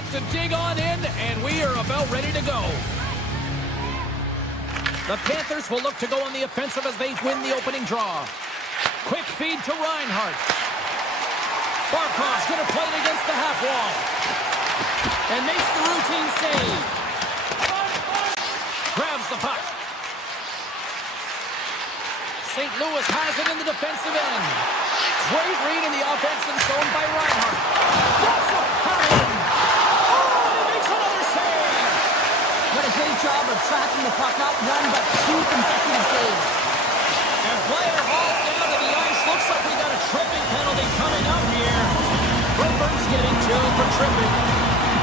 set to dig on in, and we are about ready to go. The Panthers will look to go on the offensive as they win the opening draw. Quick feed to Reinhart. Barkov's going to play it against the half wall. And makes the routine save. Grabs the puck. St. Louis has it in the defensive end. Great read in the offensive zone by Reinhart. That's a pound. Oh, and he makes another save. What a great job of tracking the puck. Not one, but two consecutive saves. And player hauled down to the ice. Looks like we got a tripping penalty coming up here. Broberg's getting two for tripping.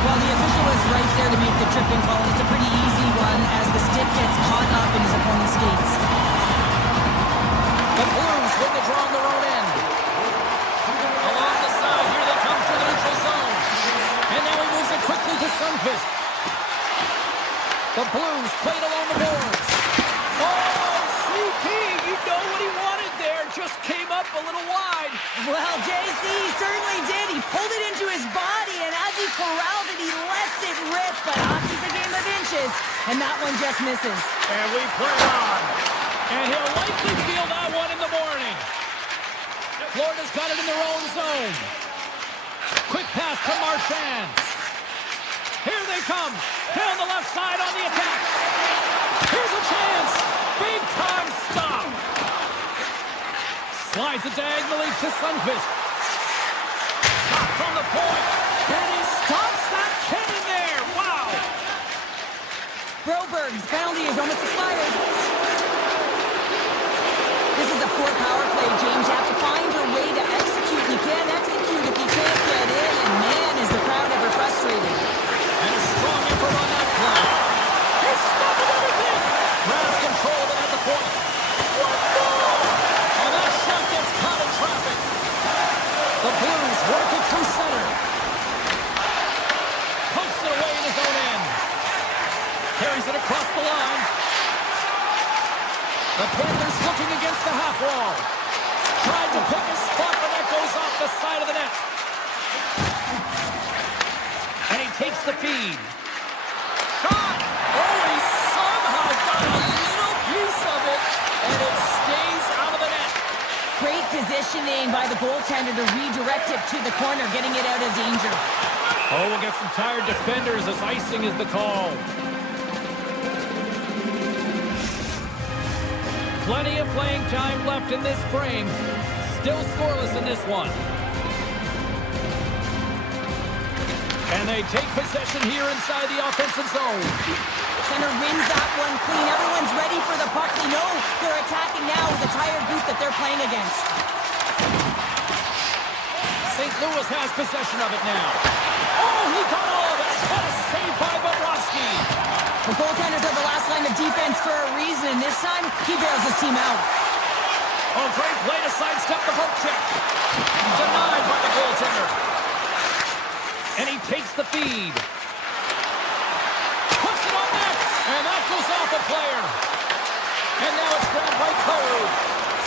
Well, the official was right there to make the tripping call. It's a pretty easy one as the stick gets caught up in his opponent's skates. The Blues win the draw on their own end. Along the side, here they come through the neutral zone. And now he moves it quickly to Sundqvist. The Blues played along the boards. Oh, CP, you know what he wanted there. Just came up a little wide. Well, JC certainly did. He pulled it into his body, and as he corrals it, he lets it rip. But hockey's a game of inches, and that one just misses. And we play on. And he'll likely feel that one in the morning. Florida's got it in their own zone. Quick pass to Marchand. Here they come. Down the left side on the attack. Here's a chance. Big time stop. Slides it diagonally to Sundqvist. Shot from the point. And he stops that cannon there. Wow. Broberg's penalty is almost expired. This is a poor power play, James. You have to find your way to execute. You can't execute if you can't get in. And man, is the crowd ever frustrated. And a strong effort on that play. He's stopping everything. Grabs control of it at the point. What goal? And that shot gets caught in traffic. The Blues work it through center. Pumps it away in his own end. Carries it across the line. The Panthers looking against the half wall. Trying to pick his spot, but that goes off the side of the net. And he takes the feed. Shot! Oh, he somehow got a little piece of it, and it stays out of the net. Great positioning by the goaltender to redirect it to the corner, getting it out of danger. Oh, we'll get some tired defenders as icing is the call. Plenty of playing time left in this frame. Still scoreless in this one. And they take possession here inside the offensive zone. Center wins that one clean. Everyone's ready for the puck. They know they're attacking now with the tired group that they're playing against. St. Louis has possession of it now. Oh, he got all of it. What a save by Bobrovsky. The goaltenders are the last line of defense for a reason. This time, he bails his team out. Oh, great play to sidestep the poke check. Denied by the goaltender. And he takes the feed. Puts it on net. And that goes off the player. And now it's grabbed by Cole.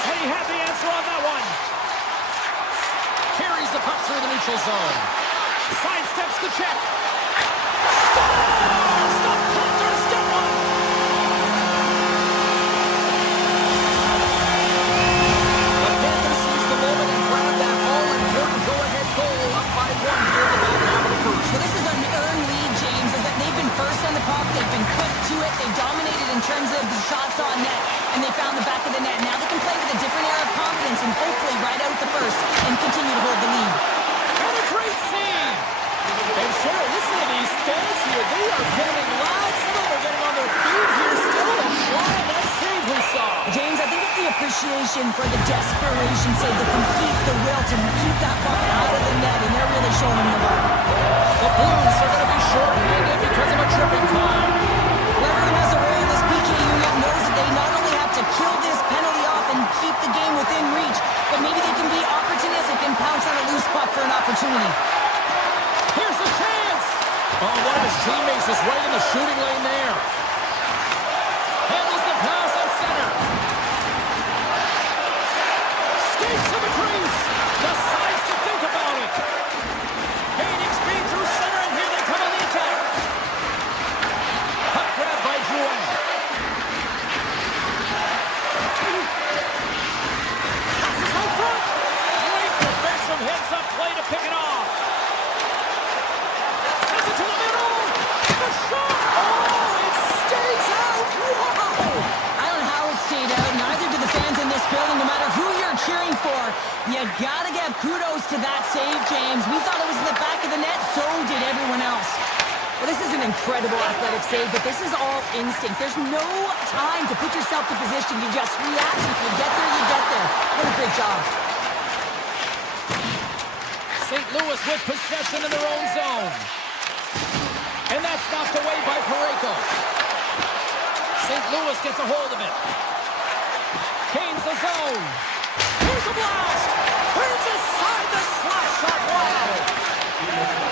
And he had the answer on that one. Carries the puck through the neutral zone. Sidesteps the check. Scores! The Panthers get one! The Panthers seize the moment and grab that all-important go-ahead goal up by one here in the back half of the first. Well, this is an earned lead, James, is that they've been first on the puck. They've been quick to it. They've dominated in terms of the shots on net, and they found the back of the net. Now they can play with a different air of confidence and hopefully ride out the first and continue to hold the lead. And a great save! And Cheryl, listen to these fans here. They are getting loud. Some of them are getting on their feet here still. What a nice save we saw. James, I think it's the appreciation for the desperation save, the complete, the will to keep that puck out of the net, and they're really showing them the ball. The Blues are going to be short-handed because of a tripping call. Well, everyone has a role in this PK unit knows that they not only have to kill this penalty off and keep the game within reach, but maybe they can be opportunistic and pounce on a loose puck for an opportunity. Here's a chance! Oh, one of his teammates is right in the shooting lane there. Handles the pass at center. Skates to the crease. Decides to think about it. Gaining speed through center, and here they come You gotta give kudos to that save, James. We thought it was in the back of the net, so did everyone else. Well, this is an incredible athletic save, but this is all instinct. There's no time to put yourself to position. You just react. If you get there, you get there. What a great job. St. Louis with possession in their own zone. And that's knocked away by Parayko. St. Louis gets a hold of it. Gains the zone. Here's a blast. Turns aside the slap shot. Wow.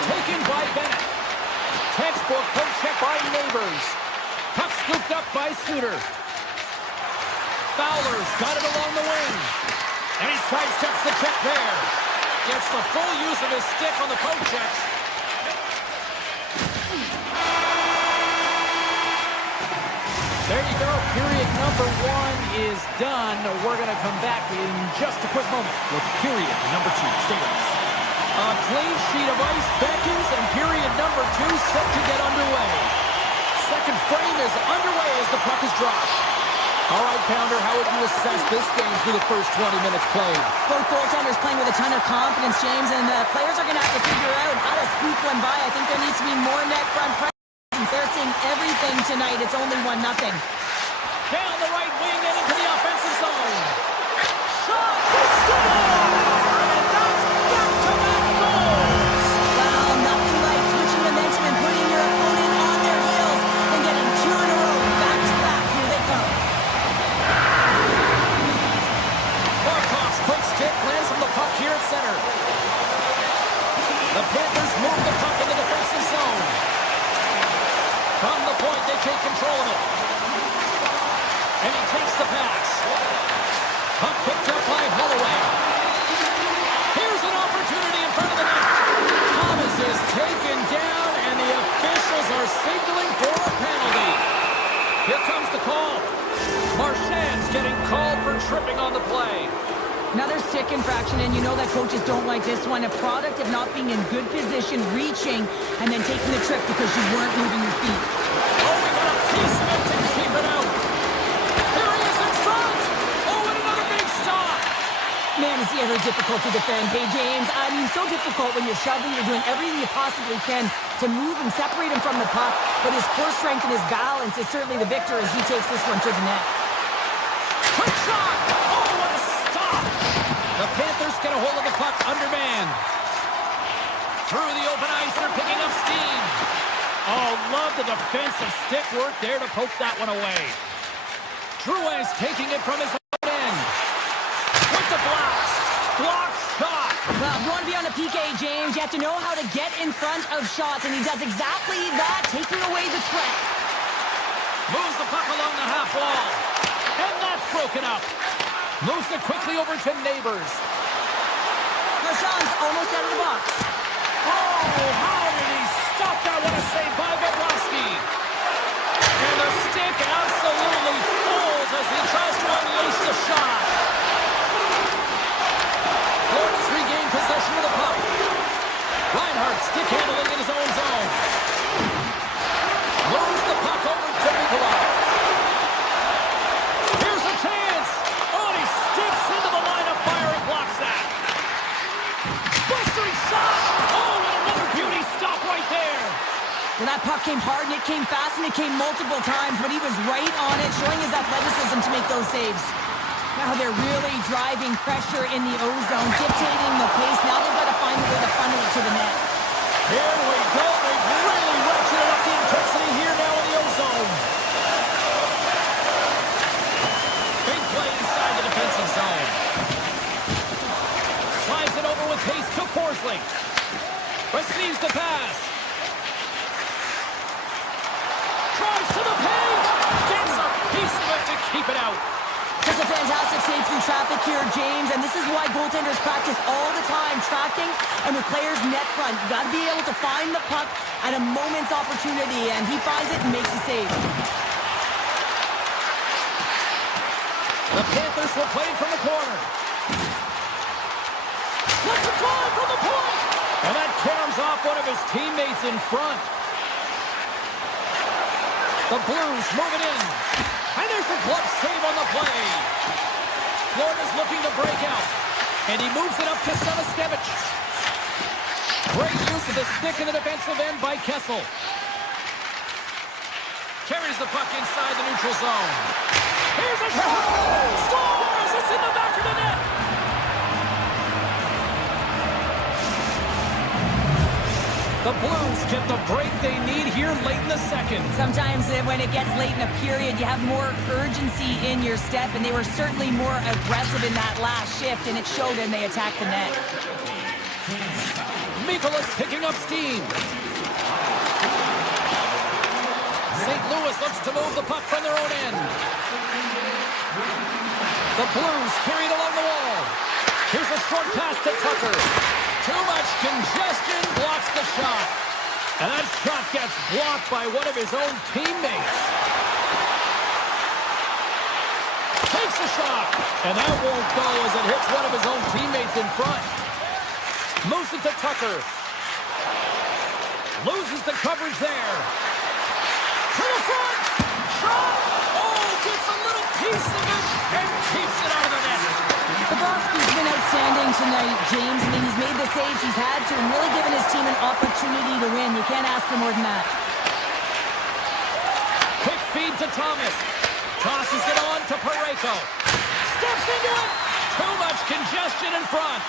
Taken by Bennett. Textbook poke check by Neighbors. Puck scooped up by Suter. Fowler's got it along the wing. And he sidesteps the check there. Gets the full use of his stick on the poke check. There you go. Period number 1 is done. We're going to come back in just a quick moment with period number 2. Stay with us. A clean sheet of ice beckons, and period number 2 set to get underway. Second frame is underway as the puck is dropped. All right, Pounder, how would you assess this game through the first 20 minutes played? Both goaltenders playing with a ton of confidence, James, and the players are going to have to figure out how to scoop one by. I think there needs to be more net front presence. They're seeing everything tonight. It's only 1-0. Down the right wing and into the offensive zone. Shot! Score! And that's back-to-back goals! Well, nothing like switching momentum and putting your opponent on their heels and getting 2 in a row. Back-to-back. Here they come. Barkov's quick stick lands on the puck here at center. The Panthers move the puck in the defensive zone. From the point, they take control of it. And he takes the pass. Puck picked up by Holloway. Here's an opportunity in front of the net. Thomas is taken down, and the officials are signaling for a penalty. Here comes the call. Marchand's getting called for tripping on the play. Another stick infraction, and you know that coaches don't like this one. A product of not being in good position, reaching, and then taking the trip because you weren't moving your feet. Oh, we got a piece of it to keep it out. Here he is in front. Oh, and another big stop. Man, is he ever difficult to defend. Hey, James, I mean, so difficult when you're shoving, you're doing everything you possibly can to move and separate him from the puck, but his core strength and his balance is certainly the victor as he takes this one to the net. Quick shot. Oh, what a stop. The Panthers get a hold of the puck undermanned. Through the open ice, they're picking up steam. Oh, love the defensive stick work there to poke that one away. Drouin's taking it from his own end. With the blast. Block shot. Well, if you want to be on a PK, James, you have to know how to get in front of shots, and he does exactly that, taking away the threat. Moves the puck along the half wall. And that's broken up. Moves it quickly over to Neighbors. Marchand's almost out of the box. Oh, how did he stop that? What a save by Bobrovsky. And the stick absolutely folds as he tries to unleash the shot. Florida's regained possession of the puck. Reinhardt stick handling in his own zone. Moves the puck over to Nikolai. Here's a chance. Oh, and he sticks into the line of fire and blocks that. Bustering shot. Oh, and another beauty stop right there. Well, that puck came hard, and it came fast, and it came multiple times, but he was right on it, showing his athleticism to make those saves. Now they're really driving pressure in the O-zone, dictating the pace. Now they've got to find a way to funnel it to the net. Here we go. They've really ratcheted up the intensity here now in the O-zone. Big play inside the defensive zone. Slides it over with pace to Forsling. Receives the pass. Drives to the paint. Gets a piece of it to keep it out. Just a fantastic save through traffic here, James, and this is why goaltenders practice all the time, tracking and with players net front. You got to be able to find the puck at a moment's opportunity, and he finds it and makes the save. The Panthers will play from the corner. Let's drive from the point! And that caroms off one of his teammates in front. The Blues move it in. And there's a glove save on the play. Florida's looking to break out. And he moves it up to Samoskevich. Great use of the stick in the defensive end by Kessel. Carries the puck inside the neutral zone. Here's a shot! Scores! It's in the back of the net! The Blues get the break they need here late in the second. Sometimes when it gets late in a period, you have more urgency in your step, and they were certainly more aggressive in that last shift, and it showed when they attacked the net. Mikolas picking up steam. St. Louis looks to move the puck from their own end. The Blues carry it along the wall. Here's a short pass to Tucker. Too much congestion blocks the shot. And that shot gets blocked by one of his own teammates. Takes a shot. And that won't go as it hits one of his own teammates in front. Moves it to Tucker. Loses the coverage there. To the front. Shot. Oh, gets a little piece of it and keeps it out of the net. Bobrovsky's been outstanding tonight, James. I mean, he's made the saves he's had to and really given his team an opportunity to win. You can't ask for more than that. Quick feed to Thomas. Tosses it on to Parayko. Steps into it. Too much congestion in front.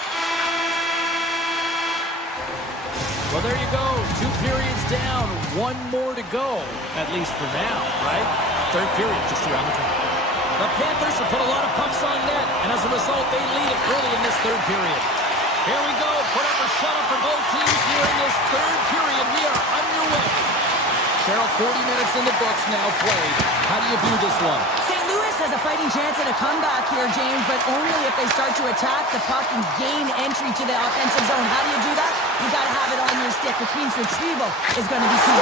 Well, there you go. 2 periods down. 1 more to go. At least for now, right? Third period just around the corner. The Panthers have put a lot of pucks on net, and as a result, they lead it early in this third period. Here we go. Put up or shut up for both teams here in this third period. We are underway. Cheryl, 40 minutes in the books now played. How do you view this one? St. Louis has a fighting chance at a comeback here, James, but only if they start to attack the puck and gain entry to the offensive zone. How do you do that? You got to have it on your stick, which means retrieval is going to be key.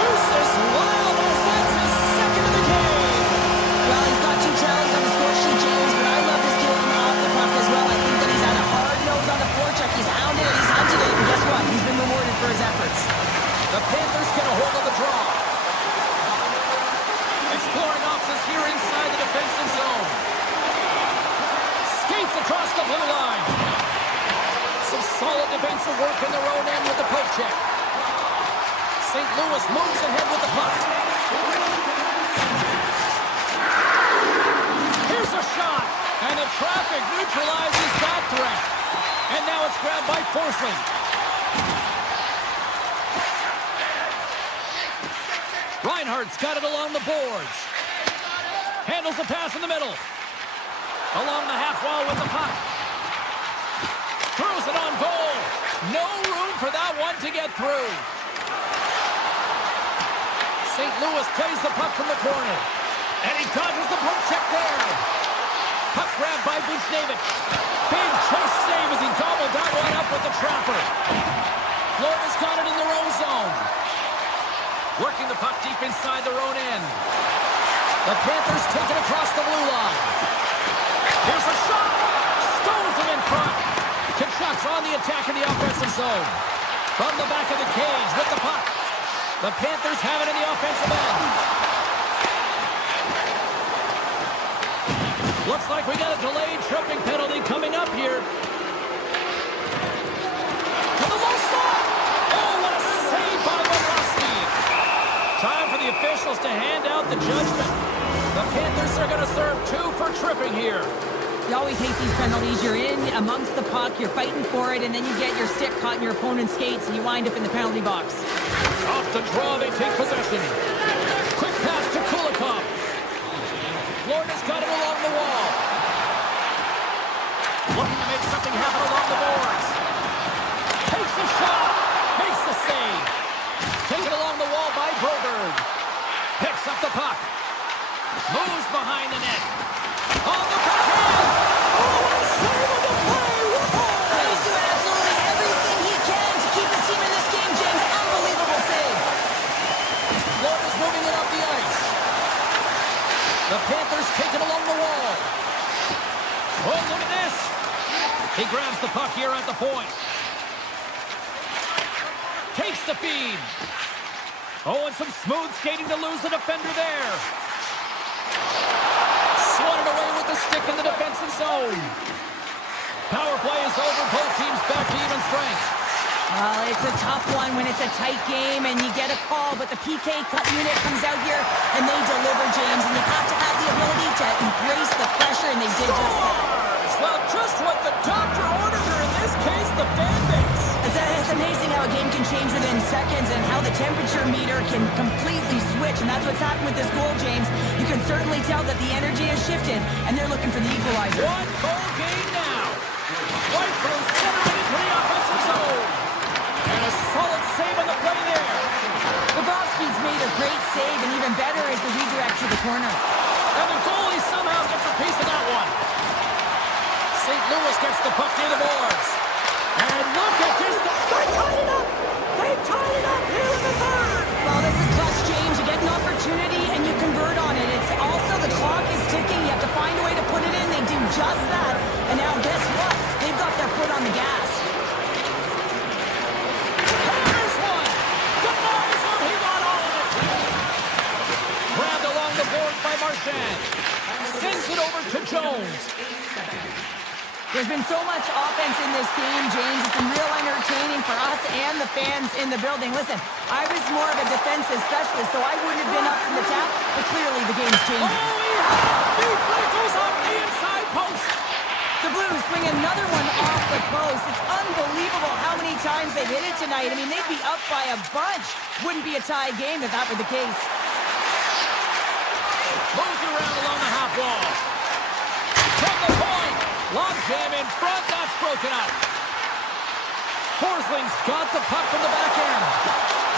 Deuces Wild as that's his second of the game. Well, he's got 2 tallies on the score sheet, James, but I love his game off the puck as well. I think that he's had a hard nose on the forecheck. He's hounded it, he's hunted it, and guess what? He's been rewarded for his efforts. The Panthers get a hold of the draw. Exploring options here inside the defensive zone. Skates across the blue line. Some solid defensive work in their own end with the poke check. St. Louis moves ahead with the puck. Here's a shot. And the traffic neutralizes that threat. And now it's grabbed by Forsling. Reinhardt's got it along the boards. Handles the pass in the middle. Along the half wall with the puck. Throws it on goal. No room for that one to get through. St. Louis plays the puck from the corner. And he dodges the poke check there. Puck grabbed by Buchnevich. Big chase save as he gobbled that one up with the trapper. Florida's got it in their own zone. Working the puck deep inside their own end. The Panthers take it across the blue line. Here's a shot. Stones him in front. Kachuk's on the attack in the offensive zone. From the back of the cage with the puck. The Panthers have it in the offensive end. Looks like we got a delayed tripping penalty coming up here. To the low slot. Oh, what a save by Bobrovsky. Time for the officials to hand out the judgment. The Panthers are going to serve 2 for tripping here. You always hate these penalties. You're in amongst the puck, you're fighting for it, and then you get your stick caught in your opponent's skates, and you wind up in the penalty box. Off the draw, they take possession. Quick pass to Kulikov. Florida's got it along the wall. Looking to make something happen along the boards. Takes a shot. Makes the save. Taken along the wall by Broberg. Picks up the puck. Moves behind the net. On the backhand. Oh, what a save on the play. Whoa. He's doing absolutely everything he can to keep his team in this game, James. Unbelievable save. Florida's moving it up the ice. The Panthers take it along the wall. Oh, look at this. He grabs the puck here at the point. Takes the feed. Oh, and some smooth skating to lose the defender there. Swatted away with the stick in the defensive zone. both teams back to even strength. Well, it's a tough one when it's a tight game and you get a call, but the PK cut unit comes out here and they deliver, James, and you have to have the ability to embrace the pressure, and they did just that. Well, just what the doctor ordered, or in this case, the fan base. It's amazing how a game can change within seconds and how the temperature meter can completely switch, and that's what's happened with this goal, James. You can certainly tell that the energy has shifted, and they're looking for the equalizer. One goal game now. Right through center and into the offensive zone. And a solid save on the play there. Bobrovsky's made a great save, and even better is the redirect to the corner. And the goalie somehow gets a piece of that one. St. Louis gets the puck near the boards. And look at this. They tied it up. They tied it up here in the third. Well, this is clutch, James. You get an opportunity, and you convert on it. It's also the clock is ticking. You have to find a way to put it in. They do just that. And now, guess what? They've got their foot on the gas. Here's one. Denies him. He got all of it. Grabbed along the board by Marchand. Sends it over to Jones. There's been so much offense in this game, James. It's been real entertaining for us and the fans in the building. Listen, I was more of a defensive specialist, so I wouldn't have been up from the tap, but clearly the game's changing. Oh, he had it beat, but it goes off the inside post. The Blues swing another one off the post. It's unbelievable how many times they've hit it tonight. I mean, they'd be up by a bunch. Wouldn't be a tie game if that were the case. Moves it around along the half wall. From the point. Long jam in front. That's broken up. Forsling's got the puck from the back end.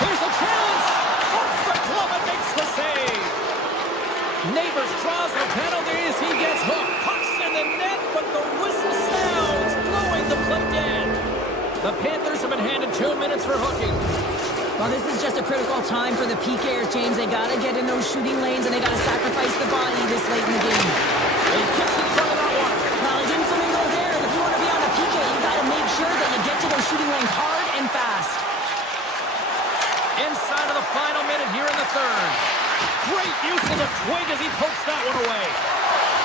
Here's a chance. Off the glove and makes the save. Neighbors draws a penalty as he gets hooked. Pucks in the net, but the whistle sounds, blowing the play dead. The Panthers have been handed 2 minutes for hooking. Well, this is just a critical time for the PKers, James. They got to get in those shooting lanes, and they got to sacrifice the body this late in the game. He kicks in front of that one. Well, he didn't flamingo there. If you want to be on a PK, you got to make sure that you get to those shooting lanes hard and fast. Inside of the final minute here in the third. Great use of the twig as he pokes that one away.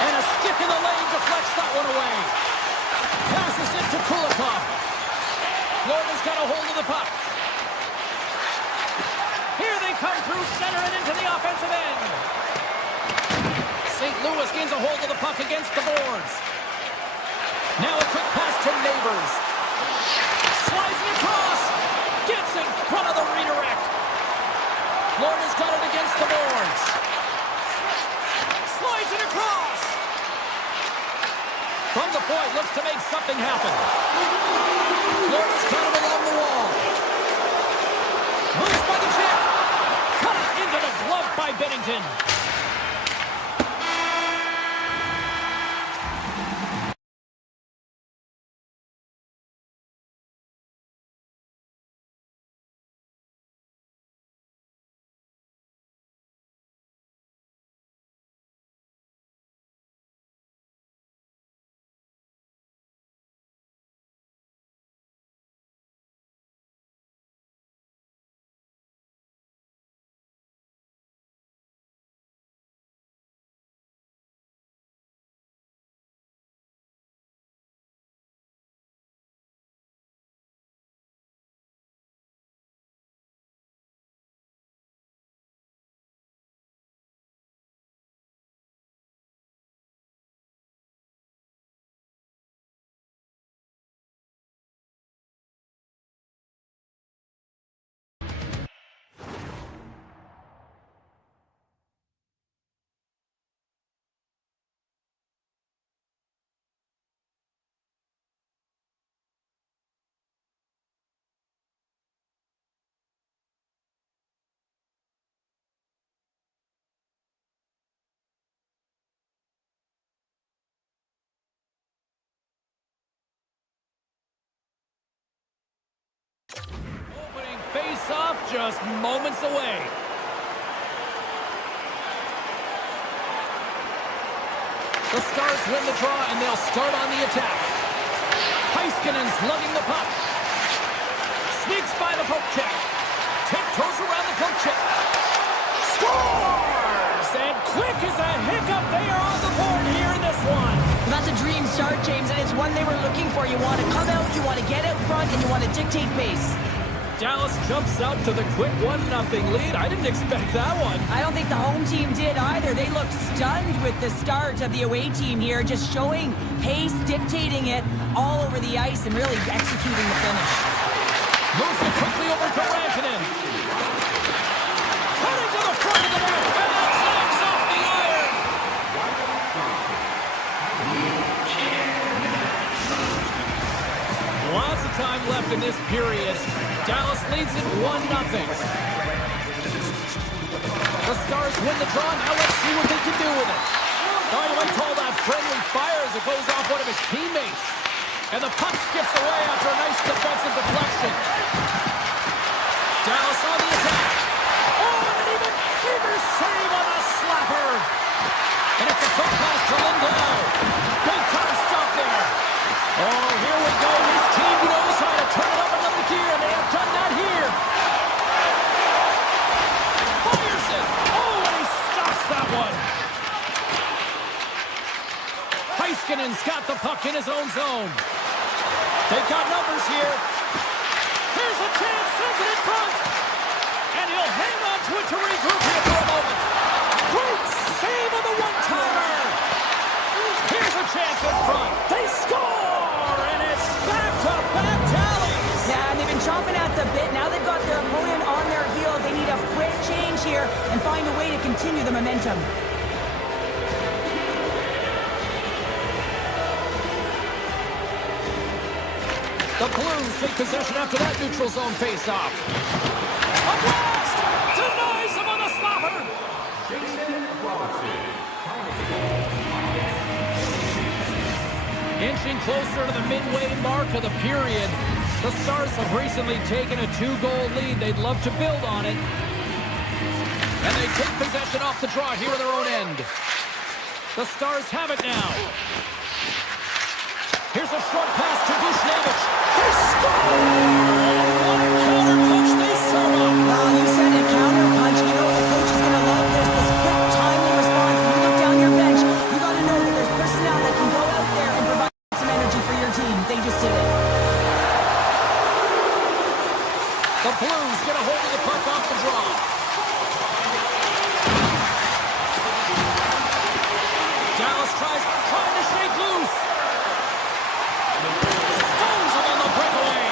And a stick in the lane deflects that one away. Passes it to Kulikov. Florida's got a hold of the puck. Here they come through center and into the offensive end. St. Louis gains a hold of the puck against the boards. Now a quick pass to Neighbors. Slides it across. Gets in front of the redirect. Florida's got it against the boards. Slides it across. From the point, looks to make something happen. Florida's got it along the wall. Moves by the chip. Cut it into the glove by Bennington. Opening face-off just moments away. The Stars win the draw, and they'll start on the attack. Heiskanen's lugging the puck. Sneaks by the poke check. Tiptoes around the poke check. Scores! And quick as a hiccup, they are on the board here in this one. Well, that's a dream start, James, and it's one they were looking for. You want to come out, you want to get out front, and you want to dictate pace. Dallas jumps out to the quick 1-0 lead. I didn't expect that one. I don't think the home team did either. They looked stunned with the start of the away team here, just showing pace, dictating it all over the ice, and really executing the finish. Moves it quickly over to Rantanen. Cutting to the front of the net, and that flags off the iron. Lots of time left in this period. Dallas leads it 1-0. The Stars win the draw. Now let's see what they can do with it. By the way, call that friendly fire as it goes off one of his teammates. And the puck skips away after a nice defensive deflection. Dallas on the attack. Oh, and an even bigger save on the slapper. And it's a quick pass to Lindell. Big time stop there. Oh, here we go. His team knows how to turn it up another gear, and they have done that here. Fires it. Oh, and he stops that one. Heiskanen's got the puck in his own zone. They've got numbers here. Here's a chance, sends it in front. And he'll hang on to it to regroup here for a moment. Great save on the one-timer. Here's a chance in front. They score, and it's back-to-back tallies. Yeah, and they've been chomping at the bit. Now they've got their opponent on their heels. They need a quick change here and find a way to continue the momentum. The Blues take possession after that neutral zone face-off. A blast! Denies him on the slapper! Inching closer to the midway mark of the period. The Stars have recently taken a 2-goal lead. They'd love to build on it. And they take possession off the draw here in their own end. The Stars have it now. Here's a short pass to Buchnevich. They score! What a counter punch they serve up. Well, you said a counter punch. You know the coach is going to love this. This quick, timely response. When you look down your bench, you got to know that there's personnel that can go out there and provide some energy for your team. They just did it. The Blues get a hold of the puck off the draw. Dallas trying to shake loose. Stones him on the breakaway.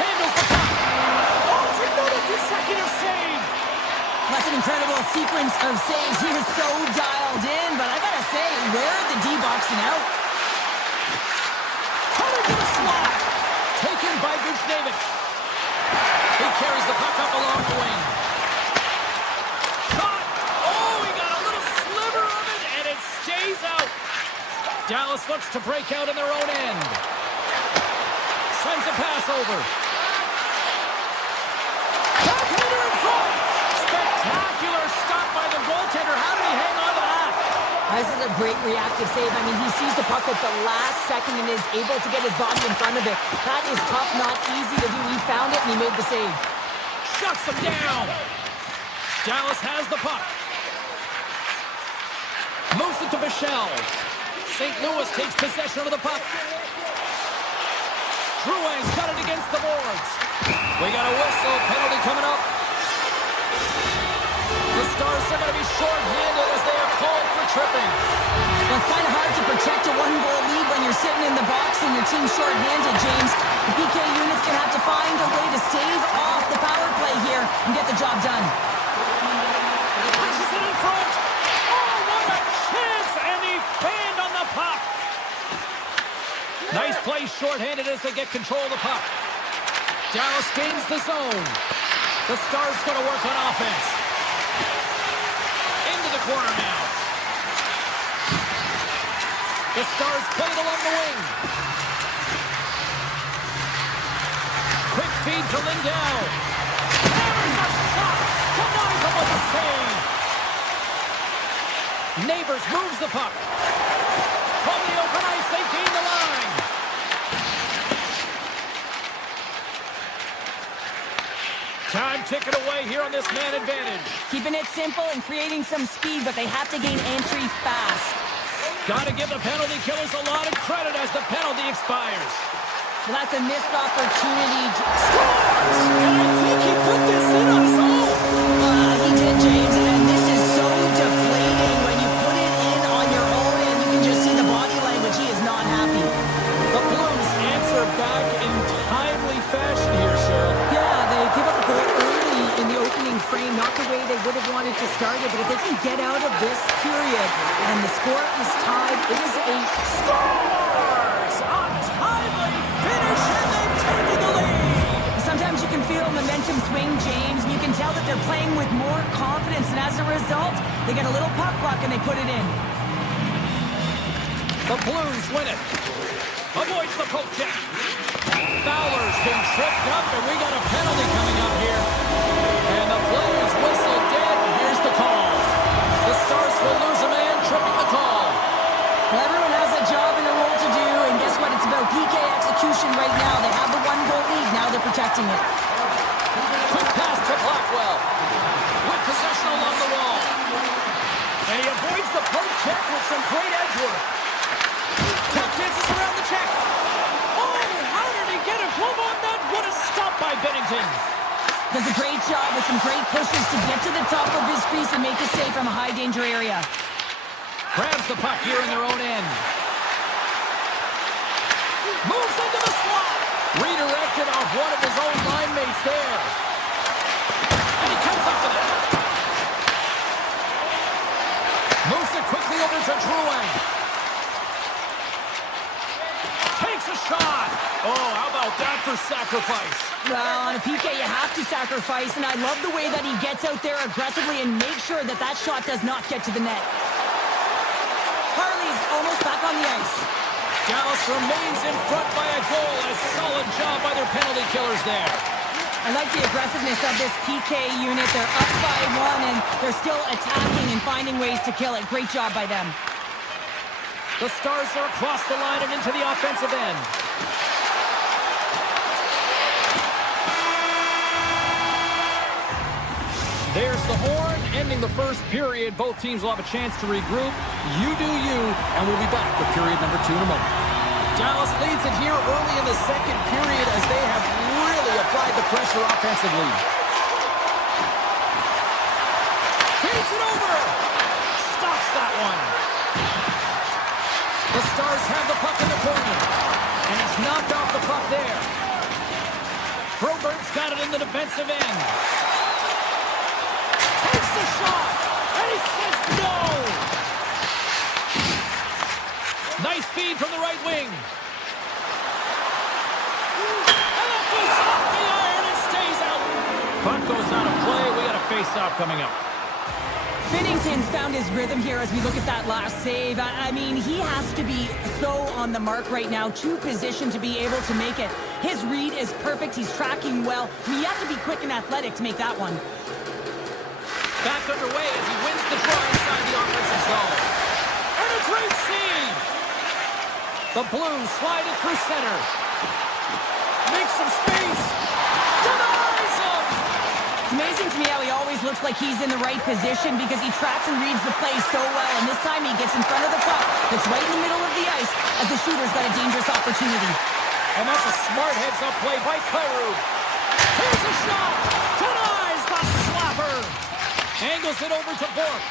Handles the puck. Oh, it's another consecutive save. That's an incredible sequence of saves. He was so dialed in, but I gotta say, where are the D-boxing out? Cutter to the slot. Taken by Buchnevich. He carries the puck up along the wing. Shot. Oh, he got a little sliver of it, and it stays out. Dallas looks to break out in their own end. Sends a pass over. Backhander in front. Spectacular stop by the goaltender. How did he hang on to that? This is a great reactive save. I mean, he sees the puck at the last second and is able to get his body in front of it. That is tough, not easy to do. He found it and he made the save. Shuts him down. Dallas has the puck. Moves it to Michel. St. Louis takes possession of the puck. Drouin's got it against the boards. We got a whistle. Penalty coming up. The Stars are going to be short-handed as they are called for tripping. Well, it's kind of hard to protect a one-goal lead when you're sitting in the box and your team's short-handed, James. The PK unit's going to have to find a way to stave off the power play here and get the job done. Pushes it in front. Oh, what a chance! And he fanned on the puck. Nice play short-handed as they get control of the puck. Dallas gains the zone. The Stars going to work on offense. Into the corner now. The Stars play it along the wing. Quick feed to Lindell. Hammers a shot. Denies him with a save. Neighbors moves the puck. From the open ice, they gain the line. Time ticking away here on this man advantage. Keeping it simple and creating some speed, but they have to gain entry fast. Got to give the penalty killers a lot of credit as the penalty expires. Well, that's a missed opportunity. Scores! And I think he put this in on his own. He did, James, and this is so deflating. When you put it in on your own, and you can just see the body language. He is not happy. The Blues answer back in timely fashion here, Cheryl. Yeah, they give up a goal early in the opening frame, not the way they would have wanted to start it, but if they can get out of this period, and the score is tied, it is a Scores! A timely finish, and they've taken the lead. Sometimes you can feel momentum swing, James, and you can tell that they're playing with more confidence, and as a result, they get a little puck luck and they put it in. The Blues win it. Avoids the poke check. Fowler's been tripped up, and we got a penalty coming up here. And the Blues whistle dead. Here's the call. The Stars will lose a man, tripping the call. Well, everyone has a job and a role to do, and guess what? It's about PK execution right now. They have the one-goal lead. Now they're protecting it. Quick pass to Blackwell. With possession along the wall. And he avoids the poke check with some great edge work. Tap dances around the check. Oh, how did he get a glove on that? What a stop by Bennington. Does a great job with some great pushes to get to the top of his crease and make a save from a high-danger area. Grabs the puck here in their own end. Moves into the slot. Redirected off one of his own line mates there. And he comes up with it. Moves it quickly over to Drouin. Takes a shot. Oh, how about that for sacrifice? Well, on a PK, you have to sacrifice, and I love the way that he gets out there aggressively and makes sure that that shot does not get to the net. Harley's almost back on the ice. Dallas remains in front by a goal. A solid job by their penalty killers there. I like the aggressiveness of this PK unit. They're up by one, and they're still attacking and finding ways to kill it. Great job by them. The Stars are across the line and into the offensive end. There's the horn, ending the first period. Both teams will have a chance to regroup. You do you, and we'll be back with period number 2 in a moment. Dallas leads it here early in the second period as they have really applied the pressure offensively. Feeds it over. Stops that one. The Stars have the puck in the corner. And he's knocked off the puck there. Broberg's got it in the defensive end. Takes the shot. And he says no. Nice feed from the right wing. And that goes off the iron and stays out. Puck goes out of play. We got a face-off coming up. Binnington's found his rhythm here as we look at that last save. I mean, he has to be so on the mark right now, to position to be able to make it. His read is perfect. He's tracking well. I mean, you have to be quick and athletic to make that one. Back underway as he wins the draw inside the offensive zone. And a great save! The Blues slide it through center. Makes some space. Denies him! It's amazing to me how he always looks like he's in the right position because he tracks and reads the play so well. And this time he gets in front of the puck. It's right in the middle of the ice as the shooter's got a dangerous opportunity. And that's a smart heads-up play by Kyrou. Here's a shot! Denies the slapper! Angles it over to Bourque.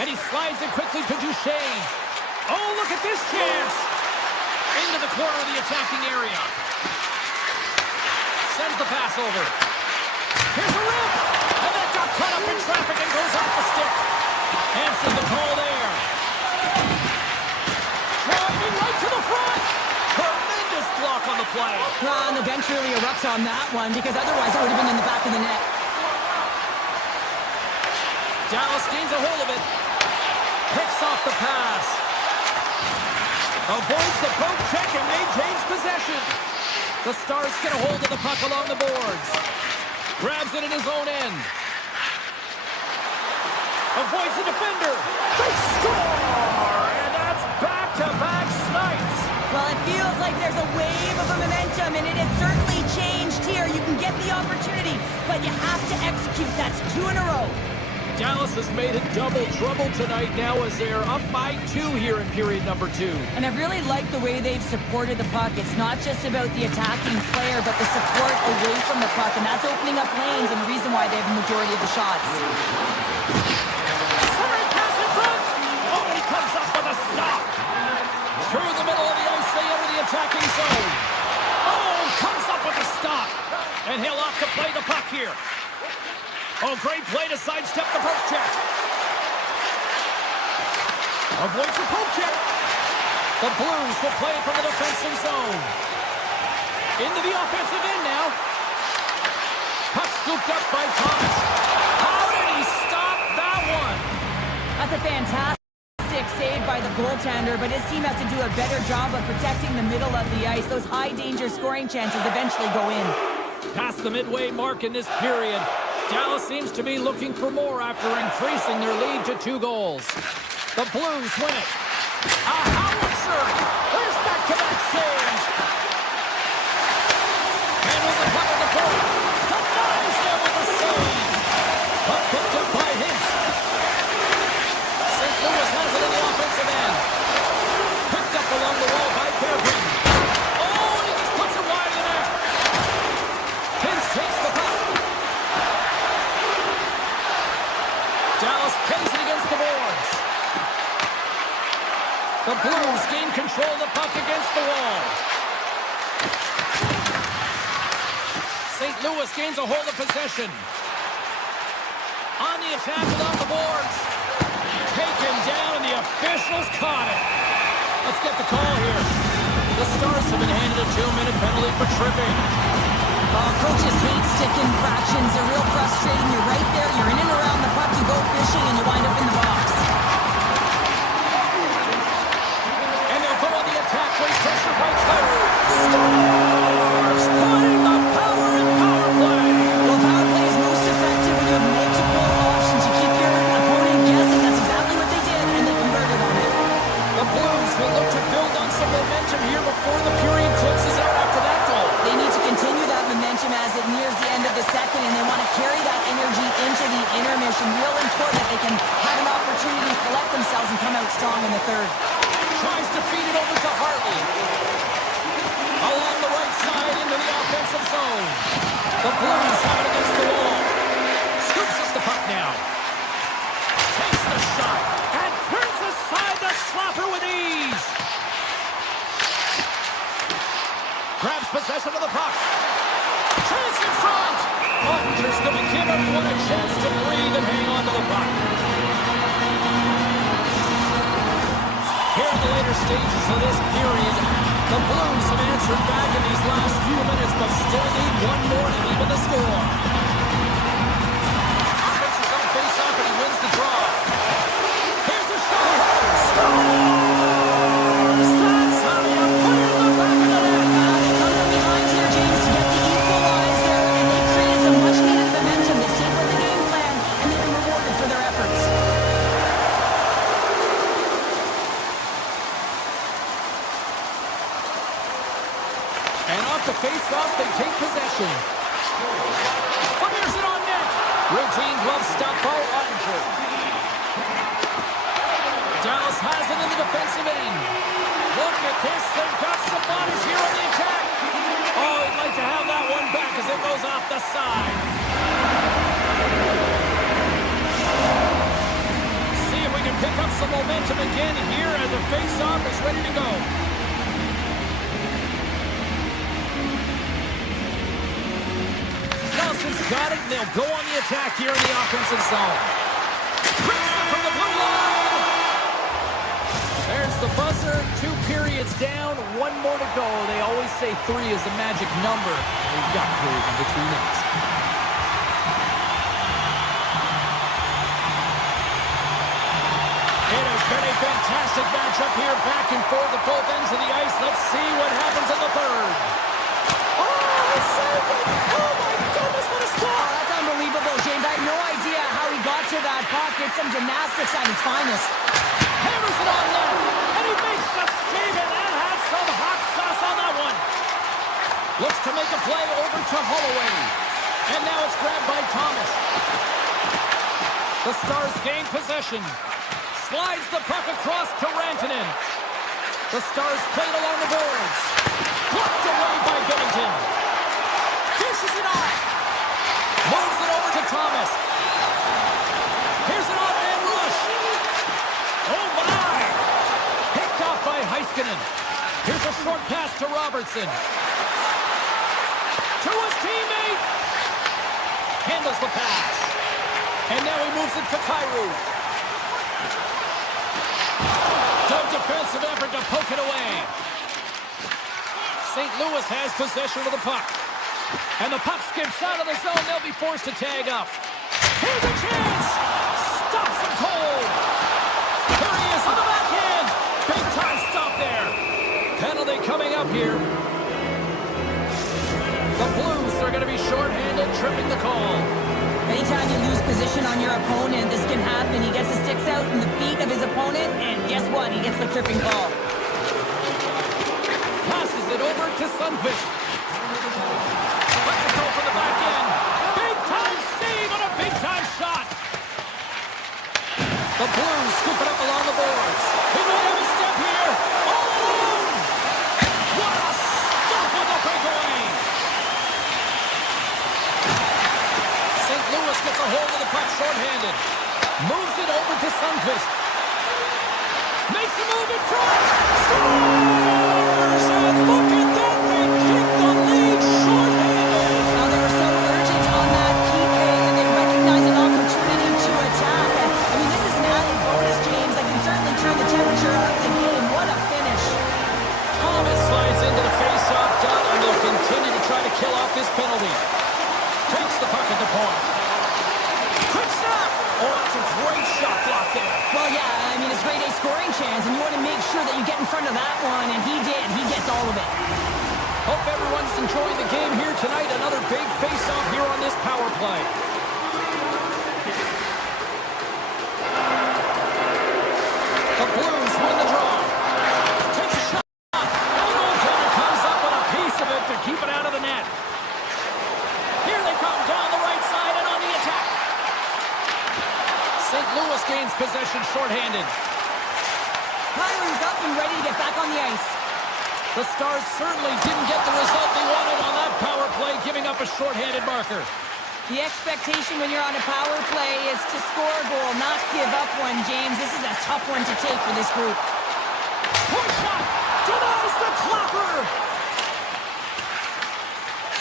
And he slides it quickly to Duchesne. Oh, look at this chance! Into the corner of the attacking area. Sends the pass over. Here's a rip! And that got caught up in traffic and goes off the stick. Answered the call there. Driving right to the front! Tremendous block on the play. And the bench really erupts on that one because otherwise it would have been in the back of the net. Dallas gains a hold of it. Picks off the pass. Avoids the poke check and maintains possession. The Stars get a hold of the puck along the boards. Grabs it in his own end. Avoids the defender. They score! And that's back-to-back snipes. Well, it feels like there's a wave of momentum, and it has certainly changed here. You can get the opportunity, but you have to execute. That's 2 in a row. Dallas has made it double trouble tonight now as they're up by 2 here in period number 2. And I really like the way they've supported the puck. It's not just about the attacking player, but the support away from the puck, and that's opening up lanes and the reason why they have the majority of the shots. Sorry, pass in front! Oh, he comes up with a stop! Through the middle of the ice, they enter the attacking zone. Oh, comes up with a stop! And he'll opt to play the puck here. Oh, great play to sidestep the poke check. Avoids the poke check. The Blues will play it from the defensive zone. Into the offensive end now. Puck scooped up by Thomas. How did he stop that one? That's a fantastic save by the goaltender, but his team has to do a better job of protecting the middle of the ice. Those high-danger scoring chances eventually go in. Past the midway mark in this period, Dallas seems to be looking for more after increasing their lead to 2 goals. The Blues win it. A howitzer! There's back-to-back saves! Handles the puck on the point. Denies them with a save! Puck picked up by Hintz. St. Louis has it in the offensive end. Picked up along the wall by Berggren. Oh, he just puts it wide of the net. Hintz takes the puck. Dallas plays it against the boards. The Blues gain control of the puck against the wall. St. Louis gains a hold of possession. On the attack along the boards. Taken down, and the officials caught it. Let's get the call here. The Stars have been handed a 2-minute penalty for tripping. Coaches hate stick infractions. They're real frustrating. You're right there. You're in and around the puck. You go fishing, and you wind up in the box. And they'll go on the attack. Great pressure by Clary. Stars playing the power and power play. Well, power play is most effective when you have multiple options. You keep your opponent guessing. That's exactly what they did, and they converted on it. The Blues will look to build on some momentum here before the period closes out after that goal. They need to continue that momentum as it nears the end of the second, and they want to carry that energy into the intermission. Real important that they can have an opportunity to collect themselves and come out strong in the third. Tries to feed it over to Hartley. Along the right side into the offensive zone. The Blues have it against the wall. Scoops up the puck now. Takes the shot and turns aside the slapper with ease. Grabs possession of the puck. Chance in front. Ottinger's going to give everyone a chance to breathe and hang on to the puck. Here in the later stages of this period, the Blues have answered back in these last few minutes, but still need one more to even the score. Offensive zone face-off, and he wins the draw. Here's a shot. Stars! That's how you put it in the back of the net. They come from behind here, James, to get the equalizer, and they created some much-needed momentum. They stayed with the game plan, and they've been rewarded for their efforts. And off the face-off, they take possession. Fires it on net. Routine glove stop by Ottinger. Dallas has it in the defensive end. Look at this. They've got some bodies here on the attack. Oh, he'd like to have that one back as it goes off the side. See if we can pick up some momentum again here as the face-off is ready to go. Nelson's got it, and they'll go on the attack here in the offensive zone. Brings it from the blue line. There's the buzzer. 2 periods down, 1 more to go. They always say 3 is the magic number. We've got period number 3 next. It has been a fantastic matchup here, back and forth at both ends of the ice. Let's see what happens in the third. Oh, he saved it! Oh, my goodness, what a stop! Oh, that's unbelievable, James. I have no idea how he got to that puck. It's some gymnastics at its finest. Hammers it on net, and he makes the save, and that had some hot sauce on that one. Looks to make a play over to Holloway, and now it's grabbed by Thomas. The Stars gain possession. Slides the puck across to Rantanen. The Stars played along the boards. Blocked away by Bennington. Dishes it off. Moves it over to Thomas. Here's an off-man rush. Oh, my! Picked off by Heiskanen. Here's a short pass to Robertson. To his teammate. Handles the pass. And now he moves it to Kyrou. Good defensive effort to poke it away. St. Louis has possession of the puck. And the puck skips out of the zone. They'll be forced to tag up. Here's a chance. Stops him cold. Here he is on the backhand. Big time stop there. Penalty coming up here. The Blues are going to be shorthanded, tripping the call. Anytime you lose position on your opponent, this can happen. He gets the sticks out in the feet of his opponent, and guess what? He gets the tripping call. Passes it over to Sundqvist. Lets it go from the back end. Big time save on a big time shot. The Blues scoop it up along the boards. He may have a step here. All alone. What a stop on the breakaway. St. Louis gets a hold of the puck shorthanded. Moves it over to Sundqvist. Makes a move in front. Scores! And look at that. They kick the lead shorthanded. Now they were so urgent on that PK, and they recognize an opportunity to attack. I mean, this is an added bonus, James. That can certainly turn the temperature up the game. What a finish. Thomas slides into the face-off dot, and they'll continue to try to kill off this penalty. Takes the puck at the point. Quick snap! Oh, that's a great shot block there. Well, yeah, I mean, it's grade A scoring chance, and you want to make sure that you get in front of that one, and he did. He gets all of it. Hope everyone's enjoying the game here tonight. Another big face-off here on this power play. The Blues win the draw. Takes a shot, and the goaltender comes up with a piece of it to keep it out of the net. Here they come down the right side and on the attack. St. Louis gains possession shorthanded. Kyrou's up and ready to get back on the ice. The Stars certainly didn't get the result they wanted on that power play, giving up a shorthanded marker. The expectation when you're on a power play is to score a goal, not give up one, James. This is a tough one to take for this group. Push shot! Denies the clapper!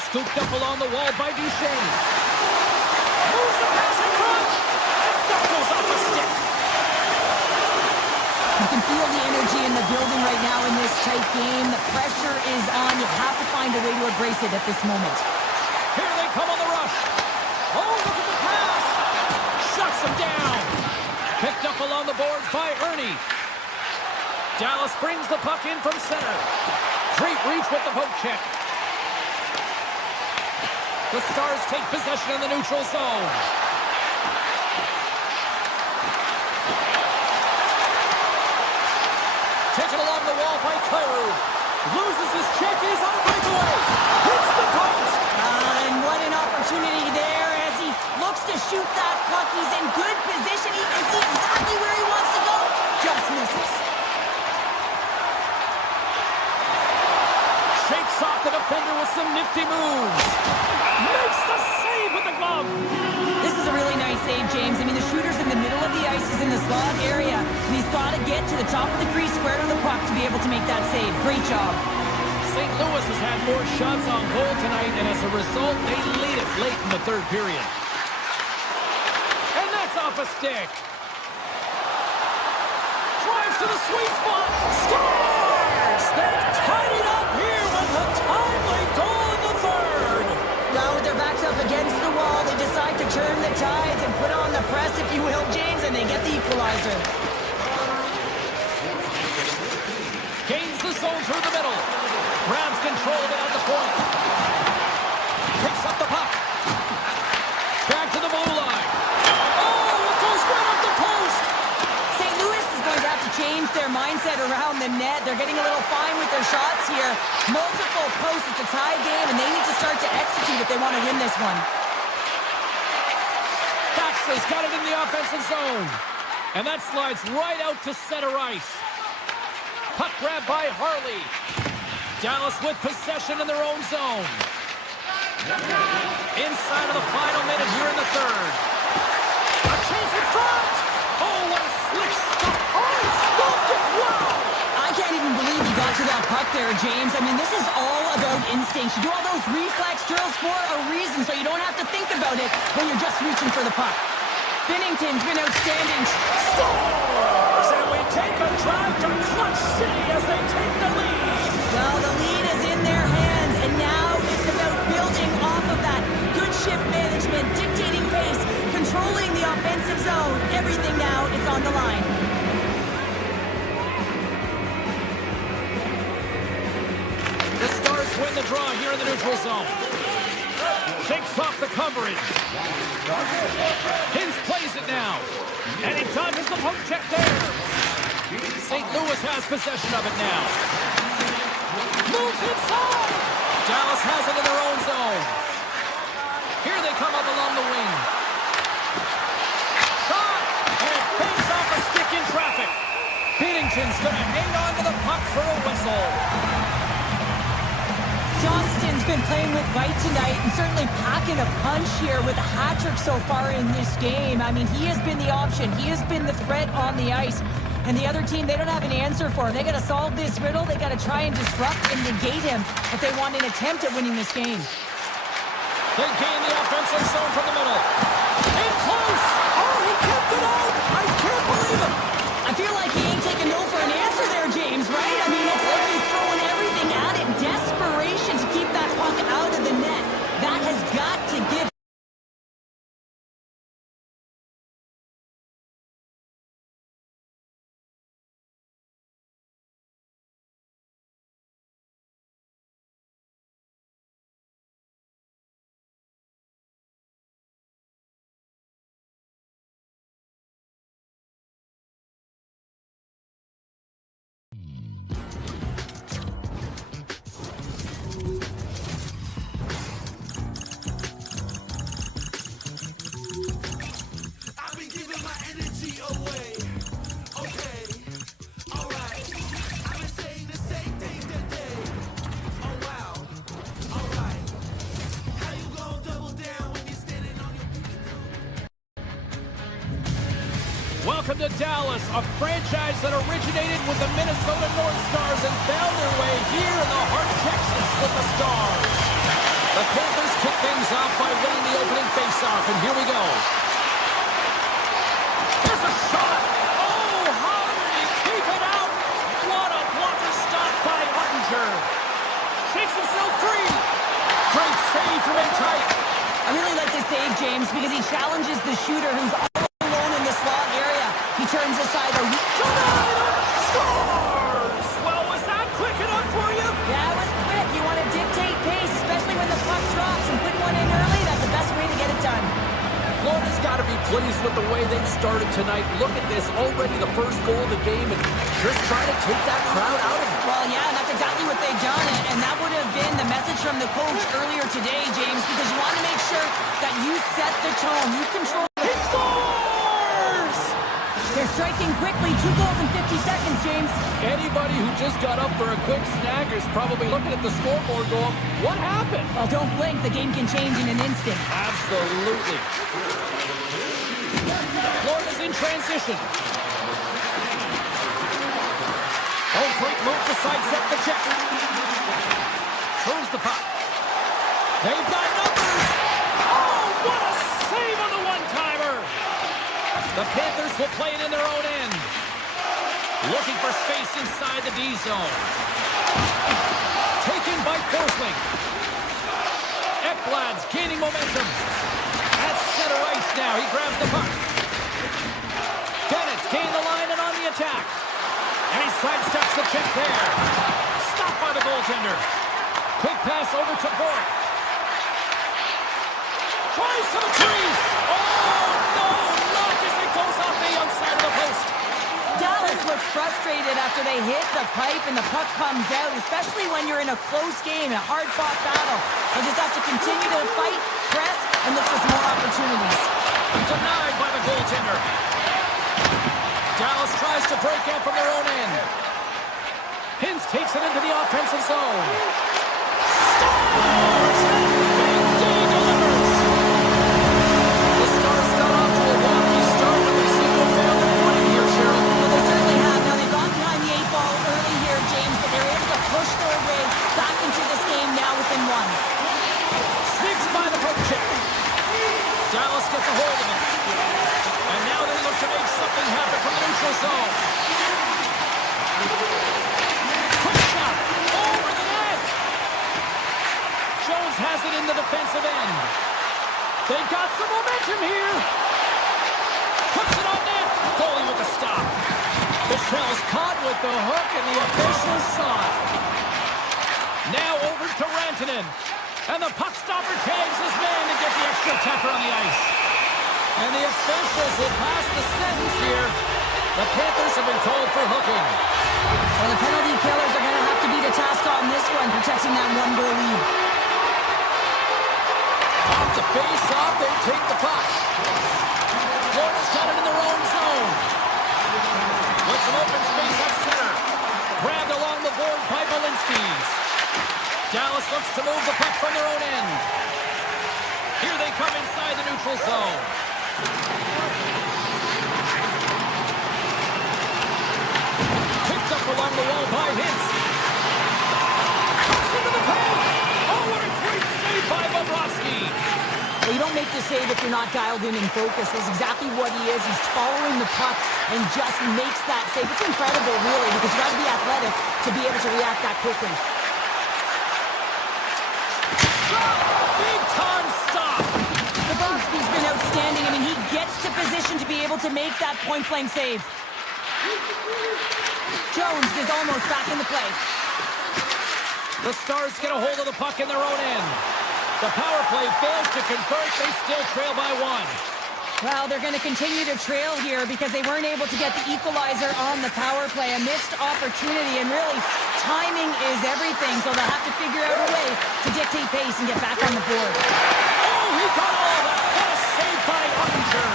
Scooped up along the wall by Duchesne. Moves the pass in front! And that goes off a stick! You can feel the energy in the building right now in this tight game. The pressure is on. You have to find a way to embrace it at this moment. Here they come on the rush. Oh, look at the pass! Shuts him down! Picked up along the boards by Ernie. Dallas brings the puck in from center. Great reach with the poke check. The Stars take possession in the neutral zone. Taken along the wall by Kyrou. Loses his check. He's on a breakaway. Hits the post. And what an opportunity there as he looks to shoot that puck. He's in good position. He can see exactly where he wants to go. Just misses. Shakes off the defender with some nifty moves. Makes the save with the glove. This is a really nice save, James. I mean, the shooter's in the middle of the ice. He's in the slot area. And he's got to get to the top of the crease, square to the puck to be able to make that save. Great job. St. Louis has had more shots on goal tonight, and as a result, they lead it late in the third period. And that's off a stick. Drives to the sweet spot. Scores! They've tied it up here with a timely goal in the third. Now with their backs up against the wall, they decide to turn the tides and put on the press, if you will, James, and they get the equalizer. Gains the zone through the middle. Grabs control of it at the point. Picks up the puck. Back to the blue line. Oh, it goes right up the post. St. Louis is going to have to change their mindset around the net. They're getting a little fine with their shots here. Multiple posts. It's a tie game, and they need to start to execute if they want to win this one. Backs has got it in the offensive zone. And that slides right out to center ice. Puck grab by Harley. Dallas with possession in their own zone. Inside of the final minute here in the third. A chase in front. Oh, what a slick stop. Oh, he stopped it. Wow. I can't even believe he got to that puck there, James. I mean, this is all about instinct. You do all those reflex drills for a reason, so you don't have to think about it when you're just reaching for the puck. Binnington's been outstanding. Scores! And we take a drive to Clutch City as they take the lead. Well, the lead is in their hands, and now it's about building off of that. Good shift management, dictating pace, controlling the offensive zone. Everything now is on the line. The Stars win the draw here in the neutral zone. Shakes off the coverage. Hins plays it now. And he dodges the poke check there. St. Louis has possession of it now. Moves inside. Dallas has it in their own zone. Here they come up along the wing. Shot. And it bangs off a stick in traffic. Binnington's going to hang on to the puck for a whistle. Johnston's been playing with bite tonight and certainly packing a punch here with a hat trick so far in this game. I mean, he has been the option. He has been the threat on the ice. And the other team, they don't have an answer for him. They got to solve this riddle. They got to try and disrupt and negate him if they want an attempt at winning this game. They gain the offensive zone from the middle. In close. Oh, he kept it out. I can't believe it. I feel like he ain't taking no for an answer there, James, right? I mean, it's like he's throwing everything at it. Desperation to keep that puck out of the net. That has got to give. Welcome to Dallas, a franchise that originated with the Minnesota North Stars and found their way here in the heart of Texas with the Stars. The Panthers kick things off by winning the opening faceoff, and here we go. There's a shot. Oh, how did he keep it out? What a blocker stop by Ottinger. Shakes himself free. Great save from in tight. I really like this save, James, because he challenges the shooter who's all alone in the slot area. He turns aside a Scores! Well, was that quick enough for you? Yeah, it was quick. You want to dictate pace, especially when the puck drops, and putting one in early, that's the best way to get it done. Florida's got to be pleased with the way they've started tonight. Look at this, already the first goal of the game, and just trying to take that crowd out of it. Well, yeah, that's exactly what they've done, and that would have been the message from the coach earlier today, James, because you want to make sure that you set the tone, you control. He scores! They're striking quickly, 2 goals in 50 seconds, James. Anybody who just got up for a quick snack is probably looking at the scoreboard going, what happened? Well, don't blink, the game can change in an instant. Absolutely. Florida's in transition. Oh, great move to sidestep the check. Throws the puck. They've got numbers. Oh, what a save on the one-timer. The Panthers will play it in their own end. Looking for space inside the D zone. Taken by Forsling. Ekblad's gaining momentum. At center ice now. He grabs the puck. Bennett's gained the line and on the attack. And he sidesteps the check there. Stopped by the goaltender. Quick pass over to Bork. Tries to the crease. Oh, no. Not as it goes off the outside of the post. Dallas looks frustrated after they hit the pipe and the puck comes out, especially when you're in a close game, a hard-fought battle. They just have to continue to fight, press, and look for some more opportunities. Denied by the goaltender. Dallas tries to break out from their own end. Hintz takes it into the offensive zone. Stars! And Big D delivers. The Stars got off to a wonky start, but they seem to have found their footing here, Cheryl. Well, they certainly have. Now, they got behind the 8 ball early here, James, but they're able to push their way back into this game now within 1. Sneaks by the poke check. Dallas gets a hold of it. And now they look to make something happen from the neutral zone. Quick shot. Over the net. Jones has it in the defensive end. They've got some momentum here. Puts it on net. Goalie with the stop. Michelle's caught with the hook, and the officials saw it. Now over to Rantanen. And the puck stopper tags his man to get the extra attacker on the ice. And the officials will pass the sentence here. The Panthers have been called for hooking. Well, the penalty killers are going to have to beat a task on this one, protecting that 1-goal lead. Off the face-off, they take the puck. Florida's got it in their own zone. With some open space at center. Grabbed along the board by Balinskis. Dallas looks to move the puck from their own end. Here they come inside the neutral zone. Picked up along the wall by Hintz. Comes into the paint. Oh, what a great save by Bobrovsky. Well, you don't make the save if you're not dialed in and focused. That's exactly what he is. He's following the puck and just makes that save. It's incredible, really, because you got to be athletic to be able to react that quickly. Big time stop. Bobrovsky's been outstanding. I mean, he gets to position to be able to make that point-blank save. Jones is almost back in the play. The Stars get a hold of the puck in their own end. The power play fails to convert. They still trail by 1. Well, they're going to continue to trail here because they weren't able to get the equalizer on the power play. A missed opportunity, and really, timing is everything, so they'll have to figure out a way to dictate pace and get back on the board. Oh, he got all of that. What a save by Uppinger.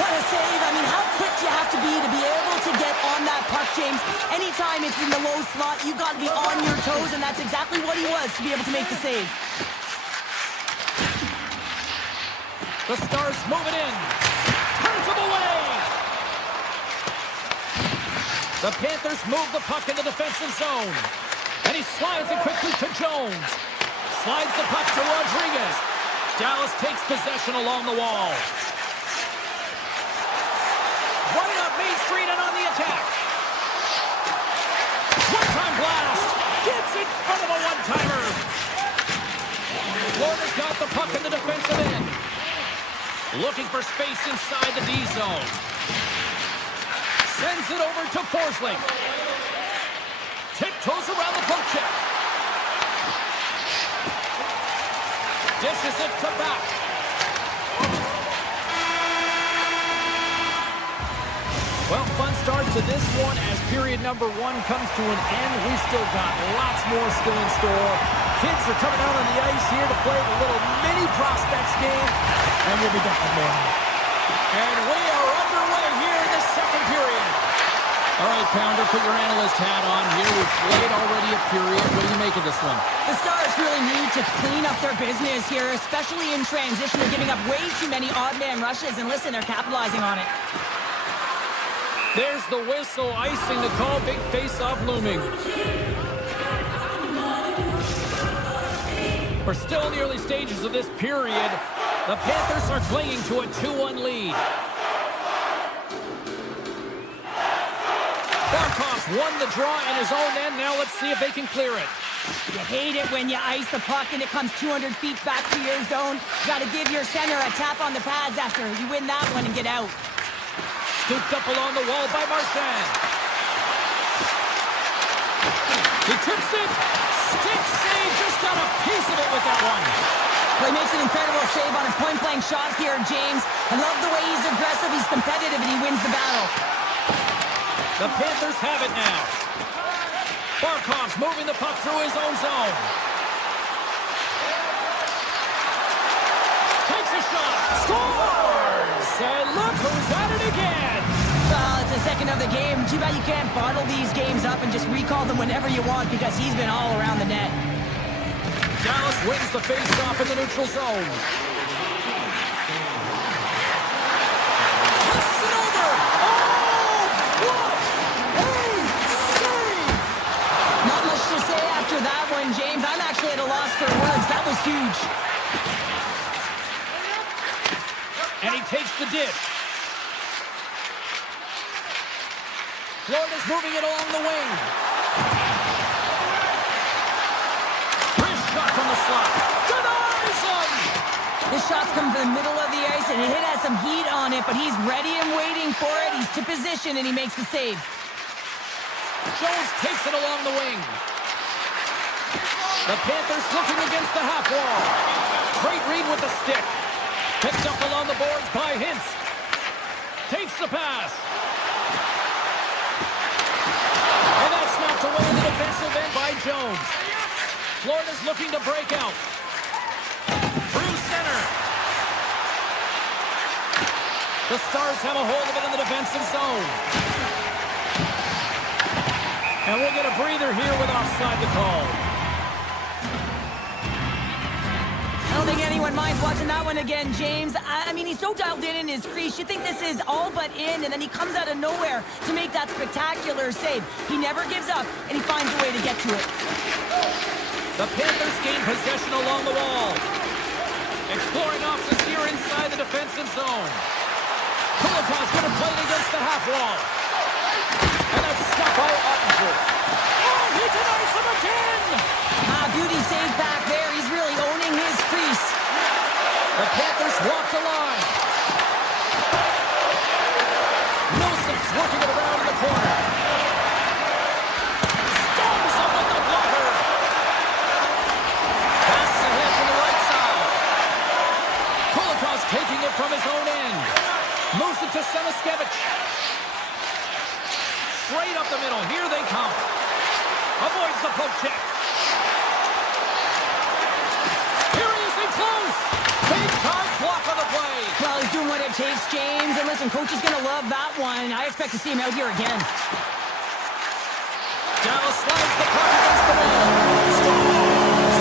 What a save. I mean, how quick do you have to be able to get on that puck, James? Anytime it's in the low slot, you got to be on your toes, and that's exactly what he was to be able to make the save. The Stars move it in. Turns him away. The Panthers move the puck in the defensive zone. And he slides it quickly to Jones. Slides the puck to Rodriguez. Dallas takes possession along the wall. Right up Main Street and on the attack. One-time blast. Gets in front of a one-timer. Florida's got the puck in the defensive end. Looking for space inside the D zone. Sends it over to Forsling. Tiptoes around the poke check. Dishes it to back. Well, fun start to this one as period number 1 comes to an end. We've still got lots more still in store. Kids are coming out on the ice here to play the little mini prospects game, and we'll be back with more. And we are underway here in the second period. All right, Pounder, put your analyst hat on here. We've played already a period. What do you make of this one? The Stars really need to clean up their business here, especially in transition. They're giving up way too many odd man rushes, and listen, they're capitalizing on it. There's the whistle, icing to call, big face-off looming. We're still in the early stages of this period. The Panthers are clinging to a 2-1 lead. Barkov's won the draw in his own end. Now let's see if they can clear it. You hate it when you ice the puck and it comes 200 feet back to your zone. You got to give your center a tap on the pads after you win that one and get out. Scooped up along the wall by Marchand. He tips it. Stick save. Just got a piece of it with that one. Well, he makes an incredible save on a point-blank shot here, James. I love the way he's aggressive, he's competitive, and he wins the battle. The Panthers have it now. Barkov's moving the puck through his own zone. Takes a shot. Scores! second of the game. Too bad you can't bottle these games up and just recall them whenever you want because he's been all around the net. Dallas wins the face-off in the neutral zone. Passes it over. Oh, what a save! Not much to say after that one, James. I'm actually at a loss for words. That was huge. And he takes the dish. Florida's moving it along the wing. Wrist shot from the slot. Denies him! The shots come from the middle of the ice, and it has some heat on it, but he's ready and waiting for it. He's to position, and he makes the save. Jones takes it along the wing. The Panthers looking against the half wall. Great read with the stick. Picked up along the boards by Hintz. Takes the pass. And that's knocked away in the defensive end by Jones. Florida's looking to break out. Through center. The Stars have a hold of it in the defensive zone. And we'll get a breather here with offside the call. I don't think anyone minds watching that one again, James. I mean, he's so dialed in his crease. You think this is all but in, and then he comes out of nowhere to make that spectacular save. He never gives up, and he finds a way to get to it. The Panthers gain possession along the wall. Exploring options here inside the defensive zone. Kulikov's going to play it against the half wall. And that's stopped by Ottinger. Oh, he denies him again! Beauty save back there. He's really owning his crease. The Panthers walk the line. Nilsson's working it around in the corner. Storms up with the blocker. Passes ahead to the right side. Kulikov's taking it from his own end. Moves it to Semiskevich. Straight up the middle. Here they come. Avoids the poke check. Close! Big-time block on the play. Well, he's doing what it takes, James. And listen, coach is going to love that one. I expect to see him out here again. Dallas slides the puck against the wall. Scores!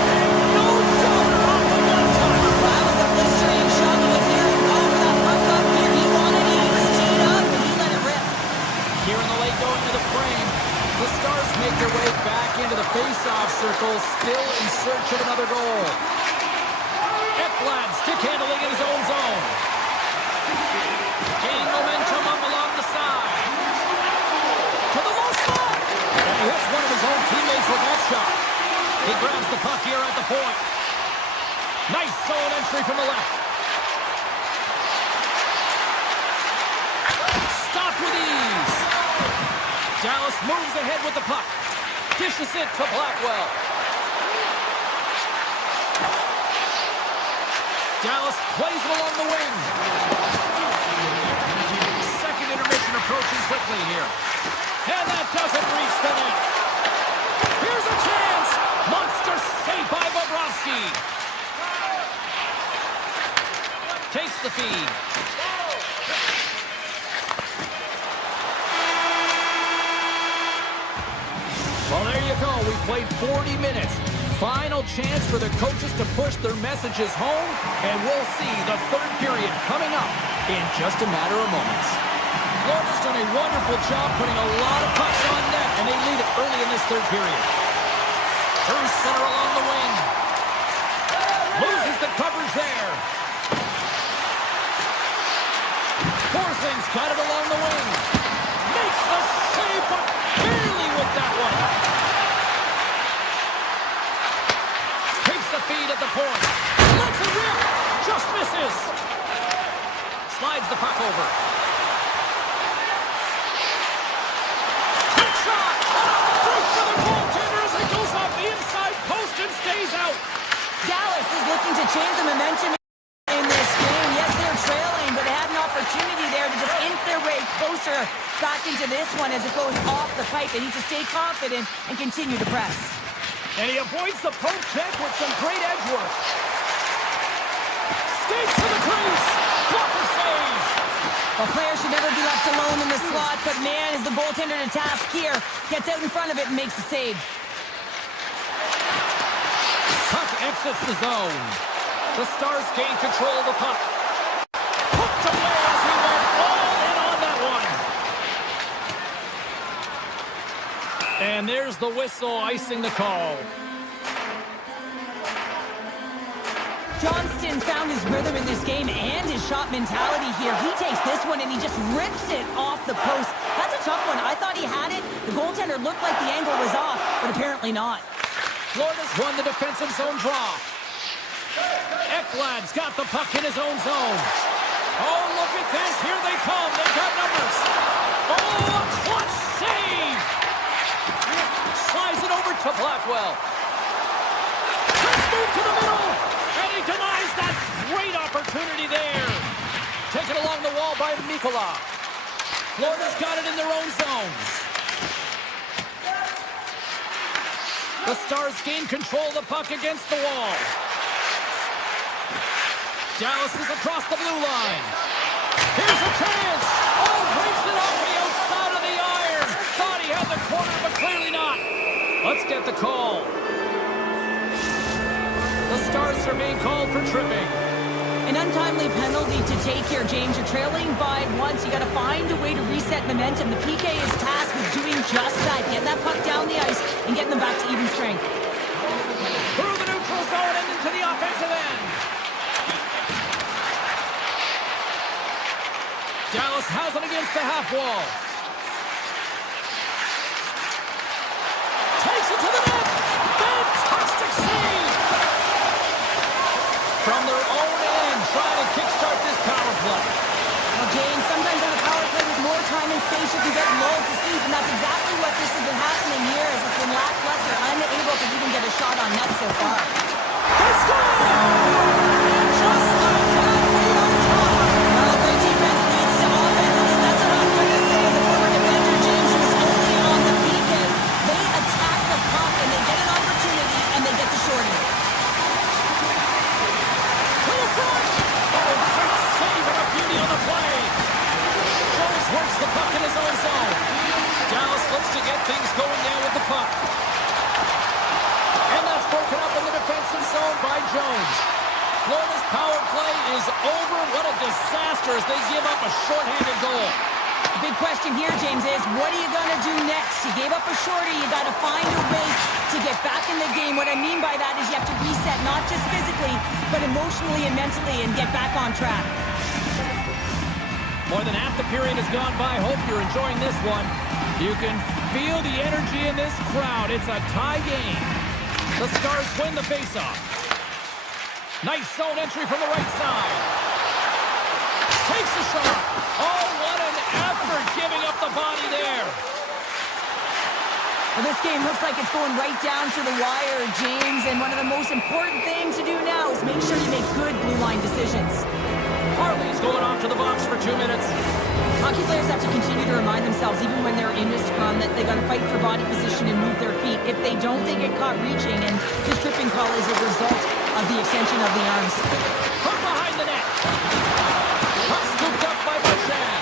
No doubter off the one-timer. Well, that was a blistering shot of the gear and call for that puck up here. He wanted it. He was teed up, and he let it rip. Here in the late going to the frame, the Stars make their way back into the face-off circle, still in search of another goal. Ekblad stick handling in his own zone. Gaining momentum up along the side. To the low spot. And he hits one of his own teammates with that shot. He grabs the puck here at the point. Nice zone entry from the left. Stopped with ease. Dallas moves ahead with the puck. Dishes it to Blackwell. Dallas plays it along the wing. Second intermission approaching quickly here. And that doesn't reach the net. Here's a chance. Monster save by Bobrovsky. Takes the feed. Well, there you go. We played 40 minutes. Final chance for the coaches to push their messages home, and we'll see the third period coming up in just a matter of moments. Florida's done a wonderful job putting a lot of pucks on net, and they lead it early in this third period. Through center along the wing. Loses the coverage there. Forsing's got it along the wing. Makes the save, but barely with that one. Feed at the point. Lets it rip. Just misses. Slides the puck over. Quick shot. Break for the goaltender as it goes off the inside post and stays out. Dallas is looking to change the momentum in this game. Yes, they're trailing, but they had an opportunity there to just inch their way closer back into this one as it goes off the pipe. They need to stay confident and continue to press. And he avoids the poke check with some great edge work. Skates to the crease. Blocker saves. A player should never be left alone in the slot, but man, is the goaltender to task here. Gets out in front of it and makes the save. Puck exits the zone. The Stars gain control of the puck. Hooked away as he went all in on that one. And there's the whistle icing the call. Johnston found his rhythm in this game and his shot mentality here. He takes this one and he just rips it off the post. That's a tough one. I thought he had it. The goaltender looked like the angle was off, but apparently not. Florida's won the defensive zone draw. Ekblad's got the puck in his own zone. Oh, look at this. Here they come. They've got numbers. Oh, a clutch save. Slides it over to Blackwell. Let's move to the middle. And he denies that great opportunity there. Taken along the wall by Mikula. Florida's got it in their own zone. The Stars gain control of the puck against the wall. Dallas is across the blue line. Here's a chance. Oh, breaks it off the outside of the iron. Thought he had the corner, but clearly not. Let's get the call. The Stars are being called for tripping. An untimely penalty to take here, James. You're trailing by once. You got to find a way to reset momentum. The PK is tasked with doing just that, getting that puck down the ice and getting them back to even strength. Through the neutral zone and into the offensive end. Dallas has it against the half wall. Takes it to the net. Fantastic save. From their own end, trying to kickstart this power play. Well, James, sometimes on a power play with more time and space, you can get lulled to sleep, and that's exactly what this has been happening here, as it's been lackluster, unable to even get a shot on net so far. They score! And just like that, we are tied. Well, great defense leads to offense, and that's what I'm going to say as a former defender, James, who was only on the PK. They attack the puck, and they get an opportunity, and they get the shorty. Works the puck in his own zone. Dallas looks to get things going now with the puck. And that's broken up in the defensive zone by Jones. Florida's power play is over. What a disaster as they give up a shorthanded goal. The big question here, James, is what are you going to do next? You gave up a shorty. You got to find a way to get back in the game. What I mean by that is you have to reset, not just physically, but emotionally and mentally, and get back on track. More than half the period has gone by. Hope you're enjoying this one. You can feel the energy in this crowd. It's a tie game. The Stars win the faceoff. Nice zone entry from the right side. Takes a shot. Oh, what an effort giving up the body there. Well, this game looks like it's going right down to the wire, James, and one of the most important things to do now is make sure you make good blue line decisions. Harley's going off to the box for 2 minutes. Hockey players have to continue to remind themselves, even when they're in a scrum, that they got to fight for body position and move their feet. If they don't, they get caught reaching, and this tripping call is a result of the extension of the arms. From behind the net. Puck scooped up by Marchand.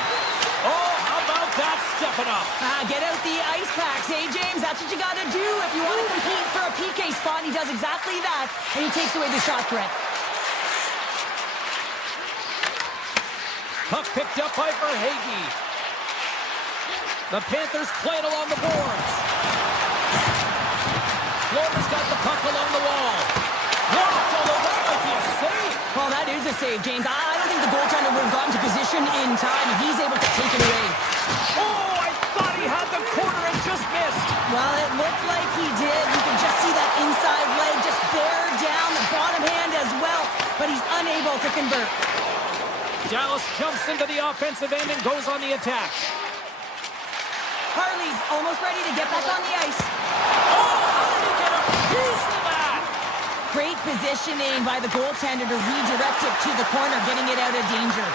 Oh, how about that stepping up? Get out the ice packs, hey, James? That's what you got to do if you want to compete for a PK spot. He does exactly that, and he takes away the shot threat. Puck picked up by Verhaeghe. The Panthers playing along the boards. Florida's got the puck along the wall. Blocked, although that might be a save. Well, that is a save, James. I don't think the goaltender would have gotten to position in time, and he's able to take it away. Oh, I thought he had the corner and just missed. Well, it looked like he did. You can just see that inside leg just bear down, the bottom hand as well, but he's unable to convert. Dallas jumps into the offensive end and goes on the attack. Harley's almost ready to get back on the ice. Oh, how did he get a piece of that? Great positioning by the goaltender to redirect it to the corner, getting it out of danger.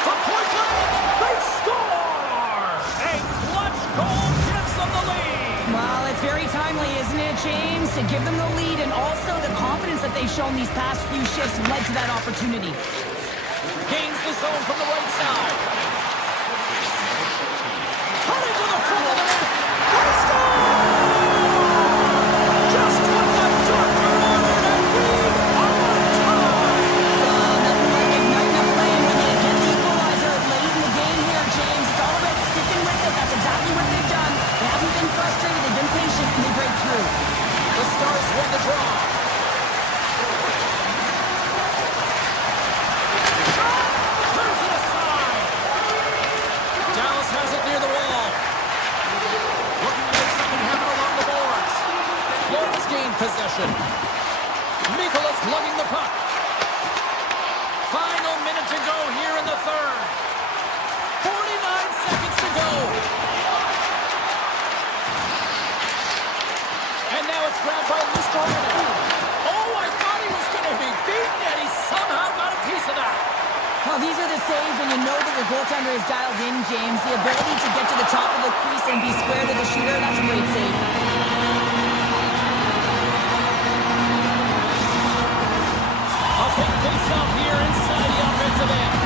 From point blank, they score! A clutch goal gives them the lead. Well, it's very timely, isn't it, James? To give them the lead, and also the confidence that they've shown these past few shifts led to that opportunity. Gains the zone from the right side. Cutting to the front of the net. What a stop! Just what the doctor ordered, and we are tied! Nothing like igniting a flame when you get the equalizer late in the game here, James. It's all about sticking with it. That's exactly what they've done. They haven't been frustrated. They've been patient, and they break through. The Stars win the draw. Shot! Turns it aside. Dallas has it near the wall. Looking to make something happen along the boards. Florida's gained possession. Mikola's lugging the puck. Final minute to go here in the third. 49 seconds to go. And now it's grabbed by Lustrone. Oh, I thought he was going to be beaten, and he somehow got a piece of that. Well, these are the saves when you know that your goaltender is dialed in, James. The ability to get to the top of the crease and be square to the shooter, that's a great save. A big face-off here inside the offensive end.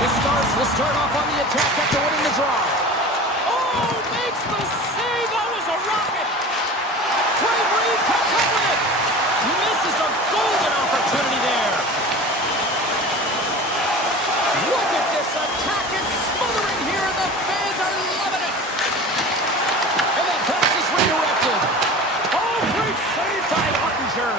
The Stars will start off on the attack after winning the draw. Oh, makes the save. That was a rocket. Great read, comes up with it. Misses a golden opportunity there. Look at this attack. It's smothering here, and the fans are loving it. And that pass is redirected. Oh, great save by Ottinger.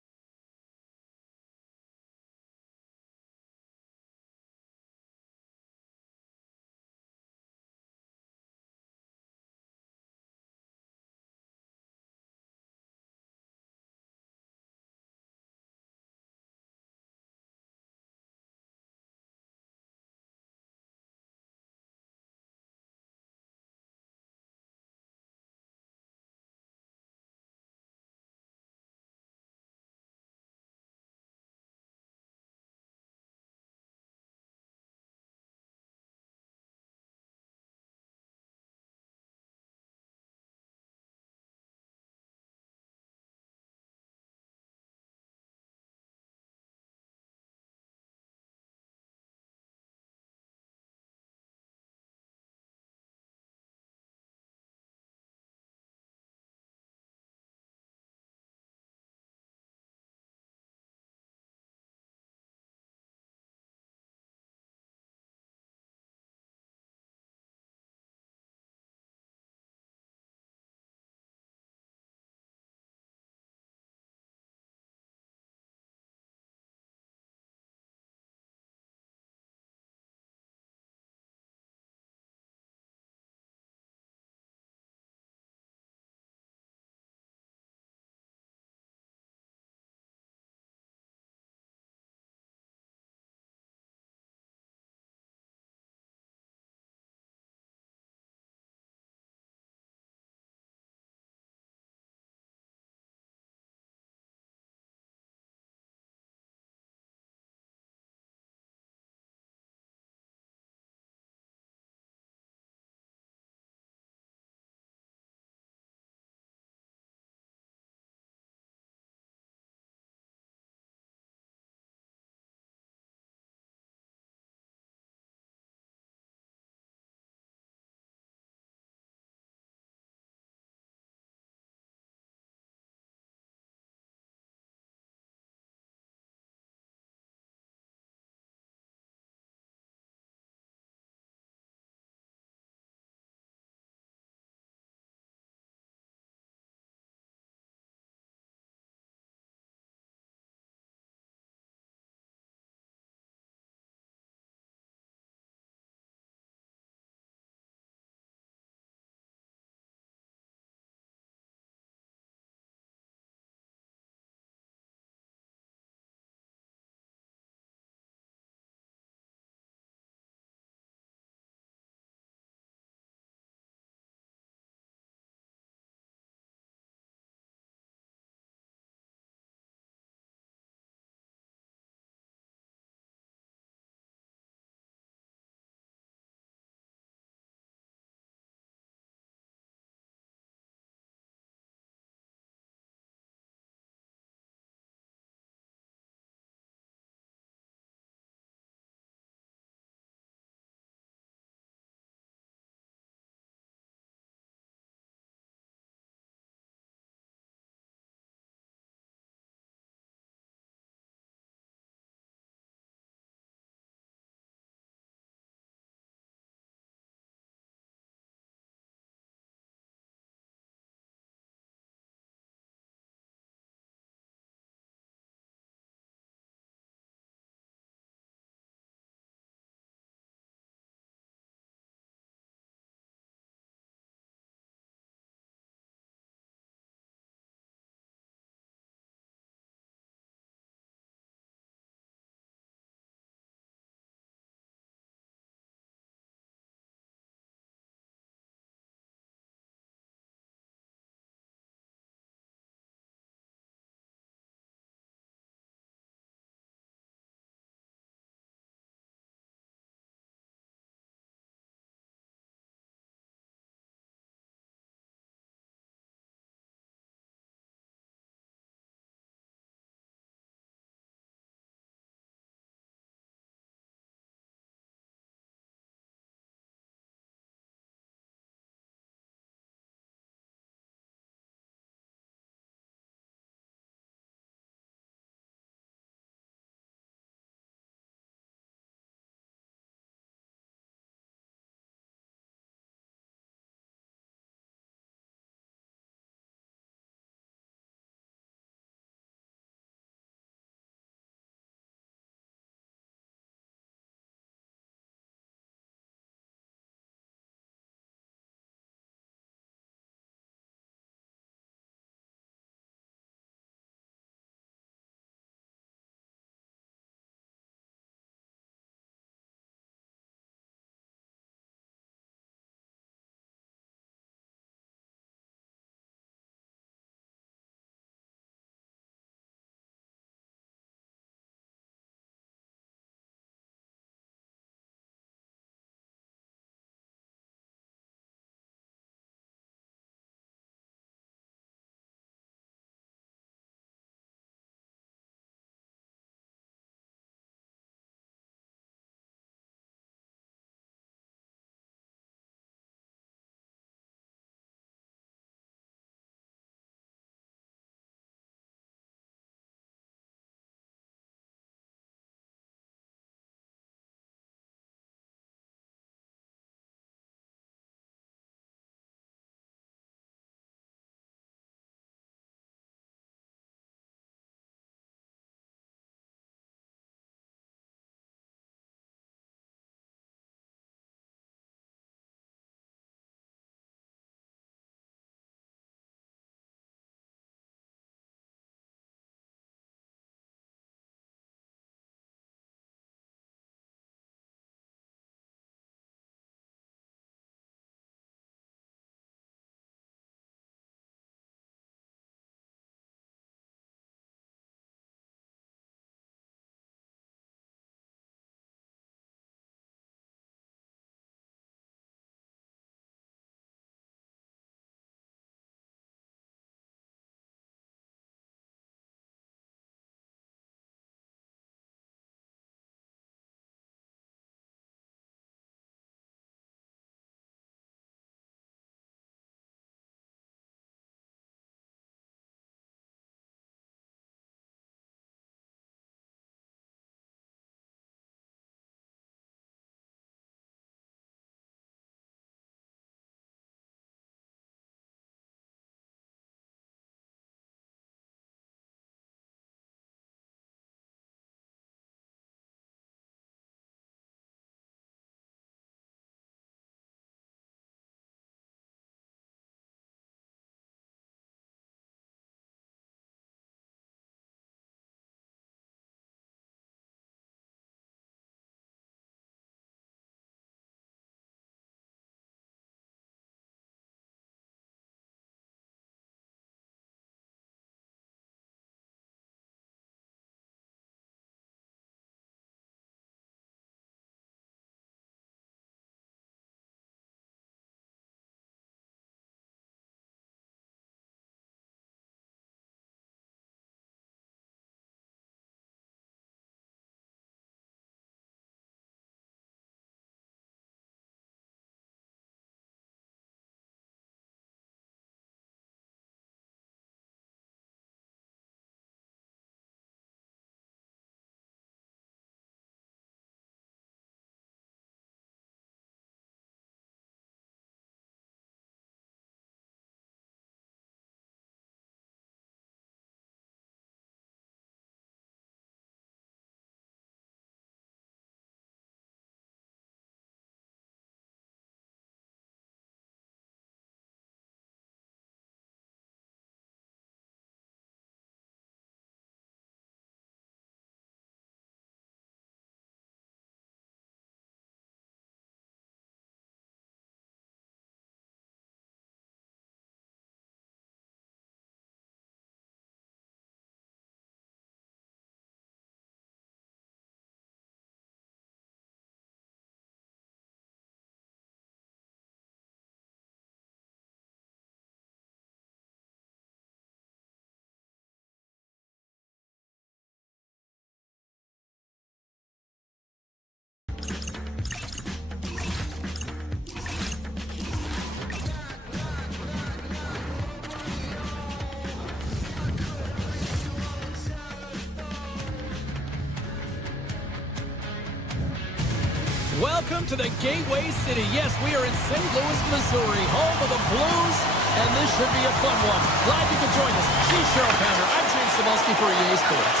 Welcome to the Gateway City. Yes, we are in St. Louis, Missouri, home of the Blues, and this should be a fun one. Glad you could join us. She's Cheryl Pounder. I'm James Cebulski for EA Sports.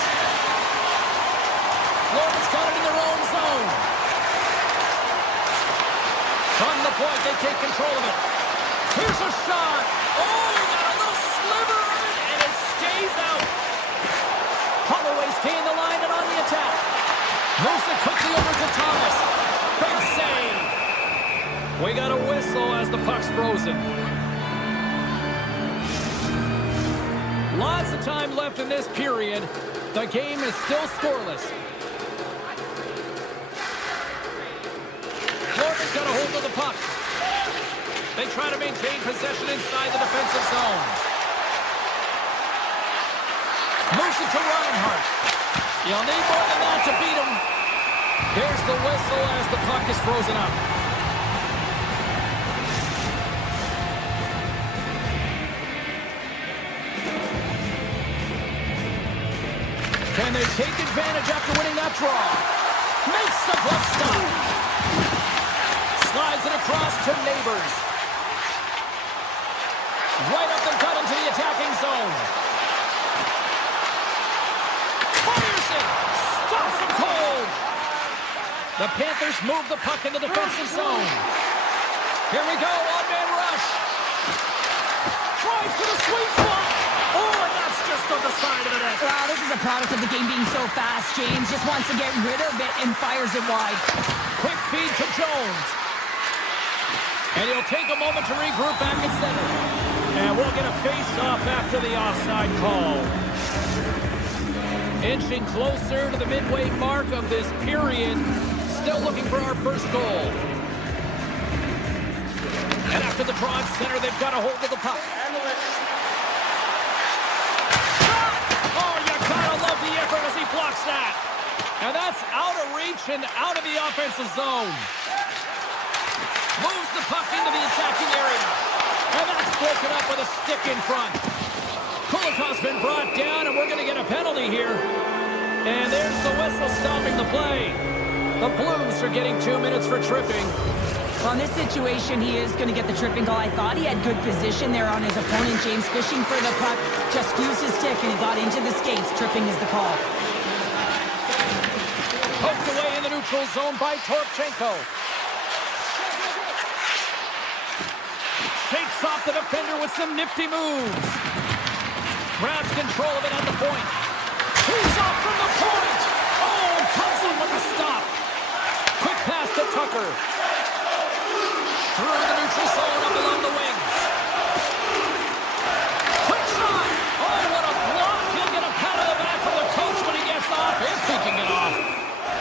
Florida's got it in their own zone. From the point, they take control of it. Here's a shot. Oh, he got a little sliver of it, and it stays out. Holloway's teeing the line and on the attack. Moves it quickly over to Thomas. Big save. We got a whistle as the puck's frozen. Lots of time left in this period. The game is still scoreless. Florida's got a hold of the puck. They try to maintain possession inside the defensive zone. Moves it to Reinhart. You'll need more than that to beat him. There's the whistle as the puck is frozen up. Can they take advantage after winning that draw? Makes the puck stop. Slides it across to Neighbors. Right up the gut into the attacking zone. Fires it. Stops him cold. The Panthers move the puck in the defensive zone. Here we go, one-man rush. Drives to the sweet spot. Oh, and that's just on the side of the net. Wow, this is a product of the game being so fast. James just wants to get rid of it and fires it wide. Quick feed to Jones. And he'll take a moment to regroup back at center. And we'll get a face-off after the offside call. Inching closer to the midway mark of this period. Still looking for our first goal. And after the draw at center, they've got a hold of the puck. Shot! Oh, you gotta love the effort as he blocks that. And that's out of reach and out of the offensive zone. Moves the puck into the attacking area. And that's broken up with a stick in front. Kulikoff's been brought down, and we're going to get a penalty here. And there's the whistle stopping the play. The Blues are getting 2 minutes for tripping. Well, in this situation, he is going to get the tripping goal. I thought he had good position there on his opponent. James fishing for the puck, just used his stick, and he got into the skates. Tripping is the call. Poked away in the neutral zone by Torpchenko. Shakes off the defender with some nifty moves. Grabs control of it at the point. He's off from the point. Oh, comes in with a stop. Quick pass to Tucker. Through the neutral zone up along the wing. Quick shot. Oh, what a block. He'll get a pat on the back from the coach when he gets off, if he can get off.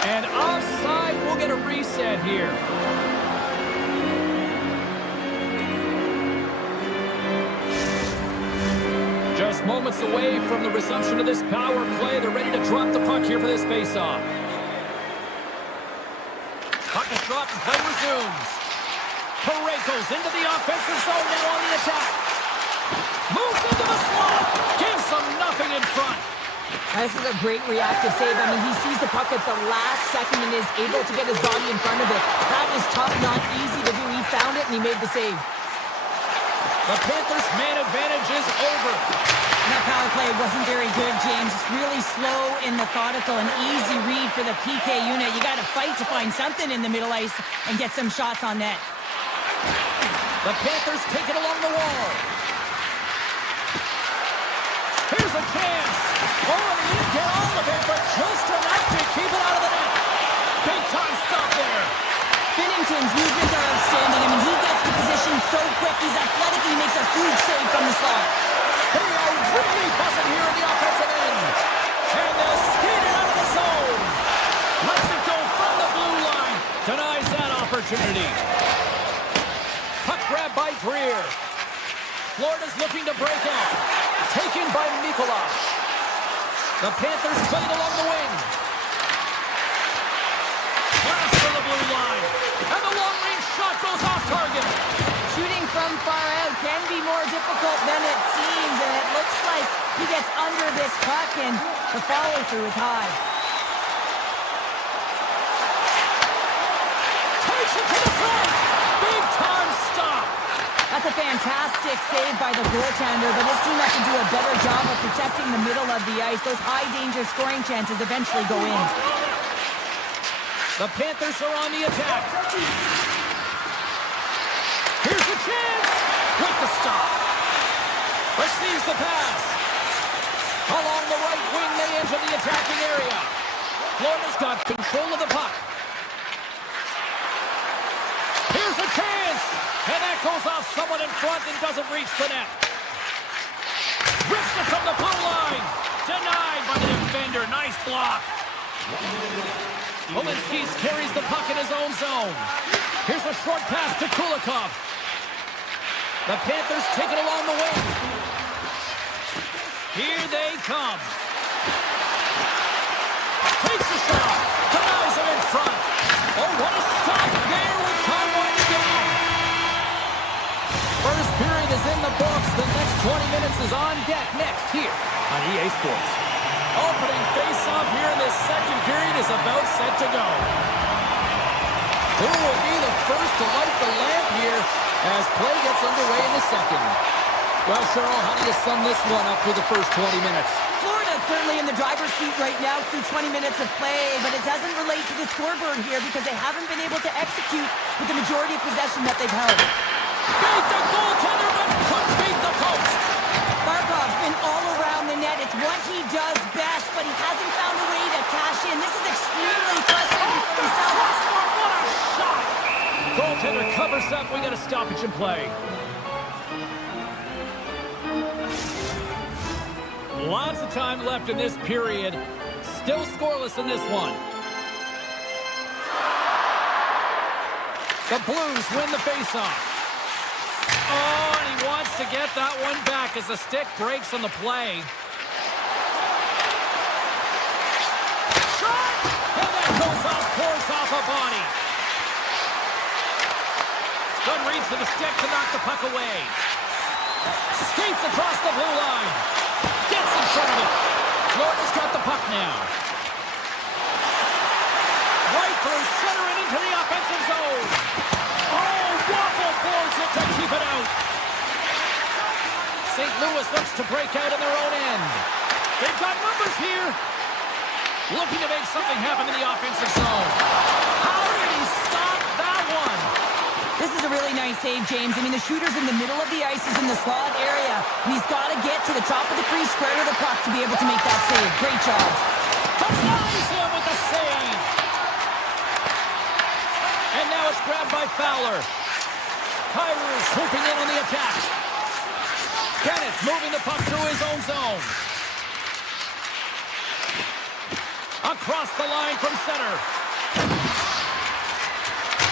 And offside, we'll get a reset here. Just moments away from the resumption of this power play. They're ready to drop the puck here for this face-off. Puck is dropped and play resumes. Parayko's into the offensive zone now on the attack. Moves into the slot. Gives them nothing in front. This is a great reactive save. I mean, he sees the puck at the last second and is able to get his body in front of it. That is tough, not easy to do. He found it and he made the save. The Panthers' man advantage is over. And that power play wasn't very good, James. It's really slow and methodical, an easy read for the PK unit. You got to fight to find something in the middle ice and get some shots on net. The Panthers take it along the wall. Here's a chance. Oh, he didn't get all of it, but just enough to keep it out of the net. Big time stop there. Binnington's movements are outstanding. I mean, he gets the position so quick. He's athletic and he makes a huge save from the slot. They are really buzzing here in the offensive end. And they'll skate it out of the zone. Lets it go from the blue line. Denies that opportunity. Puck grab by Greer. Florida's looking to break out. Taken by Mikolash. The Panthers play it along the wing. Pass to the blue line. And the long-range shot goes off target. Shooting from far out can be more difficult than it seems, and it looks like he gets under this puck, and the follow-through is high. it to the front. Big time stop. That's a fantastic save by the goaltender, but his team has to do a better job of protecting the middle of the ice. Those high-danger scoring chances eventually go in. The Panthers are on the attack. Here's a chance with the stop. Receives the pass. Along the right wing, they enter the attacking area. Florida's got control of the puck. Here's a chance. And that goes off someone in front and doesn't reach the net. Rips it from the blue line. Denied by the defender. Nice block. Polinskis carries the puck in his own zone. Here's a short pass to Kulikov. The Panthers take it along the wing. Here they come. Takes a shot. Denies him in front. Oh, what a stop there with time winding down. First period is in the books. The next 20 minutes is on deck next here on EA Sports. Opening face-off here in this second period is about set to go. Who will be the first to light the lamp here as play gets underway in the second? Well, Cheryl, how do you sum this one up through the first 20 minutes? Florida's certainly in the driver's seat right now through 20 minutes of play, but it doesn't relate to the scoreboard here because they haven't been able to execute with the majority of possession that they've held. Beat the goaltender, but couldn't beat the post. Barkov's been all around the net. It's what he does best, but he hasn't found a way to cash in. This is extremely frustrating for himself. What a shot! Goaltender covers up. We got a stoppage in play. Lots of time left in this period. Still scoreless in this one. The Blues win the faceoff. Oh, and he wants to get that one back as the stick breaks on the play. Shot! And that goes off, pours off a body. Good reach for the stick to knock the puck away. Skates across the blue line. Gets in front of it. Florida's got the puck now. Right through center and into the offensive zone. Oh, Waffle boards it to keep it out. St. Louis looks to break out in their own end. They've got numbers here. Looking to make something happen in the offensive zone. How did he stop that one? This is a really nice save, James. I mean, the shooter's in the middle of the ice. He's in the slot area. And he's got to get to the top of the crease, square to the puck to be able to make that save. Great job. Denies him with the save. And now it's grabbed by Fowler. Kyrou swooping in on the attack. Bennett's moving the puck through his own zone. Across the line from center.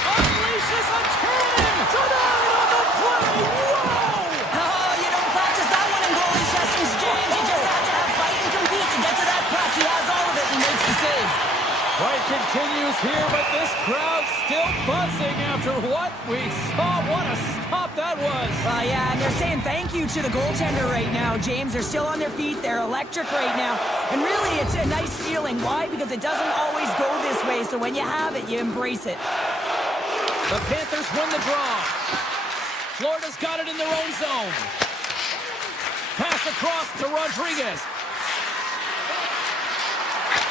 Unleashes a cannon! Denied on the play! Whoa! Oh, you don't practice that one in goalie sessions, James. You just have to have fight and compete to get to that puck. He has all of it and makes the save. Fight continues here, but this crowd's still buzzing after what we saw. What a stop that was! Yeah, and they're saying thank you to the goaltender right now, James. They're still on their feet. They're electric right now. And really, it's a nice feeling. Why? Because it doesn't always go this way, so when you have it, you embrace it. The Panthers win the draw. Florida's got it in their own zone. Pass across to Rodriguez.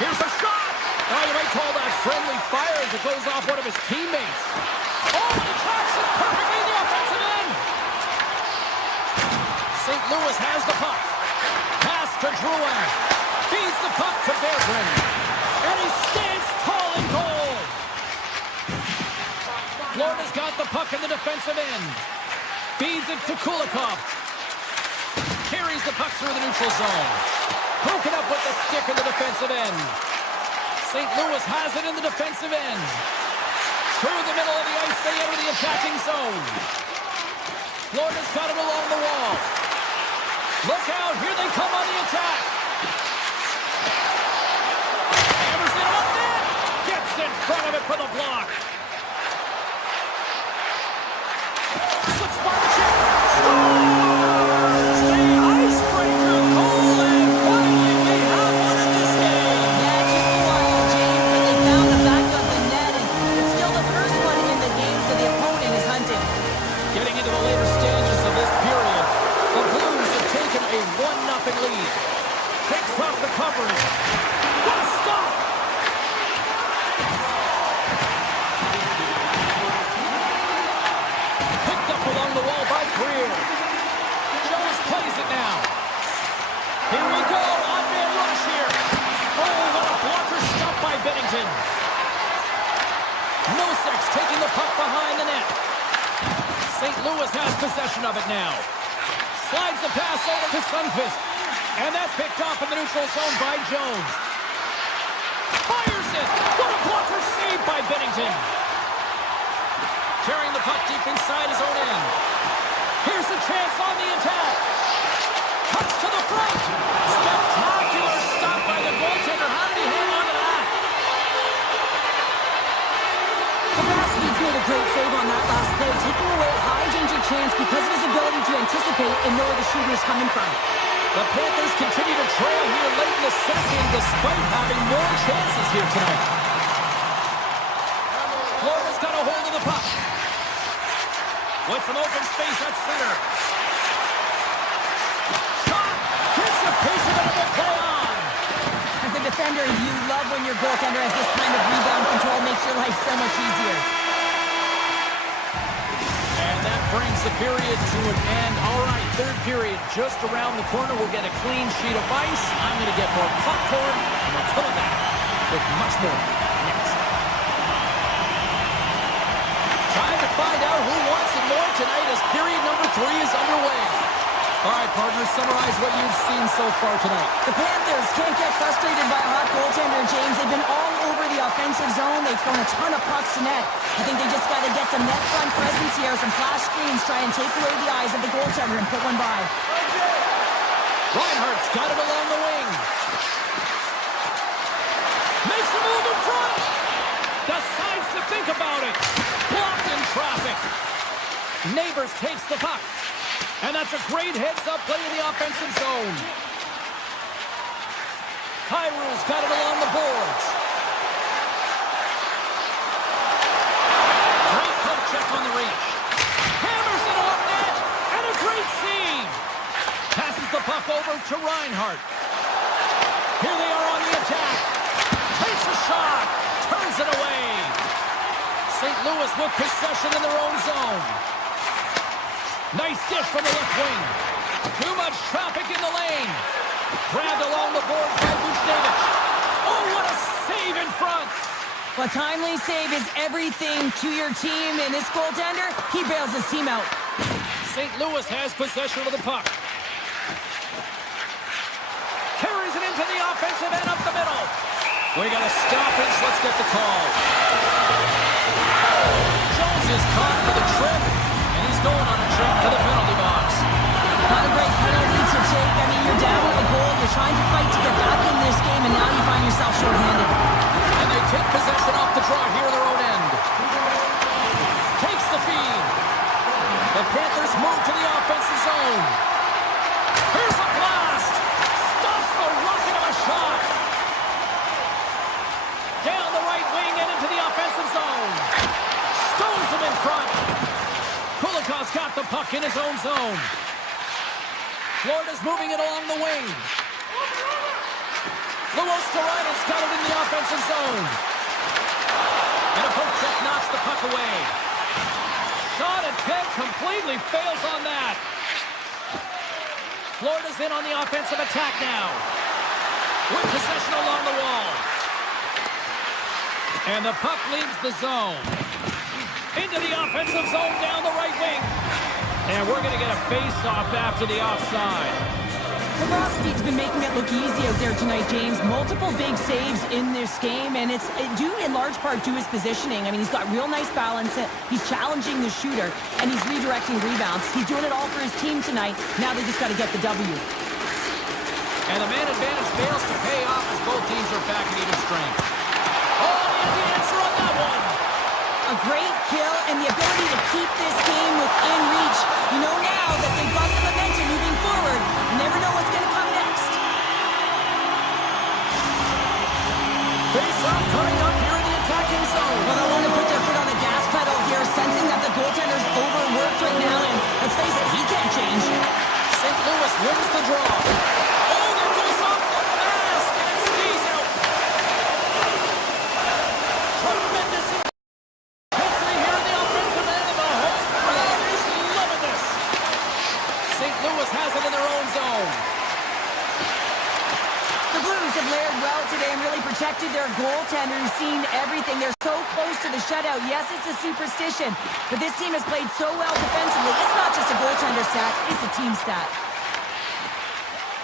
Here's a shot! Oh, you might call that friendly fire as it goes off one of his teammates. Oh, and he tracks it perfectly in the offensive end. St. Louis has the puck. Pass to Drouin. Feeds the puck to Berggren. And he stands tall in goal. Florida's got the puck in the defensive end. Feeds it to Kulikov. Carries the puck through the neutral zone. Broken up with the stick in the defensive end. St. Louis has it in the defensive end. Through the middle of the ice, they enter the attacking zone. Florida's got it along the wall. Look out, here they come on the attack. Hammers it on net. Gets in front of it for the block. Slips by the chip. Scores! The icebreaker goal, and finally they have one in this game. Yeah, it took a while, James, but they found the back of the net, and it's still the first one in the game. shakes off the covering. What a stop! Picked up along the wall by Greer. Jones plays it now. Here we go. On-man rush here. Oh, what a blocker stop by Bennington. Noseks taking the puck behind the net. St. Louis has possession of it now. Slides the pass over to Sundqvist. And that's picked off in the neutral zone by Jones. Fires it. What a blocker save by Bennington. Carrying the puck deep inside his own end. Here's a chance on the attack. Cuts to the front. Spectacular stop by the goaltender. How did he hang on to that? He's made a great save on that last play, taking away a high-danger chance because of his ability to anticipate and know where the shooter is coming from. The Panthers continue to trail here late in the second despite having more chances here tonight. Florida's got a hold of the puck. With some open space at center. Shot! Gets a piece of it and will play on. As a defender, you love when your goaltender has this kind of rebound control. Makes your life so much easier. And that brings the period to an end. All right, third period just around the corner. We'll get a clean sheet of ice. I'm going to get more popcorn, and we're coming back with much more next. Time to find out who wants it more tonight as period number 3 is underway. All right, partners, summarize what you've seen so far tonight. The Panthers can't get frustrated by a hot goaltender, James. They've been all over the offensive zone. They've thrown a ton of pucks to net. I think they just got to get some net front presence here, some flash screens, try and take away the eyes of the goaltender and put one by. Reinhardt's got it along the wing. Makes a move in front. Decides to think about it. Blocked in traffic. Neighbors takes the puck. And that's a great heads-up play in the offensive zone. Kyrie's got it along the boards. Great poke check on the reach. Hammers it on net. And a great save. Passes the puck over to Reinhardt. Here they are on the attack. Takes a shot. Turns it away. St. Louis with possession in their own zone. Nice dish from the left wing. Too much traffic in the lane. Grabbed along the boards by Buchnevich. Oh, what a save in front. A timely save is everything to your team, and this goaltender, he bails his team out. St. Louis has possession of the puck. Carries it into the offensive end up the middle. We got a stoppage. Let's get the call. Jones is caught for the trip, and he's going on a trip to the penalty box. Not a great penalty to take. I mean, you're down with a goal. You're trying to fight to get back in this game, and now you find yourself shorthanded. And they take possession off the draw here in their own end. Takes the feed. The Panthers move to the offensive zone. Here's a blast. Stops the rocket of a shot. Down the right wing and into the offensive zone. Stones him in front. Kulikov's got the puck in his own zone. Florida's moving it along the wing. Luos Corrales got it in the offensive zone. And a poke check knocks the puck away. Shot attempt completely fails on that. Florida's in on the offensive attack now. With possession along the wall. And the puck leaves the zone. Into the offensive zone down the right wing. And we're going to get a face-off after the offside. Bobrovsky's been making it look easy out there tonight, James. Multiple big saves in this game, and it's due in large part to his positioning. I mean, he's got real nice balance. He's challenging the shooter, and he's redirecting rebounds. He's doing it all for his team tonight. Now they just got to get the W. And the man advantage fails to pay off as both teams are back at even strength. Oh, and the answer on that one. A great kill and the ability to keep this game within reach. You know now that they've got the momentum moving forward. You never know what's going to come next. Face-off coming up here in the attacking zone. Well, they want to put their foot on the gas pedal here, sensing that the goaltender's overworked right now, and let's face it, he can't change. St. Louis wins the draw. Oh, there goes off the have layered well today and really protected their goaltender who's seen everything. They're so close to the shutout. Yes, it's a superstition, but this team has played so well defensively. It's not just a goaltender stat, it's a team stat.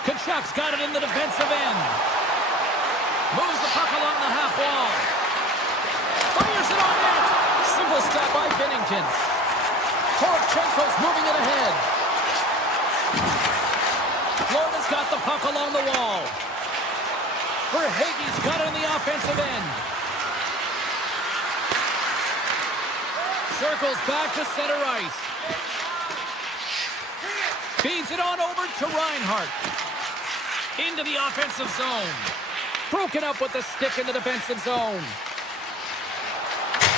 Kachuk's got it in the defensive end. Moves the puck along the half wall. Fires it on net. Simple stop by Binnington. Poroshenko's moving it ahead. Florida's got the puck along the wall. Verhaeghe's got it in the offensive end. Circles back to center ice. Feeds it on over to Reinhart. Into the offensive zone. Broken up with the stick in the defensive zone.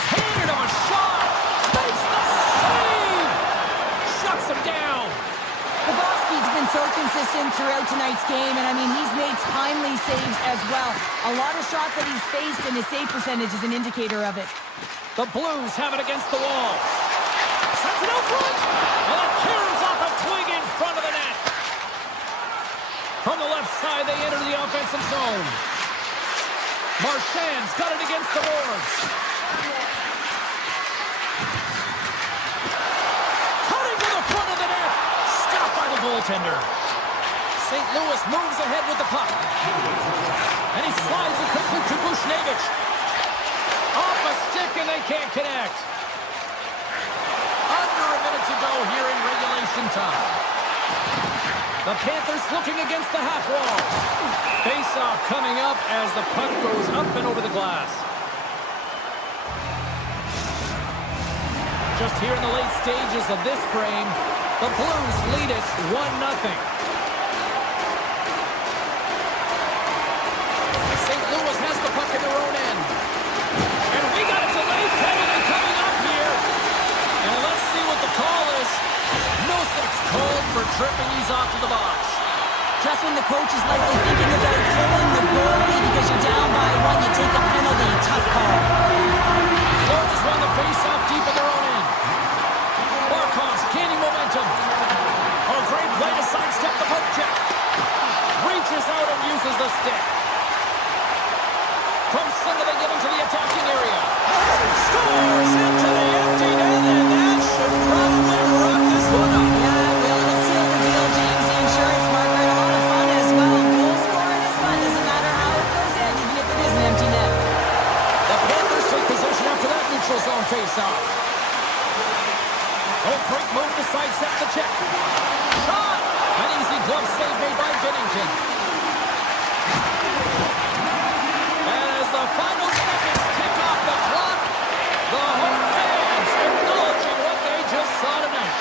Handed him a shot. Makes the save. Shuts him down. Pavelski's been so consistent throughout tonight's game, and I mean, he's made timely saves as well. A lot of shots that he's faced, and his save percentage is an indicator of it. The Blues have it against the wall. Sends it out front. And it tears off a twig in front of the net. From the left side, they enter the offensive zone. Marchand's got it against the boards. Cutting to the front of the net. Stopped by the goaltender. St. Louis moves ahead with the puck. And he slides it quickly to Buchnevich. Off a stick and they can't connect. Under a minute to go here in regulation time. The Panthers looking against the half wall. Face-off coming up as the puck goes up and over the glass. Just here in the late stages of this frame, the Blues lead it 1-0. St. Louis has the puck in their own end. And we got a delayed penalty coming up here. And let's see what the call is. Nosek's called for tripping. He's off to the box. Just when the coach is likely thinking about pulling the goalie because you're down by one, you take a penalty. Tough call. Florida's won the face-off deep in their own end. Barkov's gaining momentum. A great play to sidestep the poke check. Reaches out and uses the stick. From center, they get into the attacking area. Scores into the empty net, and that should probably wrap this one up. Yeah, it will. It'll seal the deal, James. The insurance marker had a lot of fun as well. Goal scoring is fun. Doesn't matter how it goes in, even if it is an empty net. The Panthers take possession after that neutral zone face-off. Oh, great move to sidestep the check. Shot! An easy glove save made by Binnington. And as the final seconds tick off the clock, the home fans acknowledging what they just saw tonight.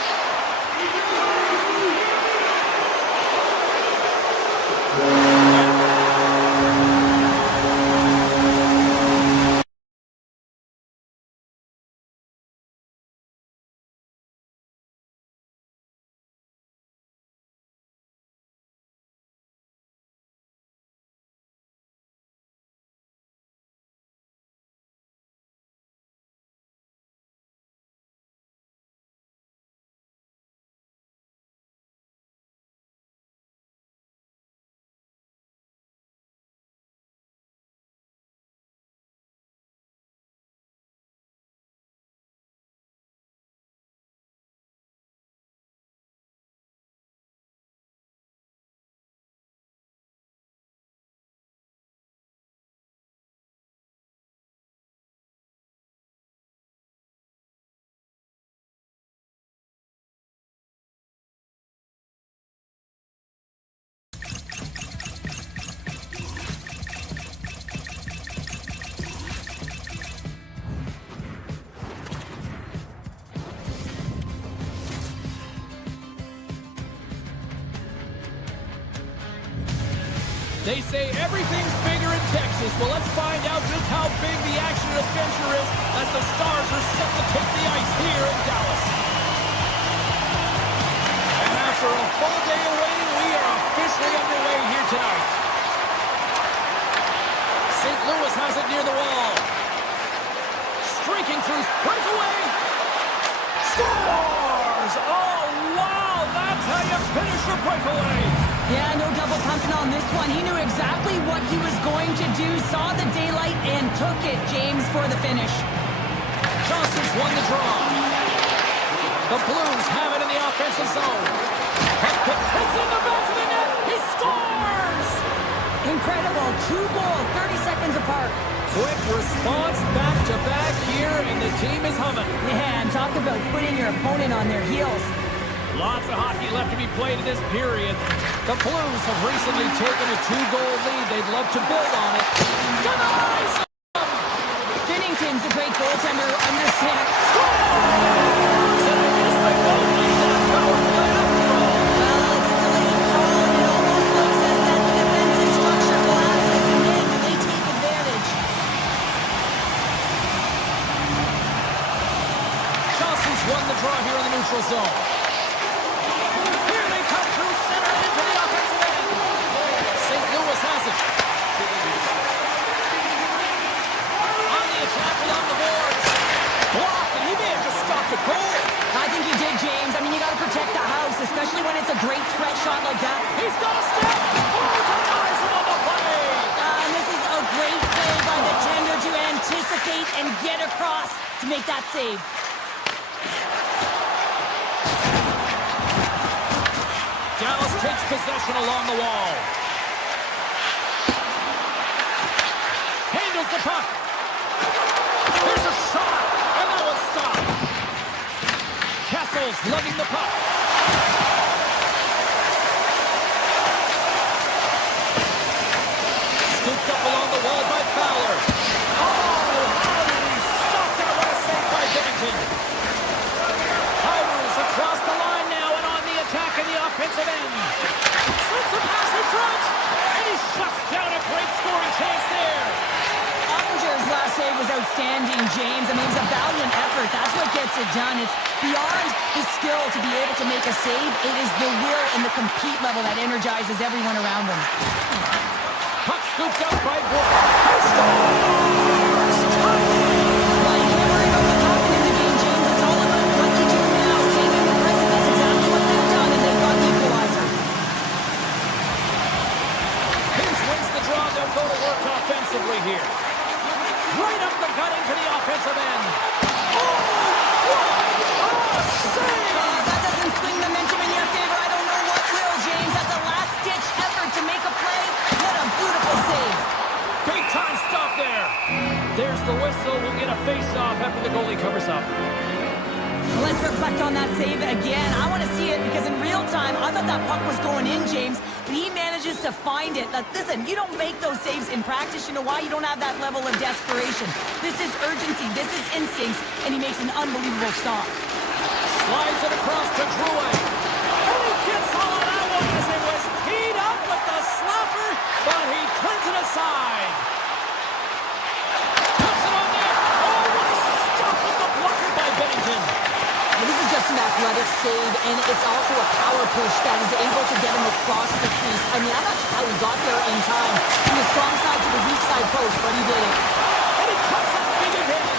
They say everything's bigger in Texas. Well, let's find out just how big the action and adventure is as the Stars are set to take the ice here in Dallas. And after a full day of waiting, we are officially underway here tonight. St. Louis has it near the wall. Streaking through, breakaway. Scores! Oh, wow! That's how you finish the breakaway. Yeah, no double pumping on this one. He knew exactly what he was going to do, saw the daylight, and took it, James, for the finish. Johnson's won the draw. The Blues have it in the offensive zone. Hits in the back of the net. He scores! Incredible. 2 goals, 30 seconds apart. Quick response back-to-back here, and the team is humming. Yeah, and talk about putting your opponent on their heels. Lots of hockey left to be played in this period. The Blues have recently taken a 2-goal lead. They'd love to build on it. Denies! Binnington's a great goaltender. Understand. Scores! And I guess they won't leave that power play after all. Well, it's a delayed call, and it almost looks as that the defensive structure collapses, and then they take advantage. Johnson's won the draw here in the neutral zone. Here they come through center and into the offensive end. St. Louis has it. On the attack along the boards. Blocked, and he may have just stopped a goal. I think he did, James. I mean, you got to protect the house, especially when it's a great threat shot like that. He's got a step. Oh, denies him on the play. And this is a great play by the tender to anticipate and get across to make that save. Dallas takes possession along the wall. Handles the puck. There's a shot, and that was stopped. Kessel's lugging the puck. Scooped up along the wall by Fowler. Oh, how did he stop that? What a save by Binnington. Hires across the line now and on the attack in the offensive end. Slips a pass in front, and he shuts down a great scoring chance there. Ottinger's last save was outstanding, James. I mean, it's a valiant effort. That's what gets it done. It's beyond the skill to be able to make a save. It is the will and the compete level that energizes everyone around him. Puck scooped up by Wood. He scores! Well, you can't worry about what happened in the game, James. It's all about what you do now. Saving the present. That's exactly what they've done, and they've got the equalizer. Hintz wins the draw. They'll go to work offensively here. Right up the gut into the offensive end. Oh, what a save! That doesn't swing the momentum in your favor. I don't know what will, James. That's a last-ditch effort to make a play. What a beautiful save. Big time stop there. There's the whistle. We'll get a face-off after the goalie covers up. Let's reflect on that save again. I want to see it because in real time, I thought that puck was going in, James, but he manages to find it. Now, listen, you don't make those saves in practice. You know why? You don't have that level of desperation. This is urgency. This is instincts, and he makes an unbelievable stop. Slides it across to Drouin. And he gets all of that one as it was teed up with the slapper, but he turns it aside. Puts it on net. Oh, what a stop with the blocker by Binnington. This is just an athletic save, and it's also a power push that is able to get him across the crease. I mean, I'm not sure how he got there in time. From the strong side to the weak side post, but he did it. And he cuts it big again.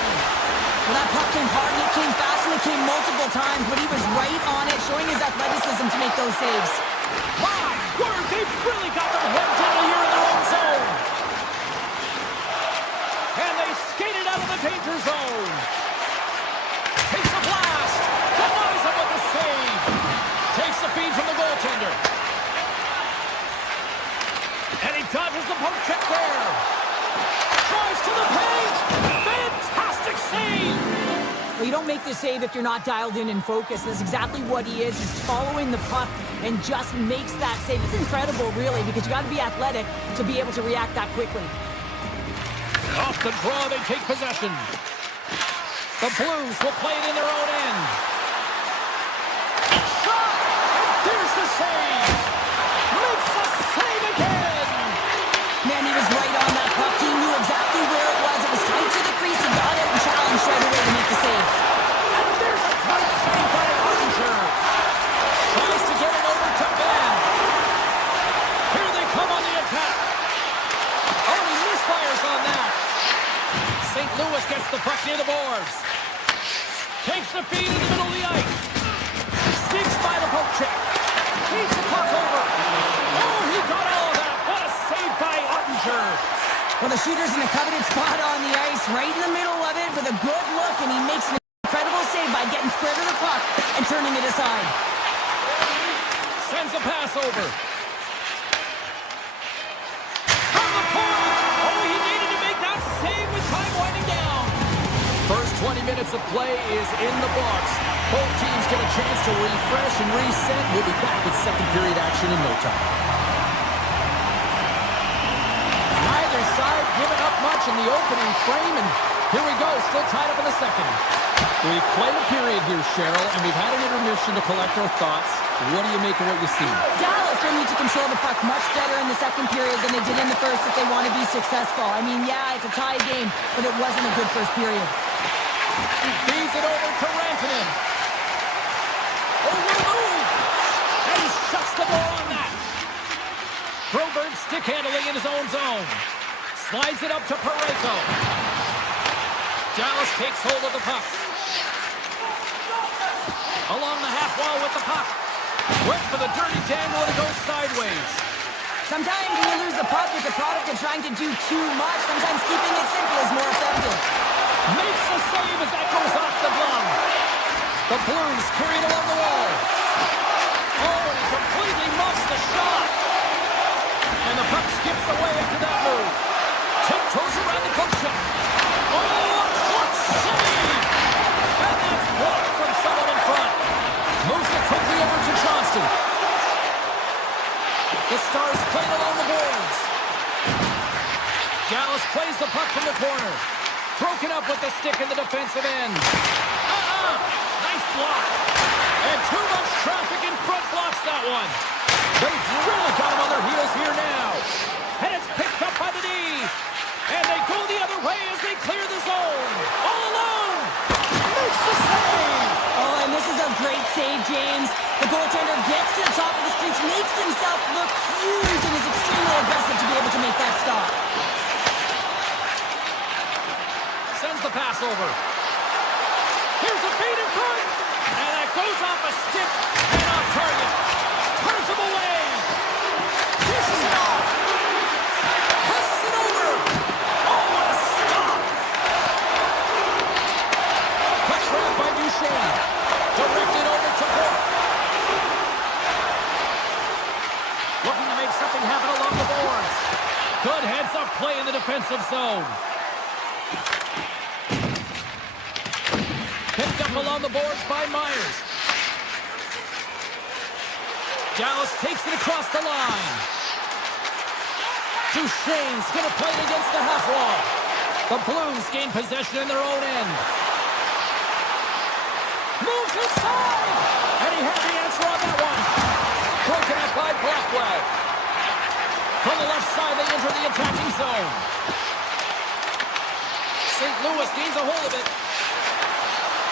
Well, that puck came hard, and it came fast, and it came multiple times, but he was right on it, showing his athleticism to make those saves. My word, they've really got them hemmed in here in their own zone. And they skated out of the danger zone. Takes a blast. Denies him with the save. Takes the feed from the goaltender. And he dodges the poke check there. Drives to the paint. Fantastic save. Well, you don't make the save if you're not dialed in and focused. That's exactly what he is. He's following the puck and just makes that save. It's incredible, really, because you got to be athletic to be able to react that quickly. Off the draw, they take possession. The Blues will play it in their own end. Shot! And there's the save! Makes the save again! Man, he was right on that puck. He knew exactly where it was. It was tight to the crease. He got it and challenged right away to make the save. And there's a great save by Ottinger. Tries to get it over to Ben. Here they come on the attack. Oh, he misfires on that. St. Louis gets the puck near the boards. Takes the feed in the middle of the ice. Sneaks by the poke check. Feeds the puck over. Oh, third. Well, the shooter's in a coveted spot on the ice, right in the middle of it with a good look, and he makes an incredible save by getting square to the puck and turning it aside. Sends a pass over. From the point! Oh, he needed to make that save with time winding down. First 20 minutes of play is in the books. Both teams get a chance to refresh and reset. We'll be back with second period action in no time. Neither side giving up much in the opening frame, and here we go, still tied up in the second. We've played a period here, Cheryl, and we've had an intermission to collect our thoughts. What do you make of what you see? Dallas will need to control the puck much better in the second period than they did in the first if they want to be successful. I mean, yeah, it's a tie game, but it wasn't a good first period. He feeds it over to Rantanen. Oh, what a move! And he shuts the door on that. Broberg stick handling in his own zone. Slides it up to Parayko. Dallas takes hold of the puck. Along the half wall with the puck. Went for the dirty dangle and it goes sideways. Sometimes when you lose the puck, it's a product of trying to do too much. Sometimes keeping it simple is more effective. Makes the save as that goes off the glove. The Blues carry it along the wall. Oh, and he completely muffs the shot. And the puck skips away after that move. Tiptoes around the coach shot. Oh, a clutch save! And that's blocked from someone in front. Moves it quickly over to Johnston. The Stars play it along the boards. Dallas plays the puck from the corner. Broken up with the stick in the defensive end. Nice block. And too much traffic in front blocks that one. They've really got him on their heels here now. And it's picked up by the D. And they go the other way as they clear the zone. All alone. Makes the save. Oh, and this is a great save, James. The goaltender gets to the top of the crease, makes himself look huge, and is extremely aggressive to be able to make that stop. Sends the pass over. Here's a feed in front. And that goes off a stick and off target. Turns him away. Dishes it off. Passes it over. Oh, what a stop. Puck grabbed by Duchesne. Directed over to Hook. Looking to make something happen along the boards. Good heads-up play in the defensive zone. Picked up along the boards by Myers. Dallas takes it across the line. Duchesne's going to play it against the half wall. The Blues gain possession in their own end. Moves inside! And he had the answer on that one. Broken up by Blackwell. From the left side, they enter the attacking zone. St. Louis gains a hold of it.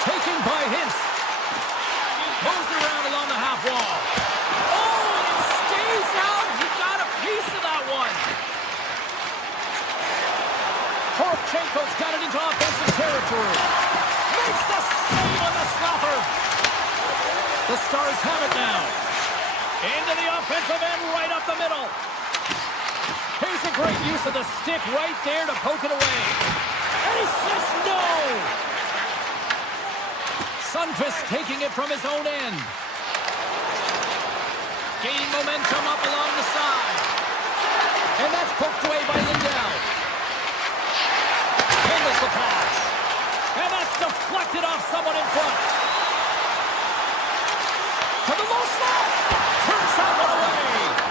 Taken by Hintz. Moves around along the half wall. Oh, and it stays out. He got a piece of that one. Poroshenko's got it into offensive territory. Makes the save on the slapper. The Stars have it now. Into the offensive end, right up the middle. Here's a great use of the stick right there to poke it away. And he says no. Sundqvist taking it from his own end. Gaining momentum up along the side. And that's poked away by Lindell. Handles the pass. And that's deflected off someone in front. To the low slot. Turns that one away.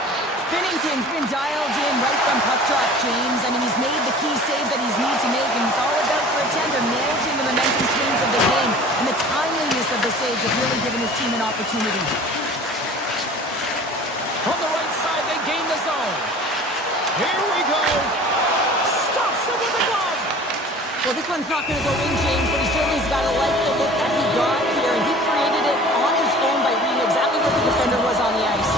Binnington's been dialed in right from puck drop, James. I mean, he's made the key save that he's need to make, and it's all about for a tender managing the momentum swings of the game, and the timeliness of the saves have really given his team an opportunity. From the right side, they gain the zone. Here we go. Stops him with the glove. Well, this one's not going to go in, James, but he certainly's got to like the look that he got here, and he created it on his own by reading exactly where the defender was on the ice.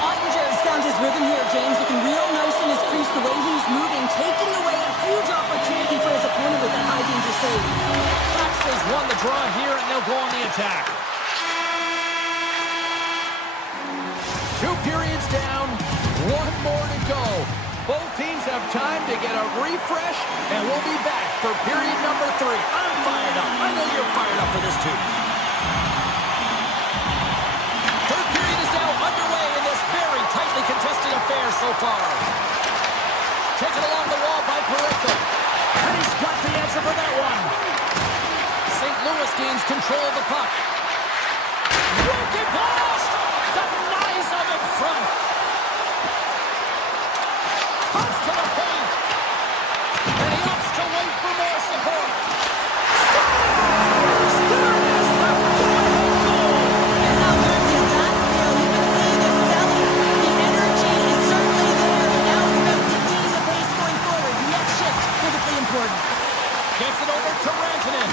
Ottinger's found his rhythm here, James, looking real nice in his crease, the way he's moving, taking away a huge opportunity for his opponent with that high-danger save. Fox has won the draw here, and they'll go on the attack. 2 periods down, 1 more to go. Both teams have time to get a refresh, and we'll be back for period number 3. I'm fired up. I know you're fired up for this too. Third period is now underway in this very tightly contested affair so far. Taken along the wall by Parayko. And he's got the answer for that one. St. Louis gains control of the puck. Wicked blast! Denies him in front. Cuts to the paint. And he opts to wait for more support. Scores! There it is, the go-ahead goal! And how good is that feel? You can see the selling. The energy is certainly there, but now it's about dictating the pace going forward. The next shift, critically important. Gets it over to Rantanen.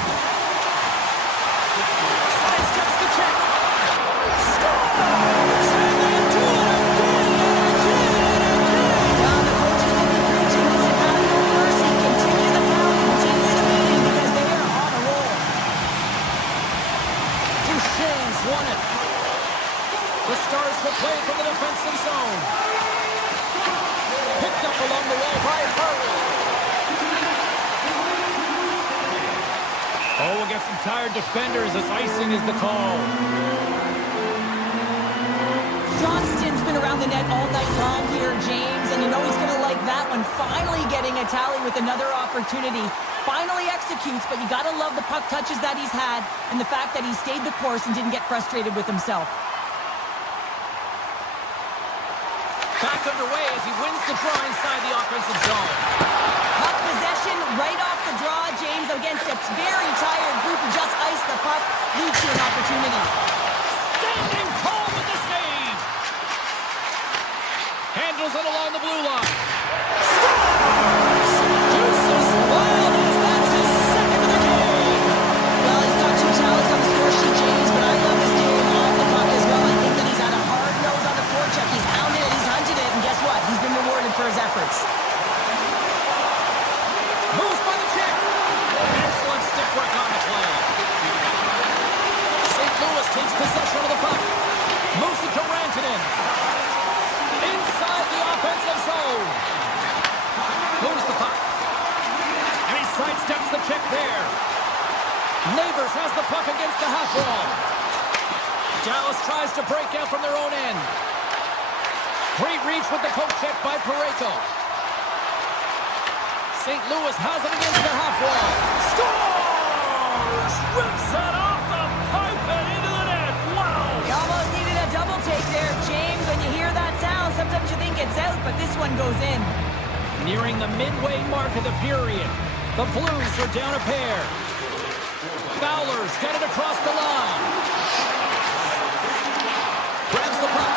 Sidesteps the check. Scores! And they do it again and again and again! Well, the coaches will be preaching this and have no mercy. Continue the pound, continue the beating, because they are on a roll. Duchesne's won it. The Stars will play from the defensive zone. Picked up along the wall by Hurley. Oh, we'll get some tired defenders as icing is the call. Johnston's been around the net all night long here, James, and you know he's going to like that one. Finally getting a tally with another opportunity. Finally executes, but you got to love the puck touches that he's had and the fact that he stayed the course and didn't get frustrated with himself. Back underway as he wins the draw inside the offensive zone. Puck possession right off the draw, James, against a very tired group who just iced the puck. Leads to an opportunity. Standing tall with the save. Handles it along the blue line. Scores! Deuces Wilders, that's his second of the game. Well, he's got 2 tallies on the score sheet, James, but I love his game off the puck as well. I think that he's had a hard nose on the forecheck. He's hounded it, he's hunted it, and guess what? He's been rewarded for his efforts. Moves by the check. Excellent stick work on the play. St. Louis takes possession of the puck. Moves it to Rantanen. Inside the offensive zone. Moves the puck. And he sidesteps the check there. Neighbors has the puck against the half wall. Dallas tries to break out from their own end. Great reach with the poke check by Parayko. St. Louis has it against the half wall. Scores! Rips it off the pipe and into the net. Wow! He almost needed a double take there, James. When you hear that sound, sometimes you think it's out, but this one goes in. Nearing the midway mark of the period, the Blues are down a pair. Fowler's got it across the line. Grabs the puck.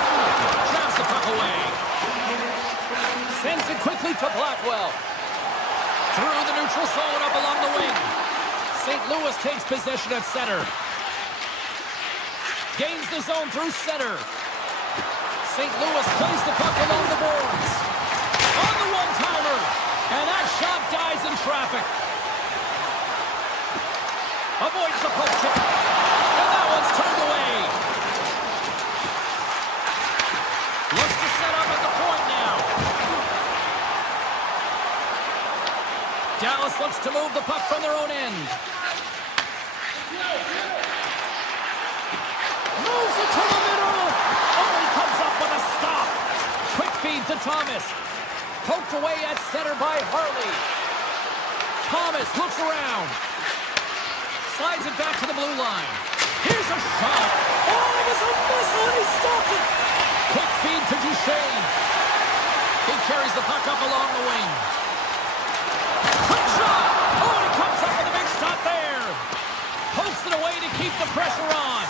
Grabs the puck away. Sends it quickly to Blackwell. Through the neutral zone up along the wing. St. Louis takes possession at center. Gains the zone through center. St. Louis plays the puck along the boards. On the one-timer. And that shot dies in traffic. Avoids the poke check. And that one's turned away. Looks to set up at the point now. Dallas looks to move the puck from their own end. Moves it to the middle. Oh, he comes up with a stop. Quick feed to Thomas. Poked away at center by Harley. Thomas looks around. Slides it back to the blue line. Here's a shot. Oh, it was a missile and he stopped it. Quick feed to Duchesne. He carries the puck up along the wing. Quick shot! Oh, and he comes up with a big stop there. Pokes it away to keep the pressure on.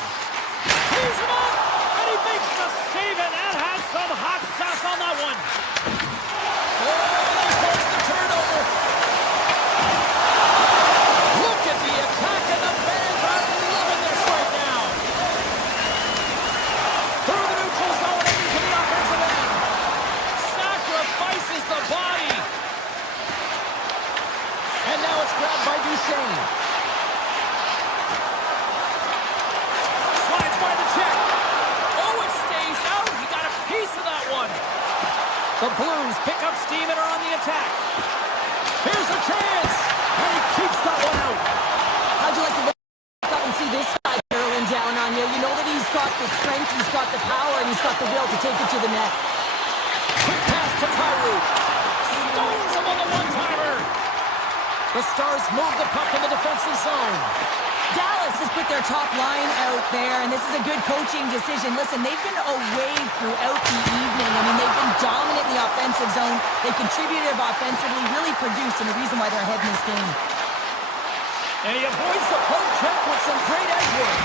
Tees him up, and he makes the save, and that has some hot sauce on that one. Oh, they force the turnover. Look at the attack, and the fans are loving this right now. Through the neutral zone and into the offensive end. Sacrifices the body. And now it's grabbed by Duchesne. Slides by the check. Oh, it stays out. He got a piece of that one. The Blues pick up steam and are on the attack. Here's a chance, and he keeps that one out. How'd you like to look up and see this side barreling down on you? You know that he's got the strength, he's got the power, and he's got the will to take it to the net. Quick pass to Kyrou. Stones him on the one-timer. The Stars move the puck in the defensive zone. Dallas has put their top line out there, and this is a good coaching decision. Listen, they've been away throughout the evening. I mean, they've been dominant in the offensive zone. They contributed offensively, really produced, and the reason why they're ahead in this game. And he avoids the poke check with some great edge work.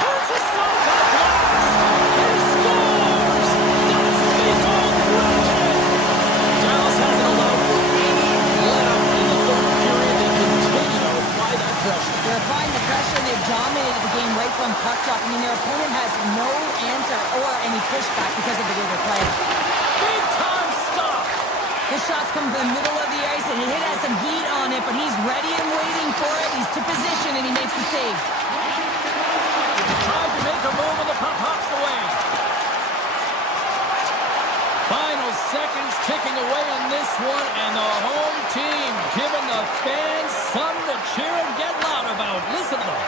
Turns his son to the blast. He scores! That's the goal rocket! Dallas hasn't allowed for any let-up in the third period. They continue to apply that pressure. They're applying the pressure, and they've dominated the game right from puck drop. I mean, their opponent has no answer or any pushback because of the way they're playing. Big time stop! The shots come from the middle of the ice, and he has some heat on it, but he's ready and waiting for it. He's to position, and he makes the save. Tried to make a move, and the puck hops away. Final seconds ticking away on this one, and the home team giving the fans something to cheer and get loud about. Listen to them.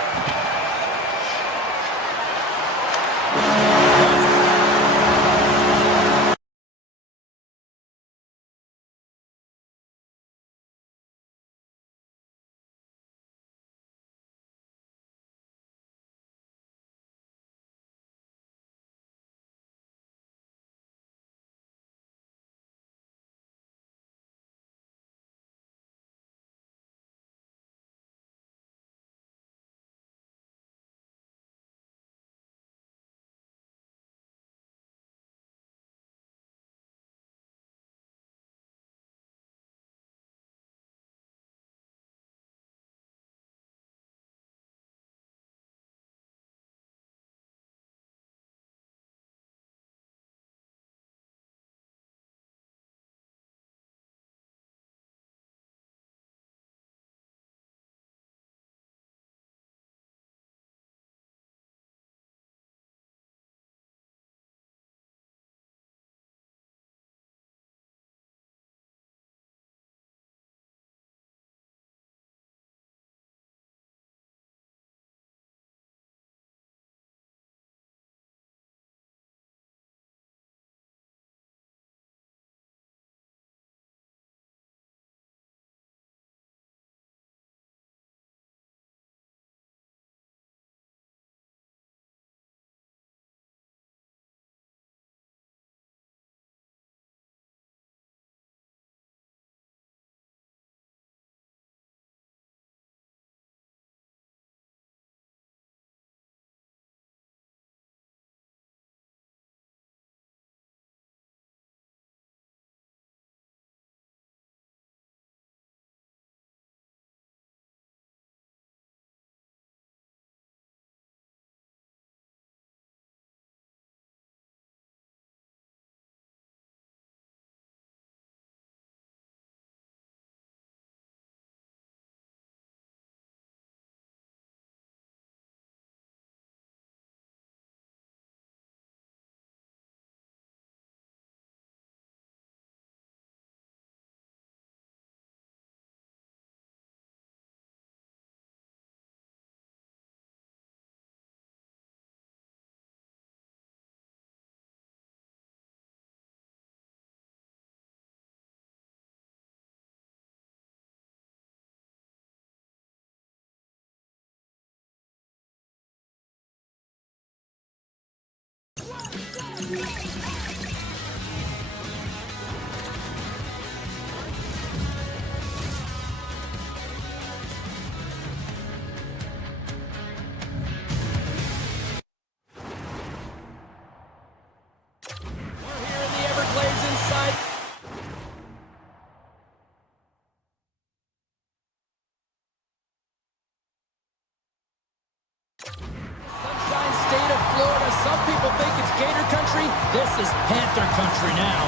This is Panther country now.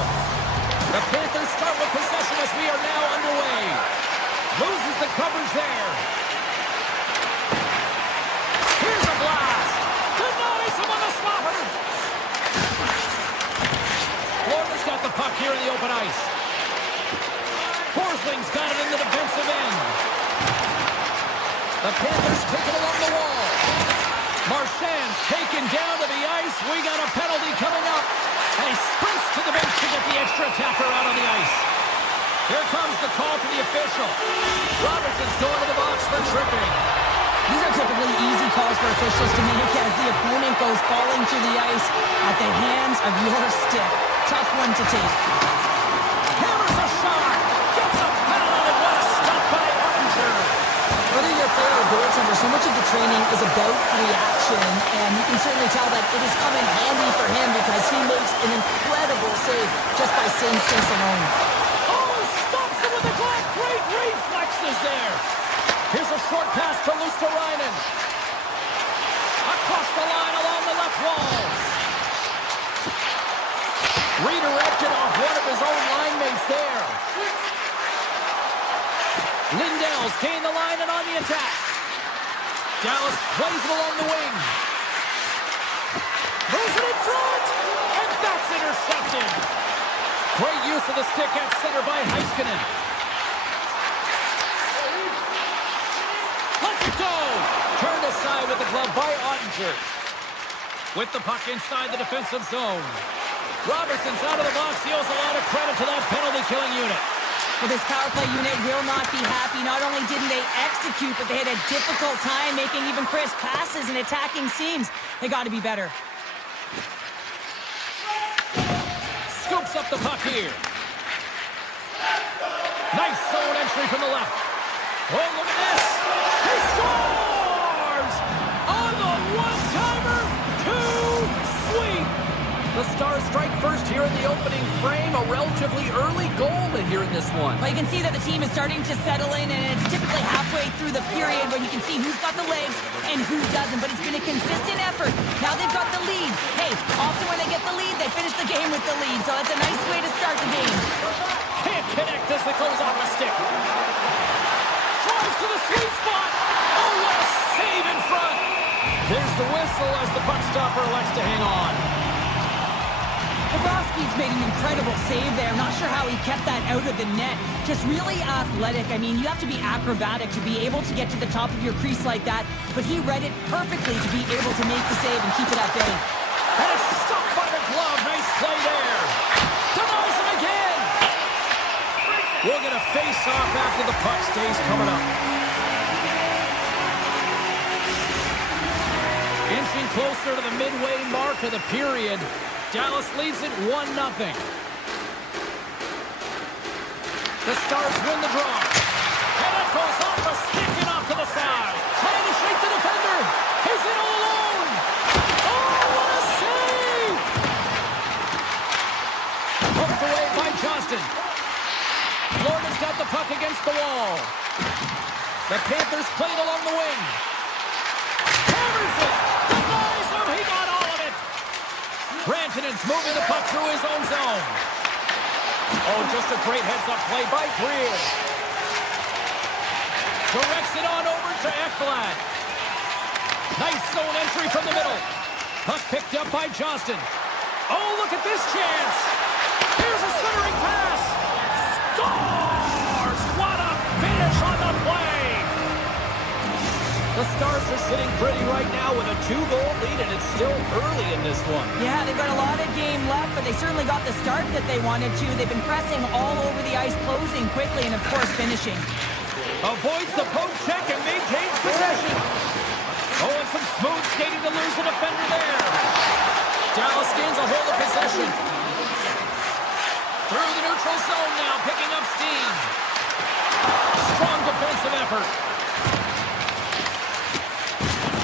The Panthers start with possession as we are now underway. Loses the coverage there. Here's a blast. Denies him on the slapper. Florida's got the puck here in the open Forsling's got it in the defensive end. The Panthers take it along the wall. Marchand's taken down to the ice. We got a penalty coming up. And he sprints to the bench to get the extra attacker out on the ice. Here comes the call to the official. Robertson's going to the box for tripping. These are typically easy calls for officials to make as the opponent goes falling to the ice at the hands of your stick. Tough one to take. Hammers a shot. Gets a penalty. What a stop by Ottinger. Whether you're a player or goaltender, so much of the training is about reaction, and you can certainly tell that it is coming handy for him because he makes an incredible save just by instincts alone. Oh, stops him with a glove. Great reflexes there. Here's a short pass to Luosterainen. Across the line along the left wall. Redirected off one of his own line mates there. Lindell's gained the line and on the attack. Dallas plays it along the wing. Moves it in front. And that's intercepted. Great use of the stick at center by Heiskanen. Let's go. Turned aside with the glove by Ottinger. With the puck inside the defensive zone. Robertson's out of the box. He owes a lot of credit to that penalty-killing unit. Well, this power play unit will not be happy. Not only didn't they execute, but they had a difficult time making even crisp passes and attacking seams. They got to be better. Scoops up the puck here. Nice zone entry from the left. Oh, look at this. He scores! On the one-timer, two-sweep. The Stars strike first here in the opening frame. A relatively early goal here in this one. Well, you can see that the team is starting to settle in, and it's typically halfway through the period when you can see who's got the legs and who doesn't. But it's been a consistent effort. Now they've got the lead. Hey, often when they get the lead, they finish the game with the lead. So that's a nice way to start the game. Can't connect as it goes off the stick. Drives to the sweet spot. Oh, what a save in front. There's the whistle as the puck stopper elects to hang on. Bobrovsky's made an incredible save there. I'm not sure how he kept that out of the net. Just really athletic. I mean, you have to be acrobatic to be able to get to the top of your crease like that. But he read it perfectly to be able to make the save and keep it at bay. And it's stopped by the glove. Nice play there. Denies him again. We'll get a face-off after the puck stays coming up. Inching closer to the midway mark of the period. Dallas leads it 1-0. The Stars win the draw. And it goes off the stick and off to the side. Trying to shake the defender. He's in all alone. Oh, what a save! Hooked away by Johnston. Florida's got the puck against the wall. The Panthers played along the wing. Hammers it. Denies him. He got all of it. Rantanen's moving the puck through his own zone. Oh, just a great heads-up play by Greer. Directs it on over to Ekblad. Nice zone entry from the middle. Puck picked up by Johnston. Oh, look at this chance. Here's a centering pass. Scores! What a finish on the play. The Stars are sitting pretty right now with a 2-goal lead, and it's still early in this one. Yeah, they've got a lot of game left, but they certainly got the start that they wanted to. They've been pressing all over the ice, closing quickly, and of course finishing. Avoids the poke check and maintains possession. Oh, and some smooth skating to lose the defender there. Dallas gains a hold of possession. Through the neutral zone now, picking up steam. Strong defensive effort.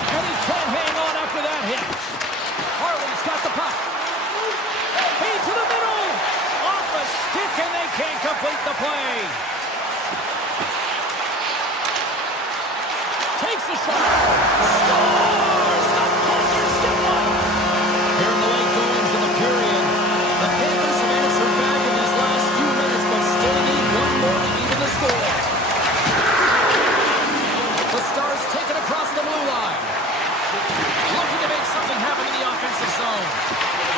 And he can't hang on after that hit. Harlan's got the puck. Feed to the middle. Off the stick, and they can't complete the play. Takes a shot. Scores! The Panthers get one. Here in the late goings of the period, the Panthers have answered back in this last few minutes, but still need one more to even the score. The Stars take it across the blue line. Looking to make something happen in the offensive zone.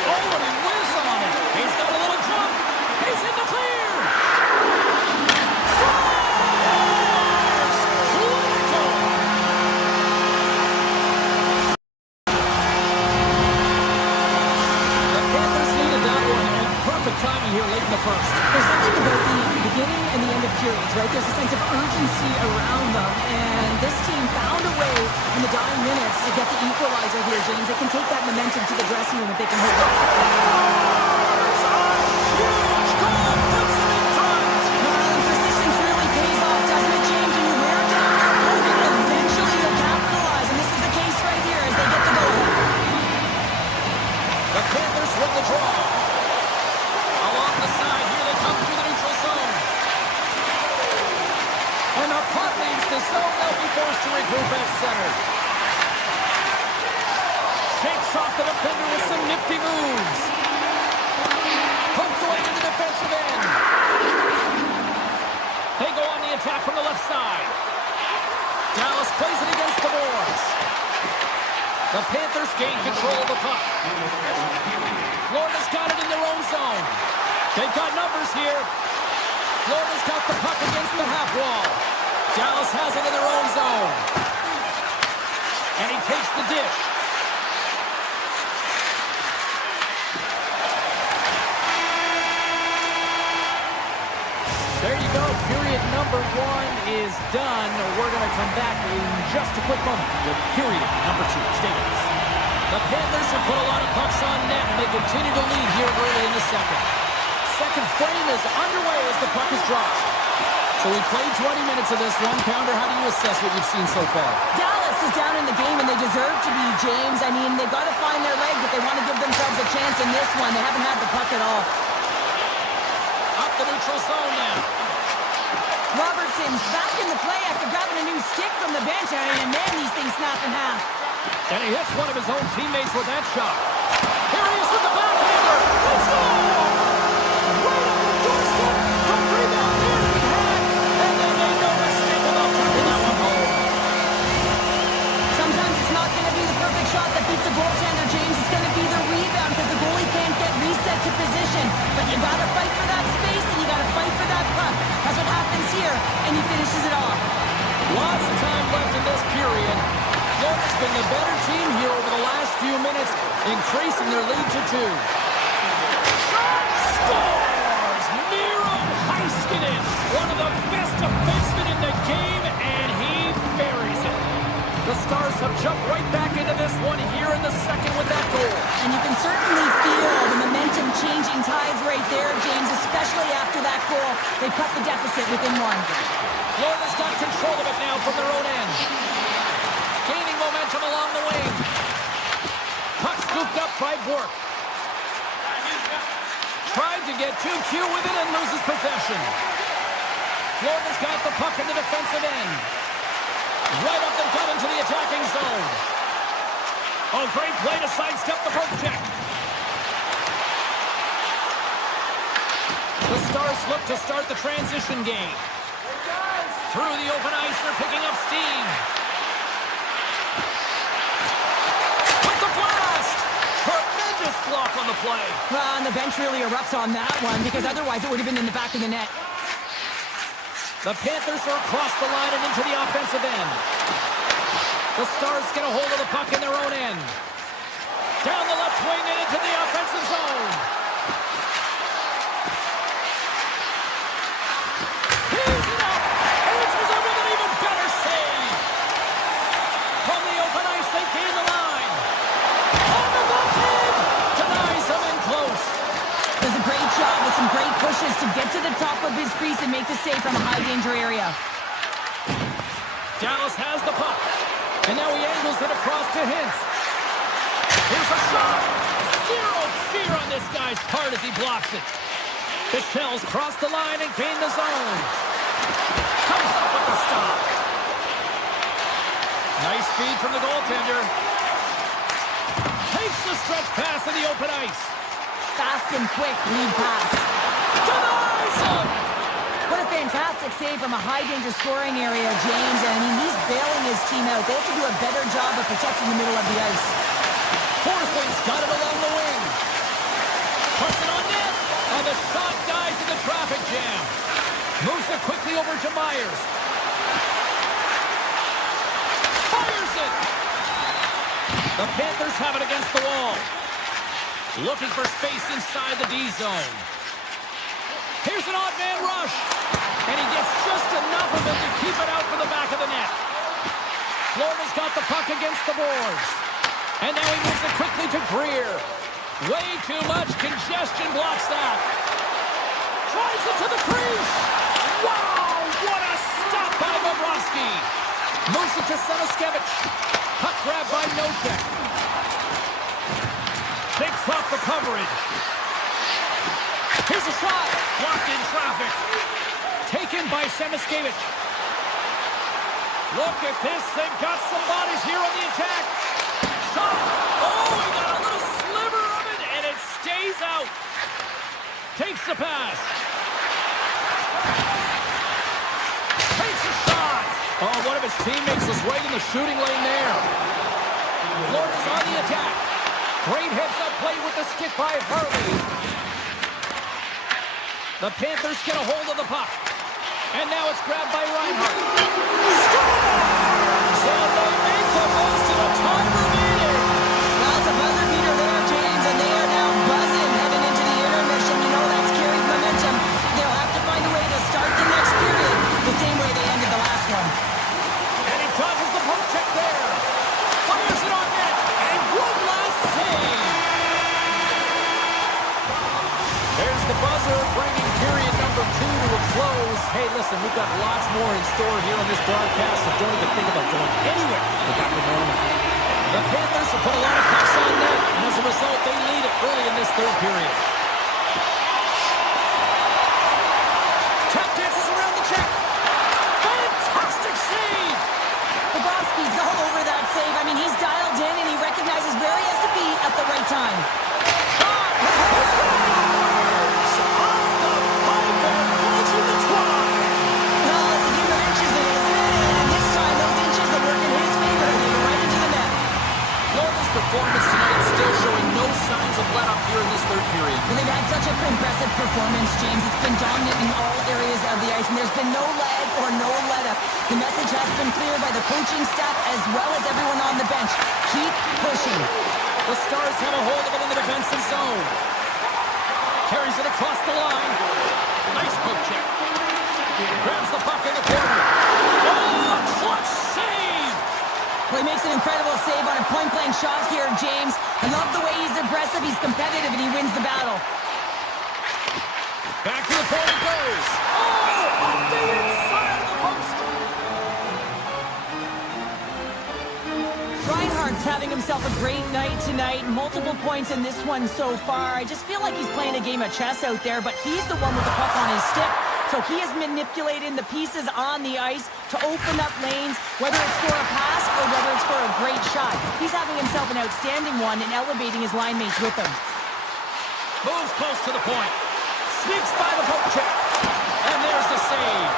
Oh, and he whizzes on it. He's got a little jump. He's in the clear. periods, right? There's a sense of urgency around them, and this team found a way in the dying minutes to get the equalizer here, James. They can take that momentum to the dressing room if they can hold it. Huge goal puts them in front. Persistence really pays off, doesn't it, James? When you wear down your opponent, eventually you'll capitalize, and this is the case right here as they get the goal. The Panthers win the draw. Along the side, here they come through the neutral zone. And the puck leaves the zone. They'll be forced to regroup at center. Shakes off the defender with some nifty moves. Poked away in the defensive end. They go on the attack from the left side. Dallas plays it against the boards. The Panthers gain control of the puck. Florida's got it in their own zone. They've got numbers here. Florida's got the puck against the half wall. Dallas has it in their own zone. And he takes the dish. There you go. Period number 1 is done. We're going to come back in just a quick moment with period number 2. Stay with us. The Panthers have put a lot of pucks on net, and they continue to lead here early in the second. Second frame is underway as the puck is dropped. So we played 20 minutes of this one-pounder. How do you assess what you've seen so far? Dallas is down in the game, and they deserve to be, James. I mean, they've got to find their legs if they want to give themselves a chance in this one. They haven't had the puck at all. Up the neutral zone now. Robertson's back in the play after grabbing a new stick from the bench, and man, these things snap in half. And he hits one of his own teammates with that shot. Here he is with the backhander. Let's go! Right on the doorstep. The rebound there to be had. And they made no mistake about taking that one home. Sometimes it's not going to be the perfect shot that beats a goaltender, James. It's going to be the rebound because the goalie can't get reset to position. But you got to fight for that space, and you got to fight for that puck. That's what happens here, and he finishes it off. Lots of time left in this period. Florida's been the better team here over the last few minutes, increasing their lead to 2. Scores! Miro Heiskanen, one of the best defensemen in the game, and he buries it. The Stars have jumped right back into this one here in the second with that goal. And you can certainly feel the momentum-changing tides right there, James, especially after that goal. They cut the deficit within 1. Florida's got control of it now from their own end. Gaining momentum along the wing. Puck scooped up by Bourque. Tried to get too cute with it and loses possession. Florida's got the puck in the defensive end. Right up the gut into the attacking zone. Oh, great play to sidestep the poke check. The Stars look to start the transition game. Through the open ice, they're picking up steam. With the blast! Tremendous block on the play. Well, and the bench really erupts on that one because otherwise it would have been in the back of the net. The Panthers are across the line and into the offensive end. The Stars get a hold of the puck in their own end. Down the left wing and into the offensive zone. He's it up. Answers it with an even better save. From the open ice, they gain the line. On the goalhead. Denies them in close. Does a great job with some great pushes to get to the top of his crease and make the save from a high-danger area. Dallas has the puck. And now he angles it across to Hintz. Here's a shot. Zero fear on this guy's part as he blocks it. The Shells cross the line and gain the zone. Comes up with the stop. Nice feed from the goaltender. Takes the stretch pass in the open ice. Fast and quick lead pass. Denies him. What a fantastic save from a high-danger scoring area, James. I mean, he's bailing his team out. They have to do a better job of protecting the middle of the ice. Forslink's got it along the wing. Puts it on net. And the shot dies in the traffic jam. Moves it quickly over to Myers. Fires it. The Panthers have it against the wall. Looking for space inside the D zone. Here's an odd man rush. And he gets just enough of it to keep it out for the back of the net. Florida's got the puck against the boards. And now he moves it quickly to Greer. Way too much congestion blocks that. Drives it to the crease. Wow, what a stop by Bobrovsky. Moves it to Samaskevich. Puck grab by Nosek. Takes off the coverage. Here's a shot. Blocked in traffic. Taken by Samaskevich. Look at this. They've got some bodies here on the attack. Shot. Oh, he got a little sliver of it, and it stays out. Takes the pass. Takes a shot. Oh, one of his teammates was right in the shooting lane there. Florida's on the attack. Great heads-up play with the stick by Harley. The Panthers get a hold of the puck. And now it's grabbed by Reinhart. Scores! And they make the most of the time remaining. Well, it's a buzzer beater there, James, and they are now buzzing heading into the intermission. You know that's carried momentum. They'll have to find a way to start the next period the same way they ended the last one. And he dodges the poke check there. Fires it on net. And one last save. There's the buzzer bringing period number 2 to a close. Hey, listen, we've got lots more in store here on this broadcast, so don't even think about going anywhere. We got the moment. The Panthers have put a lot of pucks on net, and as a result, they lead it early in this third period. Tap dances around the check. Fantastic save! Bobrovsky's all over that save. I mean, he's dialed in, and he recognizes where he has to be at the right time. Shot! Scores! Off the pipe and bulging the twine! Well, it's a game of inches, isn't it? And this time, those inches that work in his favor, they go right into the net. Florida's performance tonight still showing no signs of let-up here in this third period. Well, they've had such a impressive performance, James. It's been dominant in all areas of the ice, and there's been no lag or no let-up. The message has been clear by the coaching staff as well as everyone on the bench. Keep pushing. The Stars have a hold of it in the defensive zone. Carries it across the line. Nice poke check. Grabs the puck in the corner. Oh, clutch save! Well, he makes an incredible save on a point-blank shot here, James. I love the way he's aggressive, he's competitive, and he wins the battle. Back to the point it goes. Oh, off the inside of the post. Reinhart's having himself a great night tonight. Multiple points in this one so far. I just feel like he's playing a game of chess out there, but he's the one with the puck on his stick. So he is manipulating the pieces on the ice to open up lanes, whether it's for a pass or whether it's for a great shot. He's having himself an outstanding one and elevating his line mates with him. Moves close to the point. Sneaks by the poke check. And there's the save.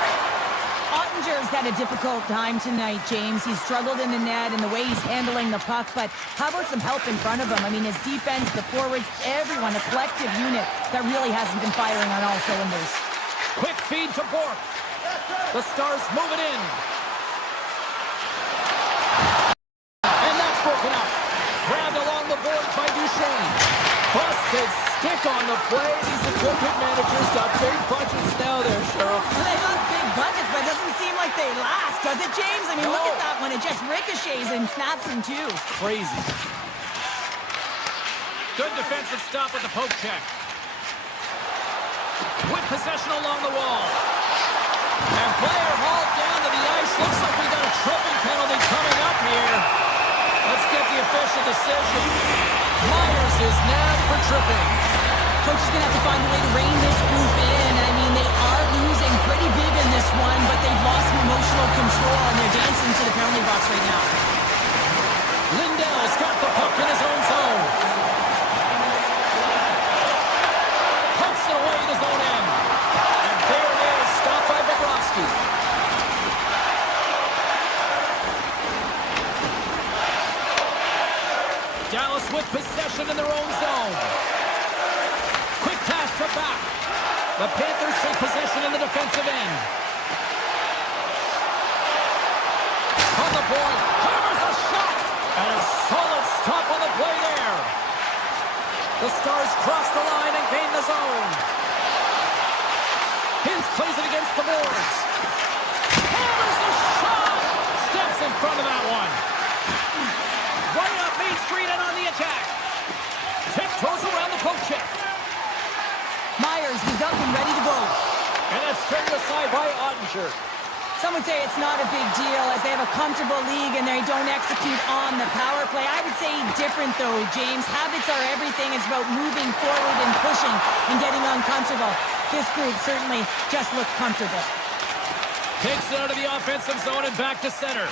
Ottinger's had a difficult time tonight, James. He's struggled in the net and the way he's handling the puck, but how about some help in front of him? I mean, his defense, the forwards, everyone, a collective unit that really hasn't been firing on all cylinders. Quick feed to Bork. The Stars move it in. And that's broken up. Grabbed along the boards by Duchesne. Busted stick on the play. These equipment managers got big budgets now there, Cheryl. Well, they got big budgets, but it doesn't seem like they last, does it, James? I mean, look at that one. It just ricochets and snaps in two. Crazy. Good defensive stop with the poke check. With possession along the wall. And player hauled down to the ice. Looks like we got a tripping penalty coming up here. Let's get the official decision. Myers is nabbed for tripping. Coach is going to have to find a way to rein this group in. I mean, they are losing pretty big in this one, but they've lost some emotional control, and they're dancing to the penalty box right now. Lindell's got the puck in his own zone. Pucks it away in his own end. And there it is, stopped by Bobrovsky. Dallas with possession in their own zone. Quick pass to back. The Panthers take possession in the defensive end. On the board, hammers a shot. And a solid stop on the play there. The Stars cross the line and gain the zone. the boards. Hammers the shot. Steps in front of that one. Right up Main Street and on the attack. Tiptoes around the poke check. Myers is up and ready to go. And that's turned aside by Ottinger. Some would say it's not a big deal as they have a comfortable league and they don't execute on the power play. I would say different though, James. Habits are everything. It's about moving forward and pushing and getting uncomfortable. This group certainly just looked comfortable. Takes it out of the offensive zone and back to center.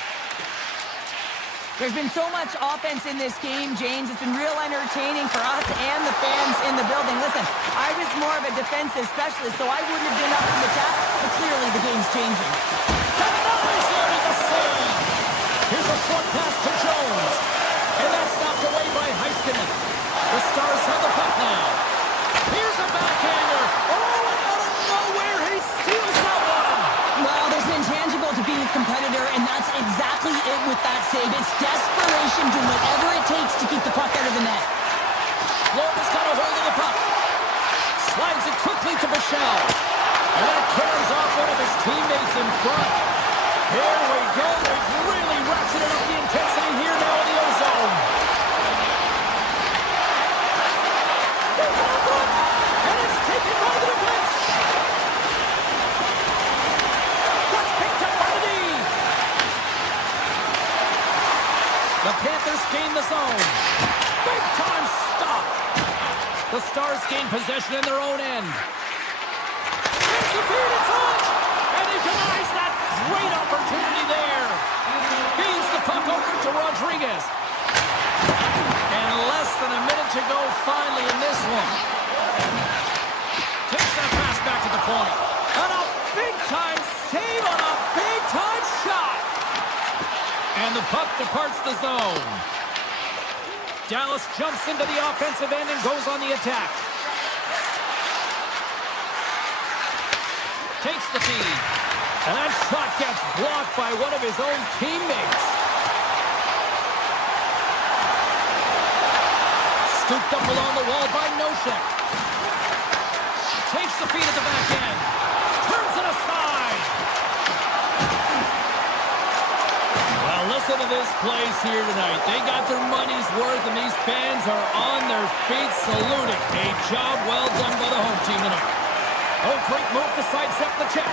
There's been so much offense in this game, James. It's been real entertaining for us and the fans in the building. Listen, I was more of a defensive specialist, so I wouldn't have been up in the attack, but clearly the game's changing. Here's a short pass to Jones. And that's knocked away by Heiskanen. The Stars have the puck now. Here's a backhander. Oh, and out of nowhere, he steals that one. Well, there's an intangible to being a competitor, and that's exactly it with that save. It's desperation, doing whatever it takes to keep the puck out of the net. Florida's got a hold of the puck. Slides it quickly to Michel. And that turns off one of his teammates in front. Here we go. We've really ratcheted up the intensity here now in the ozone. And it's taken by the defense. That's picked up by the D. The Panthers gain the zone. Big time stop. The Stars gain possession in their own end. Takes the feed in front. And he denies that great opportunity there. Feeds the puck over to Rodriguez. And less than a minute to go finally in this one. Takes that pass back to the point. And a big-time save on a big-time shot. And the puck departs the zone. Dallas jumps into the offensive end and goes on the attack. Takes the feed. And that shot gets blocked by one of his own teammates. Scooped up along the wall by Nosek. Takes the feed at the back end. Turns it aside. Well, listen to this place here tonight. They got their money's worth, and these fans are on their feet saluting. A job well done by the home team tonight. Oh, great move to sidestep the check.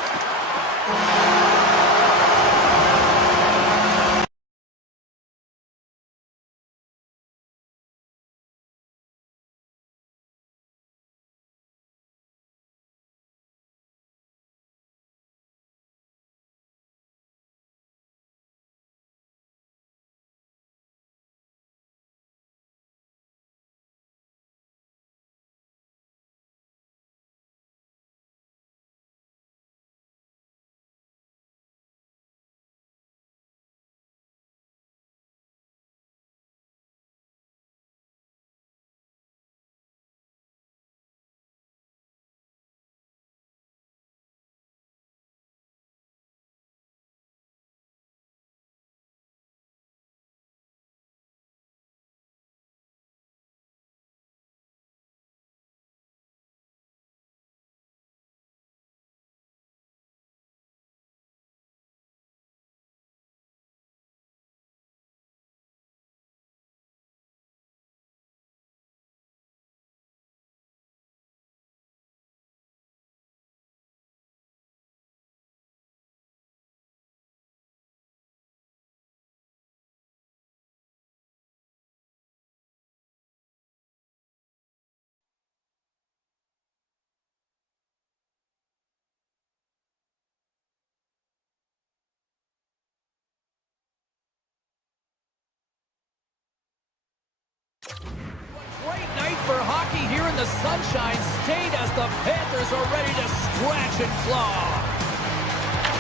Great night for hockey here in the Sunshine State as the Panthers are ready to scratch and claw.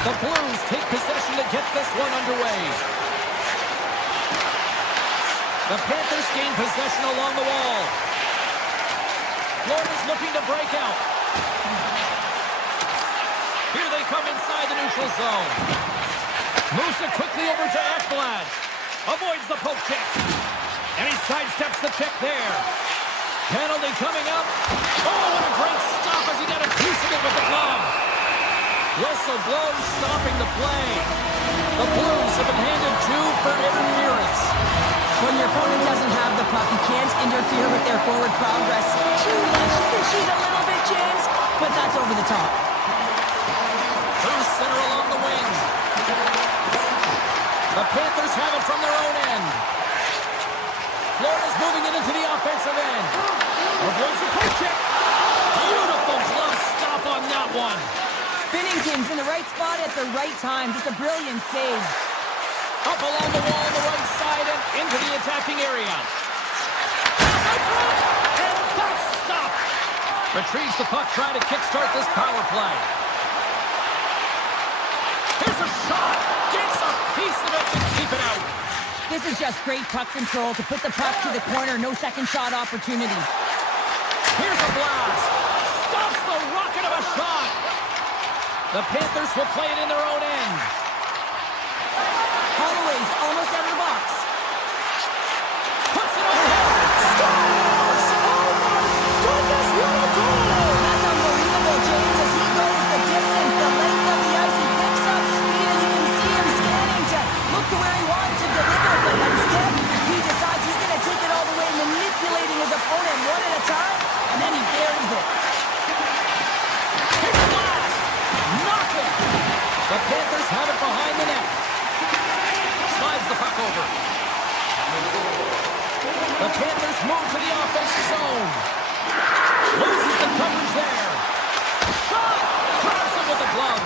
The Blues take possession to get this one underway. The Panthers gain possession along the wall. Florida's looking to break out. Here they come inside the neutral zone. Moves it quickly over to Ekblad. Avoids the poke check. And he sidesteps the check there. Penalty coming up. Oh, what a great stop as he got a piece of it with the glove. Whistle blows, stopping the play. The Blues have been handed 2 for interference. When your opponent doesn't have the puck, you can't interfere with their forward progress too much. You can cheat a little bit, James, but that's over the top. Through center along the wing. The Panthers have it from their own end. Florida's moving it into the offensive end. Avoids the poke check. Beautiful glove stop on that one. Binnington's in the right spot at the right time. Just a brilliant save. Up along the wall on the right side and into the attacking area. Pass out front, and that's stopped. Retrieves the puck, trying to kickstart this power play. Here's a shot. Gets a piece of it to keep it out. This is just great puck control to put the puck to the corner. No second shot opportunity. Here's a blast. Stops the rocket of a shot. The Panthers will play it in their own end. Holloway's almost out of the box. Puts it overhead. Scores! Oh my goodness, what a goal! That's unbelievable, James, as he goes the distance, the length of the ice. He picks up speed, and you can see him scanning to look to where he wanted to deliver, but instead he decides he's going to take it all the way, manipulating his opponent one at a time, and then he buries it. Here's a blast. Nothing. The Panthers have it behind the net. Slides the puck over. The Panthers move to the offensive zone. Loses the coverage there. Shot! Grabs him with a glove.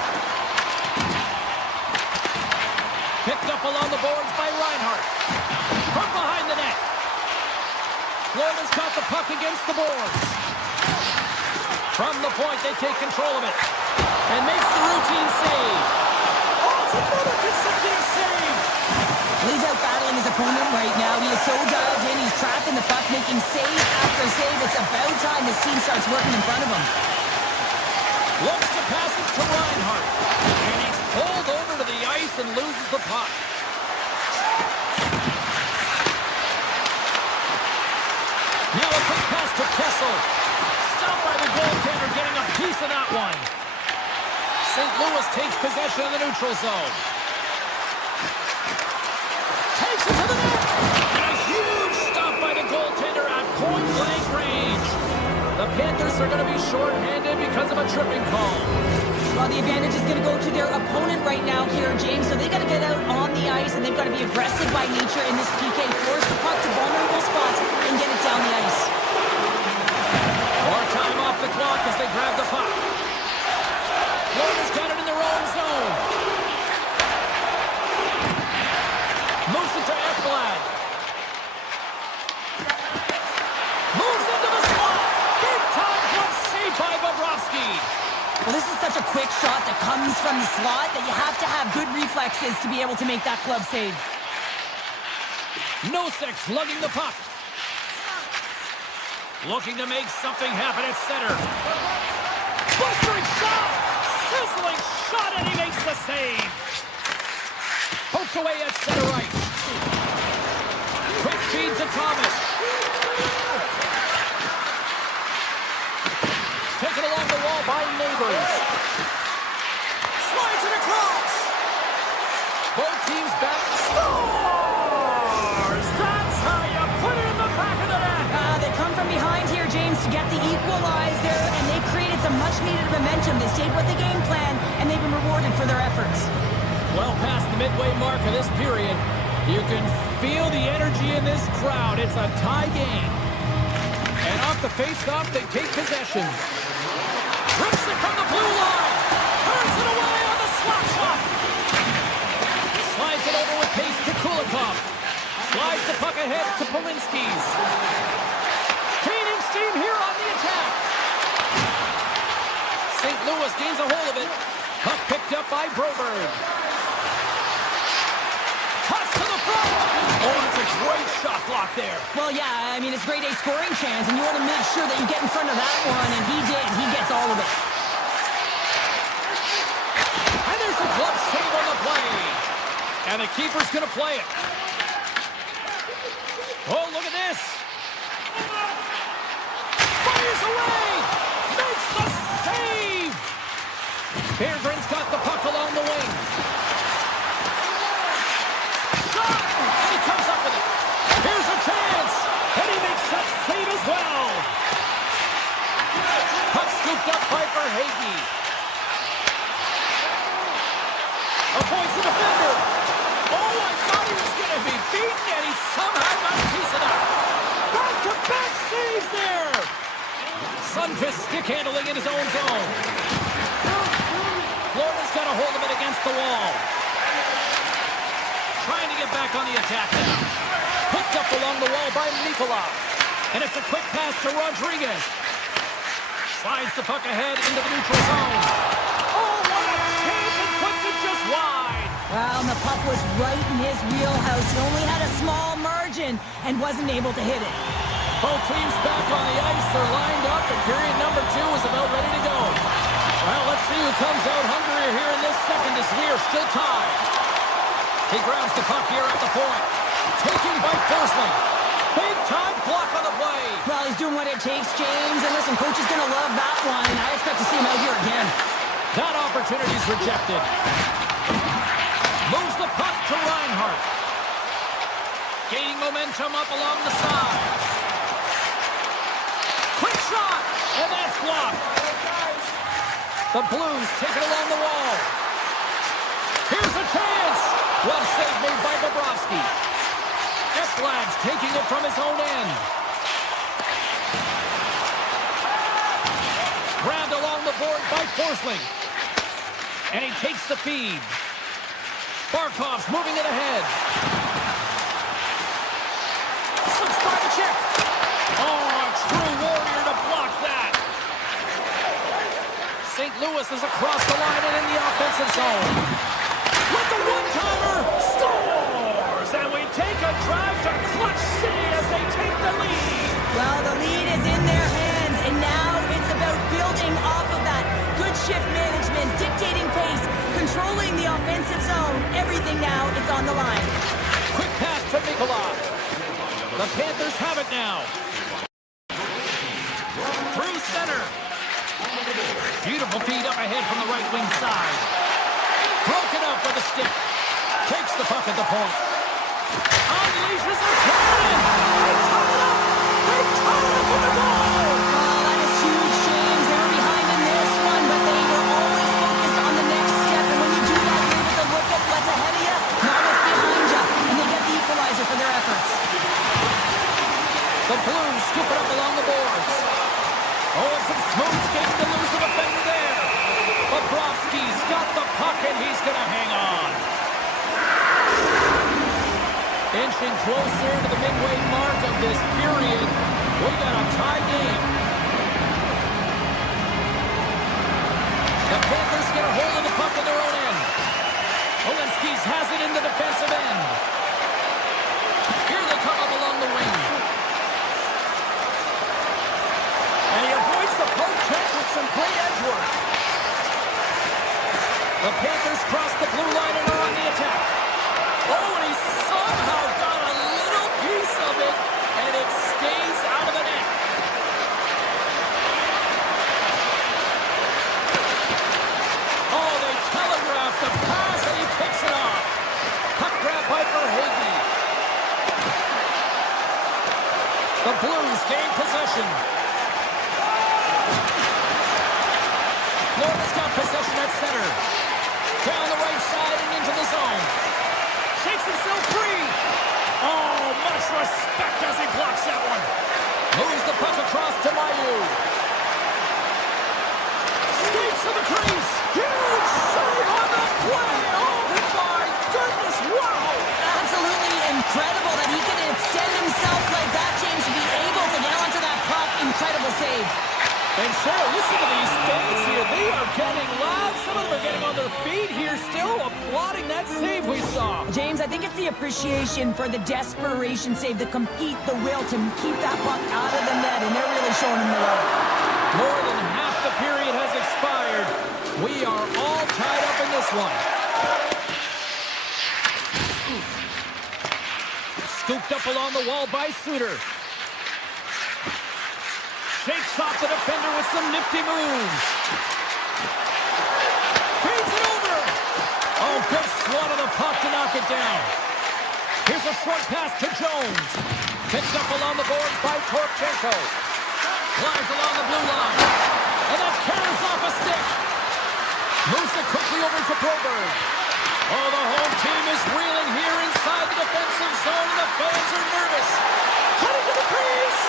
Picked up along the boards by Reinhart. From behind the net. Florida's got the puck against the boards. From the point, they take control of it. And makes the routine save. Oh, it's another consecutive save. He's out battling his opponent right now. He is so dialed in. He's tracking the puck, making save after save. It's about time his team starts working in front of him. Looks to pass it to Reinhart. And he's pulled over to the ice and loses the puck. Now a quick pass to Kessel. Stopped by the goaltender, getting a piece of that one. St. Louis takes possession of the neutral zone. Takes it to the net. And a huge stop by the goaltender at point-blank range. The Panthers are going to be short-handed because of a tripping call. Well, the advantage is going to go to their opponent right now here, James, so they've got to get out on the ice, and they've got to be aggressive by nature in this PK. Force the puck to vulnerable spots and get it down the ice. More time off the clock as they grab the puck. Florida's got it in their own zone. Moves it to Ekblad. Moves into the slot. Big time glove save by Bobrovsky. Well, this is such a quick shot that comes from the slot that you have to have good reflexes to be able to make that glove save. Nosek lugging the puck. Looking to make something happen at center. Blistering shot! Sizzling shot, and he makes the save. Poked away at center ice. Quick feed to Thomas. Taken along the wall by Neighbors. Slides it across. Both teams back. Scores! That's how you put it in the back of the net. They come from behind here, James, to get the equalizer, and they created some much-needed momentum. They stayed with the game plan, and they've been rewarded for their efforts. Well past the midway mark of this period, you can feel the energy in this crowd. It's a tie game. And off the face-off, they take possession. Rips it from the blue line. Turns it away on the slot shot. Slides it over with pace to Kulikov. Slides the puck ahead to Polinski's. Gaining steam here on the attack. St. Louis gains a hold of it. Puck picked up by Broberg. Toss to the front. Oh, it's a great shot block there. Well, yeah, I mean, it's grade A scoring chance, and you want to make sure that you get in front of that one, and he did. He gets all of it. And there's a glove save on the play. And the keeper's going to play it. Oh, look at this. Fires away. Makes the save. Berggren's got the puck along the wing. Shot! And he comes up with it. Here's a chance! And he makes that save as well. Puck scooped up by Verhaeghe. Avoids the defender. Oh, I thought he was going to be beaten, and he somehow got a piece of that. Back-to-back saves there. Sundqvist stick handling in his own zone. Florida's got a hold of it against the wall. Trying to get back on the attack now. Picked up along the wall by Nicola. And it's a quick pass to Rodriguez. Slides the puck ahead into the neutral zone. Oh, what a chance! It puts it just wide. Well, and the puck was right in his wheelhouse. He only had a small margin and wasn't able to hit it. Both teams back on the ice. They're lined up, and period number 2 is about ready to go. Well, let's see who comes out hungrier here in this second as we are still tied. He grabs the puck here at the point. Taking by Forsling. Big-time block on the play. Well, he's doing what it takes, James. And listen, coach is going to love that one, and I expect to see him out here again. That opportunity's rejected. Moves the puck to Reinhart. Gaining momentum up along the side. Quick shot, and that's blocked. The Blues take it along the wall. Here's a chance. Well save made by Bobrovsky. Ekblad's taking it from his own end. Grabbed along the board by Forsling. And he takes the feed. Barkov's moving it ahead. Slips by the check. Oh, a true warrior to block that. St. Louis is across the line and in the offensive zone. With the one-timer, scores! And we take a drive to Clutch City as they take the lead. Well, the lead is in their hands, and now it's about building off of that. Good shift management, dictating pace, controlling the offensive zone. Everything now is on the line. Quick pass to Nicola. The Panthers have it now. Through center. Beautiful feed up ahead from the right wing side. Broken up with a stick. Takes the puck at the point. Unleashes a cannon. They tie it up. They tie it up with the goal. Oh, that is huge, James. They were behind in this one, but they were always focused on the next step. And when you do that, you're able to look at what's ahead of you, not what's behind you. And they get the equalizer for their efforts. The Blues scoop it up along the boards. Oh, it's some smooth skating to lose the defender there. Bobrovsky's got the puck, and he's going to hang on. Inching closer to the midway mark of this period. We got a tie game. The Panthers get a hold of the puck in their own end. Olinsky's has it in the defensive end. Here they come up along the wing. And he avoids the poke check with some great edge work. The Panthers cross the blue line and are on the attack. Oh, and he somehow got a little piece of it, and it stays out of the net. Oh, they telegraphed the pass, and he picks it off. Puck grab by Verhaeghe. The Blues gain possession. Florida's got possession at center. Down the right side and into the zone. Shakes himself free. Oh, much respect as he blocks that one. Moves the puck across to Mayu. Skates to the crease. Huge save on the play. Oh, my goodness. Wow. Absolutely incredible that he can extend himself like that, James, to be able to get onto that puck. Incredible save. And Cheryl, listen to these fans here. They are getting loud. Some of them are getting on their feet here, still applauding that save we saw. James, I think it's the appreciation for the desperation save, the compete, the will to keep that puck out of the net, and they're really showing him the way. More than half the period has expired. We are all tied up in this one. Scooped up along the wall by Suter. Shakes off the defender with some nifty moves. Swatted the puck to knock it down. Here's a short pass to Jones. Picked up along the boards by Torchenko. Glides along the blue line. And then carries off a stick. Moves it quickly over to Broberg. Oh, the home team is reeling here inside the defensive zone, and the fans are nervous. Cutting to the crease.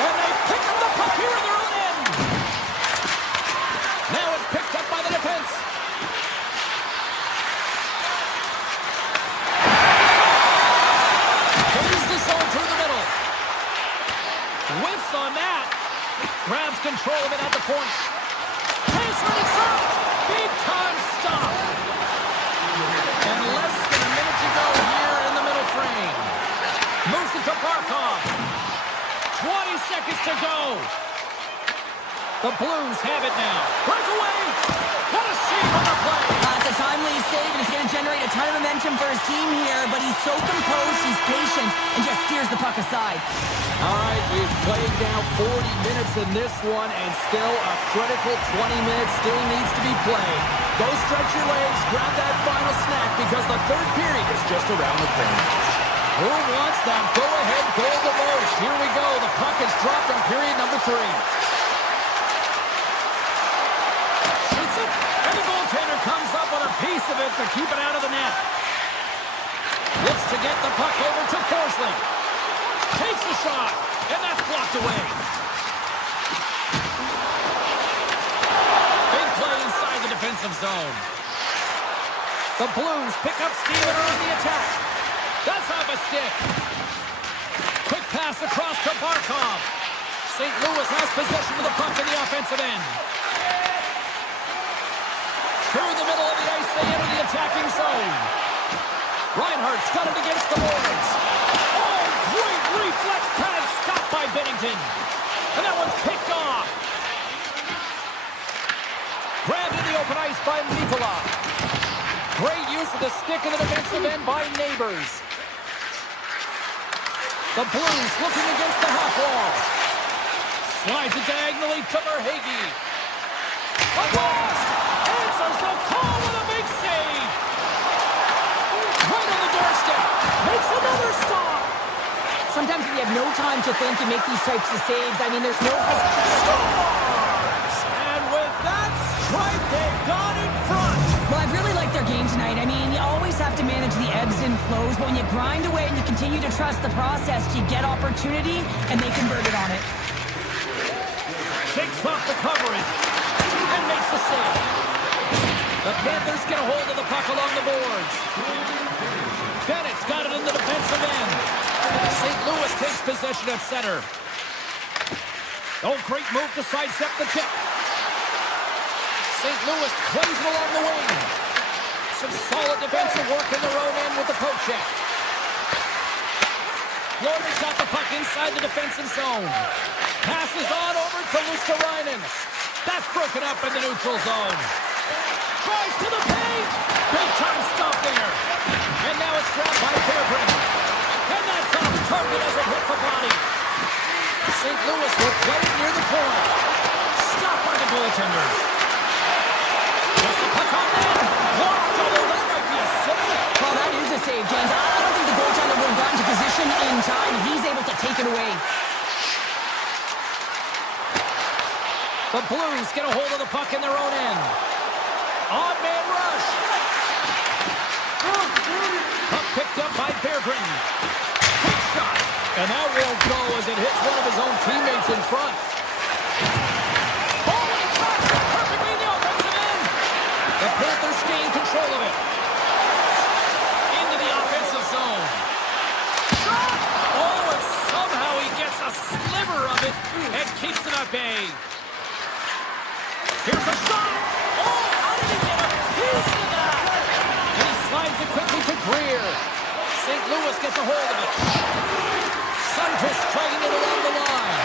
And they pick up the puck here in their own end. Now it's picked up by the defense. Gains the zone through the middle. Whiffs on that. Grabs control of it at the point. Pace running inside. Big time stop. And less than a minute to go here in the middle frame. Moves it to Barkov. 20 seconds to go. The Blues have it now. Breakaway. What a save on the play. It's a timely save, and it's going to generate a ton of momentum for his team here, but he's so composed, he's patient, and just steers the puck aside. All right, we've played now 40 minutes in this one, and still a critical 20 minutes still needs to be played. Go stretch your legs, grab that final snack, because the third period is just around the corner. Who wants that go-ahead goal the most? Here we go. The puck is dropped on period number 3. Shoots it, and the goaltender comes up with a piece of it to keep it out of the net. Looks to get the puck over to Forsling. Takes the shot, and that's blocked away. Big play inside the defensive zone. The Blues pick up steam and are on the attack. That's off a stick. Quick pass across to Barkov. St. Louis has possession of the puck in the offensive end. Through the middle of the ice, they enter the attacking zone. Reinhardt's got it against the boards. Oh, great reflex pass stopped by Bennington. And that one's picked off. Grabbed in the open ice by Nikola. Great use of the stick in the defensive end by Neighbors. The Blues looking against the half wall. Slides it diagonally to Verhaeghe. A blast! Answers the call with a big save. Right on the doorstep. Makes another stop. Sometimes when you have no time to think, you make these types of saves. I mean, there's no... Scores! And with that strike, they've gone in front. Well, I've really liked their game tonight. I mean, you always have to manage the ebbs and flows, but when you grind away and you continue to trust the process, you get opportunity, and they converted on it. Shakes off the coverage and makes the save. The Panthers get a hold of the puck along the boards. Bennett's got it in the defensive end. St. Louis takes possession at center. Oh, great move to sidestep the kick. St. Louis plays it along the wing. Some solid defensive work in their own end with the poke check. Florida's got the puck inside the defensive zone. Passes on over to Luskarainen. That's broken up in the neutral zone. Drives to the paint. Big time stop there. And now it's grabbed by Berggren. And that's off target as it hits the body. St. Louis will play it near the corner. Stopped by the goaltender. Gets the puck on in. Blocked, although that might be a save. Well, that is a save, James. I don't think the goaltender would have gotten to position in time. He's able to take it away. The Blues get a hold of the puck in their own end. Odd man rush. Puck picked up by Berggren. Quick shot. And that will go as it hits one of his own teammates in front. Oh, and he drops it perfectly in the offensive end. The Panthers gain control of it. Into the offensive zone. Shot! Oh, and somehow he gets a sliver of it and keeps it at bay. Here's a shot! Oh, how did he get a piece of that? And he slides it quickly to Greer. St. Louis gets a hold of it. Sundqvist trying it along the line.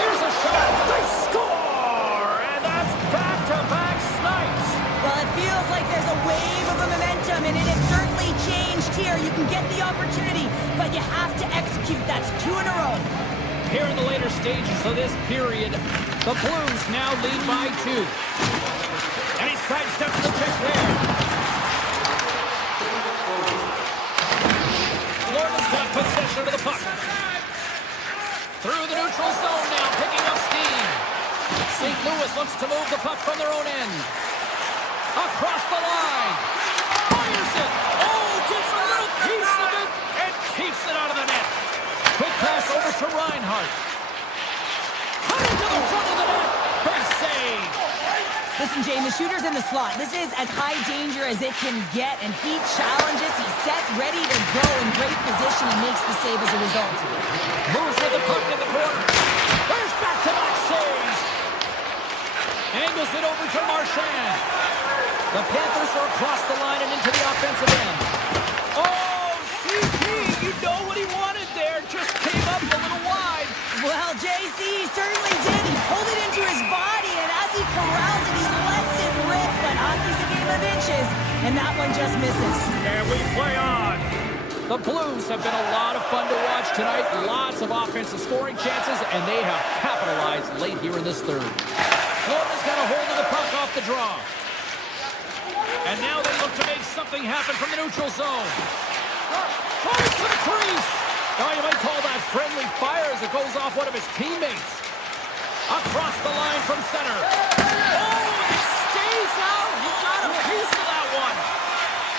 Here's a shot. They score! And that's back-to-back snipes. Well, it feels like there's a wave of momentum, and it has certainly changed here. You can get the opportunity, but you have to execute. That's 2 in a row. Here in the later stages of this period, the Blues now lead by 2. And he sidesteps the check there. possession of the puck. Through the neutral zone now, picking up steam. St. Louis looks to move the puck from their own end. Across the line. Fires it. Oh, gets a little piece of it and keeps it out of the net. Quick pass over to Reinhart. Cutting to the front of the net. Big save. Listen, Jane, the shooter's in the slot. This is as high danger as it can get, and he challenges. He's set, ready to go in great position, and makes the save as a result. Moves with the puck in the corner. There's back-to-back saves. Angles it over to Marchand. The Panthers are across the line and into the offensive end. Oh, CP, you know what he wanted there. Just came up a little wide. Well, JC, he certainly did. He pulled it into his body, and as he corrals it, he lets it rip. But hockey's a game of inches, and that one just misses. And we play on. The Blues have been a lot of fun to watch tonight. Lots of offensive scoring chances, and they have capitalized late here in this third. Florida's got a hold of the puck off the draw. And now they look to make something happen from the neutral zone. Tries to the crease. Oh, you might call that friendly fire as it goes off one of his teammates. Across the line from center. Oh, it stays out. He got a piece of that one.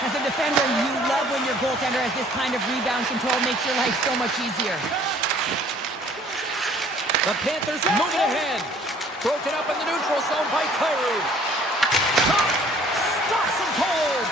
As a defender, you love when your goaltender has this kind of rebound control. Makes your life so much easier. The Panthers moving ahead. Broken up in the neutral zone by Kyrou. Stops him cold.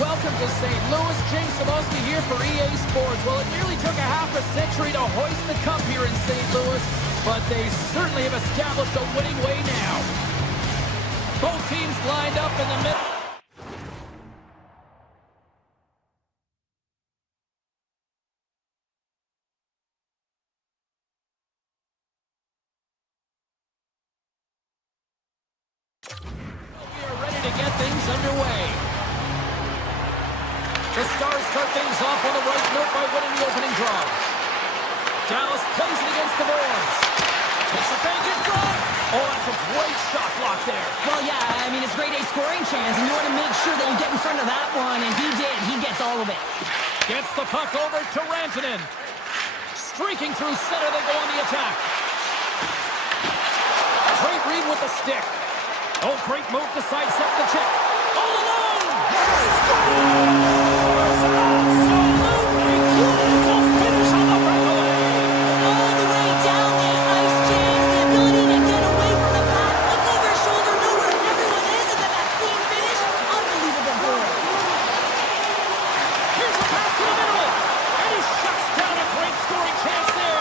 Welcome to St. Louis. James Cebulski here for EA Sports. Well, it nearly took a half a century to hoist the cup here in St. Louis, but they certainly have established a winning way now. Both teams lined up in the middle. We are ready to get things underway. The Stars start things off on the right note by winning the opening draw. Dallas plays it against the boards. Takes a bank in front. Oh, that's a great shot block there. Well, yeah, I mean, it's grade A scoring chance, and you want to make sure that you get in front of that one, and he did. He gets all of it. Gets the puck over to Rantanen. Streaking through center, they go on the attack. Great read with the stick. Oh, great move to sidestep the check. All alone! Scores! Absolutely beautiful finish on the breakaway! All the way down the ice, James. The ability to get away from the puck, look over his shoulder, know where everyone is, and then that clean finish. Unbelievable goal. Here's a pass to the middle, and he shuts down a great scoring chance there.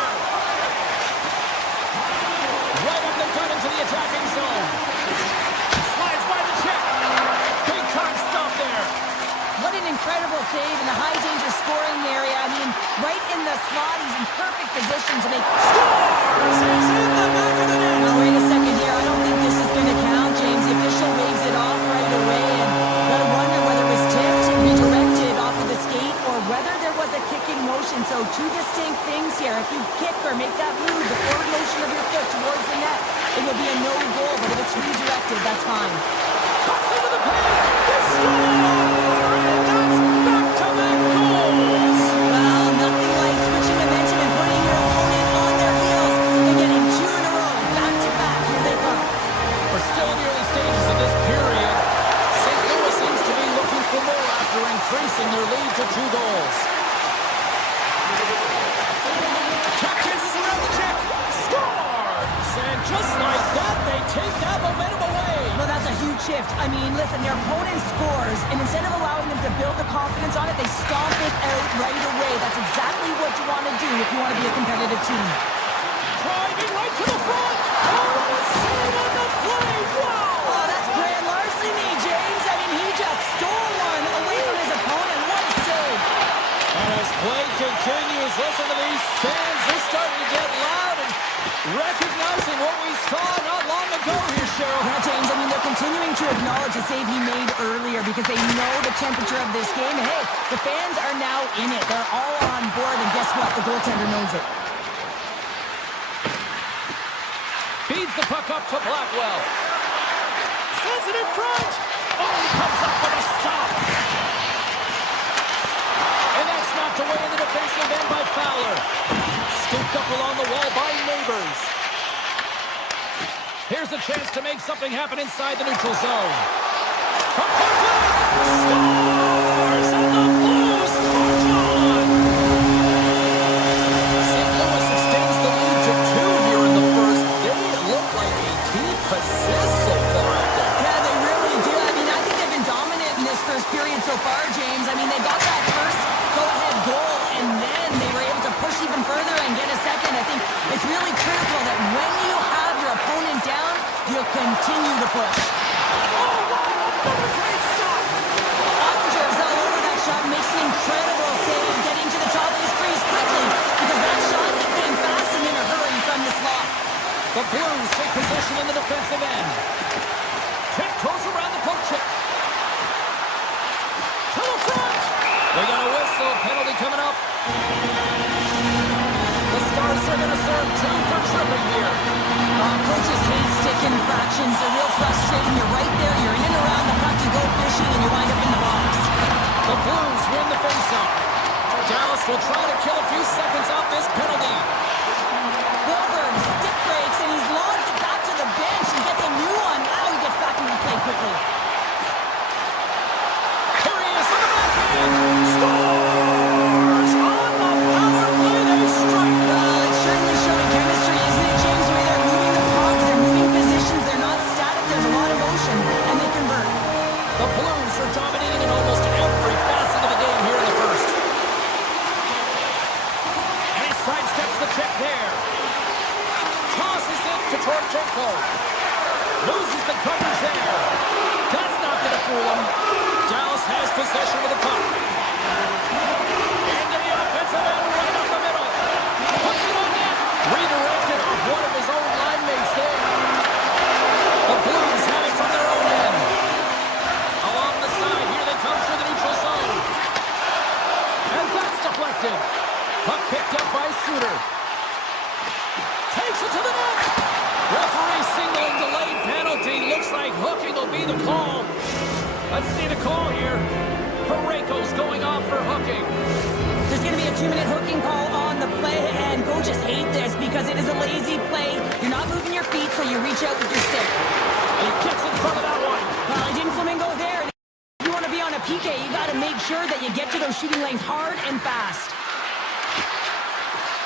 Right up the gut into the attacking zone. Slides by the check. Big time stop there. What an incredible save in the high-danger scoring area. I mean, right in the slot, he's in perfect position to make... Scores! It's in the back of the net. Now, wait a second here. I don't think this is going to count, James. The official waves it off right away, and gotta wonder whether it was tipped, redirected off of the skate, or whether there was a kicking motion. So two distinct things here. If you kick or make that move, the forward motion of your foot towards the net, it will be a no goal, but if it's redirected, that's fine. Cuts into the paint. They score! And that's back-to-back goals. Well, nothing like switching momentum and putting your opponent on their heels and getting two in a row, back-to-back. Here they come. We're still in the early stages of this period. St. Louis seems to be looking for more after increasing their lead to 2 goals. Check chances around the check. Scores! And just like that, they take that momentum away. Well, that's a huge shift. I mean, listen, their opponent scores, and instead of allowing them to build the confidence on it, they stomp it out right away. That's exactly what you want to do if you want to be a competitive team. Driving right to the front. Oh, the save on the play. Wow! Oh, that's grand larceny, James. I mean, he just stole one away from his opponent. What a save. And as play continues, listen to these fans. They're starting to get loud and recognizing what we saw not long ago here, Cheryl. Yeah, James, I mean, they're continuing to acknowledge the save he made earlier because they know the temperature of this game. And hey, the fans are now in it. They're all on board, and guess what? The goaltender knows it. Feeds the puck up to Blackwell. Sends it in front. Oh, he comes up with a stop. And that's knocked away in the defensive end by Fowler. Scooped up along the wall by Neighbors. Here's a chance to make something happen inside the neutral zone. From Parkland, scores! And the Blues march on! St. Louis extends the lead to 2 here in the first. They look like a team possessed so far out there. Yeah, they really do. I mean, I think they've been dominant in this first period so far, James. I mean, they got that first go-ahead goal, and then they were able to push even further and get a second. I think it's really critical that when you have your opponent down, you continue to push. Oh, wow! Another great stop! Ottinger's all over that shot, makes an incredible save, getting to the top of his crease quickly, because that shot came fast and in a hurry from the slot. The Blues take possession in the defensive end. Tiptoes around the poke check. To the front! They got a whistle, penalty coming up. The Stars are going to serve 2 for tripping here. Coaches hate stick infractions. They're real frustrating. You're right there. You're in and around the puck. You go fishing, and you wind up in the box. The Blues win the faceoff. Dallas will try to kill a few seconds off this penalty. Wilberg stick breaks, and he's launched it back to the bench. He gets a new one. Now he gets back into play quickly. Here he is on the backhand. Scores! On the power play, they strike. Well, it's certainly showing chemistry, isn't it, James? The way they're moving the puck, they're moving positions, they're not static, there's a lot of motion, and they convert. The Blues are dominating in almost every to Torchenko. Loses the coverage there. That's not going to fool him. Dallas has possession of the puck. Into the offensive end, right up the middle. Puts it on net. Redirected off one of his own line mates there. The Blues have it from their own end. Along the side, here they come through the neutral zone. And that's deflected. Puck picked up by Suter. Takes it to the net. Referee signaling delayed penalty. Looks like hooking will be the call. Let's see the call here. Parayko's going off for hooking. There's going to be a 2-minute hooking call on the play, and coaches hate this because it is a lazy play. You're not moving your feet, so you reach out with your stick. And he gets in front of that one. Well, he didn't Flamingo there. If you want to be on a PK, you got to make sure that you get to those shooting lanes hard and fast.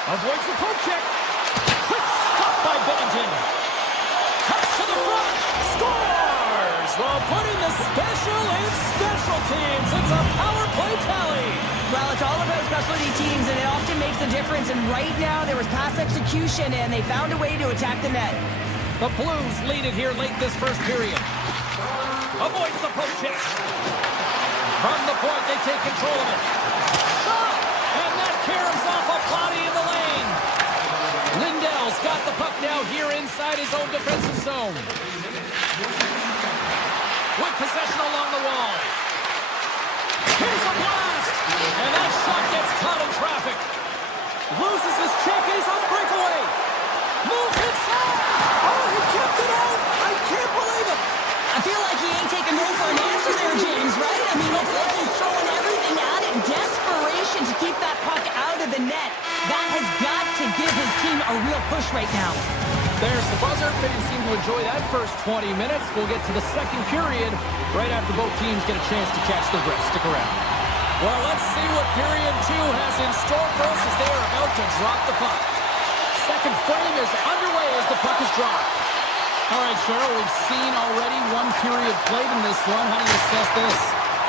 Avoids the poke check. Quick stop by Bennington. Cuts to the front. Scores! While putting the special in special teams. It's a power play tally. Well, it's all about specialty teams, and it often makes a difference. And right now, there was pass execution, and they found a way to attack the net. The Blues lead it here late this first period. Avoids the poke check. From the point, they take control of it. Shot! And that caroms off a body in the lane. Lindell's got the puck now here inside his own defensive zone. With possession along the wall. Here's a blast! And that shot gets caught in traffic. Loses his check, and he's on the breakaway. Moves inside! Oh, he kept it out! I can't believe it! I feel like he ain't taking no for an answer there, James, right? I mean, it's like he's throwing everything at it. Desperation to keep that puck out of the net. That has got to give his team a real push right now. There's the buzzer. Fans seem to enjoy that first 20 minutes. We'll get to the second period right after both teams get a chance to catch their breath. Stick around. Well, let's see what period 2 has in store for us as they are about to drop the puck. Second frame is underway as the puck is dropped. All right, Cheryl, we've seen already one period played in this one. How do you assess this?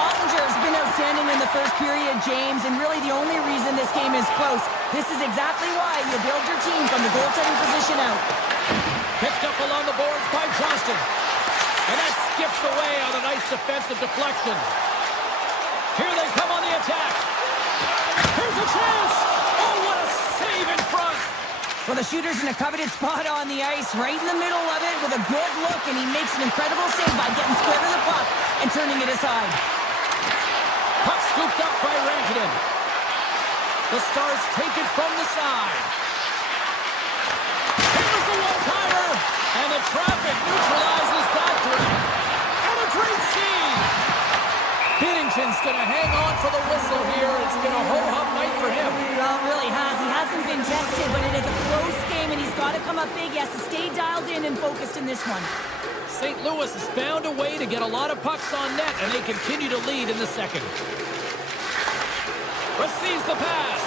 Ottinger's been outstanding in the first period, James, and really the only reason this game is close. This is exactly why you build your team from the goaltending position out. Picked up along the boards by Johnston. And that skips away on a nice defensive deflection. Here they come on the attack. Here's a chance. Oh, what a save in front. Well, the shooter's in a coveted spot on the ice, right in the middle of it with a good look, and he makes an incredible save by getting square to the puck and turning it aside. Puck scooped up by Rantanen. The Stars take it from the side. Here's a one-timer, and the traffic neutralizes that threat. And a great save. Binnington's going to hang on for the whistle here. It's been a ho-hum night for him. Well, it really has. He hasn't been tested, but it is a close game, and he's got to come up big. He has to stay dialed in and focused in this one. St. Louis has found a way to get a lot of pucks on net, and they continue to lead in the second. Receives the pass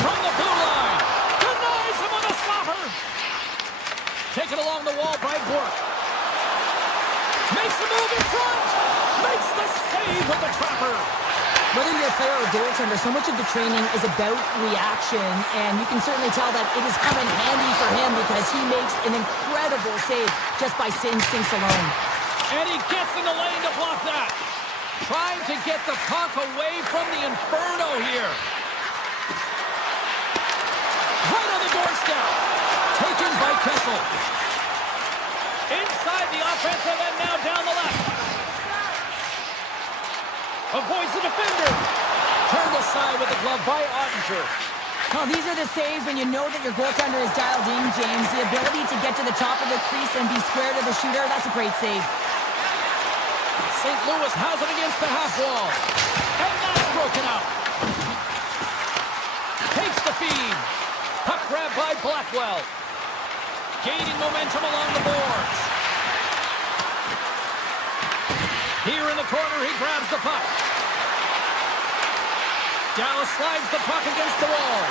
from the blue line. Denies him on a slapper. Taken along the wall by Bork. Makes the move in front. Makes the save with the trapper. Whether you're a player or goaltender, so much of the training is about reaction, and you can certainly tell that it is coming handy for him because he makes an incredible save just by instincts alone. And he gets in the lane to block that. Trying to get the puck away from the Inferno here. Right on the doorstep. Taken by Kessel. Inside the offensive end, now down the left. Avoids the defender. Turned aside with the glove by Ottinger. Well, these are the saves when you know that your goaltender is dialed in, James. The ability to get to the top of the crease and be square to the shooter, that's a great save. St. Louis has it against the half wall. And that's broken out. Takes the feed. Puck grab by Blackwell. Gaining momentum along the boards. Here in the corner, he grabs the puck. Dallas slides the puck against the wall.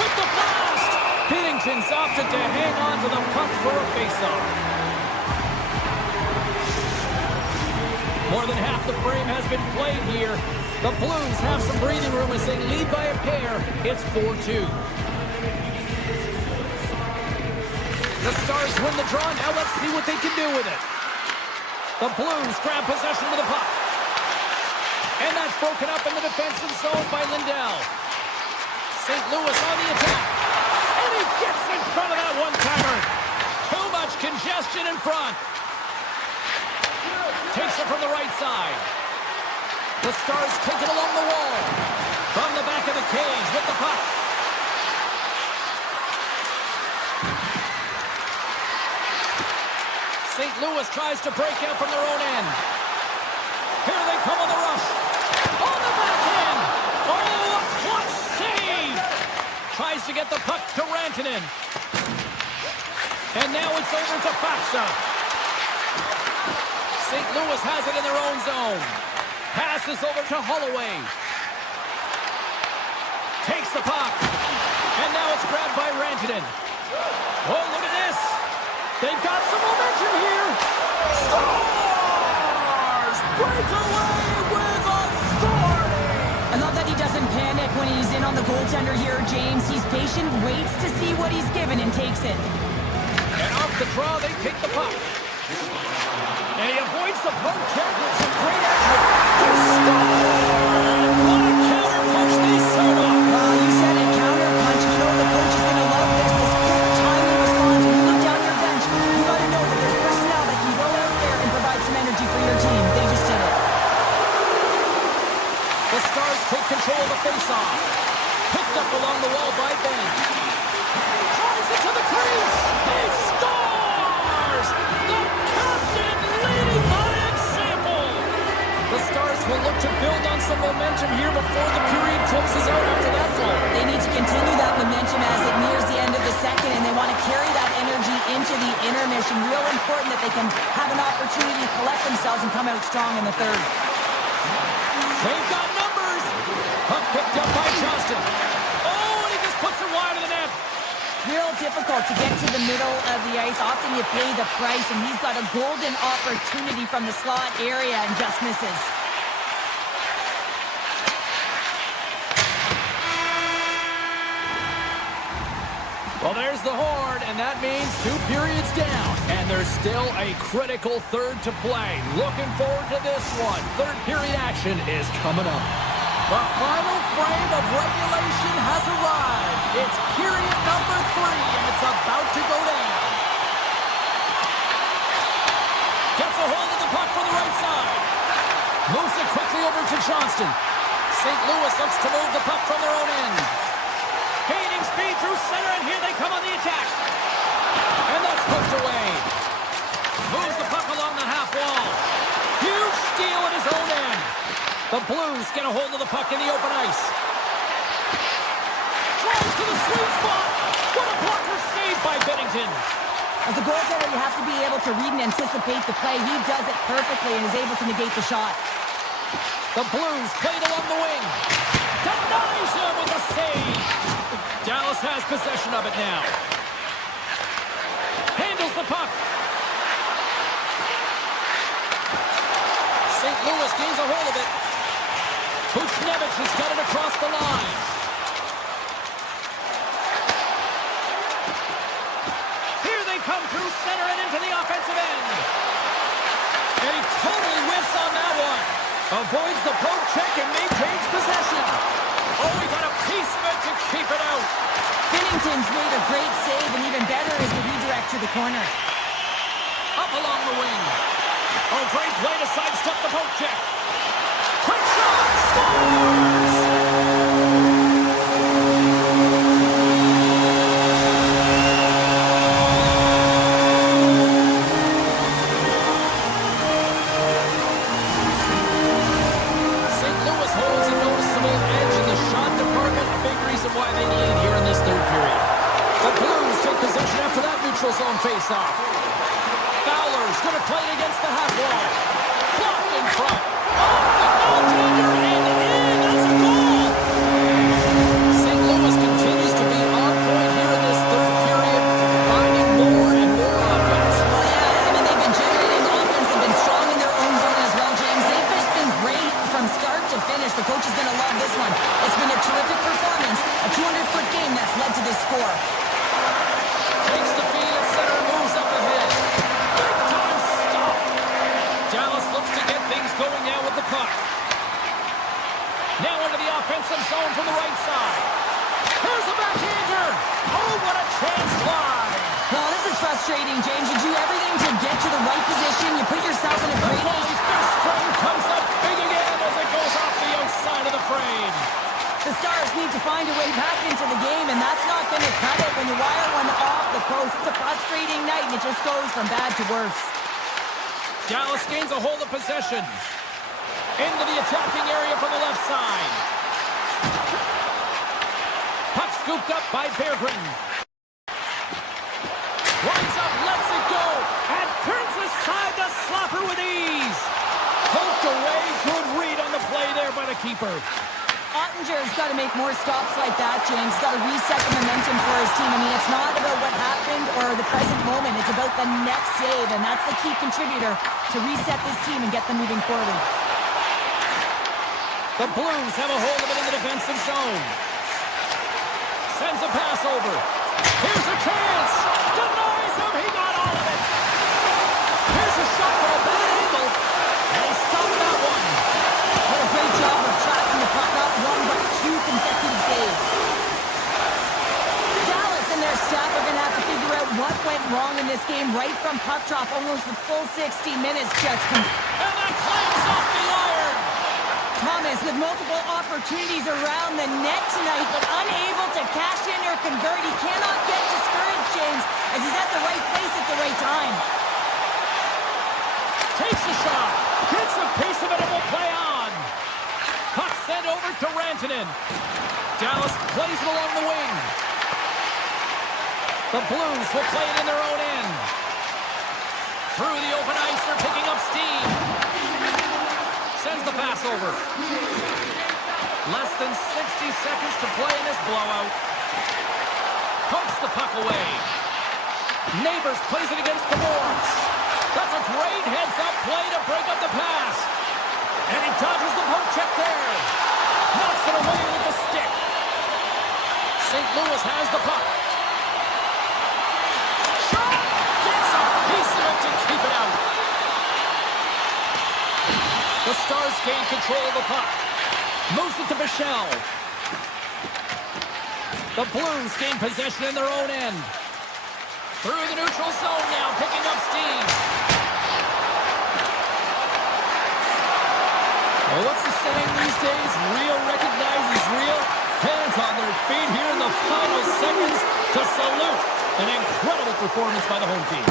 With the blast! Binnington's opted to hang on to the puck for a faceoff. More than half the frame has been played here. The Blues have some breathing room as they lead by a pair. It's 4-2. The Stars win the draw. Now let's see what they can do with it. The Blues grab possession with the puck. And that's broken up in the defensive zone by Lindell. St. Louis on the attack. And he gets in front of that one-timer. Too much congestion in front. Takes it from the right side. The Stars take it along the wall. From the back of the cage with the puck. St. Louis tries to break out from their own end. Here they come on the rush. On the backhand. Oh, a clutch save. Tries to get the puck to Rantanen. And now it's over to Faksa. St. Louis has it in their own zone. Passes over to Holloway. Takes the puck. And now it's grabbed by Rantanen. Oh, look at this. They've got some momentum here. Stars break away with authority. I love that he doesn't panic when he's in on the goaltender here, James. He's patient, waits to see what he's given, and takes it. And off the draw, they take the puck. And he avoids the poke check with some great action. They score! What a counter punch they set up. Well, you said it, counter punch. You know the coach is going to love this. This quick timely response. When you look down your bench, you got to know that there's personnel that can go out there and provide some energy for your team. They just did it. The Stars take control of the faceoff. Picked up along the wall by Ben. Drives it to the crease. He scores! The captain leading by example. The Stars will look to build on some momentum here before the period closes out after that goal. They need to continue that momentum as it nears the end of the second, and they want to carry that energy into the intermission. Real important that they can have an opportunity to collect themselves and come out strong in the third. They've got numbers. Puck picked up by Johnston. Oh, and he just puts it wide of the net. Real difficult to get to the middle of the ice. Often you pay the price, and he's got a golden opportunity from the slot area and just misses. Well, there's the horn, and that means 2 periods down. And there's still a critical third to play. Looking forward to this one. Third period action is coming up. The final frame of regulation has arrived. It's period number 3, and it's about to go down. Gets a hold of the puck from the right side. Moves it quickly over to Johnston. St. Louis looks to move the puck from their own end. Gaining speed through center, and here they come on the attack. And that's poked away. Moves the puck along the half wall. Huge steal at his own end. The Blues get a hold of the puck in the open ice. Drives to the sweet spot. What a blocker save by Bennington. As a goaltender, you have to be able to read and anticipate the play. He does it perfectly and is able to negate the shot. The Blues played along the wing. Denies him with a save. Dallas has possession of it now. Handles the puck. St. Louis gains a hold of it. Buchnevich has got it across the line. Here they come through center and into the offensive end. And he totally whiffs on that one. Avoids the poke check and maintains possession. Oh, he got a piece of it to keep it out. Binnington's made a great save, and even better is the redirect to the corner. Up along the wing. Oh, great play to sidestep the poke check. Quick shot! Scores! St. Louis holds a noticeable edge in the shot department. A big reason why they lead here in this third period. The Blues take possession after that neutral zone faceoff. Fowler's going to play it against the half wall. Blocked in front. Off the goaltender and in. That's a goal. St. Louis continues to be on point here in this third period, finding more and more offense. Well, yeah, I mean, they've been generating offense. They've been strong in their own zone as well, James. They've just been great from start to finish. The coach is going to love this one. It's been a terrific performance, a 200-foot game that's led to this score. Takes the feed at center and moves up ahead. Big time stop. Dallas looks to get things going now with the puck. Now into the offensive zone from the right side. Here's a backhander. Oh, what a chance wide. Well, this is frustrating, James. You do everything to get to the right position. You put yourself in a The great... goalie's best friend comes up big again as it goes off the outside of the frame. The Stars need to find a way back into the game, and that's not going to cut it when you wire one off the post. It's a frustrating night, and it just goes from bad to worse. Dallas gains a hold of possession. Into the attacking area from the left side. Puck scooped up by Berggren. Winds up, lets it go, and turns aside the slapper with ease. Poked away, good read on the play there by the keeper. Ottinger's got to make more stops like that, James. Got to reset the momentum for his team. I mean, it's not about what happened or the present moment. It's about the next save, and that's the key contributor to reset this team and get them moving forward. The Blues have a hold of it in the defensive zone. Sends a pass over. Here's a chance. Denies him. He got all of it. Here's a shot from a bad angle. And he stopped that one. What a great job of tracking the puck, not one but two consecutive saves. Dallas and their staff are going to have to figure out what went wrong in this game right from puck drop. Almost the full 60 minutes just... And that clams off the iron. Thomas with multiple opportunities around the net tonight, but unable to cash in or convert. He cannot get discouraged, James, as he's at the right place at the right time. Takes a shot. Gets a piece of it and will play on. Puck sent over to Rantanen. Dallas plays it along the wing. The Blues will play it in their own end. Through the open ice, they're picking up steam. Sends the pass over. Less than 60 seconds to play in this blowout. Pokes the puck away. Neighbors plays it against the boards. That's a great heads-up play to break up the pass. And he dodges the poke check there. Knocks it away with the stick. St. Louis has the puck. Shot! Gets a piece of it to keep it out. The Stars gain control of the puck. Moves it to Bichelle. The Blues gain possession in their own end. Through the neutral zone now, picking up steam. Well, what's the saying these days? Real recognizes real. Fans on their feet here in the final seconds to salute an incredible performance by the home team.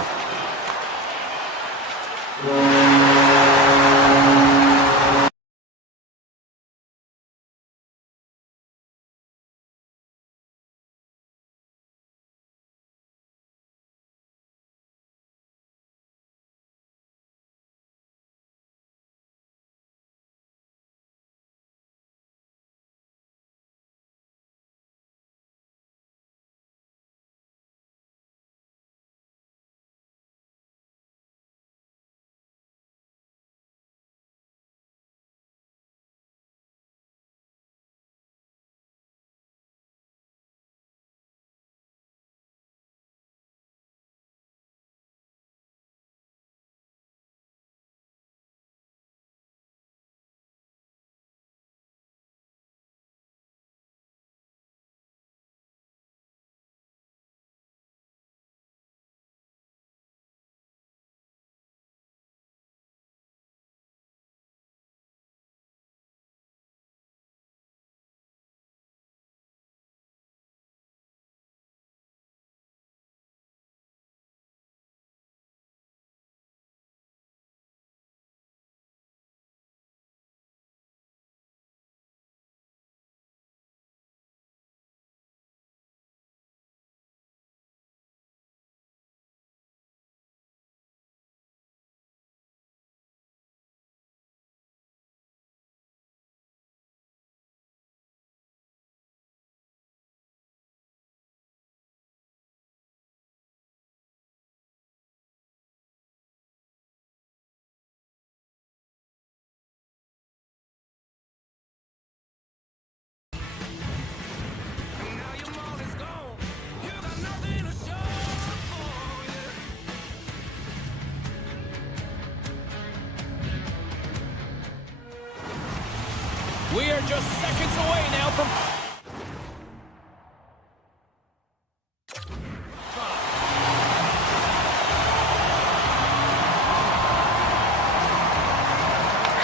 We are just seconds away now from...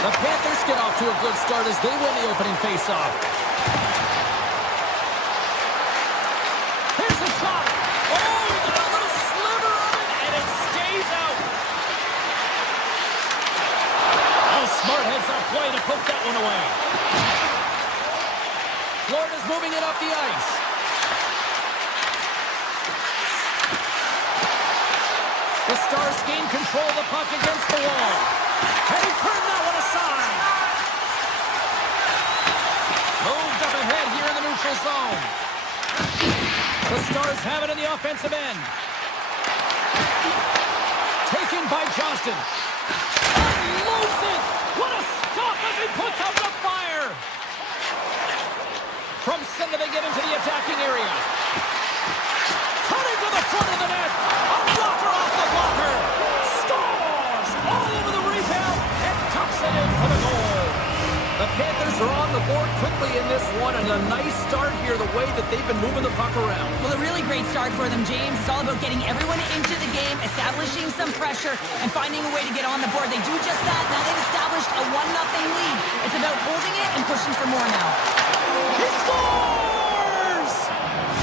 The Panthers get off to a good start as they win the opening faceoff. Here's a shot. Oh, he got a little sliver of it, and it stays out. Oh, smart heads-up play to poke that one away. Florida's moving it up the ice. The Stars gain control of the puck against the wall. And he turned that one aside. Moved up ahead here in the neutral zone. The Stars have it in the offensive end. Taken by Johnston. Unloads it. What a stop as he puts out the fire. From center they get into the attacking area. Cutting to the front of the net. A blocker off the blocker. Scores! All over the rebound and tucks it in for the goal. The Panthers are on the board quickly in this one, and a nice start here the way that they've been moving the puck around. Well, a really great start for them, James. It's all about getting everyone into the game, establishing some pressure, and finding a way to get on the board. They do just that. Now they've established a 1-0 lead. It's about holding it and pushing for more now. He scores!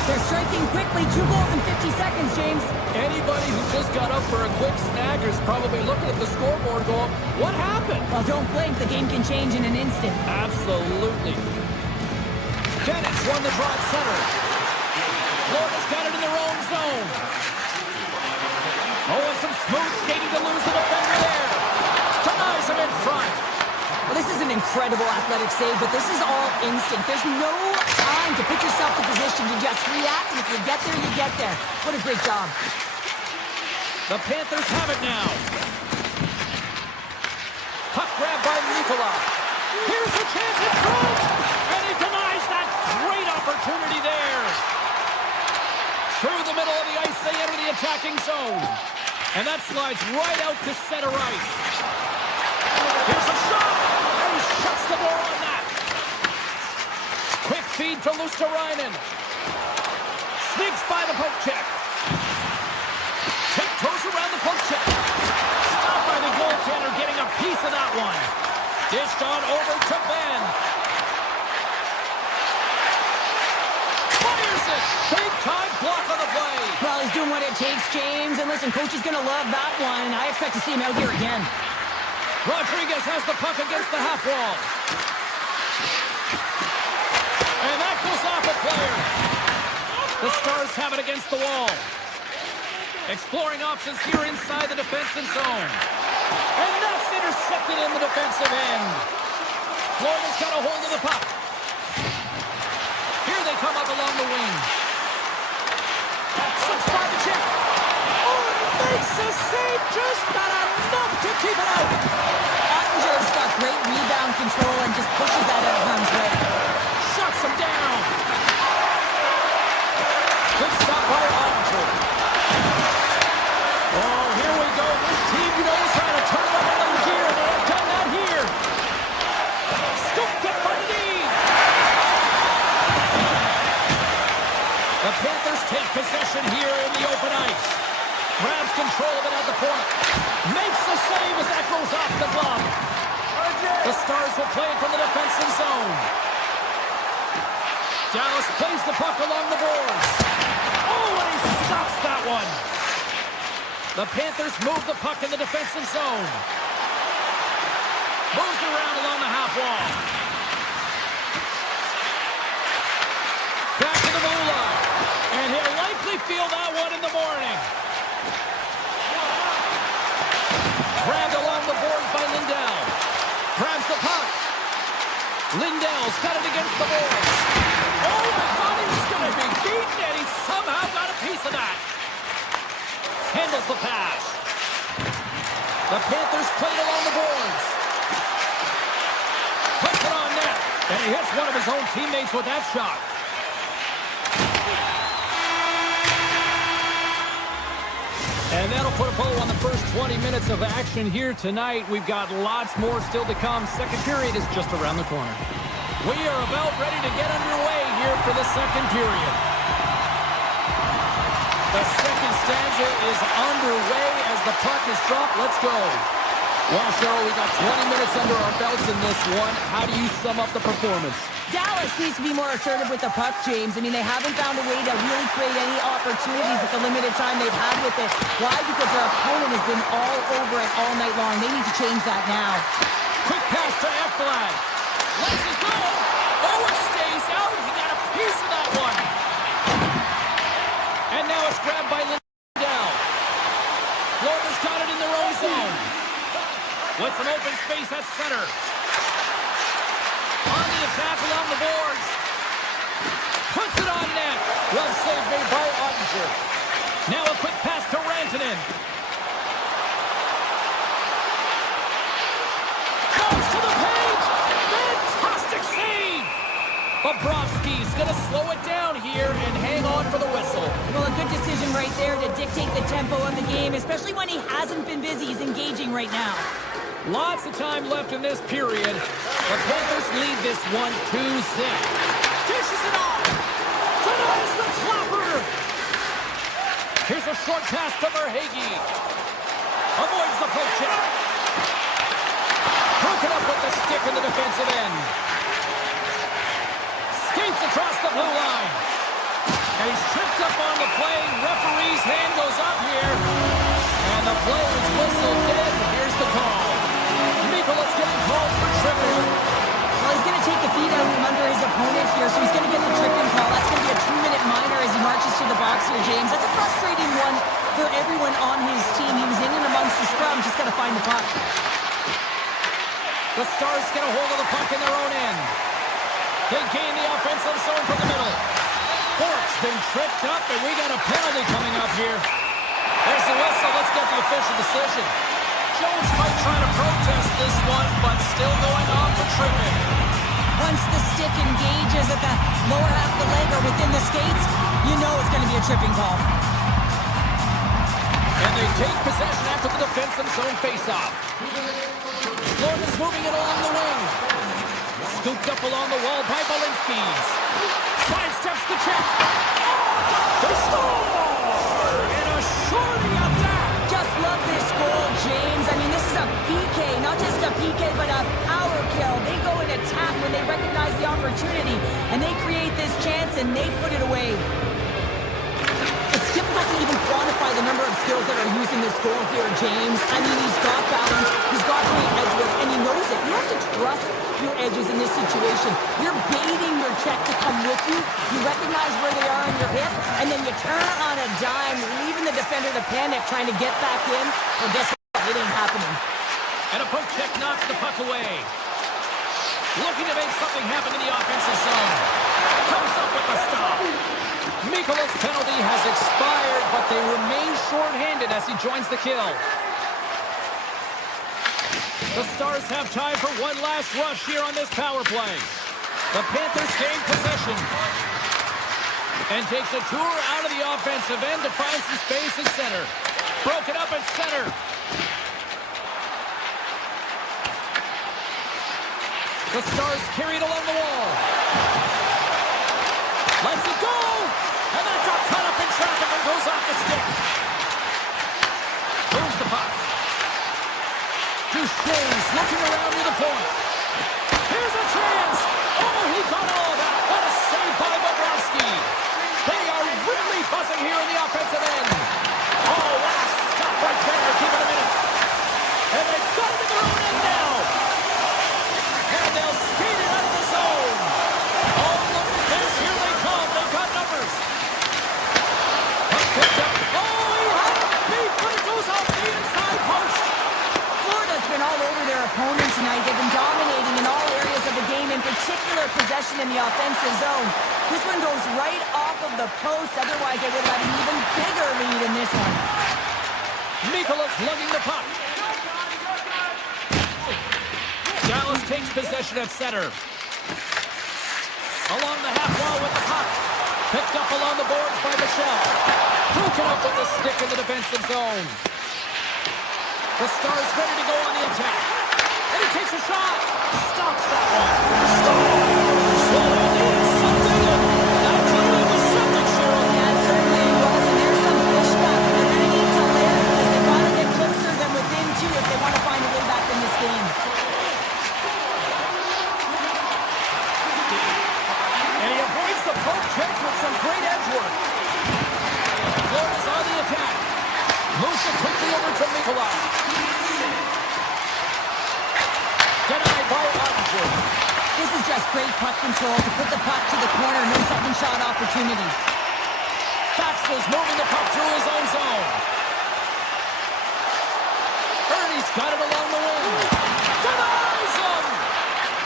They're striking quickly. 2 goals in 50 seconds, James. Anybody who just got up for a quick snag is probably looking at the scoreboard going, what happened? Well, don't blink. The game can change in an instant. Absolutely. Bennett's won the draw at center. Florida's got it in their own zone. Oh, and some smooth skating to lose the defender there. Denies him in front. Well, this is an incredible athletic save, but this is all instinct. There's no time to put yourself in position to just react, and if you get there, you get there. What a great job. The Panthers have it now. Puck grab by Nicola. Here's a chance in front, and he denies that great opportunity there. Through the middle of the ice, they enter the attacking zone. And that slides right out to center ice. Here's a shot, and he shuts the door on that. Quick feed to Luosterainen. Sneaks by the poke check. Tiptoes around the poke check. Stopped by the goaltender, getting a piece of that one. Dished on over to Ben. Fires it. Big time block on the play. Well, he's doing what it takes, James. And listen, coach is going to love that one. I expect to see him out here again. Rodriguez has the puck against the half wall. And that goes off a player. The Stars have it against the wall. Exploring options here inside the defensive zone. And that's intercepted in the defensive end. Florida's got a hold of the puck. Here they come up along the wing. Slips by the check. Oh, and makes the save, just not enough to keep it out. Ottinger's got great rebound control and just pushes that out of harm's way. Shuts him down. Good stop by Ottinger. Oh, here we go. This team knows how to turn on another gear, and they have done that here. Scooped up by the knee. The Panthers take possession here in the open ice. Grabs control of it at the point. Makes the save as that goes off the glove. The Stars will play it from the defensive zone. Dallas plays the puck along the boards. Oh, and he stops that one. The Panthers move the puck in the defensive zone. Moves it around along the half wall. Back to the blue line. And he'll likely feel that one in the morning. Grabbed along the boards by Lindell. Grabs the puck. Lindell's got it against the boards. Oh, I thought he was going to be beaten, and he somehow got a piece of that. Handles the pass. The Panthers played along the boards. Puts it on net. And he hits one of his own teammates with that shot. And that'll put a bow on the first 20 minutes of action here tonight. We've got lots more still to come. Second period is just around the corner. We are about ready to get underway here for the second period. The second stanza is underway as the puck is dropped. Let's go. Well, Cheryl, we got 20 minutes under our belts in this one. How do you sum up the performance? Dallas needs to be more assertive with the puck, James. I mean, they haven't found a way to really create any opportunities with the limited time they've had with it. Why? Because their opponent has been all over it all night long. They need to change that now. Quick pass to Ekblad. Lets it go. Oh, it stays out. He got a piece of that one. And now it's grabbed by Lindell. Florida's got it in their own zone. With some open space at center. On the attack along the boards. Puts it on net. Well saved made by Ottinger. Now a quick pass to Rantanen. Goes to the page. Fantastic save. Bobrovsky's going to slow it down here and hang on for the whistle. Well, a good decision right there to dictate the tempo of the game, especially when he hasn't been busy. He's engaging right now. Lots of time left in this period. The Panthers lead this one 2-0. Dishes it off. Denies the clapper. Here's a short pass to Verhaeghe. Avoids the poke check. Broken up with the stick in the defensive end. Skates across the blue line. And he's tripped up on the play. Referee's hand goes up here. And the play is whistled dead. Here's the call. Nicholas getting called for tripping. Well, he's going to take the feet out from under his opponent here, so he's going to get the tripping call. That's going to be a 2-minute minor as he marches to the box here, James. That's a frustrating one for everyone on his team. He was in and amongst the scrum, just got to find the puck. The Stars get a hold of the puck in their own end. They gain the offensive zone from the middle. Bork's been tripped up, and we got a penalty coming up here. There's the whistle. Let's get the official decision. Jones might try to protest this one, but still going on for tripping. Once the stick engages at the lower half of the leg or within the skates, you know it's going to be a tripping call. And they take possession after the defensive zone faceoff. Florida's moving it along the wing. Scooped up along the wall by Balinskis. Sidesteps the check. They score! And a shorty of that! Just love this goal, James. I mean, this is a PK, not just a PK, but a power kill. They go and attack when they recognize the opportunity, and they create this chance, and they put it away. It's difficult to even quantify the number of skills that are used in this goal here, James. I mean, he's got balance, he's got great edge work, and he knows it. You have to trust your edges in this situation. You're baiting your check to come with you. You recognize where they are in your hip, and then you turn on a dime, leaving the defender to panic, trying to get back in. Well, guess what? It ain't happening. And a poke check knocks the puck away. Looking to make something happen in the offensive zone. Comes up with the stop. Mikola's penalty has expired, but they remain shorthanded as he joins the kill. The Stars have time for one last rush here on this power play. The Panthers gain possession. And takes a tour out of the offensive end to find some space at center. Broken up at center. The Stars carried along the wall. Lets it go! And that got caught up in traffic and goes off the stick. Moves the puck. Duchesne's looking around near the point. Here's a chance! Oh, he got all of that! What a save by Bobrovsky! They are really buzzing here in the offensive end. Oh, what a stop right there. Keep it a minute. And they got it in their own end now. And they'll skate it out of the zone. Oh, look at this. Here they come. They got numbers. Puck picked up. Oh, he had a beat, but it goes off the inside post. Florida's been all over their opponent tonight. They've been dominating in all areas of the game, in particular possession in the offensive zone. This one goes right off of the post. Otherwise, they would have had an even bigger lead in this one. Mikola's lugging the puck. Dallas takes possession at center. Along the half wall with the puck. Picked up along the boards by Michel. Broken up with the stick in the defensive zone. The Stars ready to go on the attack. And he takes a shot. Stops that one. Scores! Well, they needed something, and that clearly was something, Cheryl. Yeah, it certainly was, and there's some pushback. They're going to need to land because they've got to get closer than within two if they want to find a way back in this game. And he avoids the poke check with some great edge work. Florida's on the attack. Moves it quickly over to Nikolai. Denied by Ottinger. This is just great puck control to put the puck to the corner. No second shot opportunity. Faxel's moving the puck through his own zone. Ernie's got it along the wing. Denies him!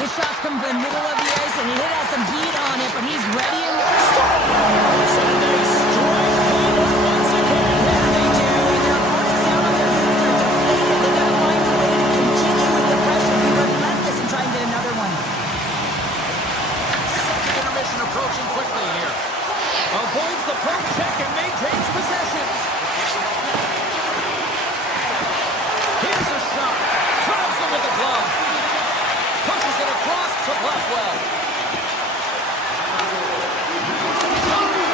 The shot's come from the middle of the ice, and he has some heat on it, but he's ready and Scores! And they strike Peter once again. there they do, and their opponents down on their heels are deflated. They got to find a way to continue with the pressure, be relentless, and try and get another one. Second intermission approaching quickly here. Avoids the poke check and maintains possession. Here's a shot. Drops him with the glove. Pushes it across to Blackwell.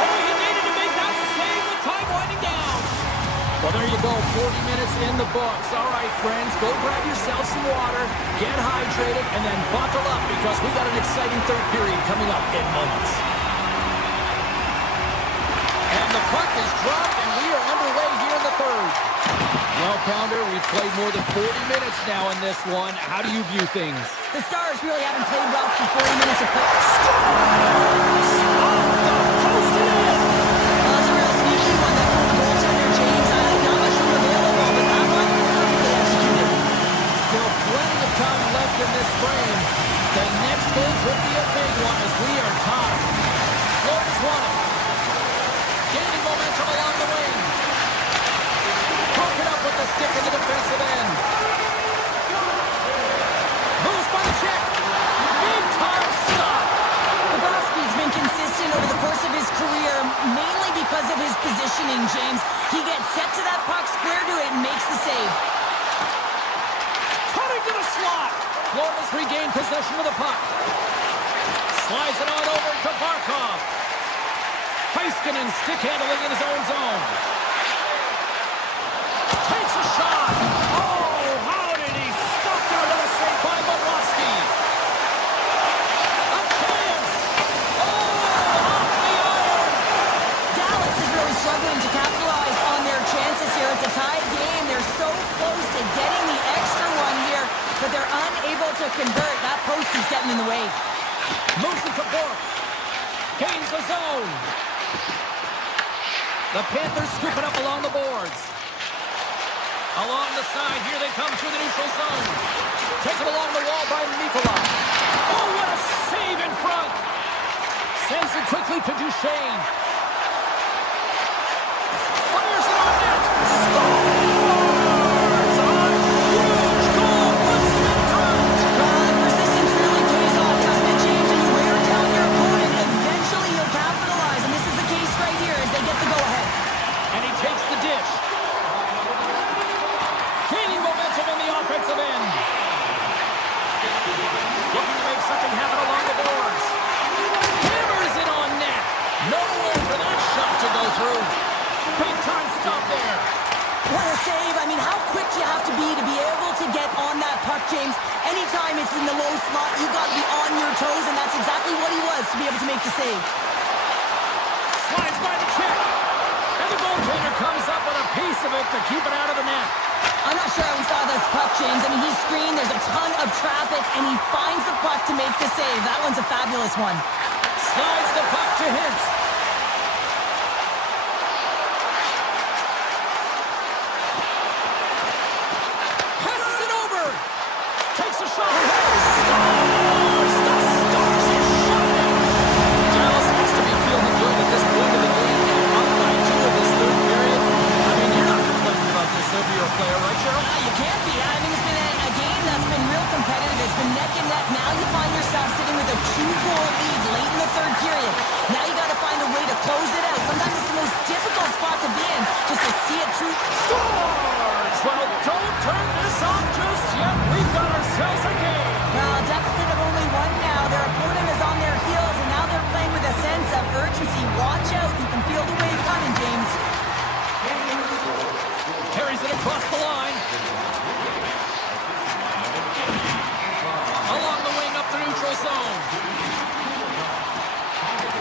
Oh, he needed to make that save with time winding down. Well, there you go. 40 minutes in the books. All right, friends, go grab yourself some water, get hydrated, and then buckle up because we got an exciting third period coming up in moments. And the puck is dropped, and we are underway here in the third. Well, Pounder, we've played more than 40 minutes now in this one. How do you view things? The Stars really haven't played well for 40 minutes of play. Scores! Off the post and in! Well, that's a real sneaky one that from the goaltender, James. Not much room available, but that one perfectly executed. Still plenty of time left in this frame. The next goal could be a big one as we are tied. Florida's won it. Gaining momentum along the wing. Broken up with the stick in the defensive end. Moves by the check. Big time stop. Bobrovsky's been consistent over the course of his career, mainly because of his positioning, James. He gets set to that puck, square to it, and makes the save. Cutting to the slot. Florida's regained possession of the puck. Slides it on over to Barkov. Heiskanen stick handling in his own zone. Takes a shot. Oh, how did he stop there with a save by Bobrovsky? A chance. Oh, off the iron. Dallas is really struggling to capitalize on their chances here. It's a tied game. They're so close to getting the extra one here, but they're unable to convert. That post is getting in the way. Moves it to Bork. Gains the zone. The Panthers scooping up along the boards. Along the side, here they come through the neutral zone. Taken along the wall by Nikolai. Oh, what a save in front. Sends it quickly to Duchesne. Fires it on net. Scores! A huge goal puts them in front. Persistence really pays off, doesn't it, James? When you wear down your opponent, eventually you'll capitalize, and this is the case right here as they get the go-ahead. And he takes the dish. Gaining momentum in the offensive end. Looking to make something happen along the boards. Hammers it on net. No way for that shot to go through. Big time stop there. What a save. I mean, how quick you have to be able to get on that puck, James. Anytime it's in the low slot, you got to be on your toes, and that's exactly what he was to be able to make the save. Slides by the check. And the goaltender comes up with a piece of it to keep it out of the net. I'm not sure how we saw this puck, James. I mean, he's screened, there's a ton of traffic, and he finds the puck to make the save. That one's a fabulous one. Slides the puck to Hintz. Passes it over. Takes a shot. Scores! The Stars are shining. Dallas has to be feeling good at this point of the game. And up by 2 in this third period. I mean, you're not complaining about this if you're a player, right, Cheryl? You can't be. I mean, it's been a game that's been real competitive. It's been neck and neck. Now you find yourself sitting with a 2-goal lead late in the third period. Now you got to find a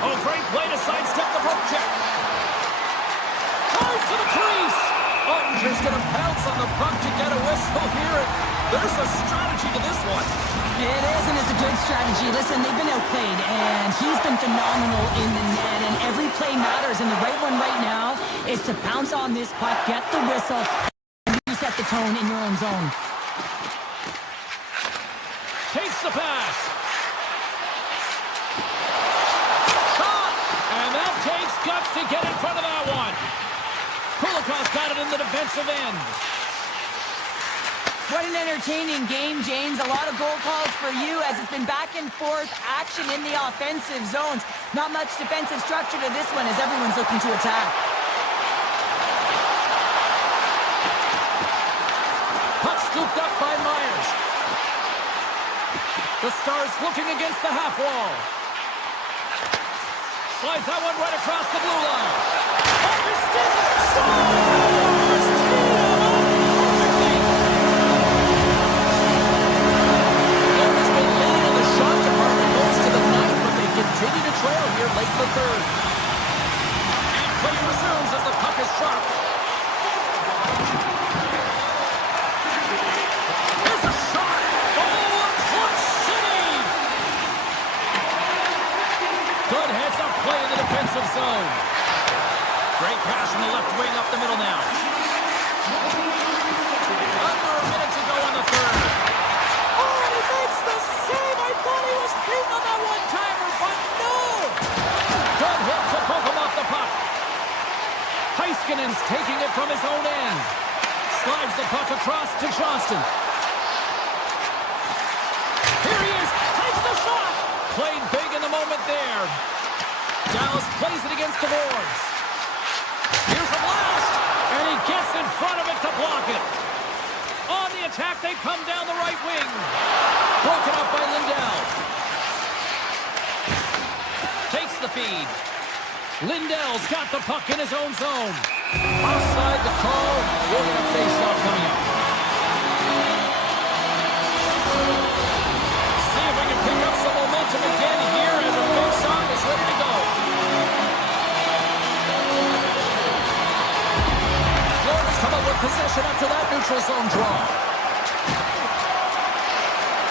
Oh, great play to sidestep the poke check. Drives to the crease. Ottinger's going to pounce on the puck to get a whistle here. There's a strategy to this one. It is, and it's a good strategy. Listen, they've been outplayed, and he's been phenomenal in the net, and every play matters, and the right one right now is to pounce on this puck, get the whistle, and you set the tone in your own zone. Takes the pass. Shot! And that takes guts to get in front of that one. Kulikov's got it in the defensive end. What an entertaining game, James. A lot of goal calls for you as it's been back and forth action in the offensive zones. Not much defensive structure to this one as everyone's looking to attack. Puck scooped up by Myers. The Stars looking against the half wall. Slides that one right across the blue line. Off his stick. Stars! Teed him up perfectly. Florida's been leading in the shot department most of the night, but they continue to trail here late in the third. And play resumes as the puck is dropped. There's a shot. Oh, a clutch save. Good heads-up play in the defensive zone. Great pass from the left wing up the middle now. Under a minute to go on the third. Oh, he makes the save. I thought he was beaten on that one-timer, but no. Good hit to poke him off the puck. Heiskanen's taking it from his own end. Slides the puck across to Johnston. Here he is. Takes the shot. Played big in the moment there. Dallas plays it against the boards. Here's a blast. And he gets in front of it to block it. On the attack, they come down the right wing. Broken up by Lindell. Takes the feed. Lindell's got the puck in his own zone. Offside the call. We'll get a face-off coming up. See if we can pick up some momentum again here, and the face-off is ready to go. Florida's come up with possession after that neutral zone draw.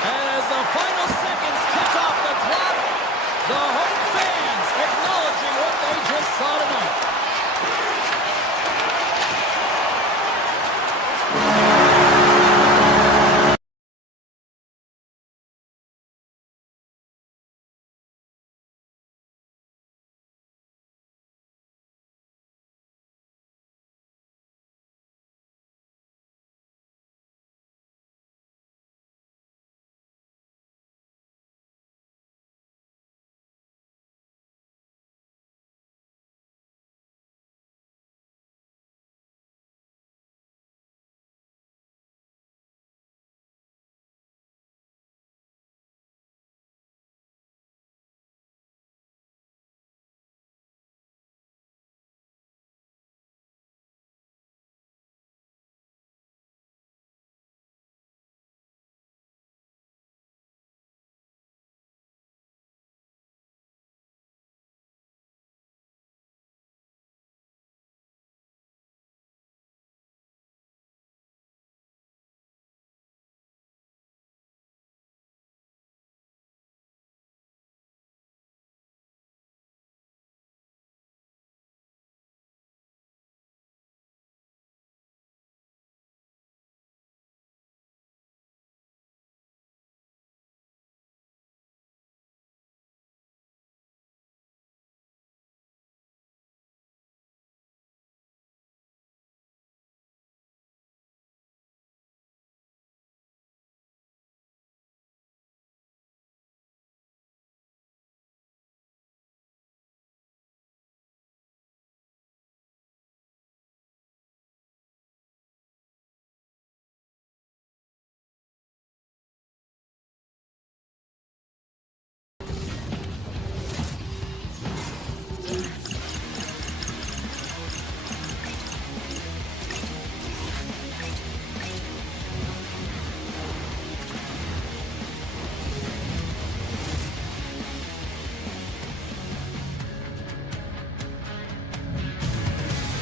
And as the final seconds tick off the clock, the home fans acknowledging what they just saw tonight.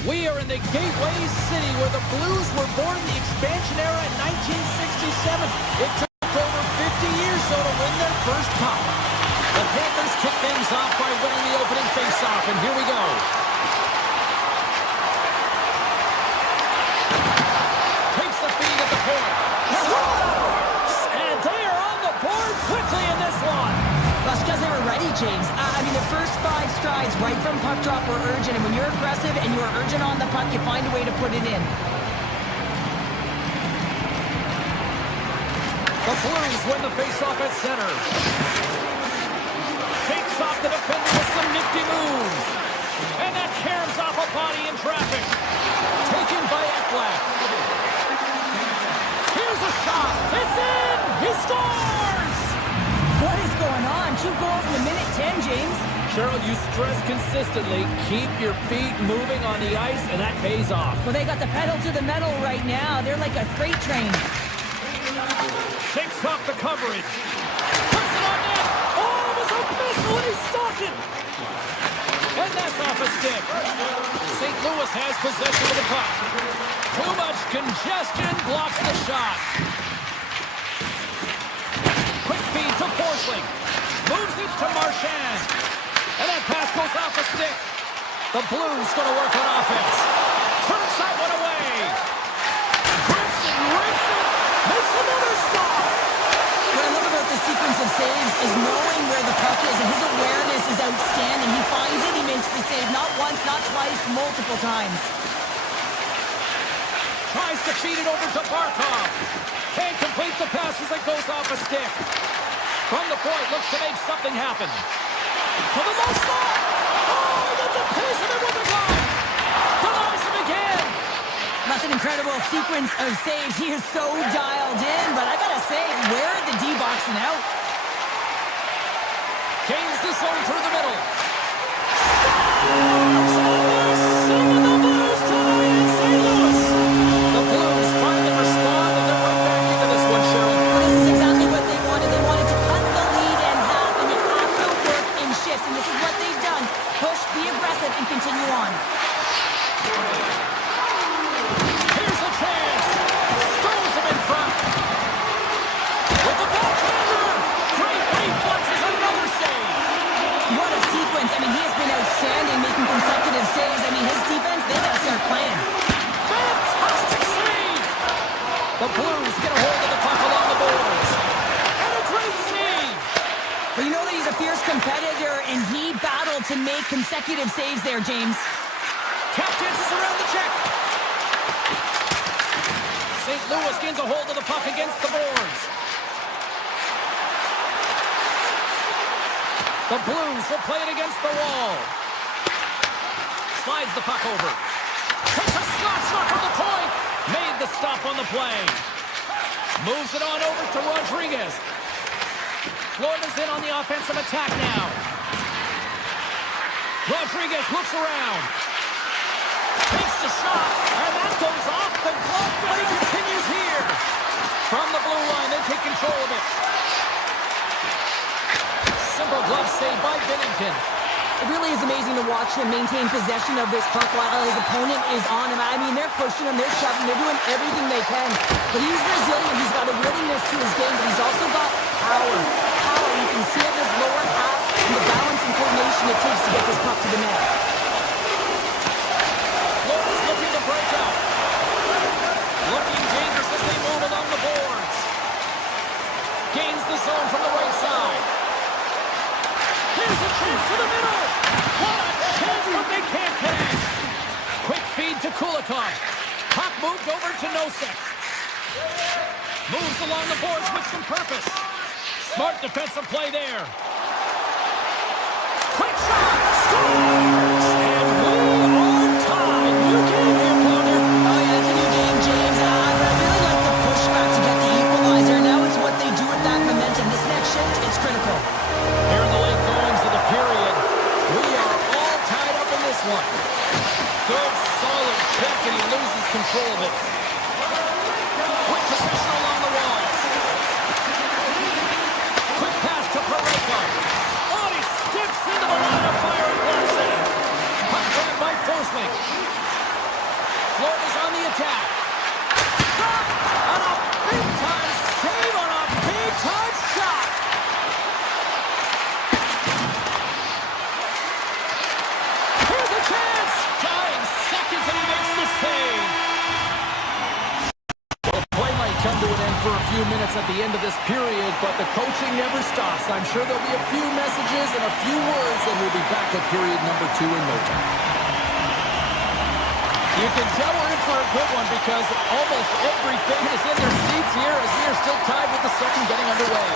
We are in the Gateway City where the Blues were born in the expansion era in 1967. It took over 50 years, though, to win their first cup. The Panthers kick things off by winning the opening faceoff, and here we go. Takes the feed at the point. And they are on the board quickly in this one. That's because they were ready, James. I mean, the first 5 strides right from puck drop were urgent, and when you're aggressive and you're urgent on the puck, you find a way to put it in. The Blues win the faceoff at center. Takes off the defender with some nifty moves. And that caroms off a body in traffic. Taken by Ekblad. Here's a shot. It's in! He scores! What is going on? 2 goals in a minute 10, James. Cheryl, you stress consistently, keep your feet moving on the ice, and that pays off. Well, they got the pedal to the metal right now. They're like a freight train. Shakes off the coverage. Puts it on net. Oh, it was a missile, and he stopped it. And that's off a stick. St. Louis has possession of the puck. Too much congestion blocks the shot. Quick feed to Forsling. Moves it to Marchand. And that pass goes off a stick. The Blues going to work on offense. Turns that one away. Grips it, rips it. Makes another stop. What I love about the sequence of saves is knowing where the puck is, and his awareness is outstanding. He finds it, he makes the save not once, not twice, multiple times. Tries to feed it over to Barkov. Can't complete the pass as it goes off a stick. From the point, looks to make something happen. To the low slot. Oh, he gets a piece of it with the glove. Denies him again. That's an incredible sequence of saves. He is so dialed in, but I gotta say, where are the D-boxing out? Gains the zone through the middle. Singing the Blues tonight in St. Louis. The Blues finally respond, and they're right back into this one, Cheryl. Well, this is exactly what they wanted. They wanted to cut the lead in half, and you have to work in shifts, and this is what they've done. Push, be aggressive, and continue on. Here's a chance. Throws him in front. With the backhander. Great reflexes, another save. What a sequence. I mean, he has been outstanding, making consecutive saves. I mean, his defense, they gotta start playing. Fantastic save. The Blues get a hold of the puck along the boards. And a great save. Well, you know that he's a fierce competitor, and he battled to make consecutive saves there, James. Tap dances around the check. St. Louis gains a hold of the puck against the boards. The Blues will play it against the wall. Slides the puck over. Takes a slap shot from the point. Made the stop on the play. Moves it on over to Rodriguez. Florida's in on the offensive attack now. Rodriguez looks around. Takes the shot, and that goes off the glove, but he continues here. From the blue line, they take control of it. Simple glove save by Binnington. It really is amazing to watch him maintain possession of this puck while his opponent is on him. I mean, they're pushing him, they're shoving, they're doing everything they can. But he's resilient, he's got a willingness to his game, but he's also got power. Power, you can see it in his lower half and the balance and coordination it takes to get this puck to the net. Florida's looking to break out. Looking dangerous as they move along the boards. Gains the zone from the right side. Here's a chance to the middle. What a chance, but they can't connect. Quick feed to Kulikov. Puck moved over to Nosek. Moves along the boards with some purpose. Smart defensive play there. Quick shot. Scores! And we are tied. New game here, Pounder. Oh, yeah, it's a new game, James. I really like the pushback to get the equalizer. Now it's what they do with that momentum. This next shift, it's critical. Here in the late goings of the period, we are all tied up in this one. Good, solid check, and he loses control of it. Quick possession along the wall. Quick pass to Parayko. few minutes at the end of this period, but the coaching never stops. I'm sure there'll be a few messages and a few words, and we'll be back at period number 2 in no time. You can tell we're in for a good one because almost every fan is in their seats here as we are still tied with the second getting underway.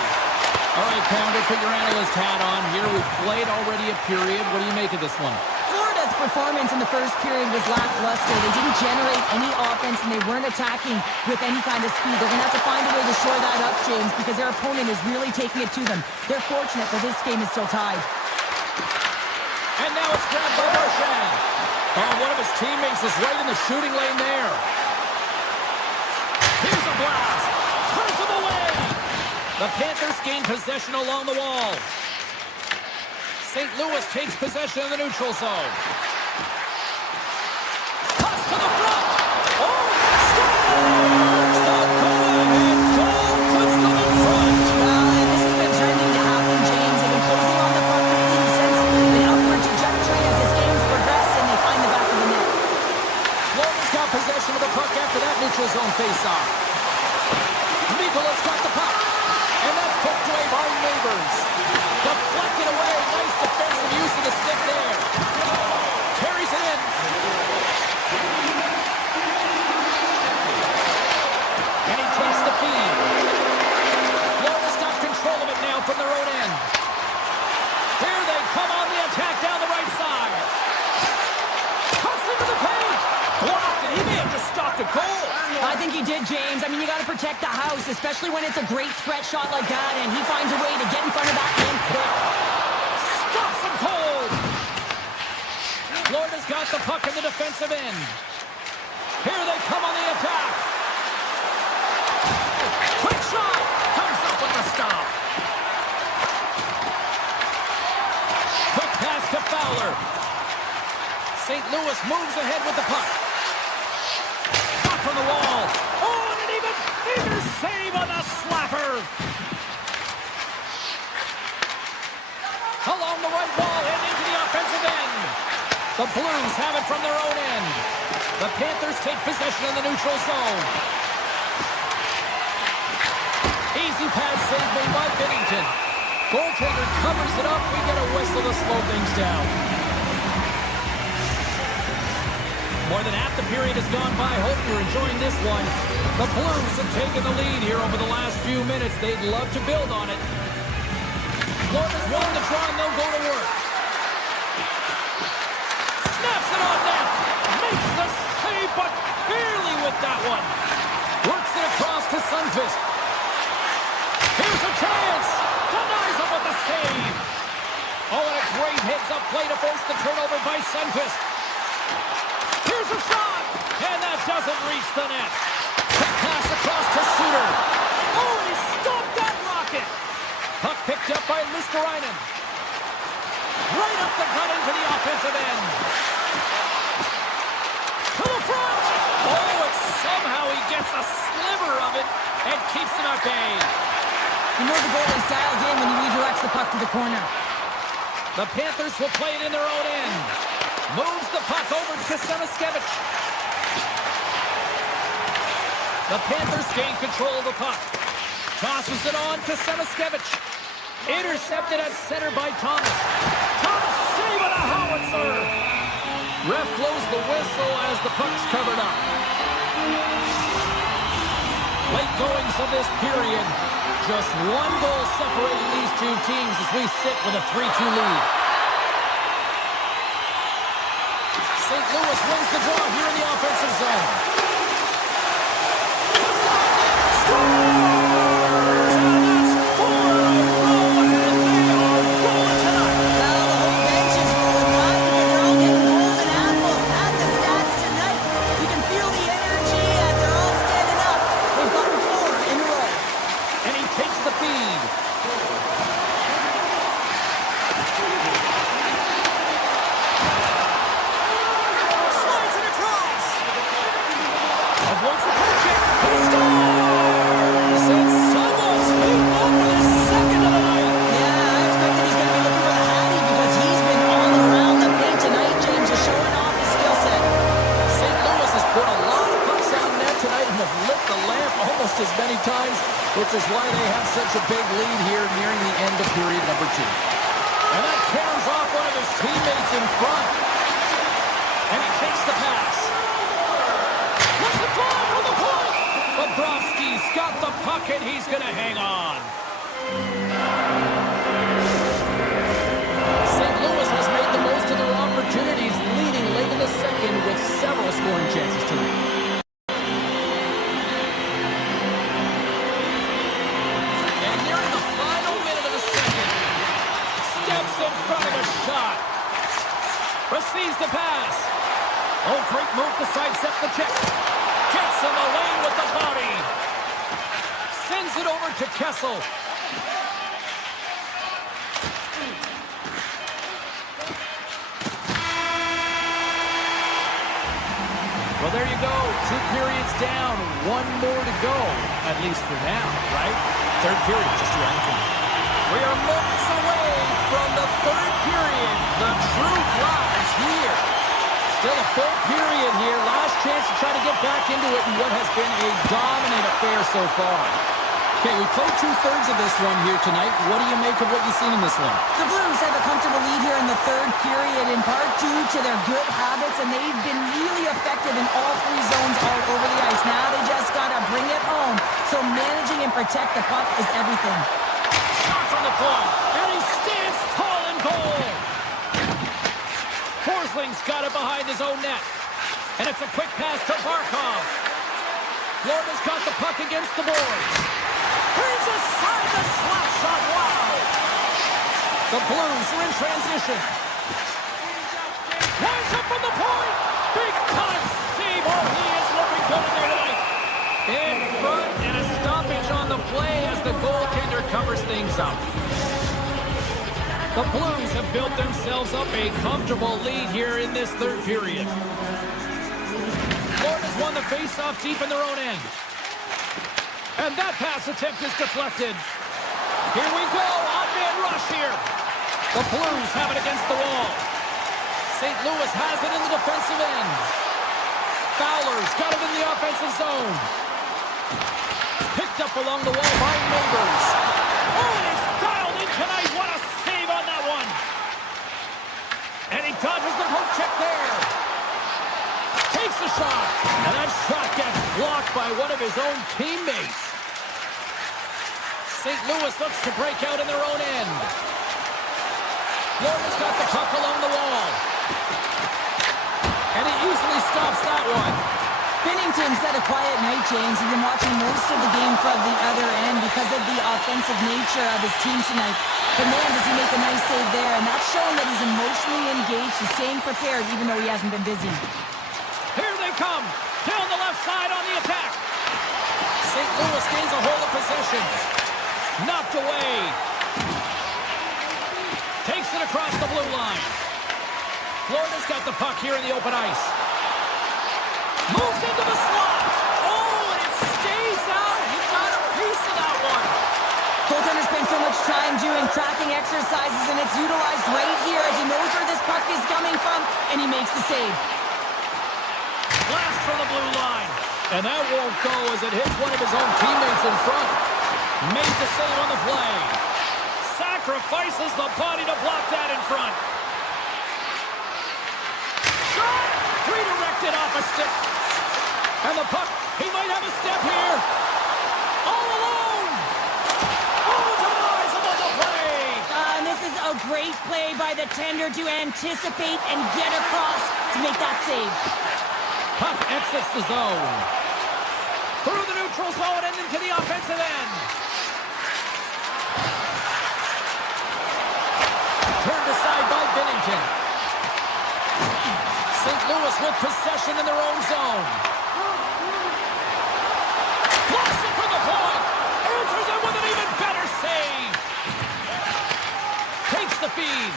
All right, Pounder, put your analyst hat on here. We've played already a period. What do you make of this one? Florida's performance in the first period was lackluster. They didn't generate any offense, and they weren't attacking with any kind of speed. They're going to have to find a way to shore that up, James, because their opponent is really taking it to them. They're fortunate that this game is still tied. And now it's grabbed by Marchand. Oh, one of his teammates is right in the shooting lane there. Here's a blast. Turns him away. The Panthers gain possession along the wall. St. Louis takes possession of the neutral zone. Toss to the front. Oh, scores! The go-ahead goal puts them in front. And this has been turning to happen, James. They've been closing on the puck quickly since the upward trajectory as this game's progressed, and they find the back of the net. Florida's got possession of the puck after that neutral zone face-off. Nicholas got the puck. And that's poked away by Neighbors. Deflected away. Nice defensive use of the stick there. Carries it in. And he takes the feed. Florida's got control of it now from their own end. Here they come on the attack down the right side. Cuts into the paint. Blocked, and he may have just stopped a goal. I think he did, James. I mean, you got to protect the house, especially when it's a great threat shot like that, and he finds a way to get in front of that man quick. Stops him cold. Florida's got the puck in the defensive end. Here they come on the attack. Quick shot. Comes up with the stop. Quick pass to Fowler. St. Louis moves ahead with the puck. From the wall. Oh, and an even save on the slapper. Along the right wall and into the offensive end. The Blues have it from their own end. The Panthers take possession in the neutral zone. Easy pass save made by Binnington. Goaltender covers it up. We get a whistle to slow things down. More than half the period has gone by. Hope you're enjoying this one. The Blues have taken the lead here over the last few minutes. They'd love to build on it. Florida's won the draw, and they'll go to work. Snaps it on net. Makes the save, but barely with that one. Works it across to Sundqvist. Here's a chance. Denies him with the save. Oh, and a great heads-up play to force the turnover by Sundqvist. Here's a shot, and that doesn't reach the net. Quick pass across to Suter. Oh, and he stopped that rocket. Puck picked up by Lusterainen. Right up the gut into the offensive end. To the front. Oh, and somehow he gets a sliver of it and keeps him at bay. You know the goalie's dialed in when he redirects the puck to the corner. The Panthers will play it in their own end. Moves the puck over to Samaskevich. The Panthers gain control of the puck. Tosses it on to Samaskevich. Intercepted at center by Thomas. Thomas saving a howitzer. Ref blows the whistle as the puck's covered up. Late goings of this period. Just one goal separating these two teams as we sit with a 3-2 lead. St. Louis wins the draw here in the offensive zone. Scores! And that's 4 in a row, and they are rolling tonight. Well, the whole bench is rolling by because they're all getting goals and apples at the stats tonight. You can feel the energy as they're all standing up. They've gotten 4 in a row. And he takes the feed. the puck, and he's going to hang on. St. Louis has made the most of their opportunities, leading late in the second with several scoring chances tonight. And nearing the final minute of the second. Steps in front of a shot. Receives the pass. Oh, great move to sidestep the check. Gets in the lane with the body. Sends it over to Kessel. Well, there you go. 2 periods down. 1 more to go. At least for now, right? Third period just around the corner. We are moments away from the third period. The truth lies here. Still a full period here. Last chance to try to get back into it in what has been a dominant affair so far. Okay, we played 2/3 of this one here tonight. What do you make of what you've seen in this one? The Blues have a comfortable lead here in the third period, in part due to their good habits, and they've been really effective in all 3 zones all over the ice. Now they just got to bring it home. So managing and protect the puck is everything. Shot from the point, and he stands tall in goal. Forsling's got it behind his own net. And it's a quick pass to Barkov. Florida's got the puck against the boards. Turns aside the slap shot. Wow! The Blues are in transition. Winds up from the point. Big time save. Oh, he is looking good in there tonight. In front, and a stoppage on the play as the goaltender covers things up. The Blues have built themselves up a comfortable lead here in this third period. Florida's won the face-off deep in their own end. And that pass attempt is deflected. Here we go, odd-man rush here. The Blues have it against the wall. St. Louis has it in the defensive end. Fowler's got it in the offensive zone. Picked up along the wall by Neighbors. Oh, and it's dialed in tonight. What a save on that one. And he dodges the poke check there. Takes the shot. And that shot gets blocked by one of his own teammates. St. Louis looks to break out in their own end. Florida's got the puck along the wall. And he easily stops that one. Binnington's had a quiet night, James. He's been watching most of the game from the other end because of the offensive nature of his team tonight. But man, does he make a nice save there. And that's showing that he's emotionally engaged. He's staying prepared even though he hasn't been busy. Here they come. Down the left side on the attack. St. Louis gains a hold of possession. Knocked away. Takes it across the blue line. Florida's got the puck here in the open ice. Moves into the slot. Oh, and it stays out. He got a piece of that one. Goaltender spends so much time doing tracking exercises, and it's utilized right here as he knows where this puck is coming from, and he makes the save. Blast for the blue line. And that won't go as it hits one of his own teammates in front. Made the save on the play. Sacrifices the body to block that in front. Shot! Redirected off a stick. And the puck, he might have a step here. All alone! Oh, denies him on the play! And this is a great play by the tender to anticipate and get across to make that save. Puck exits the zone. Through the neutral zone and into the offensive end. Turned aside by Binnington. St. Louis with possession in their own zone. Blocks it from the point. Answers it with an even better save. Takes the feed.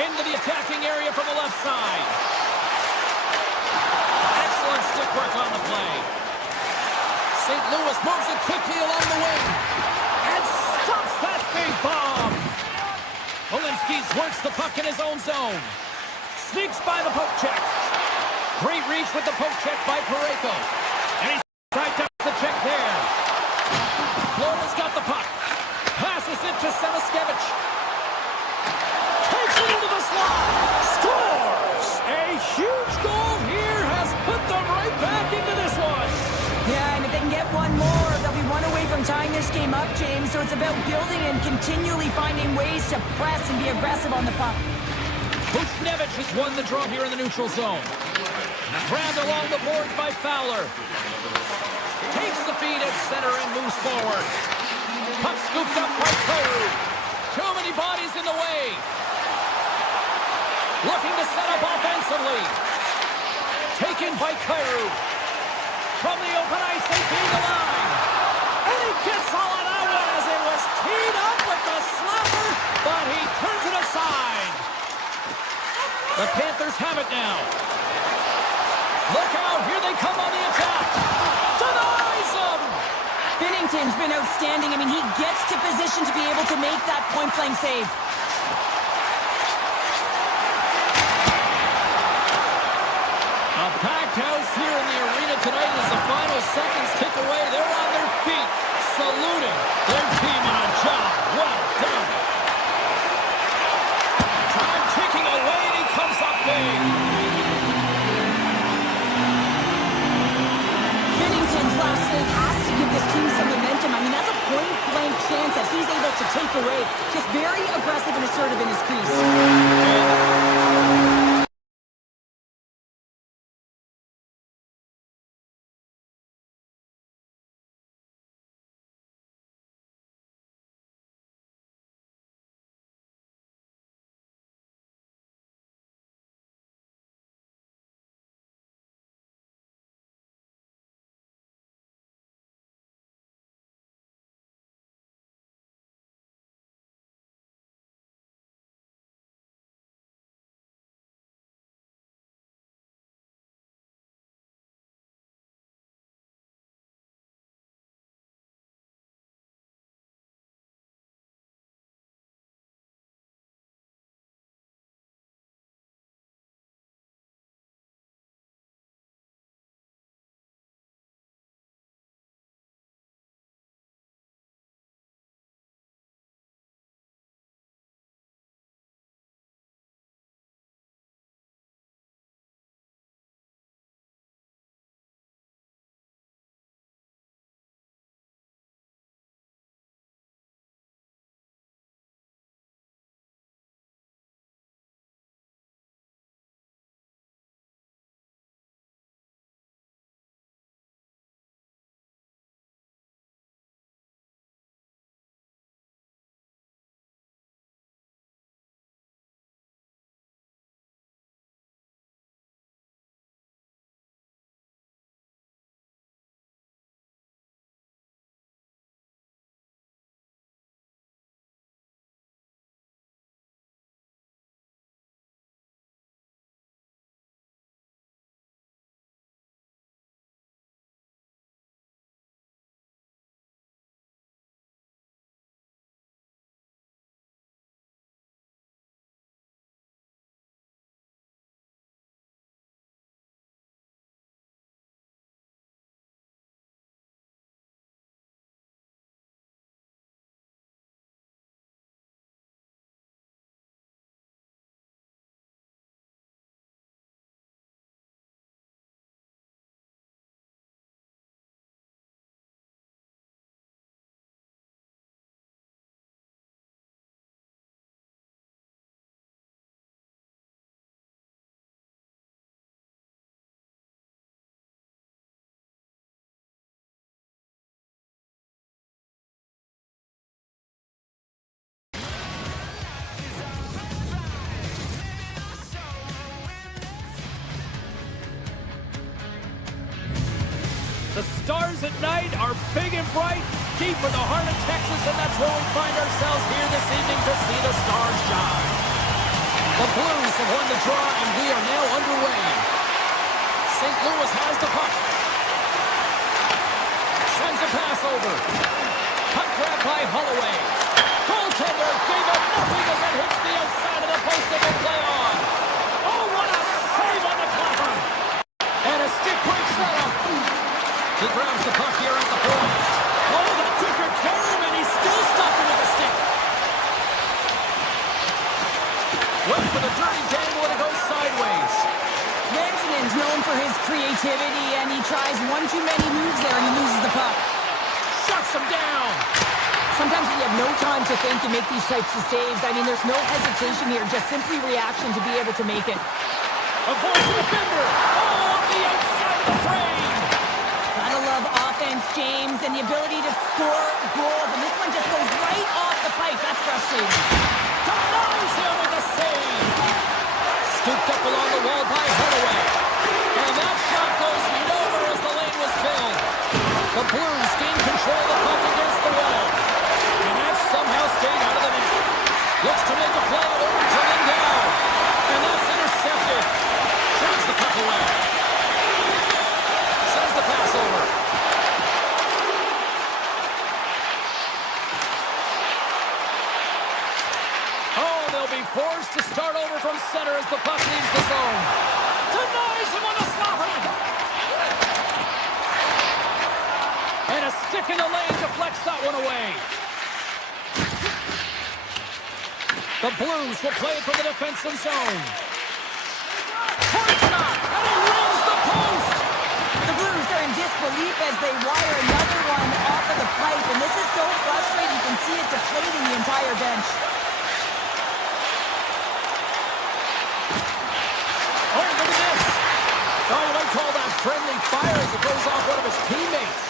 Into the attacking area from the left side. Excellent stick work on the play. St. Louis moves it quickly along the wing. And stops that big bomb. Olinsky's works the puck in his own zone. Sneaks by the poke check. Great reach with the poke check by Parayko. And he's right down the check there. Florida's got the puck. Passes it to Semiskevich. Takes it into the slot. Scores! A huge goal here has put them right back into this one. Yeah, and if they can get one more, this game up, James, so it's about building and continually finding ways to press and be aggressive on the puck. Buchnevich has won the draw here in the neutral zone. Grabbed along the boards by Fowler. Takes the feed at center and moves forward. Puck scooped up by Kyrou. Too many bodies in the way. Looking to set up offensively. Taken by Kyrou. From the open ice, they feed the line. And he gets all of that one as it was teed up with the slapper, but he turns it aside. The Panthers have it now. Look out, here they come on the attack. Denies them! Binnington's been outstanding. I mean, he gets to position to be able to make that point-blank save. A packed house here in the arena tonight as the final seconds tick away. They're on their feet, saluting their team on a job well done. Time ticking away, and he comes up big. Binnington's last save has to give this team some momentum. I mean, that's a point-blank chance that he's able to take away. Just very aggressive and assertive in his crease. The stars at night are big and bright, deep in the heart of Texas, and that's where we find ourselves here this evening to see the stars shine. The Blues have won the draw, and we are now underway. St. Louis has the puck. Sends a pass over. Puck grab by Holloway. Goaltender gave up nothing as it hits the outside of the post and they play on. Oh, what a save on the clapper! And a stick break setup. He grabs the puck here at the point. Oh, that took care of him, and he's still stopped him with a stick. Went for the dirty dangle, and it goes sideways. Rantanen's known for his creativity, and he tries one too many moves there, and he loses the puck. Shuts him down. Sometimes when you have no time to think, you make these types of saves. I mean, there's no hesitation here, just simply reaction to be able to make it. Avoids the defender. Oh, off the outside of the frame. Gotta love offense, James, and the ability to score goals. And this one just goes right off the pipe. That's frustrating. Denies him with a save. Scooped up along the wall by Holloway. And that shot goes nowhere as the lane was filled. The Blues gain control of the puck against the wall. And that somehow stayed out of the net. Looks to make a play over to Lindell. And that's intercepted. Turns the puck away. Sends the pass over. Oh, they'll be forced to start over from center as the puck leaves the zone. Denies him on the stopper. And a stick in the lane deflects that one away. The Blues will play it from the defensive zone. Point shot, and he rings the post. The Blues are in disbelief as they wire another one off of the pipe. And this is so frustrating. You can see it deflating the entire bench. Oh, look at this. Oh, you might call that friendly fire as it goes off one of his teammates.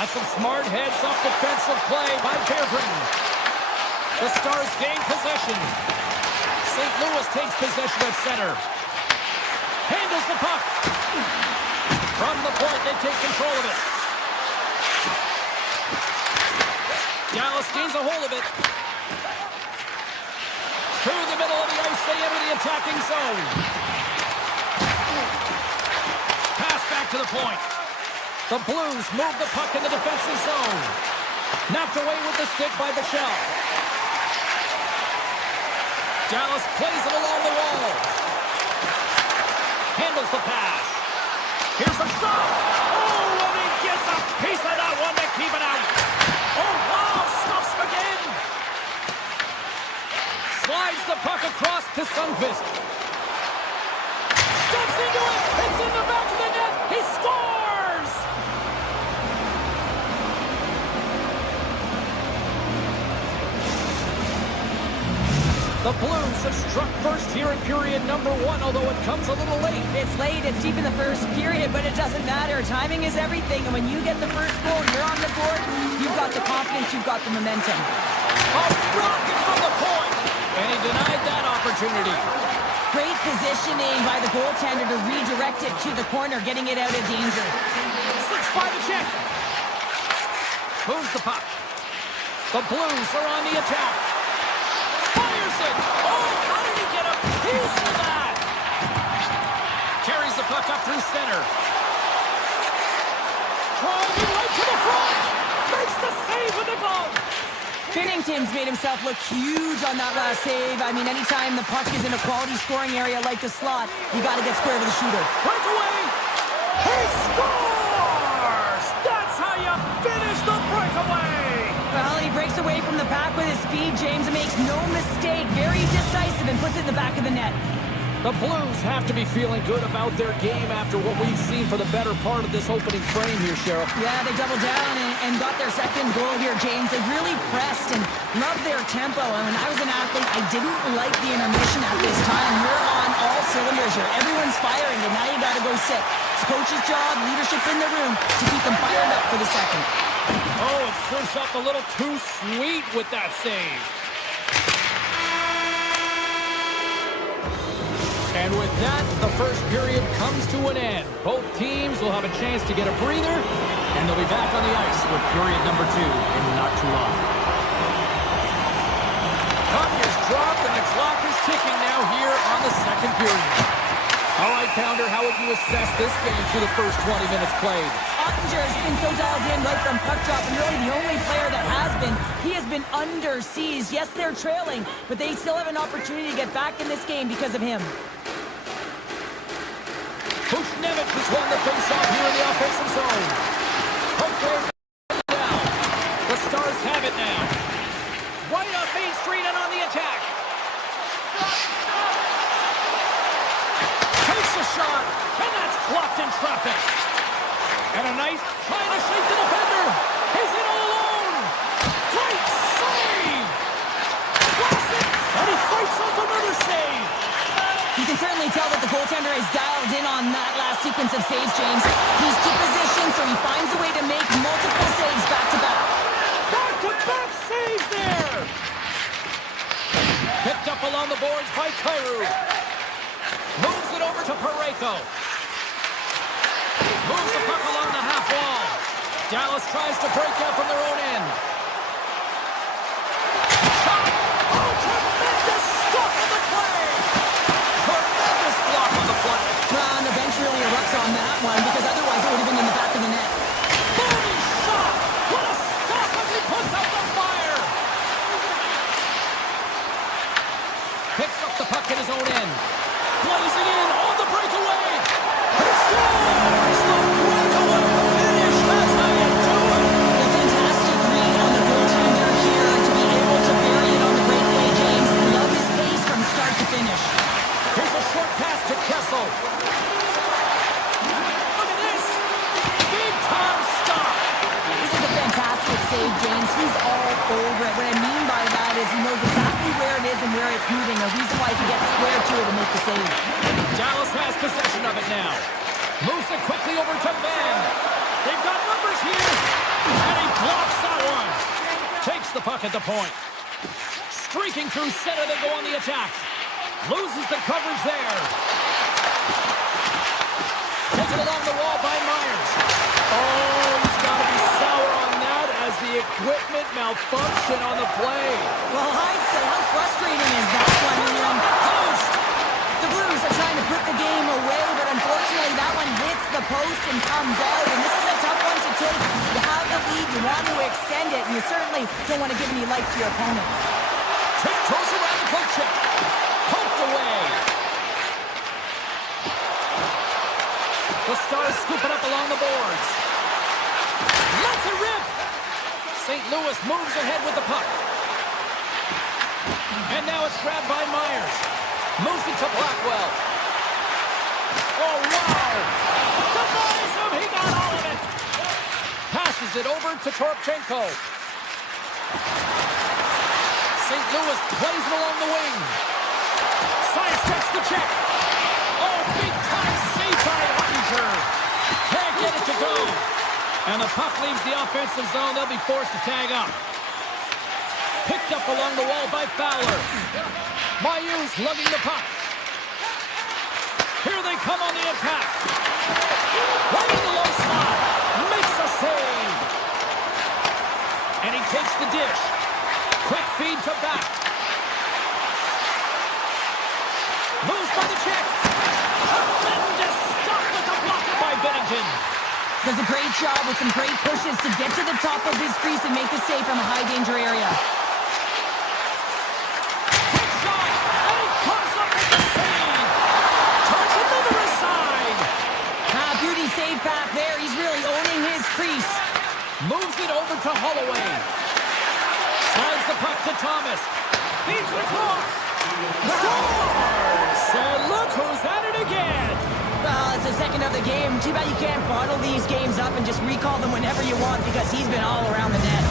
That's some smart heads-up defensive play by Bearbritain. The Stars gain possession. St. Louis takes possession at center. Handles the puck. From the point, they take control of it. Dallas gains a hold of it. Through the middle of the ice, they enter the attacking zone. Pass back to the point. The Blues move the puck in the defensive zone. Knocked away with the stick by Bichelle. Dallas plays it along the wall. Handles the pass. Here's a shot. Oh, and he gets a piece of that one to keep it out. Oh, wow, stuffs him again. Slides the puck across to Sundqvist. Steps into it. It's in the back of the net. He scores. The Blues have struck first here in period number 1, although it comes a little late. It's late, it's deep in the first period, but it doesn't matter. Timing is everything, and when you get the first goal, you're on the board, you've got the confidence, you've got the momentum. A rocket from the point, and he denied that opportunity. Great positioning by the goaltender to redirect it to the corner, getting it out of danger. 6 by the check. Moves the puck. The Blues are on the attack. Fires it! Oh, how did he get a piece of that? Carries the puck up through center. Driving right to the front. Makes the save with the glove. Binnington's made himself look huge on that last save. I mean, anytime the puck is in a quality scoring area like the slot, you got to get square to the shooter. Breakaway. He scores! That's how you finish the breakaway. Well, he breaks away from the pack with his speed, James, and makes no mistake. Very decisive and puts it in the back of the net. The Blues have to be feeling good about their game after what we've seen for the better part of this opening frame here, Cheryl. Yeah, they doubled down and got their second goal here, James. They really pressed and loved their tempo. And when I was an athlete, I didn't like the intermission at this time. You're on all cylinders here. Everyone's firing, and now you got to go sit. It's coach's job, leadership in the room to keep them fired up for the second. Oh, it surfs up a little too sweet with that save. And with that, the first period comes to an end. Both teams will have a chance to get a breather, and they'll be back on the ice with period number 2 in not too long. Puck is dropped, and the clock is ticking now here on the second period. All right, Pounder, how would you assess this game through the first 20 minutes played? Ottinger has been so dialed in right from puck drop, and really the only player that has been, he has been under siege. Yes, they're trailing, but they still have an opportunity to get back in this game because of him. Buchnevich has won the face-off here in the offensive zone. Okay, down. The Stars have it now. Right up Main Street and on the attack. Takes a shot, and that's blocked in traffic. And a nice trying to shake the defender. He's in all alone. Writes off another save. You can certainly tell that the goaltender is dialed in on that last sequence of saves, James. He's to position, so he finds a way to make multiple saves back-to-back. Back-to-back saves there. Picked up along the boards by Kyrou. Moves it over to Parayko. Moves the puck along the half wall. Dallas tries to break out from their own end. Shot! Oh, tremendous stop on the play! Tremendous block on the play. And the bench really erupts on that one, because otherwise it would have been in the back of the net. Body shot! What a stop as he puts out the fire! Picks up the puck at his own end. Blazing in on the breakaway. He scores! The breakaway finish. That's how you do it. A fantastic read on the goaltender here to be able to bury it on the breakaway, James. Love his pace from start to finish. Here's a short pass to Kessel. Look at this. Big time stop. This is a fantastic save, James. He's all over it. What I mean by that is he knows exactly where it is and where it's moving. A reason why he can get square to it and make the save. Dallas has possession of it now. Moves it quickly over to Ben. They've got numbers here. And he blocks that one. Takes the puck at the point. Streaking through center, they go on the attack. Loses the coverage there. Taken along the wall by Myers. Oh, he's got to be sour on that as the equipment malfunction on the play. Well, I'd say how frustrating is that one? Post! The Blues are trying to put the game away, but unfortunately that one hits the post and comes out. And this is a tough one to take. You have the lead, you want to extend it, and you certainly don't want to give any life to your opponent. Tiptoes around the poke check. Poked away. The Stars scoop it up along the boards. Lets it rip. St. Louis moves ahead with the puck. And now it's grabbed by Myers. Moves it to Blackwell. Oh, wow. Denies him. He got all of it. Passes it over to Torpchenko. St. Louis plays it along the wing. Sidesteps the check. Oh, big time save by Ottinger. Can't get it to go. And the puck leaves the offensive zone. They'll be forced to tag up. Picked up along the wall by Fowler. Mayu's lugging the puck. Here they come on the attack. Right in the low slot. Makes a save. And he takes the dish. Quick feed to back. Moves by the check. Tremendous stop with the blocker by Bennington. Does a great job with some great pushes to get to the top of his crease and make the save from a high danger area. Quick shot. And he comes up with the save. Turns it to the other side. Beauty save back there. He's really owning his crease. Moves it over to Holloway. Slides the puck to Thomas. Feeds it across. Scores! And look who's at it again. Well, it's the second of the game. Too bad you can't bottle these games up and just recall them whenever you want because he's been all around the net.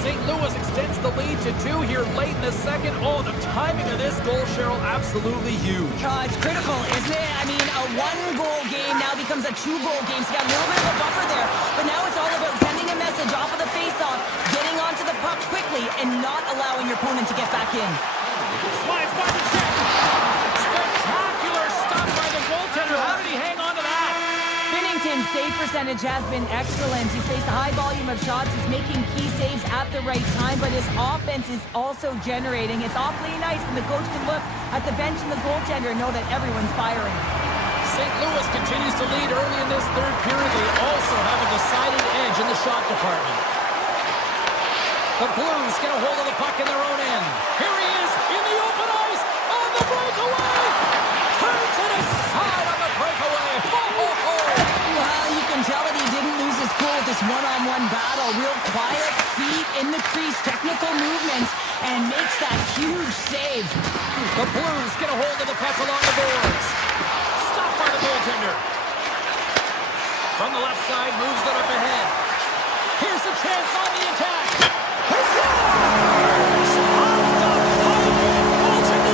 St. Louis extends the lead to 2 here late in the second. Oh, the timing of this goal, Cheryl, absolutely huge. It's critical, isn't it? I mean, a one-goal game now becomes a two-goal game, so you got a little bit of a buffer there. But now it's all about sending a message off of the face-off, getting onto the puck quickly, and not allowing your opponent to get back in. Slides by the check. Spectacular stop by the goaltender. How did he hang on to that? Binnington's save percentage has been excellent. He's faced a high volume of shots. He's making key saves at the right time, but his offense is also generating. It's awfully nice when the coach can look at the bench and the goaltender and know that everyone's firing. St. Louis continues to lead early in this third period. They also have a decided edge in the shot department. The Blues get a hold of the puck in their own end. Here he is in the open ice on the breakaway. Turns it aside on the breakaway. Well, you can tell that he didn't lose his cool with this one-on-one battle. Real quiet, feet in the crease, technical movement, and makes that huge save. The Blues get a hold of the puck along the boards. Stopped by the goaltender. From the left side, moves it up ahead. Here's a chance on the attack. He scores! Off the pipe and goaltender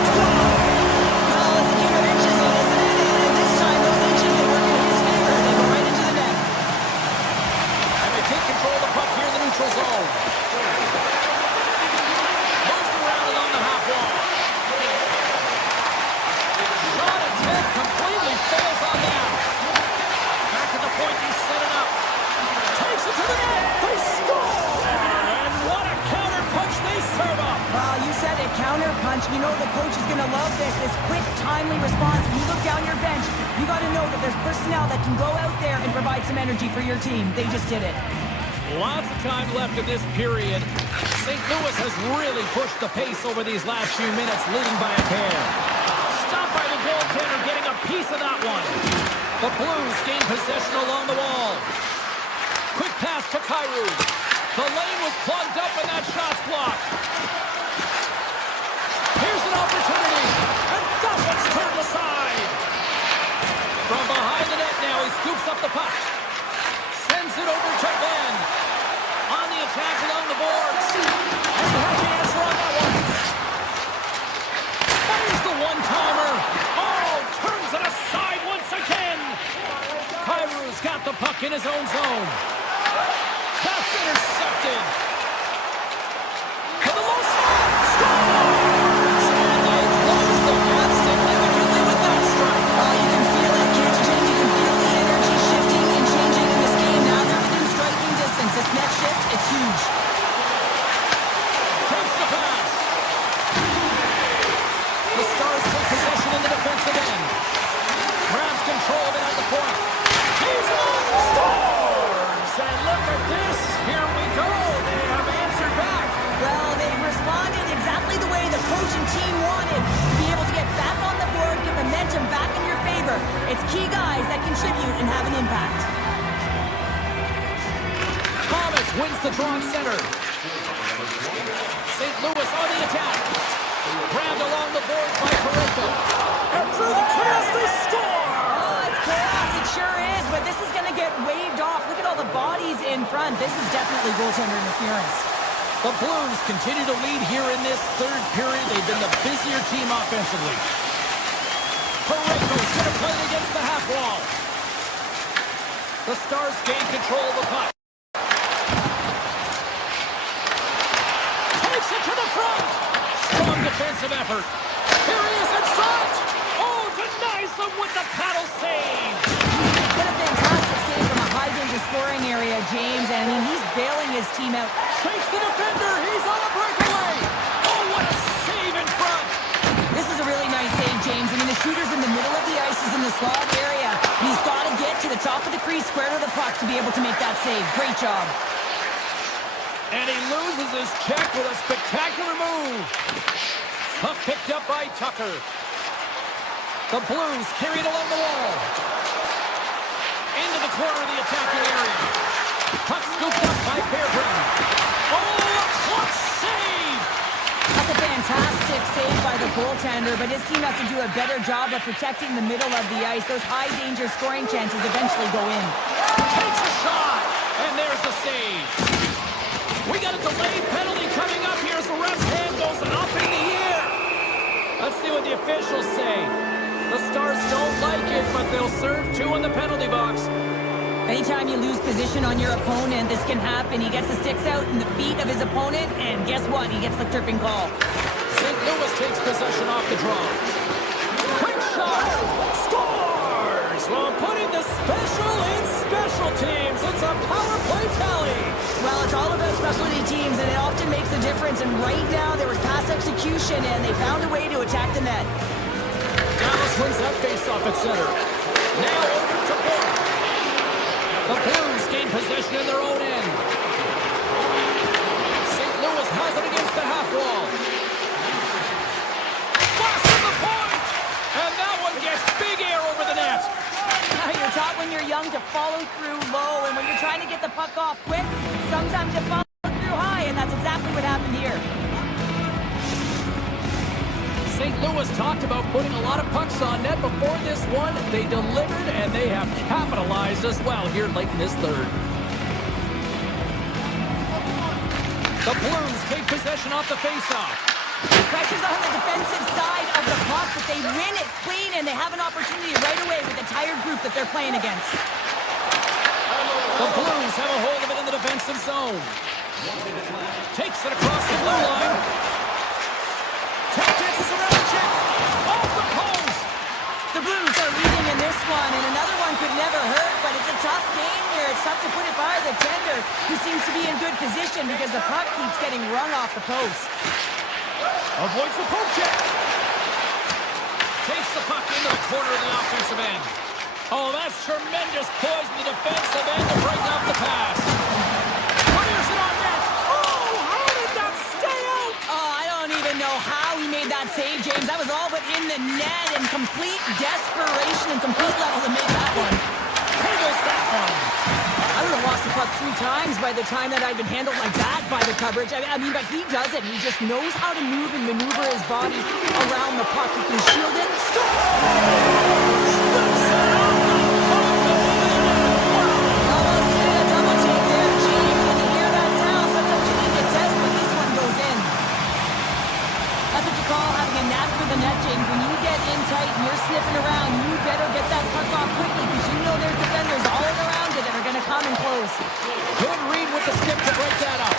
counter punch. You know the coach is going to love this. This quick, timely response. When you look down your bench, you got to know that there's personnel that can go out there and provide some energy for your team. They just did it. Lots of time left in this period. St. Louis has really pushed the pace over these last few minutes, leading by a pair. Stopped by the goaltender, getting a piece of that one. The Blues gain possession along the wall. Quick pass to Kyrou. The lane was plugged up and that shot's blocked. Here's an opportunity, and that one's turned aside. From behind the net now, he scoops up the puck. Sends it over to Ben. On the attack along the boards. And he has the answer on that one. There's the one-timer. Oh, turns it aside once again. Kyrou's got the puck in his own zone. That's intercepted. To the low side. Scores! And they close the gap significantly with that strike. Oh, you can feel it, can't you, Jane? You can feel the energy shifting and changing in this game. Now they're within striking distance. This next shift, it's huge. Takes the pass. The Stars take possession in the defensive end. Grabs control of it at the point. He's on the Stars! And look at this. Here we go. They have answered back. Well, they responded exactly the way the coach and team wanted. To be able to get back on the board, get momentum back in your favor. It's key guys that contribute and have an impact. Thomas wins the draw center. St. Louis on the attack. Grabbed along the boards by Pareko. And through the chaos, they score! Oh, it's chaos. It sure is, but this is going to get waved off. Look at all the bodies in front. This is definitely goaltender interference. The Blues continue to lead here in this third period. They've been the busier team offensively. Pareko's going to play it against the half wall. The Stars gain control of the puck. Takes it to the front. Strong defensive effort. Here he is in front. Oh, denies him with the paddle save. What a fantastic save from a high-danger scoring area, James. And I mean, he's bailing his team out. Takes the defender. He's on a breakaway. Oh, what a save in front. This is a really nice save, James. I mean, the shooter's in the middle of the ice. He's in the slot area. And he's got to get to the top of the crease, square to the puck, to be able to make that save. Great job. And he loses his check with a spectacular move. Puck picked up by Tucker. The Blues carried along the wall. Into the corner of the attacking area. Puck scooped up by Fairbrand. Oh, a clutch save! That's a fantastic save by the goaltender, but his team has to do a better job of protecting the middle of the ice. Those high-danger scoring chances eventually go in. Takes a shot, and there's the save. We got a delayed penalty coming up here as the ref's hand goes up in the air. Let's see what the officials say. The Stars don't like it, but they'll serve two in the penalty box. Anytime you lose position on your opponent, this can happen. He gets the sticks out in the feet of his opponent, and guess what? He gets the tripping call. St. Louis takes possession off the draw. Quick shot! Scores! Well, putting the special in special teams. It's a power play tally. Well, it's all about specialty teams, and it often makes a difference. And right now, there was pass execution, and they found a way to attack the net. Dallas wins that faceoff at center. Now over to Bourne. The Blues gain possession in their own end. St. Louis has it against the half wall. Flash from the point! And that one gets big air over the net. You're taught when you're young to follow through low, and when you're trying to get the puck off quick, sometimes you follow through high, and that's exactly what happened here. St. Louis talked about putting a lot of pucks on net before this one. They delivered, and they have capitalized as well here late in this third. The Blues take possession off the faceoff. Pressure's on the defensive side of the puck, but they win it clean, and they have an opportunity right away with the tired group that they're playing against. The Blues have a hold of it in the defensive zone. Takes it across the blue line. Tap dances around the check. Off the post. The Blues are leading in this one, and another one could never hurt, but it's a tough game here. It's tough to put it by the tender, who seems to be in good position because the puck keeps getting rung off the post. Avoids the poke check. Takes the puck into the corner of the offensive end. Oh, that's tremendous poise in the defensive end to break off the pass. Fires it on net. Oh, how did that stay out? Oh, I don't even know how he made that save, James. That was all but in the net and complete desperation and complete level to make that one. Handles that one. I would have lost the puck 3 times by the time that I'd been handled like that by the coverage. I mean, but he does it. He just knows how to move and maneuver his body around the puck. He can shield it. Almost did a double take there, James. When you hear that sound, such a feeling gets out, but this one goes in. That's what you call having a knack for the net, James. When you get in tight and you're sniffing around, you better get that puck off quickly because you know there's defenders all around it that are going to come and close. Good read with the stick to break that up.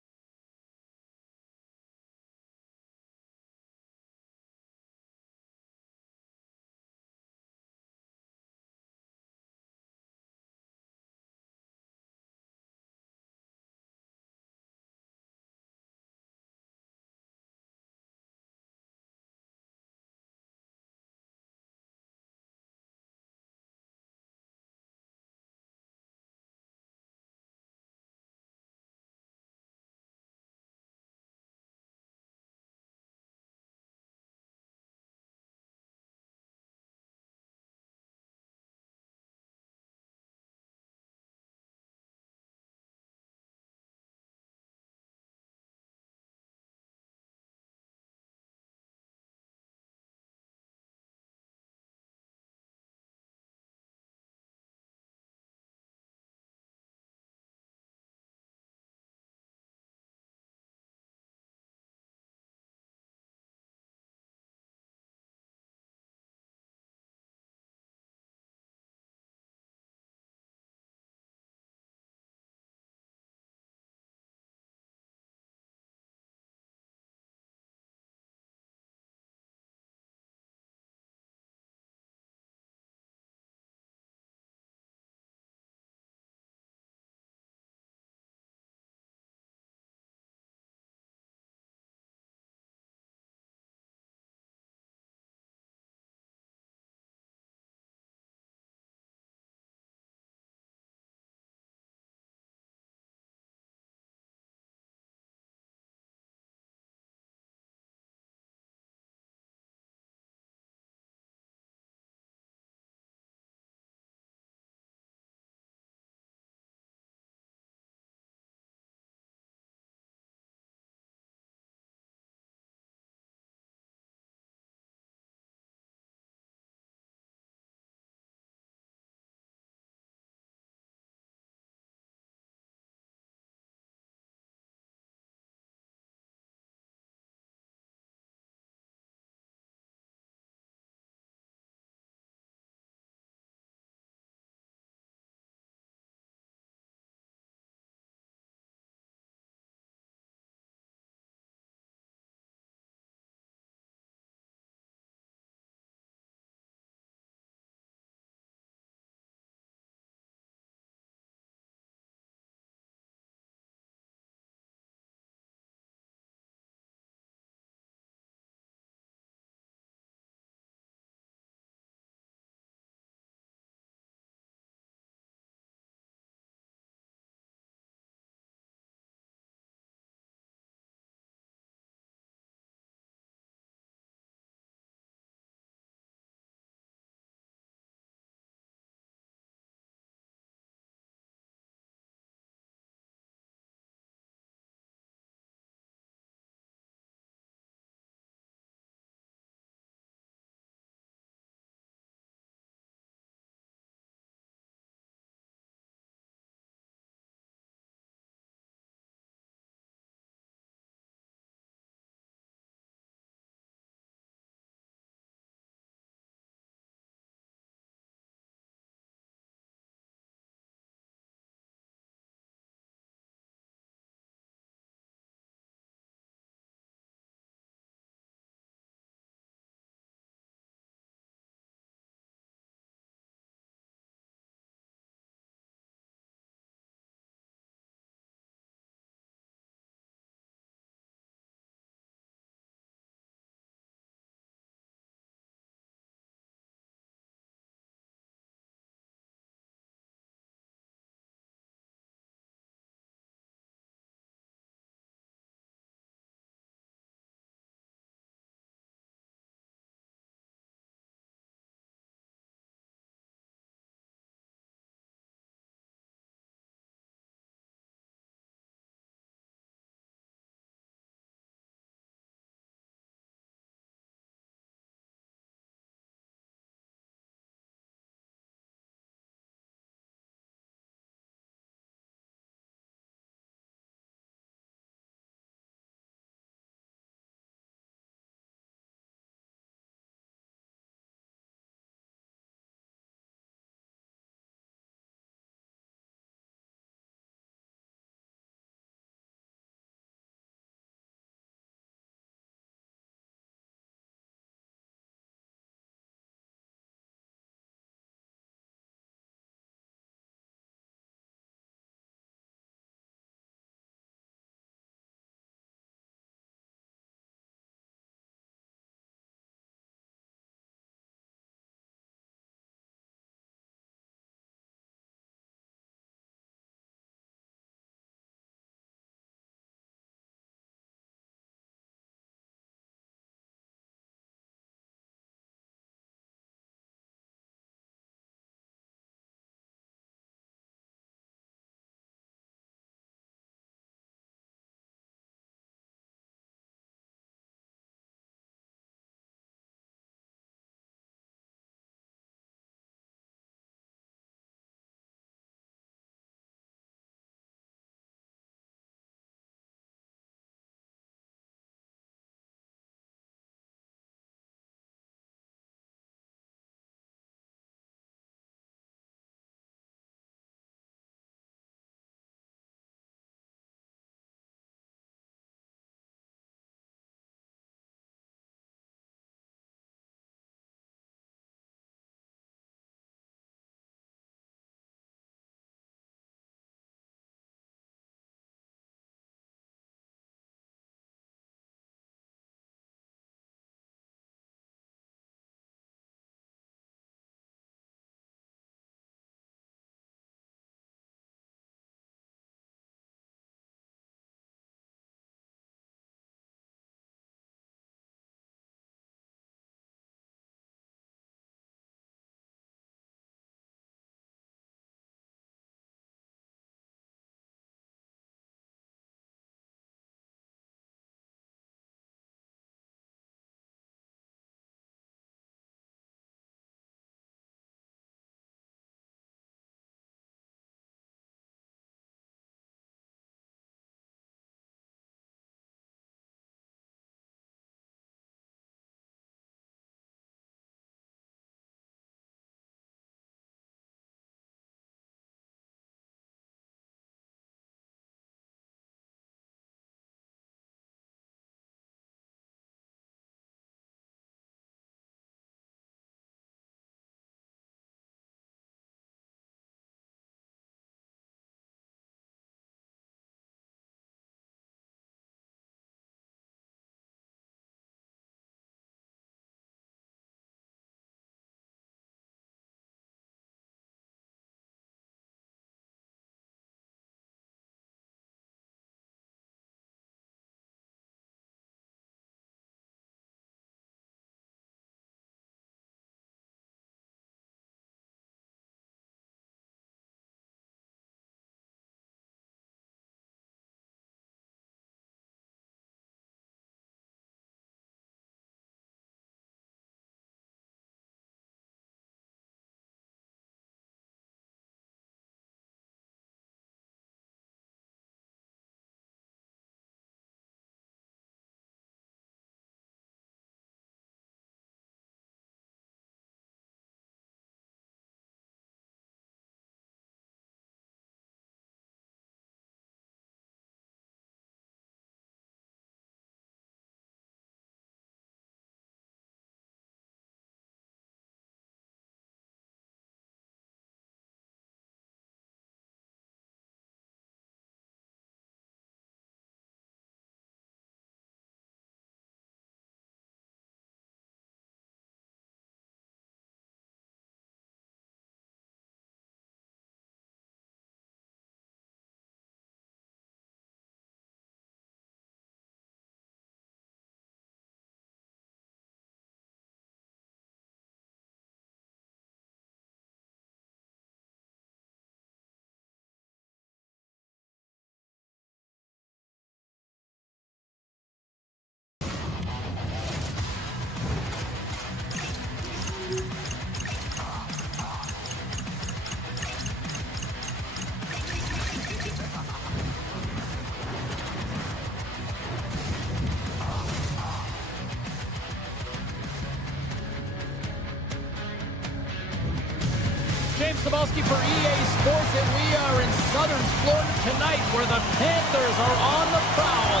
Cebulski for EA Sports, and we are in southern Florida tonight where the Panthers are on the prowl.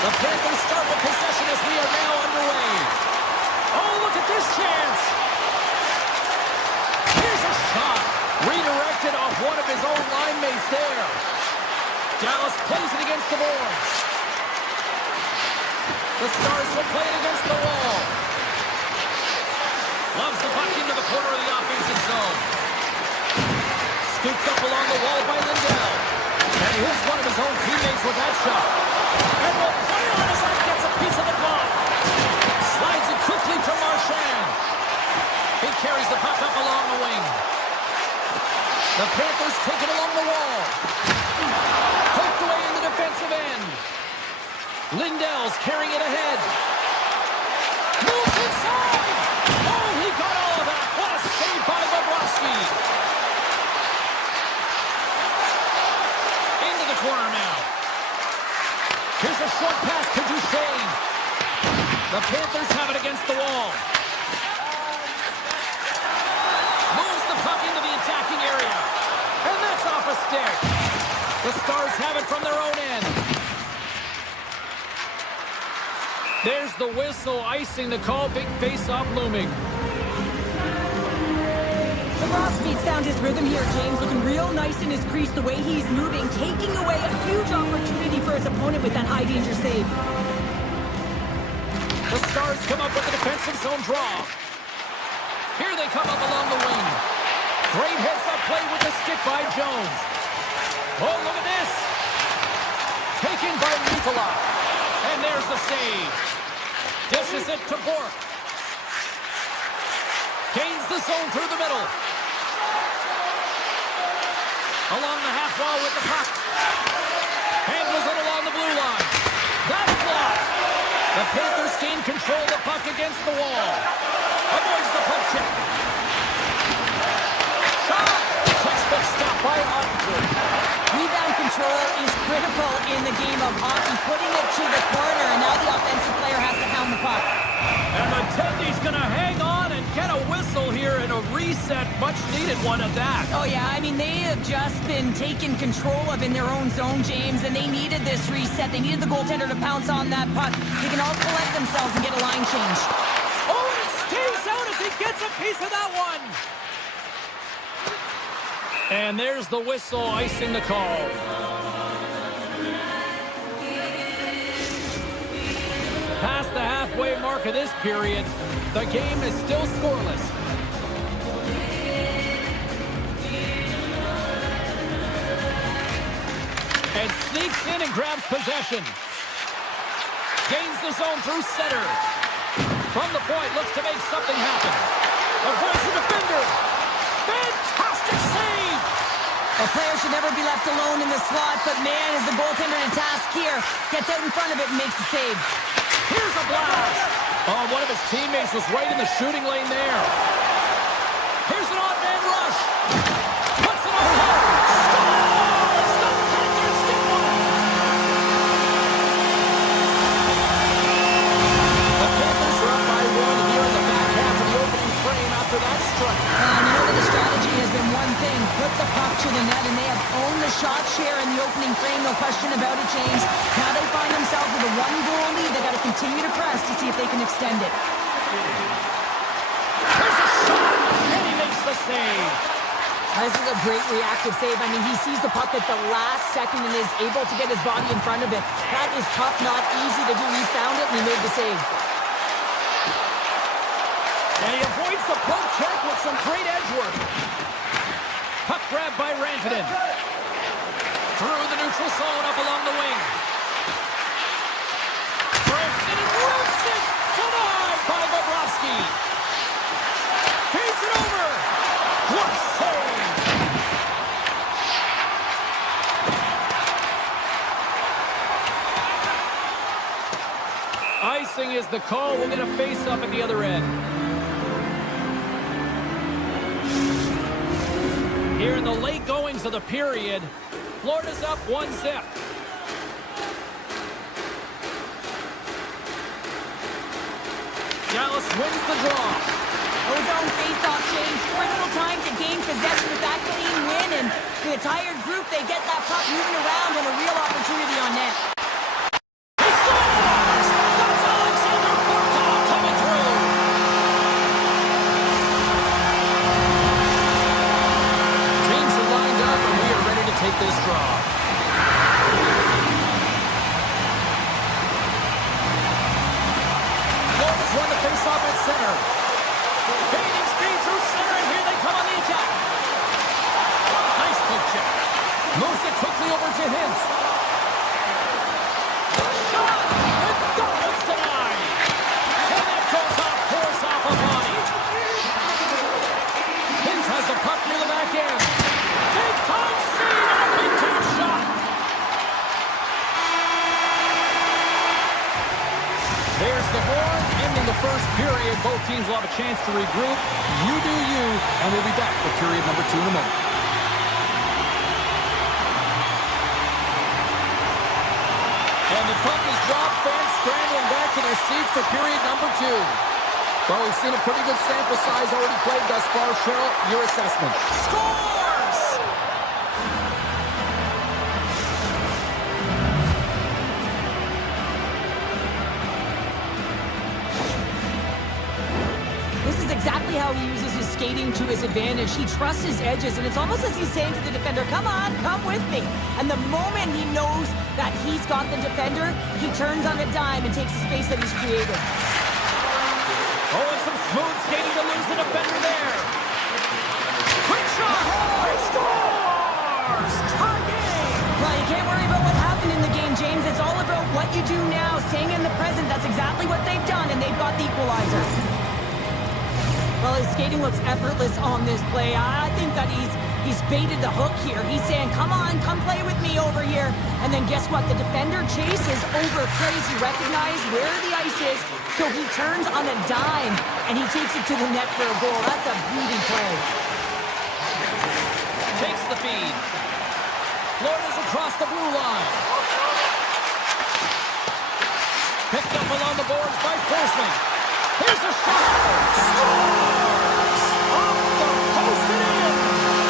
The Panthers start with possession as we are now underway. Oh, look at this chance. Here's a shot. Redirected off one of his own line mates there. Dallas plays it against the boards. The Stars will play it against the wall. Loves the puck into the corner of the offensive zone. Scooped up along the wall by Lindell. And here's one of his own teammates with that shot. And will play on as that gets a piece of the ball. Slides it quickly to Marchand. He carries the puck up along the wing. The Panthers take it along the wall. Poked away in the defensive end. Lindell's carrying it ahead. Moves inside. Oh, he got all of that. What a save by Bobrovsky. Into the corner now. Here's a short pass to Duchesne. The Panthers have it against the wall. Moves the puck into the attacking area. And that's off a stick. The Stars have it from their own end. There's the whistle, icing the call. Big face-off looming. Bobrovsky's found his rhythm here, James. Looking real nice in his crease, the way he's moving, taking away a huge opportunity for his opponent with that high-danger save. The Stars come up with the defensive zone draw. Here they come up along the wing. Great heads-up play with the stick by Jones. Oh, look at this. Taken by Nicola. And there's the save. Dishes it to Bork. Gains the zone through the middle. Along the half wall with the puck. Handles it along the blue line. That's blocked. The Panthers gain control of the puck against the wall. Avoids the puck check. Shot. Textbook stop by Ottinger. Rebound control is critical in the game of hockey, putting it to the corner, and now the offensive player has to hound the puck. And the Tendy's going to hang on and get a whistle here and a reset, much-needed one at that. Oh, yeah, I mean, they have just been taken control of in their own zone, James, and they needed this reset. They needed the goaltender to pounce on that puck. They can all collect themselves and get a line change. Oh, and it stays out as he gets a piece of that one. And there's the whistle, icing the call. Past the halfway mark of this period, the game is still scoreless. And sneaks in and grabs possession. Gains the zone through center. From the point, looks to make something happen. Avoids the defender. Fantastic save! A player should never be left alone in the slot, but man, is the goaltender in task here. Gets out in front of it and makes the save. Here's a blast! Oh, one of his teammates was right in the shooting lane there. Here's an odd-man rush. Puts it on net. Scores! The Panthers get one! The Panthers are up by one here in the back half of the opening frame after that strike. And you know that the strategy has been one thing, put the puck to the net, and they have owned the shot share in the opening frame, no question about it, James. Now they find themselves with a one-goal lead. They got to continue to press to see if they can extend it. There's a shot, and he makes the save. This is a great reactive save. I mean, he sees the puck at the last second and is able to get his body in front of it. That is tough, not easy to do. He found it, and he made the save. And he avoids the poke check with some great edge work. Puck grab by Rantanen. Through the neutral zone up along the wing. Grips it and rips it. Denied by Bobrovsky. Feeds it over. What a save. Icing is the call. We'll get a face-up at the other end. Here in the late goings of the period, Florida's up 1-0. Dallas wins the draw. O-zone face-off, James. Critical time to gain possession with that clean win, and the entire group, they get that puck moving around and a real opportunity on net. He scores! That's Alexander Barkov coming through. Teams are lined up, and we are ready to take this draw. Florida's won the face-off at center. Gaining speed through center, and here they come on the attack. Nice poke check. Moves it quickly over to Hintz. Shot! And that one's denied. And that goes off course off a body. Hintz has the puck near the back end. Big time save and a big time shot. There's the horn, ending the first period. Both teams will have a chance to regroup. You do you, and we'll be back for period number 2 in a moment. And the puck is dropped. Fans scrambling back to their seats for period number 2. Well, we've seen a pretty good sample size already played thus far. Cheryl, your assessment. Scores! This is exactly how he uses his skating to his advantage. He trusts his edges, and it's almost as he's saying to the defender, come on, come with me. And the moment he knows that he's got the defender, he turns on a dime and takes the space that he's created. Oh, and some smooth skating to lose the defender there. Quick shot! He scores! Tie game! Well, you can't worry about what happened in the game, James. It's all about what you do now, staying in the present. That's exactly what they've done, and they've got the equalizer. Well, his skating looks effortless on this play. I think that he's baited the hook here. He's saying, come on, come play with me over here. And then guess what? The defender chases over praise. He recognized where the ice is, so he turns on a dime, and he takes it to the net for a goal. That's a beauty play. Takes the feed. Florida's across the blue line. Picked up along the boards by Forsling. Here's a shot. Scores! Off the post and in.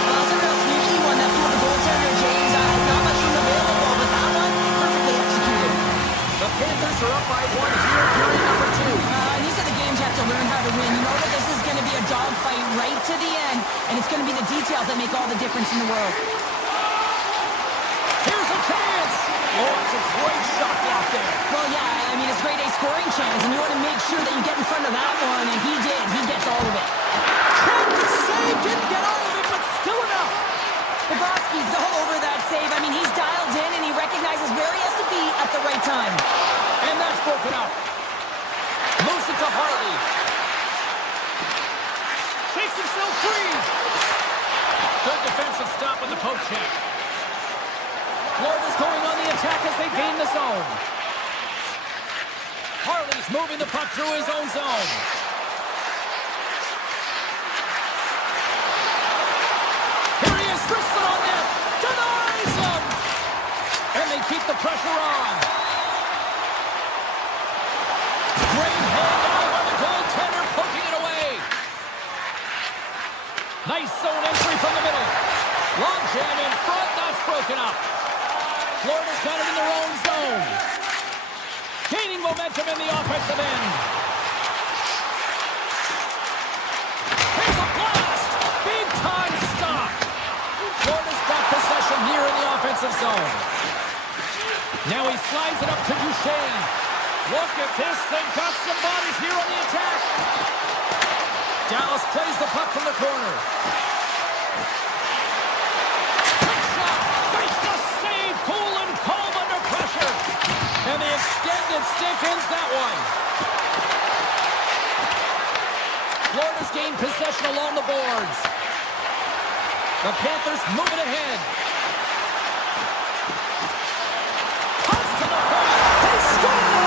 Well, that's a real sneaky one. That's for the goaltender, James. Not much room available, but that one, perfectly executed. The Panthers are up by 1 here, period number 2. And these are the games you have to learn how to win. You know that this is going to be a dogfight right to the end, and it's going to be the details that make all the difference in the world. Here's a chance. Oh, it's a great shot block there. Well, yeah, I mean, it's a grade A scoring chance, and you want to make sure that you get in front of that one, and he did. He gets all of it. Check the save. Didn't get all of it, but still enough. Bobrovsky's all over that save. I mean, he's dialed in, and he recognizes where he has to be at the right time. And that's broken up. Moves it to Harley. Shakes himself free. Good defensive stop with the poke check. Florida's going on the attack as they gain the zone. Harley's moving the puck through his own zone. Here he is, wrists it on net. Denies him. And they keep the pressure on. Great hand out by the goaltender, poking it away. Nice zone entry from the middle. Long jam in front, that's broken up. Florida's got it in their own zone. Gaining momentum in the offensive end. Here's a blast. Big time stop. Florida's got possession here in the offensive zone. Now he slides it up to Duchesne. Look at this. They've got some bodies here on the attack. Dallas plays the puck from the corner. Quick shot. Makes the save. Cool and calm under pressure. And the extended stick ends that one. Florida's gained possession along the boards. The Panthers moving ahead. Comes to the point. They score!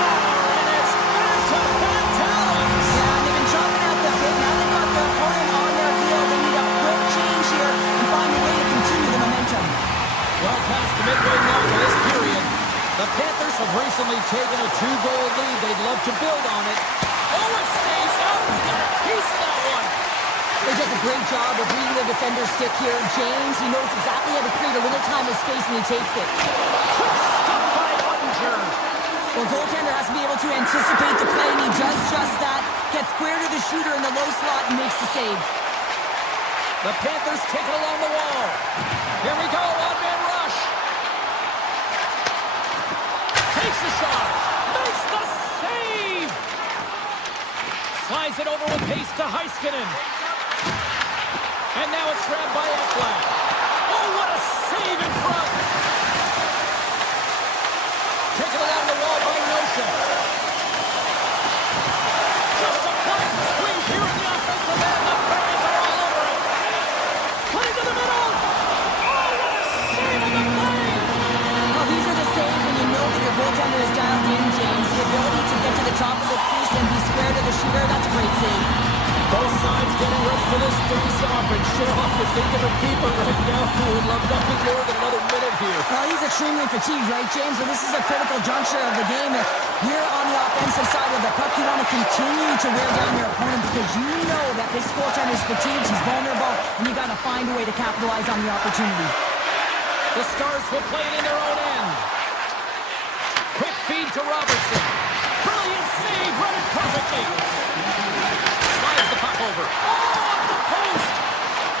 And it's back-to-back talents. Yeah, and they've been chopping out the bit. Now they've got their opponent on their heels. They need a quick change here and find a way to continue the momentum. Well past the midway mark of this period, the Panthers have recently taken a 2-goal lead. They'd love to build on it. Oh, it stays out. He got a piece of that one. He does a great job of reading the defender's stick here. James, he knows exactly how to create a little time and space, and he takes it. Quick stop by Ottinger. Well, goaltender has to be able to anticipate the play, and he does just that. Gets square to the shooter in the low slot and makes the save. The Panthers take it along the wall. Here we go, one-man rush. Takes the shot. Makes the save. Slides it over with pace to Heiskanen. And now it's grabbed by Ekblad. Oh, what a save in front. Taken along the wall by Nosha. Just a quick squeeze here in the offensive end. The fans are all over it. Play to the middle. Oh, what a save on the play. Well, these are the saves when you know that your goaltender is dialed in, James. The ability to get to the top of the crease and be square to the shooter, that's a great save. Both sides getting ready for this face-off, and sure off the think of a keeper right now who would love nothing more than another minute here. Well, he's extremely fatigued, right, James? So this is a critical juncture of the game. And here on the offensive side of the puck, you want to continue to wear down your opponent because you know that this goaltender is fatigued, he's vulnerable, and you got to find a way to capitalize on the opportunity. The Stars will play it in their own end. Quick feed to Robertson. Brilliant save, run it perfectly. Slides the puck over. Oh, up the post.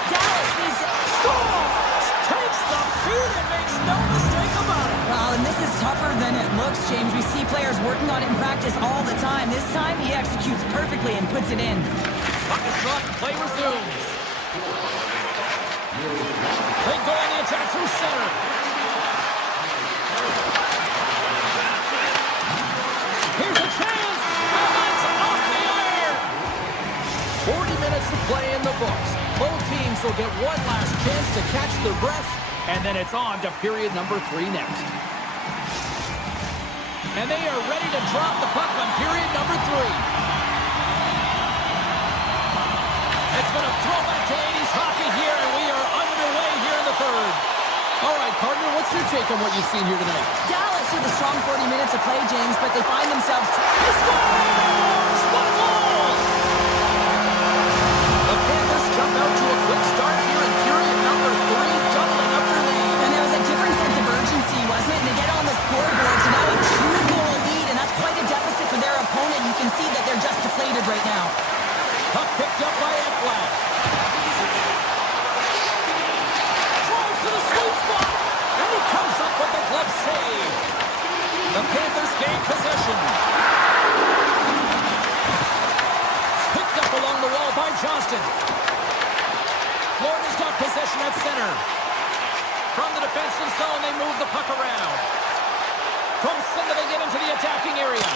Dallas is... Scores! Takes the feed and makes no mistake about it. Well, and this is tougher than it looks, James. We see players working on it in practice all the time. This time, he executes perfectly and puts it in. Puck is dropped, play resumes. They go on the attack through center. Here's a chance. And it's off the iron. 40 minutes to play in the books. Both teams will get one last chance to catch their breath, and then it's on to period number 3 next. And they are ready to drop the puck on period number 3. It's been a throwback to 80s hockey here, and we are underway here in the third. All right, partner, what's your take on what you've seen here tonight? Dallas with a strong 40 minutes of play, James, but they find themselves... He scores! What a goal! The Panthers jump out to a quick start here in period number 3, doubling up their lead. And there was a different sense of urgency, wasn't it? And they get on the scoreboard, so now a 2-goal lead, and that's quite a deficit for their opponent. You can see that they're just deflated right now. Puck picked up by Ekblad. Drives to the sweet spot, and he comes up with a glove save. The Panthers gain possession. Picked up along the wall by Johnston. Florida's got possession at center. From the defensive zone, they move the puck around. From center, they get into the attacking area.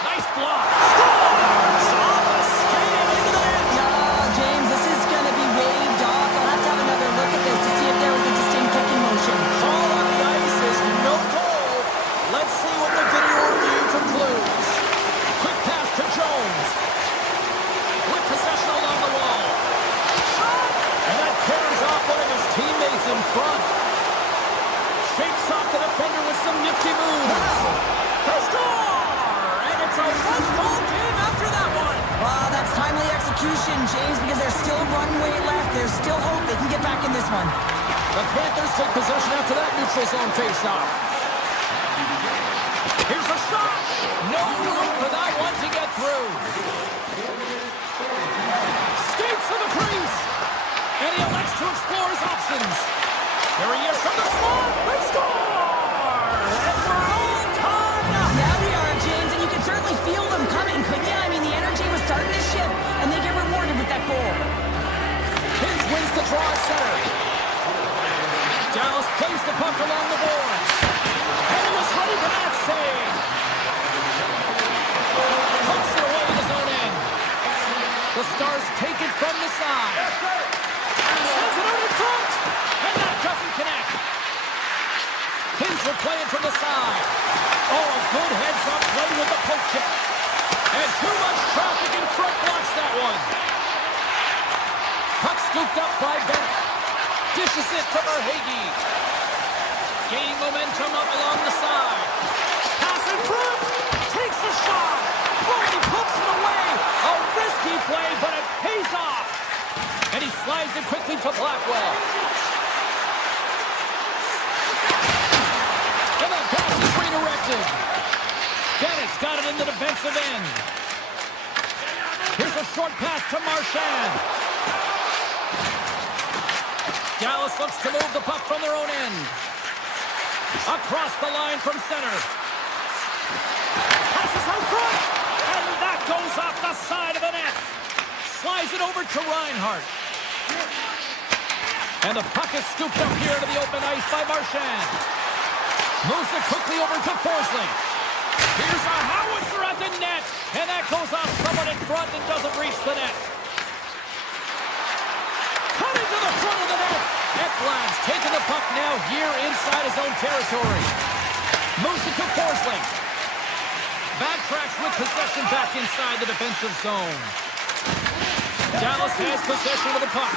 Nice block. Scores! Off the skate and into the net. No, James, this is going to be waved off. I'll have to have another look at this to see if there was a distinct kicking motion. Call on the ice is no goal. Let's see what the video review concludes. Quick pass to Jones. With possession along the wall. Shot! And that carries off one of his teammates in front. Shakes off the defender with some nifty moves. They score! And it's a one-goal game after that one. Wow, that's timely execution, James, because there's still runway left. There's still hope they can get back in this one. The Panthers take possession after that neutral zone faceoff. Here's a shot. No room for that one to get through. Skates to the crease. And he elects to explore his options. Here he is from the slot. They score! And we're all tied up. Now we are, James, and you can certainly feel them coming. But yeah, I mean, the energy was starting to shift, and they get rewarded with that goal. Hins wins the draw at center. Dallas plays the puck along the boards. And he was ready for that save. Puts it away in his own end. The Stars take it from the side. Sends it out in front. And that doesn't connect. Hins will play it from the side. Oh, a good heads-up play with the poke check. And too much traffic in front blocks that one. Puck scooped up by Bennett. Dishes it to Verhaeghe. Gaining momentum up along the side. Pass in front. Takes a shot. Oh, he pumps it away. A risky play, but it Pays off. And he slides it quickly to Blackwell. And that pass is redirected. Bennett's got it in the defensive end. Here's a short pass to Marchand. Dallas looks to move the puck from their own end. Across the line from center. Passes out front. And that goes off the side of the net. Slides it over to Reinhart. And the puck is scooped up here to the open ice by Marchand. Moves it quickly over to Forsling. Here's a howitzer at the net. And that goes off someone in front and doesn't reach the net. Coming to the front of the net. Ekblad's taking the puck now here inside his own territory. Moves it to Forsling. Backtracks with possession back inside the defensive zone. Dallas has possession of the puck.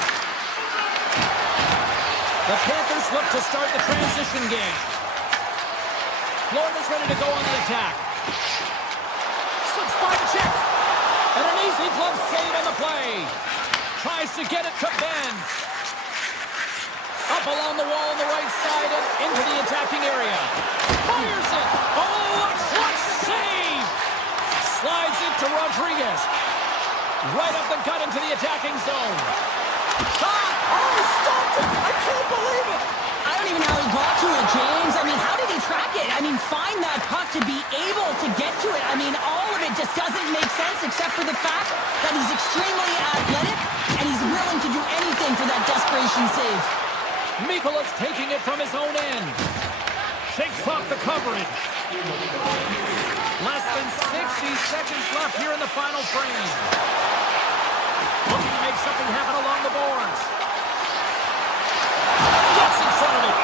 The Panthers look to start the transition game. Florida's ready to go on the attack. Slips by the check. And an easy glove save on the play. Tries to get it to Ben. Up along the wall on the right side and into the attacking area. Fires it. Oh, a clutch save. Slides it to Rodriguez. Right up the gut into the attacking zone. Shot. Oh, he stopped it. I can't believe it. I don't even know how he got to it, James. I mean, how did he track it? I mean, find that puck to be able to get to it. I mean, all of it just doesn't make sense except for the fact that he's extremely athletic and he's willing to do anything for that desperation save. Mikola's taking it from his own end. Shakes off the coverage. Less than 60 seconds left here in the final frame. Looking to make something happen along the boards. Gets in front of it.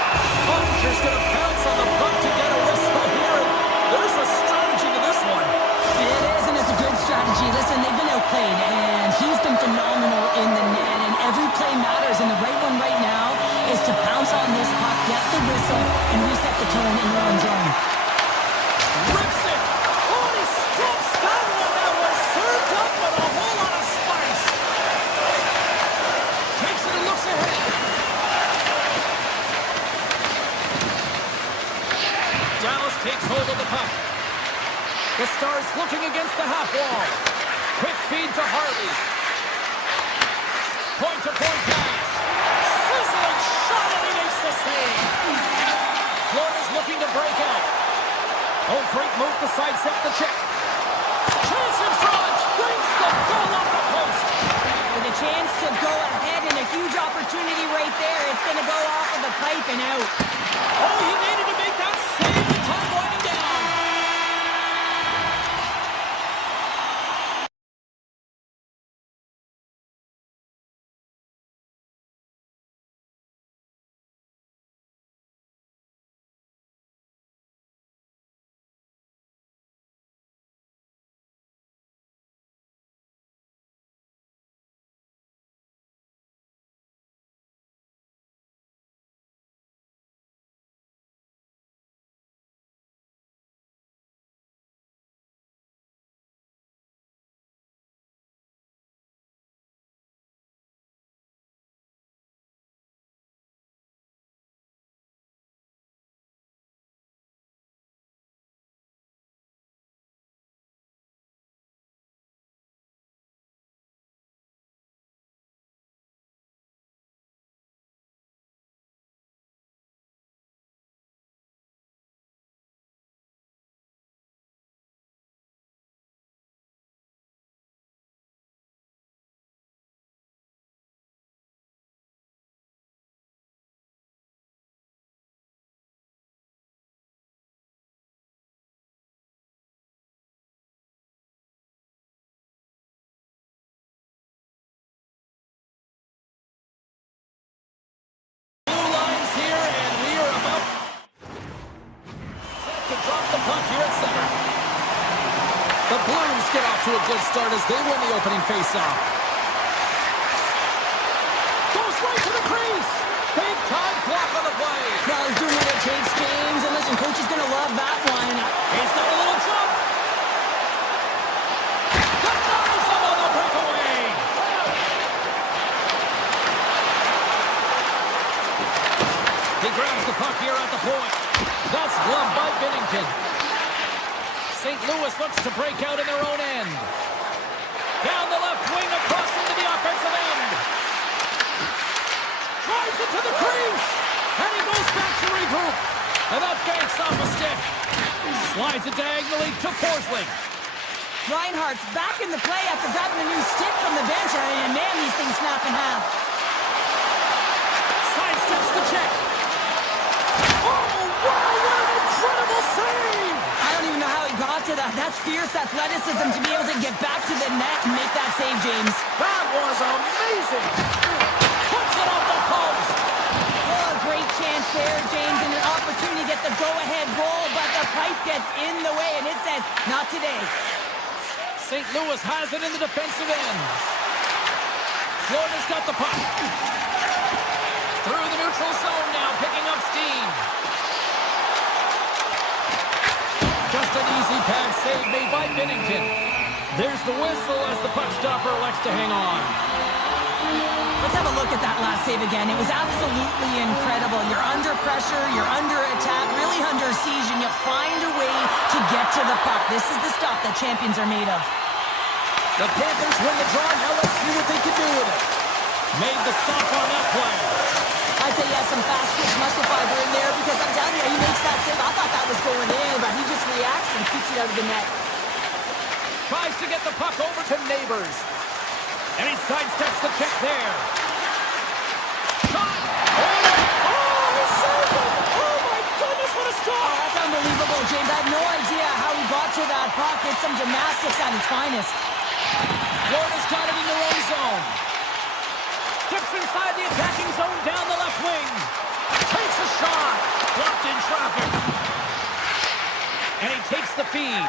Butcher's going to bounce on the puck to get a whistle here. There's a strategy to this one. It is, and it's a good strategy. Listen, they've been outplayed, and he's been phenomenal in the net, and every play matters, and the right one right now is to pounce on this puck, get the whistle, and reset the tone in your own zone. Rips it. Oh, he stumps that one. That was served up with a whole lot of spice. Takes it and looks ahead. Dallas takes hold of the puck. The Stars looking against the half wall. Quick feed to Harley. Point-to-point pass. Sizzling shot and he makes the save. Florida's looking to break out. Oh, great move to sidestep the check. Chance in front. Brings the goal off the post. With a chance to go ahead and a huge opportunity right there, it's going to go off of the pipe and out. Oh, he needed to make that save. The time winding down. The Blues get off to a good start as they win the opening faceoff. Goes right to the crease. Big time block on the play. Well, he's doing what it takes, James. And listen, coach is going to love that one. He's got a little jump. Denies him on the breakaway. He grabs the puck here at the point. That's gloved by Binnington. St. Louis looks to break out in their own end. Down the left wing, across into the offensive end. Drives it to the crease. And he goes back to regroup. And that banks off a stick. Slides it diagonally to Forsling. Reinhardt's back in the play after grabbing a new stick from the bench. And man, these things snap in half. Sidesteps the check. Oh, wow, what an incredible save! I don't even know how he got to that. That's fierce athleticism to be able to get back to the net and make that save, James. That was amazing! Puts it off the post! Oh, a great chance there, James, and an opportunity to get the go-ahead goal, but the pipe gets in the way, and it says, not today. St. Louis has it in the defensive end. Florida's got the puck. Through the neutral zone now, picking up steam. Just an easy pad save made by Binnington. There's the whistle as the puck stopper elects to hang on. Let's have a look at that last save again. It was absolutely incredible. You're under pressure, you're under attack, really under siege, and you find a way to get to the puck. This is the stuff that champions are made of. The Panthers win the draw. Now let's see what they can do with it. Made the stop on that play. I'd say yes, some fast twitch muscle fiber in there because I'm telling you, he makes that save. I thought that was going in, but he just reacts and keeps it out of the net. Tries to get the puck over to Neighbors. And he sidesteps the check there. Shot! Oh, he saved it! Oh, my goodness, what a stop! Oh, that's unbelievable, James. I have no idea how he got to that puck. It's some gymnastics at its finest. Florida's got it in their own zone. Steps inside the attacking zone down the left wing. Takes a shot. Blocked in traffic. And he takes the feed.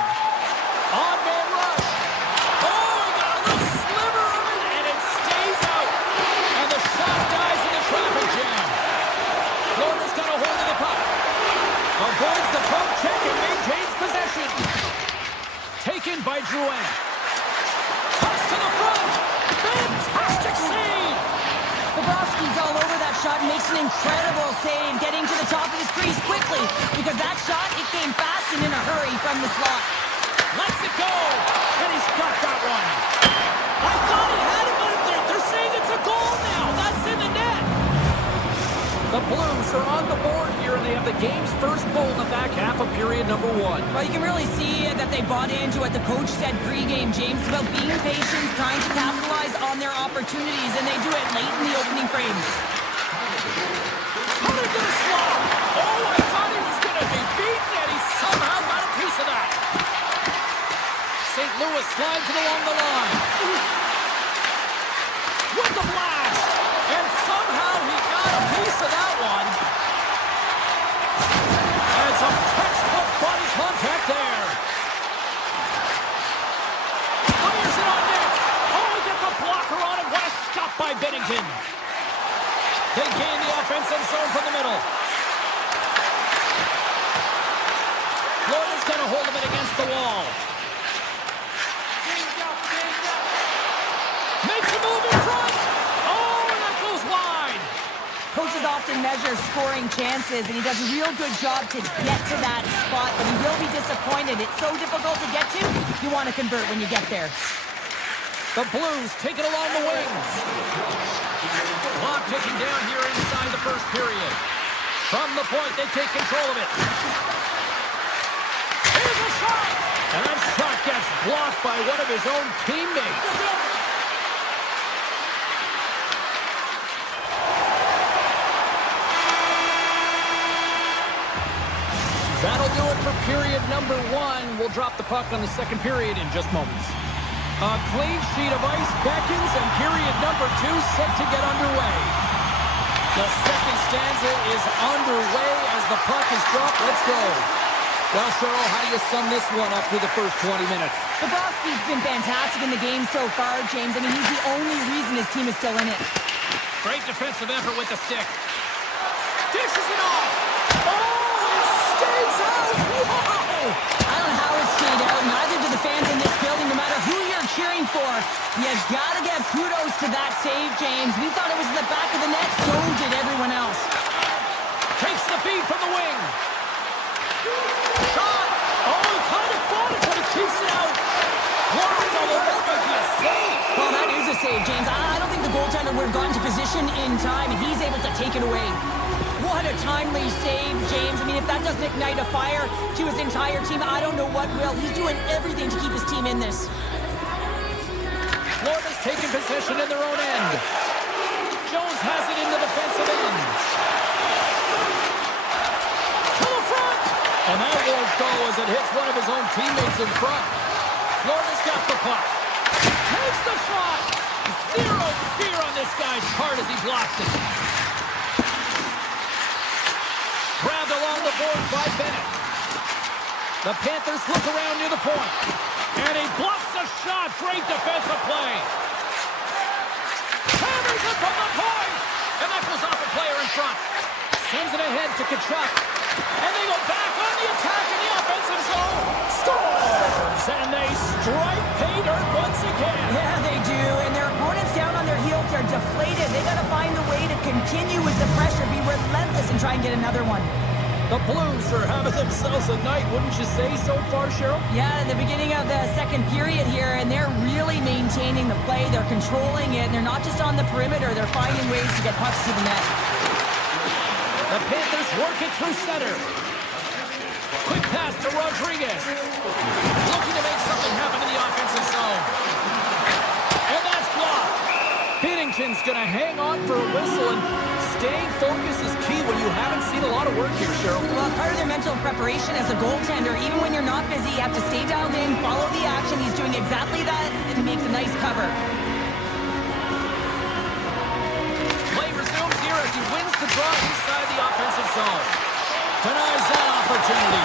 On-man rush. Oh, he got a little sliver of it, and it stays out. And the shot dies in the traffic jam. Florida's got a hold of the puck. Avoids the poke check and maintains possession. Taken by Drouin. Toss to the front. Fantastic save. Bobrovsky's all over that shot and makes an incredible save, getting to the top of his crease quickly because that shot, it came fast and in a hurry from the slot. Lets it go, and he's got that one. I thought he had it, but they're saying it's a goal now. That's in the net. The Blues are on the board here, and they have the game's first goal in the back half of period number 1. Well, you can really see that they bought into what the coach said pregame, James, about being patient, trying to capitalize on their opportunities, and they do it late in the opening frame. Hunter to the slot. Oh, I thought he was going to be beaten, and he somehow got a piece of that. St. Louis slides it along the line. With the blast. And somehow he got a piece of that one. And some textbook body contact there. Fires it on net. Oh, he gets a blocker on it. What a stop by Binnington. They gain the offensive zone from the middle. Florida's got a hold of it against the wall. Makes a move in front. Oh, and that goes wide. Coaches often measure scoring chances, and he does a real good job to get to that spot, but he will be disappointed. It's so difficult to get to, you want to convert when you get there. The Blues take it along the wings. Clock ticking down here inside the first period. From the point, they take control of it. Here's a shot! And that shot gets blocked by one of his own teammates. That'll do it for period number 1. We'll drop the puck on the second period in just moments. A clean sheet of ice beckons, and period number 2 set to get underway. The second stanza is underway as the puck is dropped. Let's go. Well, Cheryl, how do you sum this one up through the first 20 minutes? Bobrovsky's been fantastic in the game so far, James. I mean, he's the only reason his team is still in it. Great defensive effort with the stick. Dishes it off. Oh, it stays out. Wow. I don't know how it stayed out. Neither do the fans in this building, no matter who you're cheering for. You gotta give kudos to that save, James. We thought it was in the back of the net, so did everyone else. Takes take it away. What a timely save, James. I mean, if that doesn't ignite a fire to his entire team, I don't know what will. He's doing everything to keep his team in this. Florida's taking possession in their own end. Jones has it in the defensive end. To the front! And that won't go as it hits one of his own teammates in front. Florida's got the puck. Takes the shot! Zero fear on this guy's part as he blocks it. Grabbed along the board by Bennett. The Panthers look around near the point. And he blocks the shot. Great defensive play. Hammers it from the point. And that goes off a player in front. Sends it ahead to Kachuk. And they go back on the attack in the offensive zone. Scores! And they strike pay dirt once again. Yeah, they do. And their opponents down on their heels are deflated. They got to find a way to continue with the pressure, be relentless, and try and get another one. The Blues are having themselves a night, wouldn't you say, so far, Cheryl? Yeah, the beginning of the second period here, and they're really maintaining the play. They're controlling it, and they're not just on the perimeter. They're finding ways to get pucks to the net. The Panthers work it through center. Quick pass to Rodriguez. Looking to make something happen in the offensive zone. And that's blocked. Binnington's going to hang on for a whistle, and staying focused is key when you haven't seen a lot of work here, Cheryl. Well, part of their mental preparation as a goaltender, even when you're not busy, you have to stay dialed in, follow the action. He's doing exactly that, and he makes a nice cover. Play resumes here as he wins the draw inside the offensive zone. Denies that opportunity.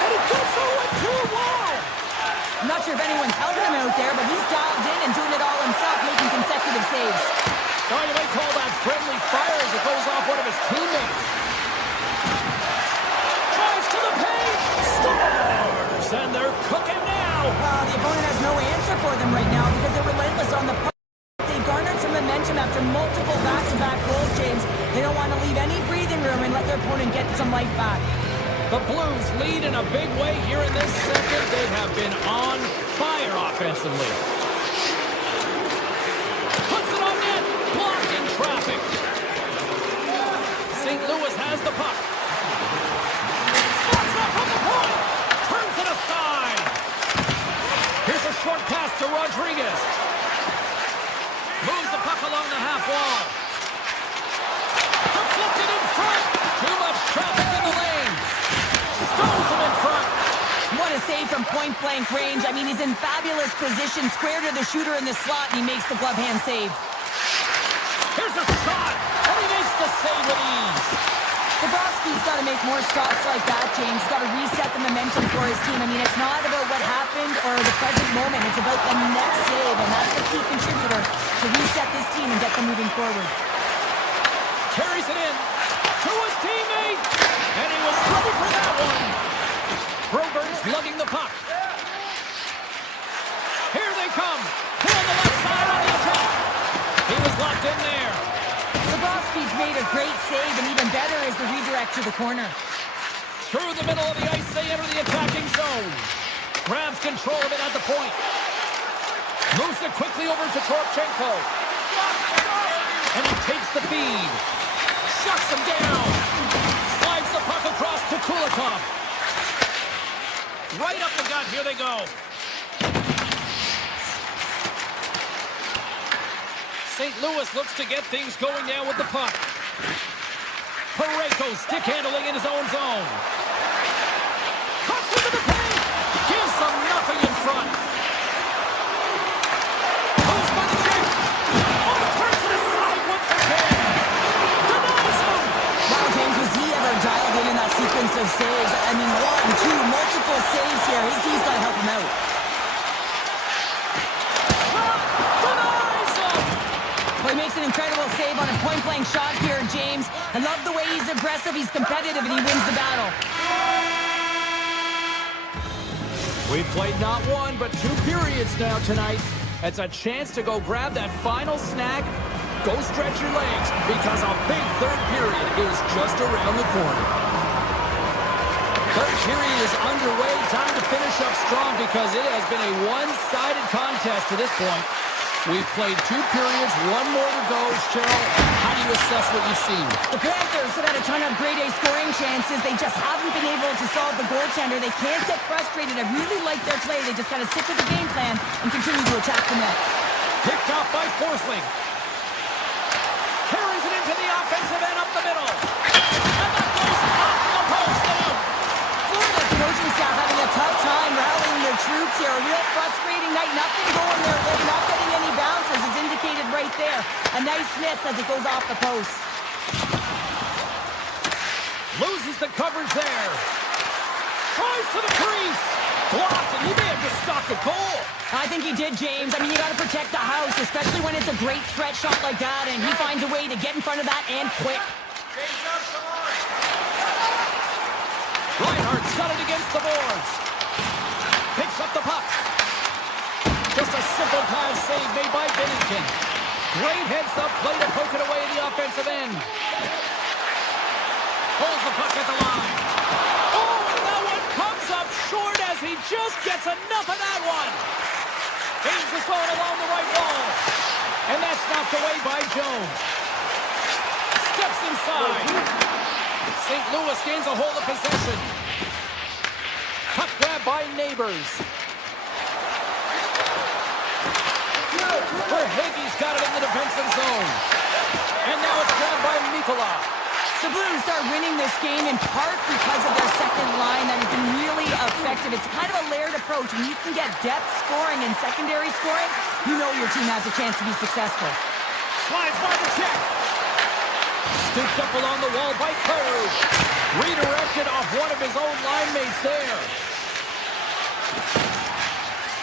And he gets through it too wide. I'm not sure if anyone's helping him out there, but he's dialed in and doing it all himself, making consecutive saves. Oh, you might call that friendly fire as it goes off one of his teammates. Drives to the paint. Scores! And they're cooking now. The opponent has no answer for them right now because they're relentless on the puck. They garnered some momentum after multiple back-to-back goals, James. They don't want to leave any breathing room and let their opponent get some life back. The Blues lead in a big way here in this second. They have been on fire offensively. Puts it on net. Blocked in traffic. St. Louis has the puck. Slots up from the point. Turns it aside. Here's a short pass to Rodriguez. Moves the puck along the half wall. Deflected in front. Too much traffic in the lane. Stones him in front. What a save from point-blank range. I mean, he's in fabulous position, square to the shooter in the slot, and he makes the glove hand save. Here's a shot, and he makes the save with ease. Bobrovsky's got to make more stops like that, James. He's got to reset the momentum for his team. I mean, it's not about what happened or the present moment. It's about the next save, and that's the key contributor to reset this team and get them moving forward. Carries it in to his teammate, and he was ready for that one. Broberg's lugging the puck. Here they come. Here on the left side on the attack. He was locked in there. Bobrovsky's made a great save, and even better is the redirect to the corner. Through the middle of the ice, they enter the attacking zone. Grabs control of it at the point. Moves it quickly over to Torchenko. And he takes the feed. Shuts him down. Slides the puck across to Kulikov. Right up the gut. Here they go. St. Louis looks to get things going now with the puck. Parayko stick handling in his own zone. Cuts into the paint. Gives them nothing in front. Goes by the kick. Oh, turns to the side once again. Denies him. Wow, James, was he ever dialed in that sequence of saves? I mean, 1, 2, multiple saves here. His D's got to help him out. Well, he makes an incredible save on a point-blank shot here, James. I love the way he's aggressive, he's competitive, and he wins the battle. We've played not one, but 2 periods now tonight. It's a chance to go grab that final snack. Go stretch your legs, because a big third period is just around the corner. Third period is underway. Time to finish up strong because it has been a one-sided contest to this point. We've played 2 periods, 1 more to go. Cheryl, how do you assess what you've seen? The Panthers have had a ton of grade A scoring chances. They just haven't been able to solve the goaltender. They can't get frustrated. I really like their play. They just got to stick with the game plan and continue to attack the net. Picked off by Forsling. Carries it into the offensive end up the middle. And that goes off the post and out. Florida's coaching staff having a tough time rallying their troops here. A real frustrating night. Nothing going their way. Not getting any bounces is indicated right there. A nice miss as it goes off the post. Loses the coverage there. Tries to the crease. Blocked, and he may have just stopped a goal. I think he did, James. I mean, you got to protect the house, especially when it's a great threat shot like that, and he finds a way to get in front of that and quick. Reinhardt's got it against the boards. Picks up the puck. Just a simple pass save made by Binnington. Great heads-up play to poke it away in the offensive end. Pulls the puck at the line. Oh, and that one comes up short as he just gets enough of that one. Aims the zone along the right wall. And that's knocked away by Jones. Steps inside. St. Louis gains a hold of possession. Puck grab by Neighbors. Verhaeghe's got it in the defensive zone. And now it's grabbed by Mikkola. The Blues start winning this game in part because of their second line that has been really effective. It's kind of a layered approach. When you can get depth scoring and secondary scoring, you know your team has a chance to be successful. Slides by the check. Scooped up along the wall by Kerr. Redirected off one of his own line mates there.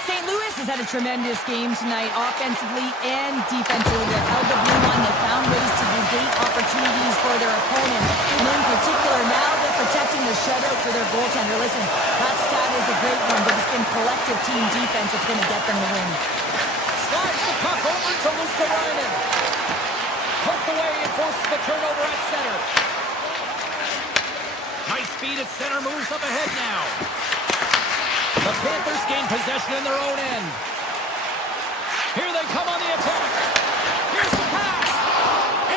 St. Louis has had a tremendous game tonight, offensively and defensively. They've held the blue line. They've found ways to negate opportunities for their opponent. And in particular, now they're protecting the shutout for their goaltender. Listen, that stat is a great one, but it's been collective team defense that's going to get them the win. Slides the puck over to Luskarainen. Poked away and forces the turnover at center. Nice speed at center, moves up ahead now. The Panthers gain possession in their own end. Here they come on the attack. Here's the pass.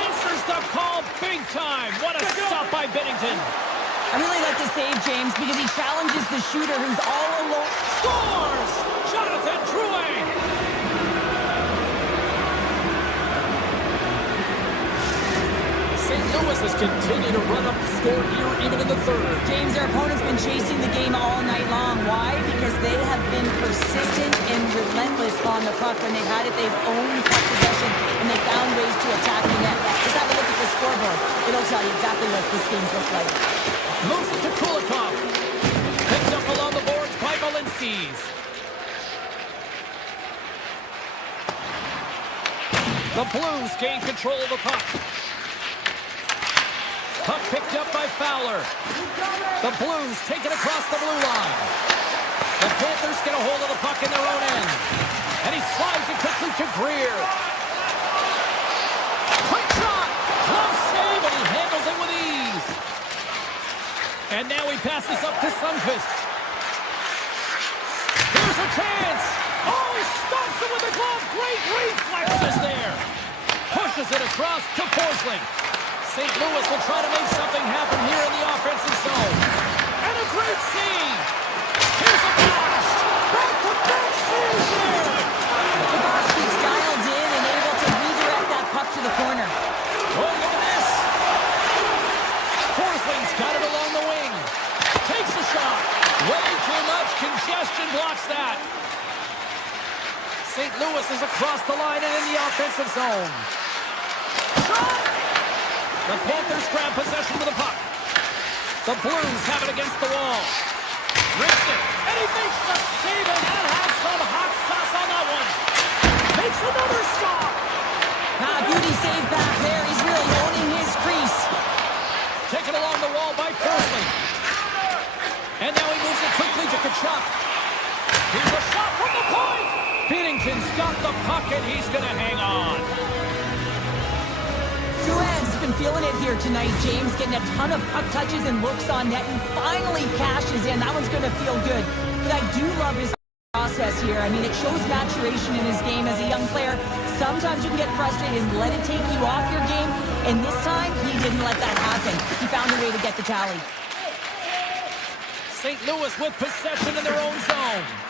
Answers the call big time. What a stop by Binnington. I really like the save, James, because he challenges the shooter who's all alone. Scores! Jonathan Drouin. St. Louis has continued to run up the score here even in the third. James, their opponent's been chasing the game all night long. Why? Because they have been persistent and relentless on the puck. When they've had it, they've owned puck possession, and they found ways to attack the net. Just have a look at the scoreboard. It'll tell you exactly what this game's look like. Moves it to Kulikov. Picked up along the boards by Balinskis. The Blues gain control of the puck. Puck picked up by Fowler. The Blues take it across the blue line. The Panthers get a hold of the puck in their own end. And he slides it quickly to Greer. Quick shot! Close save, and he handles it with ease. And now he passes up to Sundqvist. Here's a chance! Oh, he stops it with a glove! Great reflexes there! Pushes it across to Forsling. St. Louis will try to make something happen here in the offensive zone. And a great save! Here's a blast! Back-to-back saves here! The Boston's dialed in and able to redirect that puck to the corner. Oh, look at this! Forsling's got it along the wing. Takes a shot. Way too much congestion blocks that. St. Louis is across the line and in the offensive zone. Shot! The Panthers grab possession of the puck. The Blues have it against the wall. Rips it, and he makes the save, and that has some hot sauce on that one. Makes another stop. Beauty save back there. He's really owning his crease. Taken along the wall by Forsling. And now he moves it quickly to Tkachuk. Here's a shot from the point. Binnington's got the puck, and he's going to hang on. Drouin's been feeling it here tonight, James, getting a ton of puck touches and looks on net, and finally cashes in. That one's going to feel good. But I do love his process here. I mean, it shows maturation in his game as a young player. Sometimes you can get frustrated and let it take you off your game, and this time, he didn't let that happen. He found a way to get the tally. St. Louis with possession in their own zone.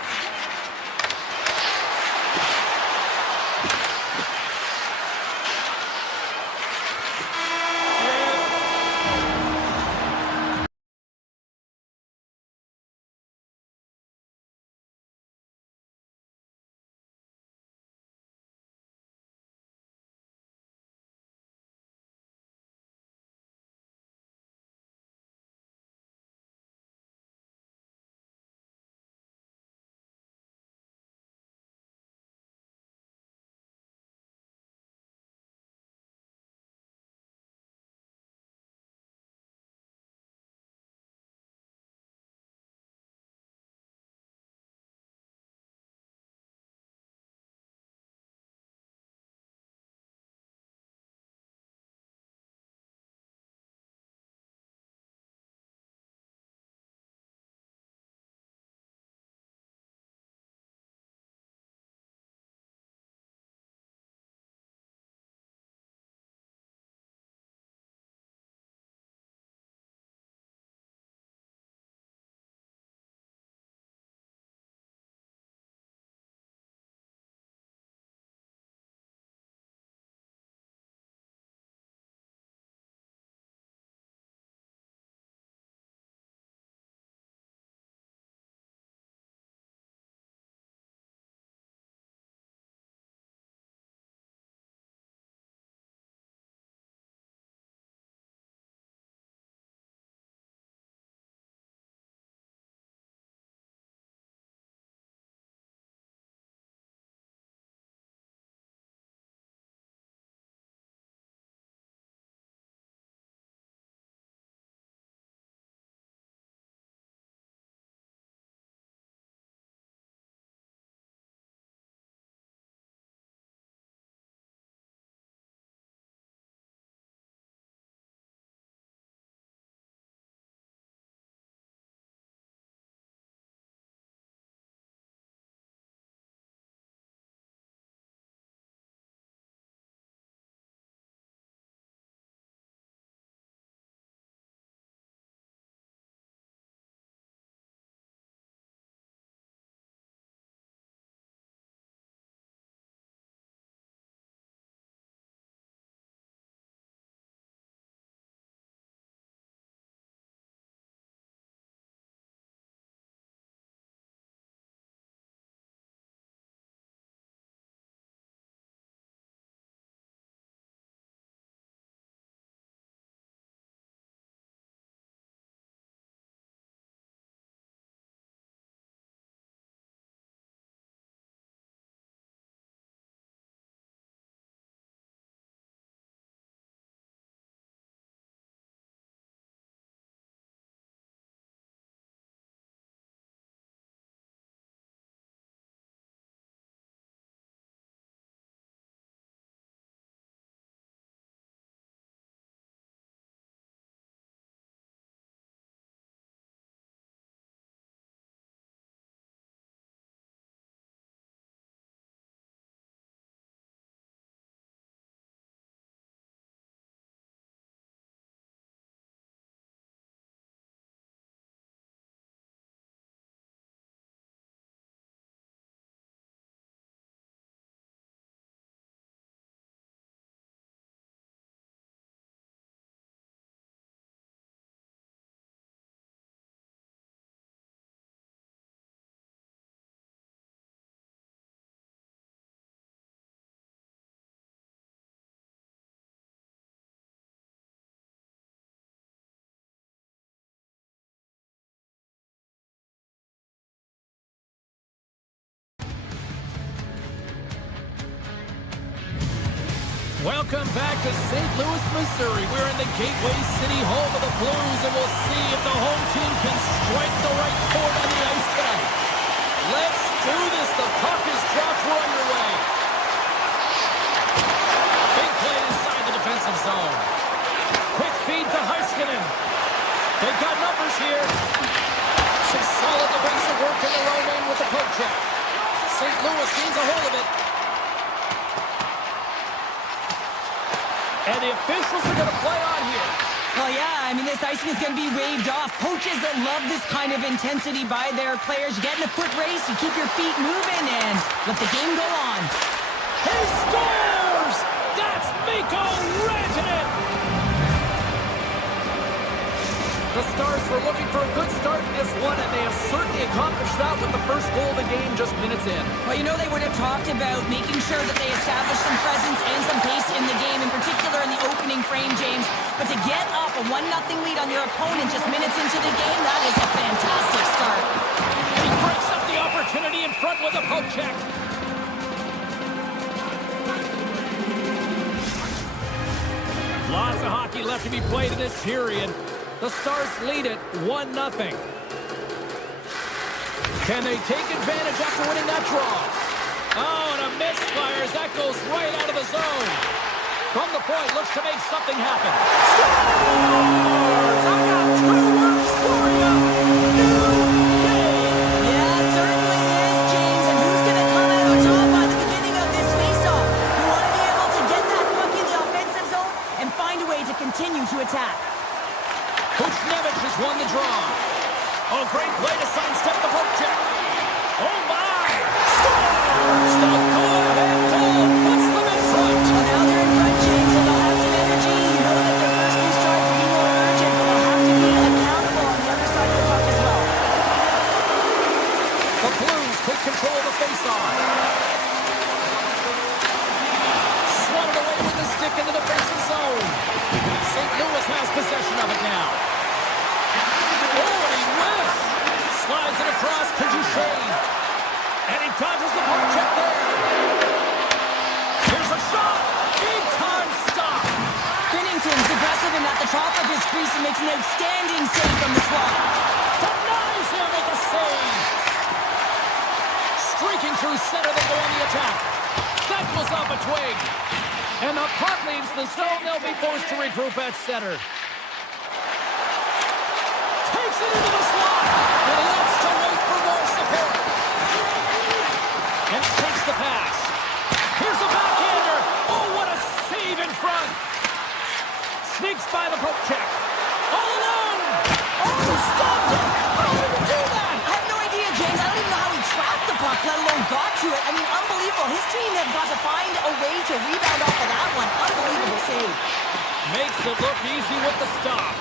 Welcome back to St. Louis, Missouri. We're in the Gateway City, home of the Blues, and we'll see if the home team can strike the right chord on the ice tonight. Let's do this. The puck is dropped. We're underway. Big play inside the defensive zone. Quick feed to Heiskanen. They've got numbers here. Some solid defensive work in their own end with the poke check. St. Louis gains a hold of it. And the officials are going to play on here. Well, yeah, I mean, this icing is going to be waved off. Coaches that love this kind of intensity by their players. You get in a foot race, you keep your feet moving, and let the game go on. He scores! That's Mikko Rantanen! The Stars were looking for a good start in this one, and they have certainly accomplished that with the first goal of the game just minutes in. Well, you know, they would have talked about making sure that they establish some presence and some pace in the game, in particular in the opening frame, James. But to get up a 1-0 lead on your opponent just minutes into the game, that is a fantastic start. He breaks up the opportunity in front with a poke check. Lots of hockey left to be played in this period. The Stars lead it 1-0. Can they take advantage after winning that draw? Oh, and a misfires. That goes right out of the zone. From the point, looks to make something happen. Scores! I got 2 words for you. New game. Yeah, certainly is, James. And who's going to come out on top by the beginning of this faceoff? You want to be able to get that puck in the offensive zone and find a way to continue to attack. Buchnevich has won the draw. Oh, great play to sidestep the poke check. Oh, my! Scores! The go-ahead goal puts them in front. Well, now they're in front, James, so they'll have some energy. You know that their first few starts will be more urgent, but they'll have to be accountable on the other side of the puck as well. The Blues take control of the faceoff. Swatted away with the stick in the defensive zone. St. Louis has possession of it now. Oh, and he whiffs. Slides it across to Duchesne. And he dodges the poke check there. Here's a shot. Big time stop. Binnington's aggressive and at the top of his crease and makes an outstanding save from the slot. Denies him with the save. Streaking through center, they go on the attack. That goes off a twig. And the puck leaves the zone. They'll be forced to regroup at center. Takes it into the slot. And he opts to wait for more support. And takes the pass. Here's a backhander. Oh, what a save in front. Sneaks by the poke check. All alone. Oh, stopped it. How did he do that? I have no idea, James. I don't even know how he tracked the puck, let alone got to it. I mean, unbelievable. His team have got to find a way to rebound off of that one. Unbelievable save. Makes it look easy with the stop.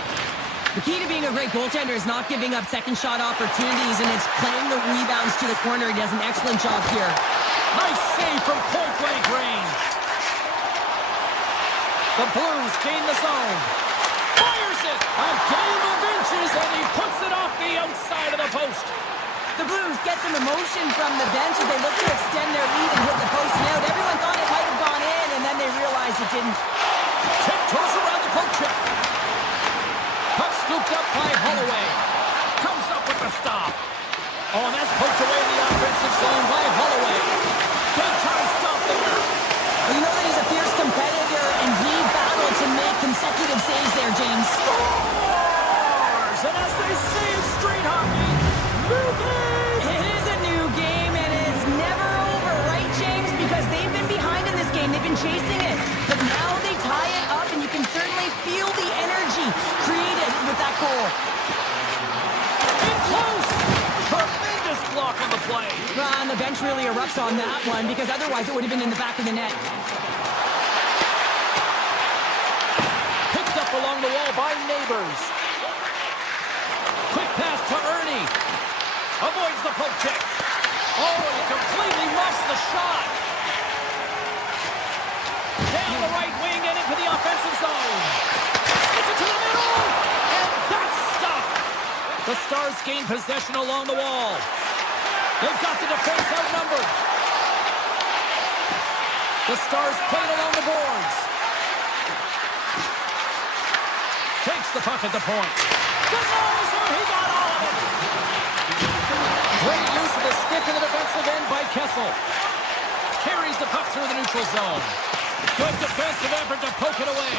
The key to being a great goaltender is not giving up second shot opportunities, and it's playing the rebounds to the corner. He does an excellent job here. Nice save from point-blank range. The Blues gain the zone. Fires it. A game of inches, and he puts it off the outside of the post. The Blues get some emotion from the bench as they look to extend their lead and hit the post out. Everyone thought it might have gone in, and then they realized it didn't. Tiptoes around the poke check. Puck scooped up by Holloway. Comes up with the stop. Oh, and that's poked away in the offensive zone by Holloway. Big time stop there. Well, you know that he's a fierce competitor, and he battled to make consecutive saves there, James. Scores! And as they say in street hockey, new game! It is a new game, and it's never over, right, James? Because they've been behind in this game. They've been chasing it. But now they tie it up, and you can certainly feel the energy created with that goal. In close! Tremendous block on the play. And the bench really erupts on that one, because otherwise it would have been in the back of the net. Picked up along the wall by Neighbors. Quick pass to Ernie. Avoids the poke check. Oh, and he completely muffs the shot. Down the right wing and into the offensive zone. Sends it to the middle. And that's stopped. The Stars gain possession along the wall. They've got the defense outnumbered. The Stars played along the boards. Takes the puck at the point. Denies him. He got all of it. Great use of the stick in the defensive end by Kessel. Carries the puck through the neutral zone. Good defensive effort to poke it away.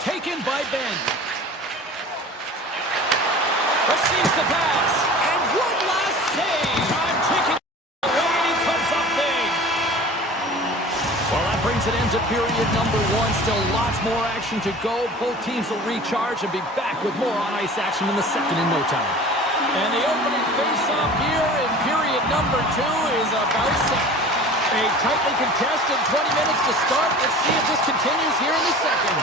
Taken by Ben. Receives the pass. And one last save. I'm taking it away, and he into period number 1. Still lots more action to go. Both teams will recharge and be back with more on-ice action in the second in no time. And the opening face-off here in period number 2 is about set. A tightly contested 20 minutes to start. Let's see if this continues here in the second.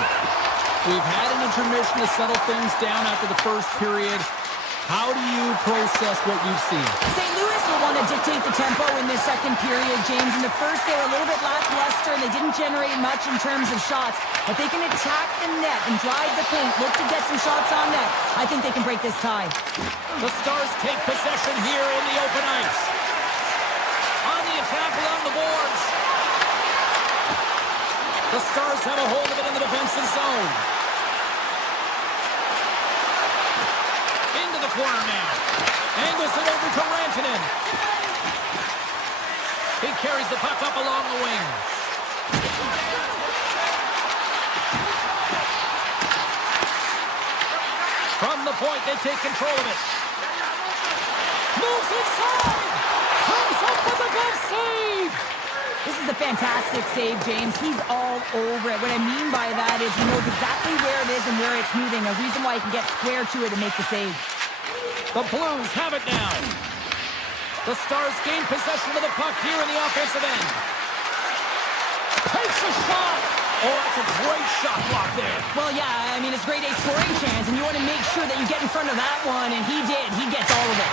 We've had an intermission to settle things down after the first period. How do you process what you've seen? St. Louis will want to dictate the tempo in this second period, James. In the first, they were a little bit lackluster, and they didn't generate much in terms of shots. But they can attack the net and drive the paint, look to get some shots on net. I think they can break this tie. The Stars take possession here in the open ice. On the attack along the boards. The Stars have a hold of it in the defensive zone. Into the corner now. Angles it over to Rantanen. He carries the puck up along the wing. From the point, they take control of it. Moves inside! Comes up with a glove save! This is a fantastic save, James. He's all over it. What I mean by that is he knows exactly where it is and where it's moving. A reason why he can get square to it and make the save. The Blues have it now. The Stars gain possession of the puck here in the offensive end. Takes a shot! Oh, that's a great shot block there. Well, yeah, I mean, it's grade A scoring chance, and you want to make sure that you get in front of that one, and he did. He gets all of it.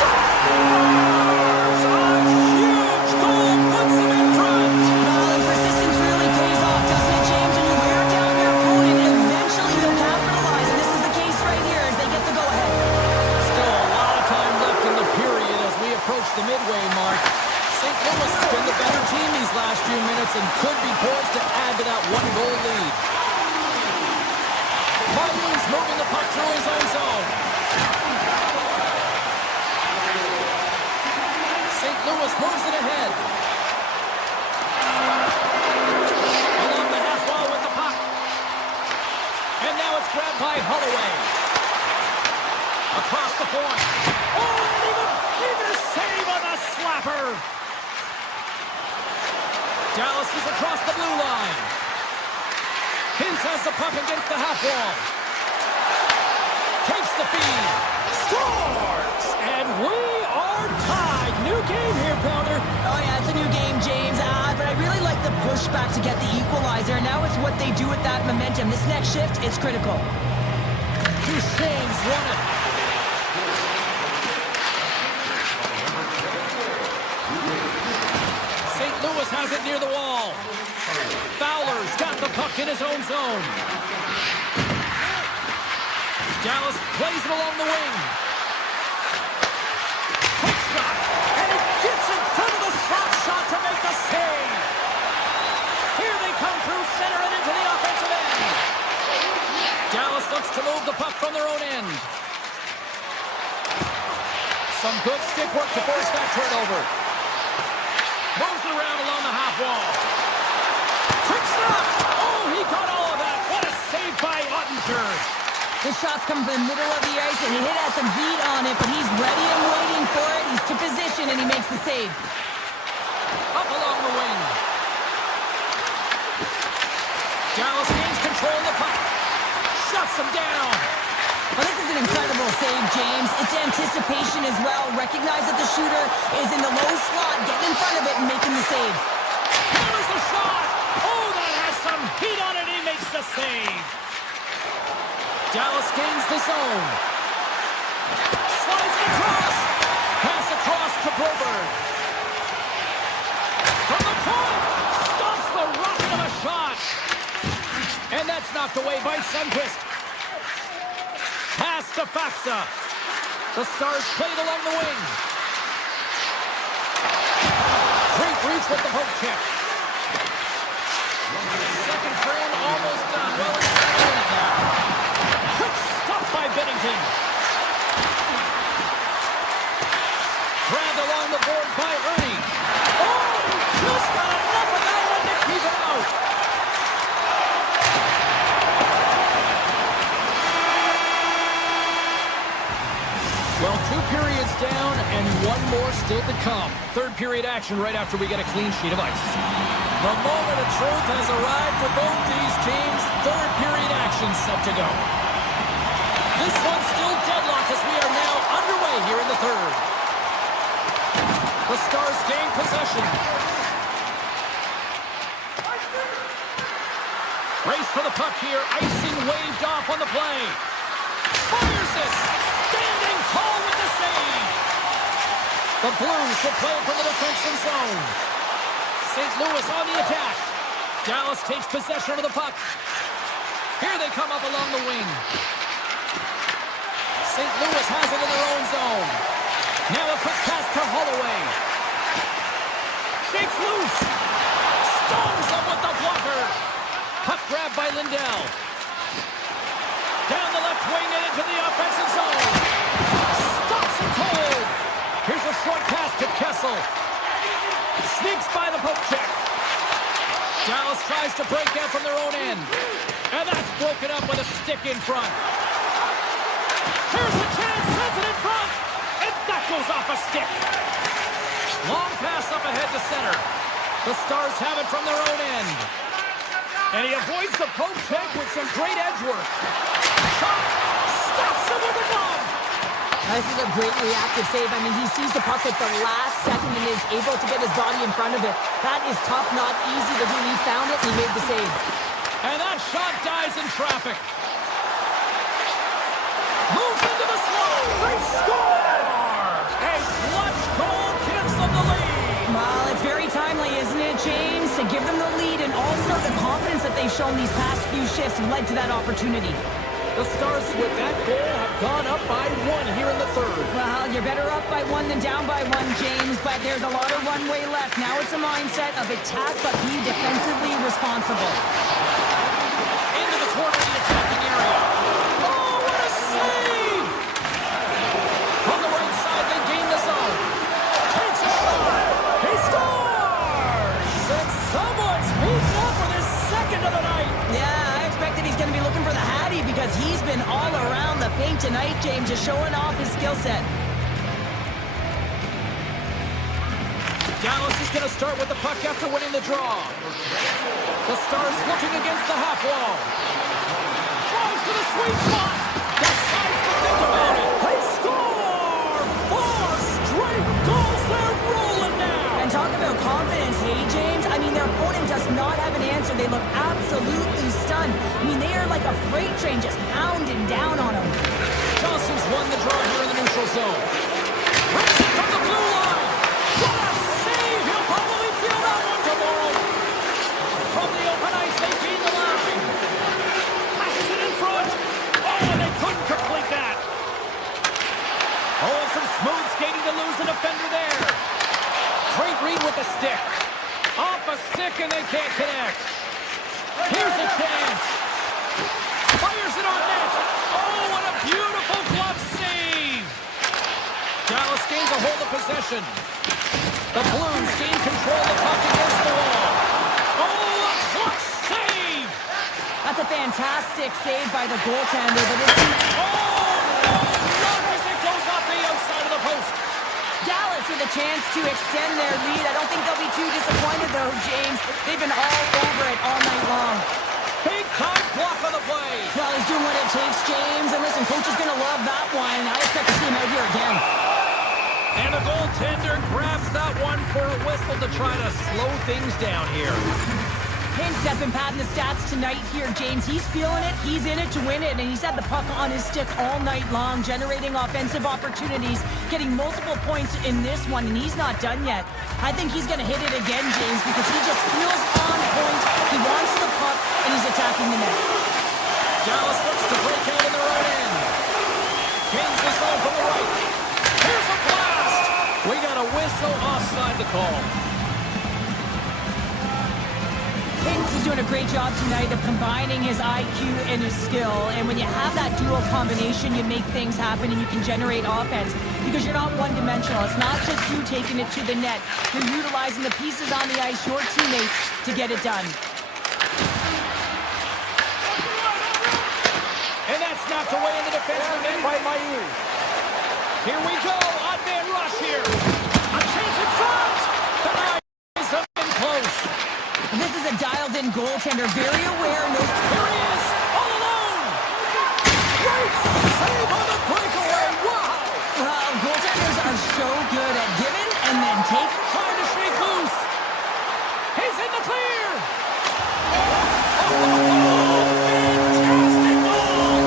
Scores! A huge goal puts them in front. Well, and persistence really pays off, doesn't it, James? When you wear down your opponent, eventually they'll capitalize, and this is the case right here as they get the go-ahead. Still a lot of time left in the period as we approach the midway mark. St. Louis has been the better team these last few minutes and could be poised to add to that one-goal lead. Martin's moving the puck through his own zone. St. Louis moves it ahead. Along the half wall with the puck. And now it's grabbed by Holloway. Across the point. Oh, and even a save on the slapper. Dallas is across the blue line. Hintz has the puck against the half wall. Takes the feed. Scores! And we are tied. New game here, Pounder. Oh, yeah, it's a new game, James. But I really like the pushback to get the equalizer. Now it's what they do with that momentum. This next shift, it's critical. Duchesne's won it. St. Louis has it near the wall. Fowler's got the puck in his own zone. Dallas plays it along the wing. Quick shot, and he gets in front of the slot shot to make the save. Here they come through center and into the offensive end. Dallas looks to move the puck from their own end. Some good stick work to force that turnover. Moves it around along the half wall. Quick stop! Oh, he got all of that. What a save by Ottinger. The shot's come from the middle of the ice, and he has some heat on it, but he's ready and waiting for it. He's to position, and he makes the save. Up along the wing. Dallas gains control of the puck. Shuts him down. Well, this is an incredible save, James. It's anticipation as well. Recognize that the shooter is in the low slot, getting in front of it and making the save. Here's the shot. Oh, that has some heat on it. He makes the save. Dallas gains the zone. Slides it across. Pass across to Broberg. From the point. Stops the rocket of a shot. And that's knocked away by Sundqvist. Pass to Faksa. The Stars played along the wing. Great reach with the poke check. Second frame almost done. Well, it's second in it now. Quick stop by Binnington. Grabbed along the board by Ernie. Oh, he just got enough of that one to keep it out. Well, 2 periods down and one more still to come. Third period action right after we get a clean sheet of ice. The moment of truth has arrived for both these teams. Third period action set to go. This one's still deadlocked as we are now underway here in the third. The Stars gain possession. Race for the puck here. Icing waved off on the play. Fires it. Standing tall with the save. The Blues will play it from the defensive zone. St. Louis on the attack. Dallas takes possession of the puck. Here they come up along the wing. St. Louis has it in their own zone. Now a quick pass to Holloway. Shakes loose. Stones him with the blocker. Puck grab by Lindell. Down the left wing and into the offensive zone. Stops it cold. Here's a short pass to Kessel. Sneaks by the poke check. Dallas tries to break out from their own end. And that's broken up with a stick in front. Here's a chance, sends it in front. And that goes off a stick. Long pass up ahead to center. The Stars have it from their own end. And he avoids the poke check with some great edge work. Shot! Stops him with a glove! This is a great reactive save. I mean, he sees the puck at the last second and is able to get his body in front of it. That is tough, not easy to do. He found it and he made the save. And that shot dies in traffic. Moves into the slot. They score! A clutch goal gives them the lead. Well, it's very timely, isn't it, James? To give them the lead and also the confidence that they've shown these past few shifts led to that opportunity. The Stars with that goal have gone up by 1 here in the third. Well, you're better up by 1 than down by 1, James, but there's a lot of runway left. Now it's a mindset of attack, but be defensively responsible. Into the corner of the attacking area. Oh, what a save! From the right side, they gain the zone. Takes a shot. He scores! And someone's moved up with his second of the night. Yeah, I expected he's going to be looking for the Hattie because he's been all around the paint tonight, James, just showing off his skill set. Dallas is going to start with the puck after winning the draw. The Stars looking against the half wall. Tries to the sweet spot. Decides to think about it. They score! 4 straight goals. They're rolling now. And talk about confidence, hey, James? I mean, their opponent does not have an answer. They look absolutely stunned. I mean, they are like a freight train just pounding down on them. Johnson's won the draw here in the neutral zone. Rips it from the blue line. What a save! He'll probably feel that one tomorrow. From the open ice, they gain the line. Passes it in front. Oh, and they couldn't complete that. Oh, and some smooth skating to lose the defender there. Great read with the stick. Off a stick, and they can't connect. Here's a chance. Fires it on net. Oh, what a beautiful glove save. Dallas gains a hold of possession. The Blues gain control of the puck against the wall. Oh, a clutch save. That's a fantastic save by the goaltender, but it's... Oh, no, not as it goes off the outside of the post. Dallas with a chance to extend their lead. I don't think they'll be too disappointed, though, James. They've been all over it all night long. Big time block on the play. Well, he's doing what it takes, James. And listen, coach is going to love that one. I expect to see him out here again. And the goaltender grabs that one for a whistle to try to slow things down here. Hints been padding the stats tonight here, James. He's feeling it. He's in it to win it. And he's had the puck on his stick all night long, generating offensive opportunities, getting multiple points in this one, and he's not done yet. I think he's going to hit it again, James, because he just feels on point. He wants the puck, and he's attacking the net. Dallas looks to break out in their own end. Gains the zone from the right. Here's a blast. We got a whistle offside to call. Hinks is doing a great job tonight of combining his IQ and his skill. And when you have that dual combination, you make things happen and you can generate offense because you're not one-dimensional. It's not just you taking it to the net. You're utilizing the pieces on the ice, your teammates, to get it done. And that's knocked away in the defensive end by Mayu. Here we go. Odd man rush here. A chance in front. The eyes have been close. a dialed-in goaltender, very aware. No. Here he is, all alone. Great save on the breakaway. Wow. Goaltenders are so good at giving and then taking. Trying to shake loose. He's in the clear. Fantastic goal.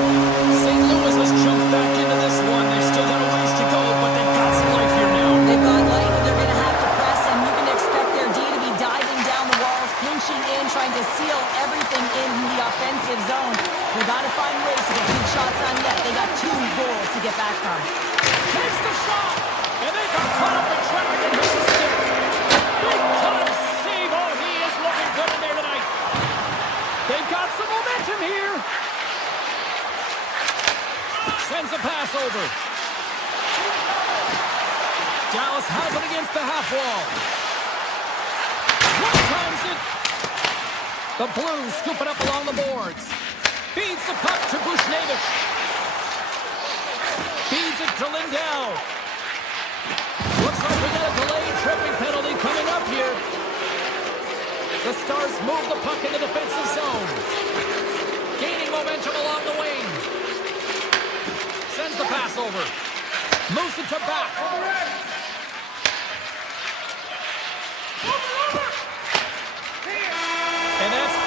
St. Louis has jumped back into this one. They've still got a ways to go, but they've got some life here now. They've got life, and they're going to have to press, and you can expect their D to be diving down the walls, pinching in, trying to seal everything in the offensive zone. They've got to find ways to get big shots on net. They got 2 goals to get back from. Takes the shot, and they got caught up in traffic and hits a stick. Big time save. Oh, he is looking good in there tonight. They've got some momentum here. Sends a pass over. Dallas has it against the half wall. One times it. The Blues scoop it up along the boards. Feeds the puck to Bushnevich. Feeds it to Lindell. Looks like we got a delayed tripping penalty coming up here. The Stars move the puck in the defensive zone. Gaining momentum along the wing. Sends the pass over. Moves it to back. And that's...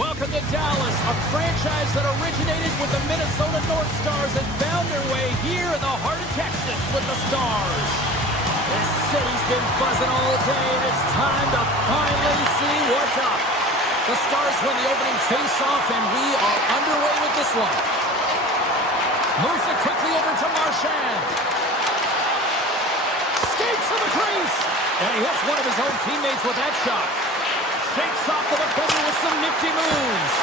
Welcome to Dallas, a franchise that originated with the Minnesota North Stars and found their way here in the heart of Texas with the Stars. This city's been buzzing all day, and it's time to finally see what's up. The Stars win the opening face-off, and we are underway with this one. Moves it quickly over to Marchand. Skates to the crease, and he hits one of his own teammates with that shot. Shakes off the defender with some nifty moves.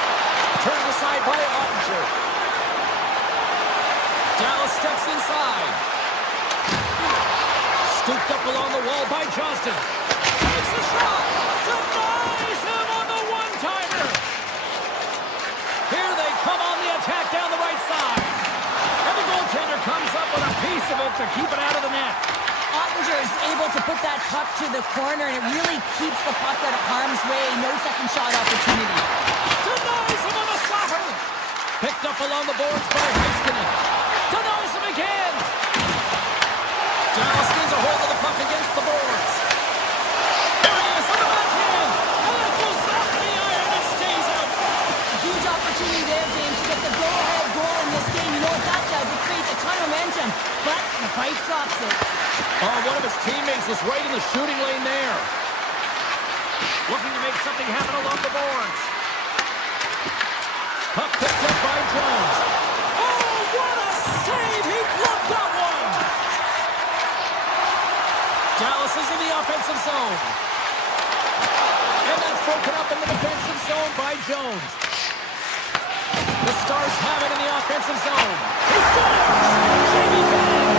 Turned aside by Ottinger. Dallas steps inside. Scooped up along the wall by Johnston. Takes a shot. Denies him on the one-timer. Here they come on the attack down the right side. And the goaltender comes up with a piece of it to keep it out of the net. Ottinger is able to put that puck to the corner, and it really keeps the puck out of harm's way. No second shot opportunity. Denies him on the slapper. Picked up along the boards by Heiskanen. Denies him again. Dallas gains a hold of the puck against the boards. There he is on the backhand. And that goes off the iron and stays out. A huge opportunity there, James, to get the go-ahead goal in this game. You know what that does? It creates a ton of momentum, but the fight stops it. Oh, one of his teammates was right in the shooting lane there. Looking to make something happen along the boards. Puck picked up by Jones. Oh, what a save! He gloved that one! Dallas is in the offensive zone. And that's broken up in the defensive zone by Jones. The Stars have it in the offensive zone. He scores! Jamie Benn!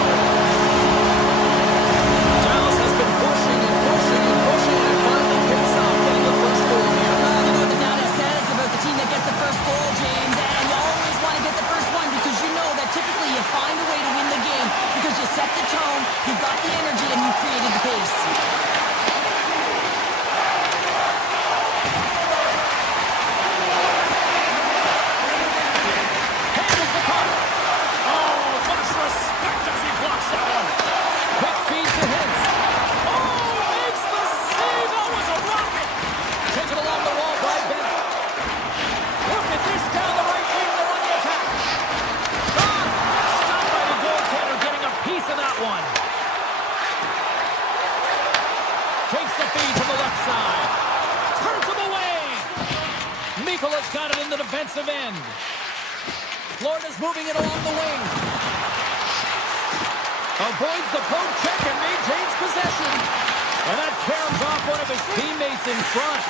Dallas has been pushing and pushing and pushing, and it finally pays off getting the first goal here. Well, you know what the data says about the team that gets the first goal, James, and you always want to get the first one because you know that typically you find a way to win the game because you set the tone, you got the energy, and you created the pace. Handles the puck. Oh, much respect as he blocks that one. Quick feed to Hintz. Oh, makes the save. That was a rocket. Taken along the wall by Bennett. Look at this down the right wing. They're on the attack. Shot. Stopped by the goaltender, getting a piece of that one. Takes the feed to the left side. Turns him away. Mikola's got it in the defensive end. Florida's moving it along the wing. Avoids the poke check and maintains possession. And that caroms off one of his teammates in front.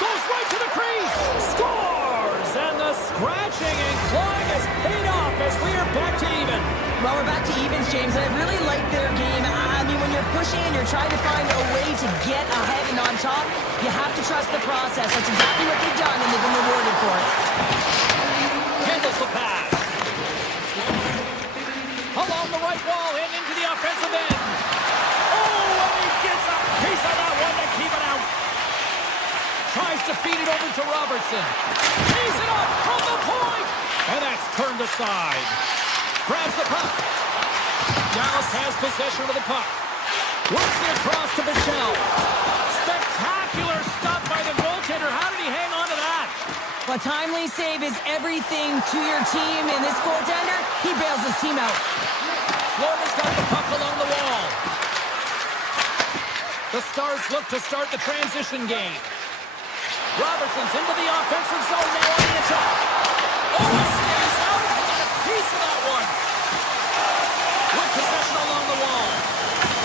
Goes right to the crease. Scores! And the scratching and clawing has paid off as we are back to even. Well, we're back to evens, James, and I really like their game. I mean, when you're pushing and you're trying to find a way to get ahead and on top, you have to trust the process. That's exactly what they've done, and they've been rewarded for it. Handles the pass. Along the right wall and into the offensive end. Oh, and he gets a piece of that one to keep it out. Tries to feed it over to Robertson. He's it up from the point. And that's turned aside. Grabs the puck. Dallas has possession of the puck. Works it across to Michel. Spectacular stop by the goaltender. How did he hang on to that? A timely save is everything to your team, and this goaltender, he bails his team out. Florida's got the puck along the wall. The Stars look to start the transition game. Robertson's into the offensive zone now on the attack. Oh, he stays out and got a piece of that one. With possession along the wall.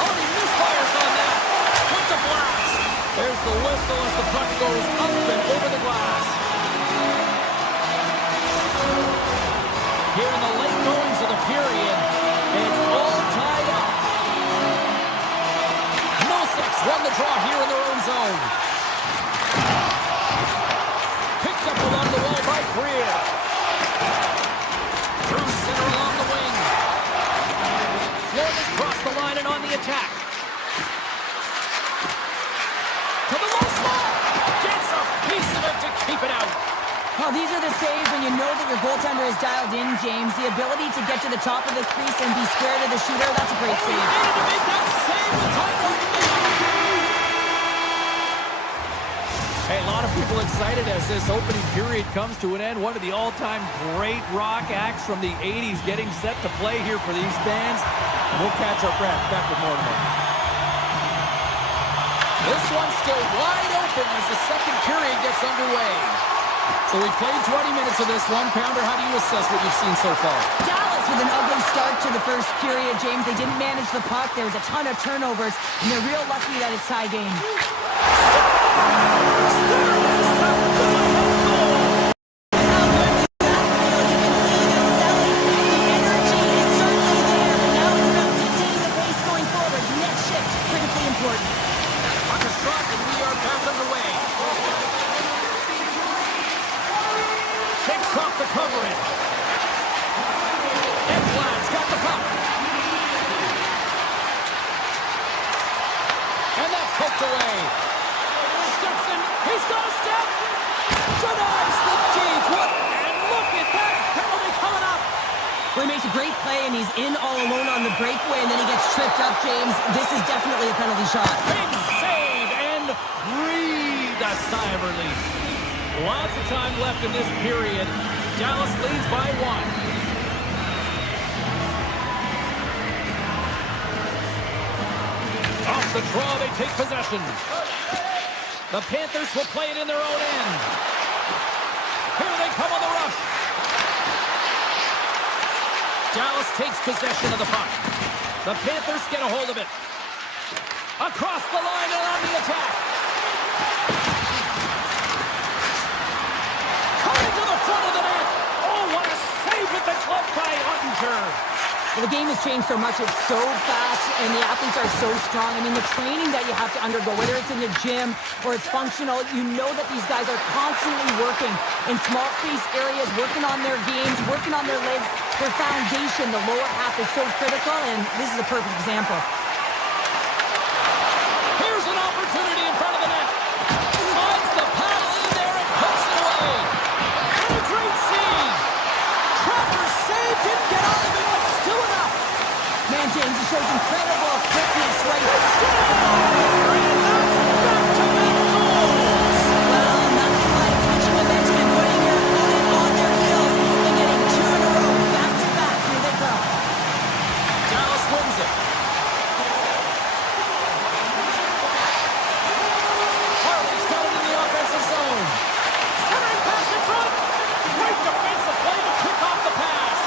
Oh, he misfires on that. With the blast. There's the whistle as the puck goes up and over the glass. Here in the late goings of the period, it's all tied up. Noseks run the draw here in their own zone. Picked up along the wall by Greer. Through center along the wing. Florida's crossed the line and on the attack. To the low slot. Gets a piece of it to keep it out. Well, these are the saves when you know that your goaltender is dialed in, James. The ability to get to the top of the crease and be scared of the shooter, that's a great He save. needed to make that save with time on the Hey, a lot of people excited as this opening period comes to an end. One of the all-time great rock acts from the 80s getting set to play here for these bands. And we'll catch our breath back with more tomorrow. This one's still wide open as the second period gets underway. So we played 20 minutes of this one. Pounder, how do you assess what you've seen so far? Dallas with an ugly start to the first period, James. They didn't manage the puck. There was a ton of turnovers, and they're real lucky that it's tie game. knocked away. Stetson, he's got a step. Denies the deke. What? And look at that penalty coming up. Well, he makes a great play, and he's in all alone on the breakaway, and then he gets tripped up, James. This is definitely a penalty shot. Big save and breathe a sigh of relief. Lots of time left in this period. Dallas leads by 1. Off the draw, they take possession. The Panthers will play it in their own end. Here they come on the rush. Dallas takes possession of the puck. The Panthers get a hold of it. Across the line and on the attack. Coming to the front of the net. Oh, what a save with the glove by Ottinger. Well, the game has changed so much. It's so fast, and the athletes are so strong. I mean, the training that you have to undergo, whether it's in the gym or it's functional, you know that these guys are constantly working in small space areas, working on their games, working on their legs. Their foundation, the lower half, is so critical, and this is a perfect example. Here's an opportunity in front of the net. Slides the paddle in there and puts it away. And a great save. Travers saved, didn't get out of it, but still enough. Man, James, it shows incredible quickness right here. And that's back-to-back goals. Well, nothing like switching momentum and putting your opponent on their heels and getting 2 in a row, back-to-back. Here they go. Dallas wins it. Harley's got it in the offensive zone. Centering pass in front. Great defensive play to pick off the pass.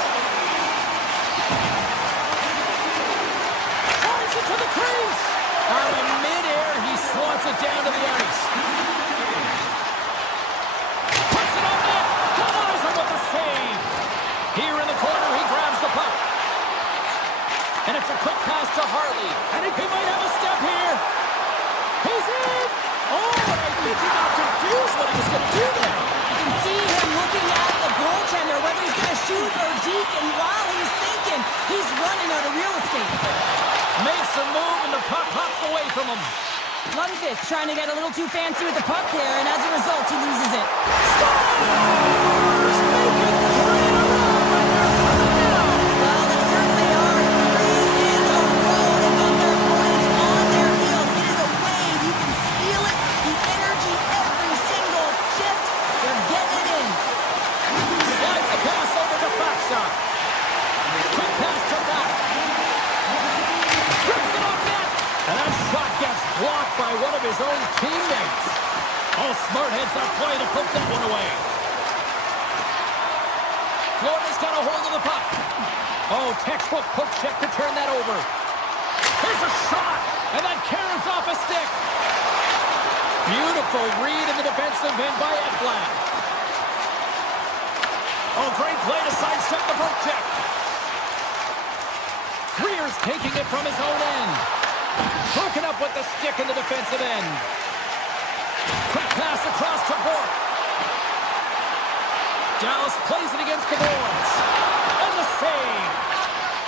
Fires it to the crease. Out of midair, he swats it down to the ice. Puts it on net. Denies him with the save. Here in the corner, he grabs the puck. And it's a quick pass to Harley. And he might have a step here. He's in. Oh, and I think he got confused what he was going to do there. You can see him looking at the goaltender, whether he's going to shoot or deke, and while he's thinking, he's running out of real estate. Makes a move, and the puck hops away from him. Lundqvist trying to get a little too fancy with the puck there, and as a result, he loses it. Stars make it 3 in a row, and they're coming down. Well, they certainly are 3 in a row. They've got their opponents on their heels. It is a wave. You can feel it, the energy every single shift. They're getting it in. Slides the pass over to Faksa. Quick pass to back. Trips it on net. And that shot gets blocked by one of his own teammates. Oh, smart heads up play to put that one away. Florida's got a hold of the puck. Oh, textbook poke check to turn that over. Here's a shot, and that carries off a stick. Beautiful read in the defensive end by Ekblad. Oh, great play to sidestep the poke check. Greer's taking it from his own end. Broken up with the stick in the defensive end. Quick pass across to Bork. Dallas plays it against the boards. And the save.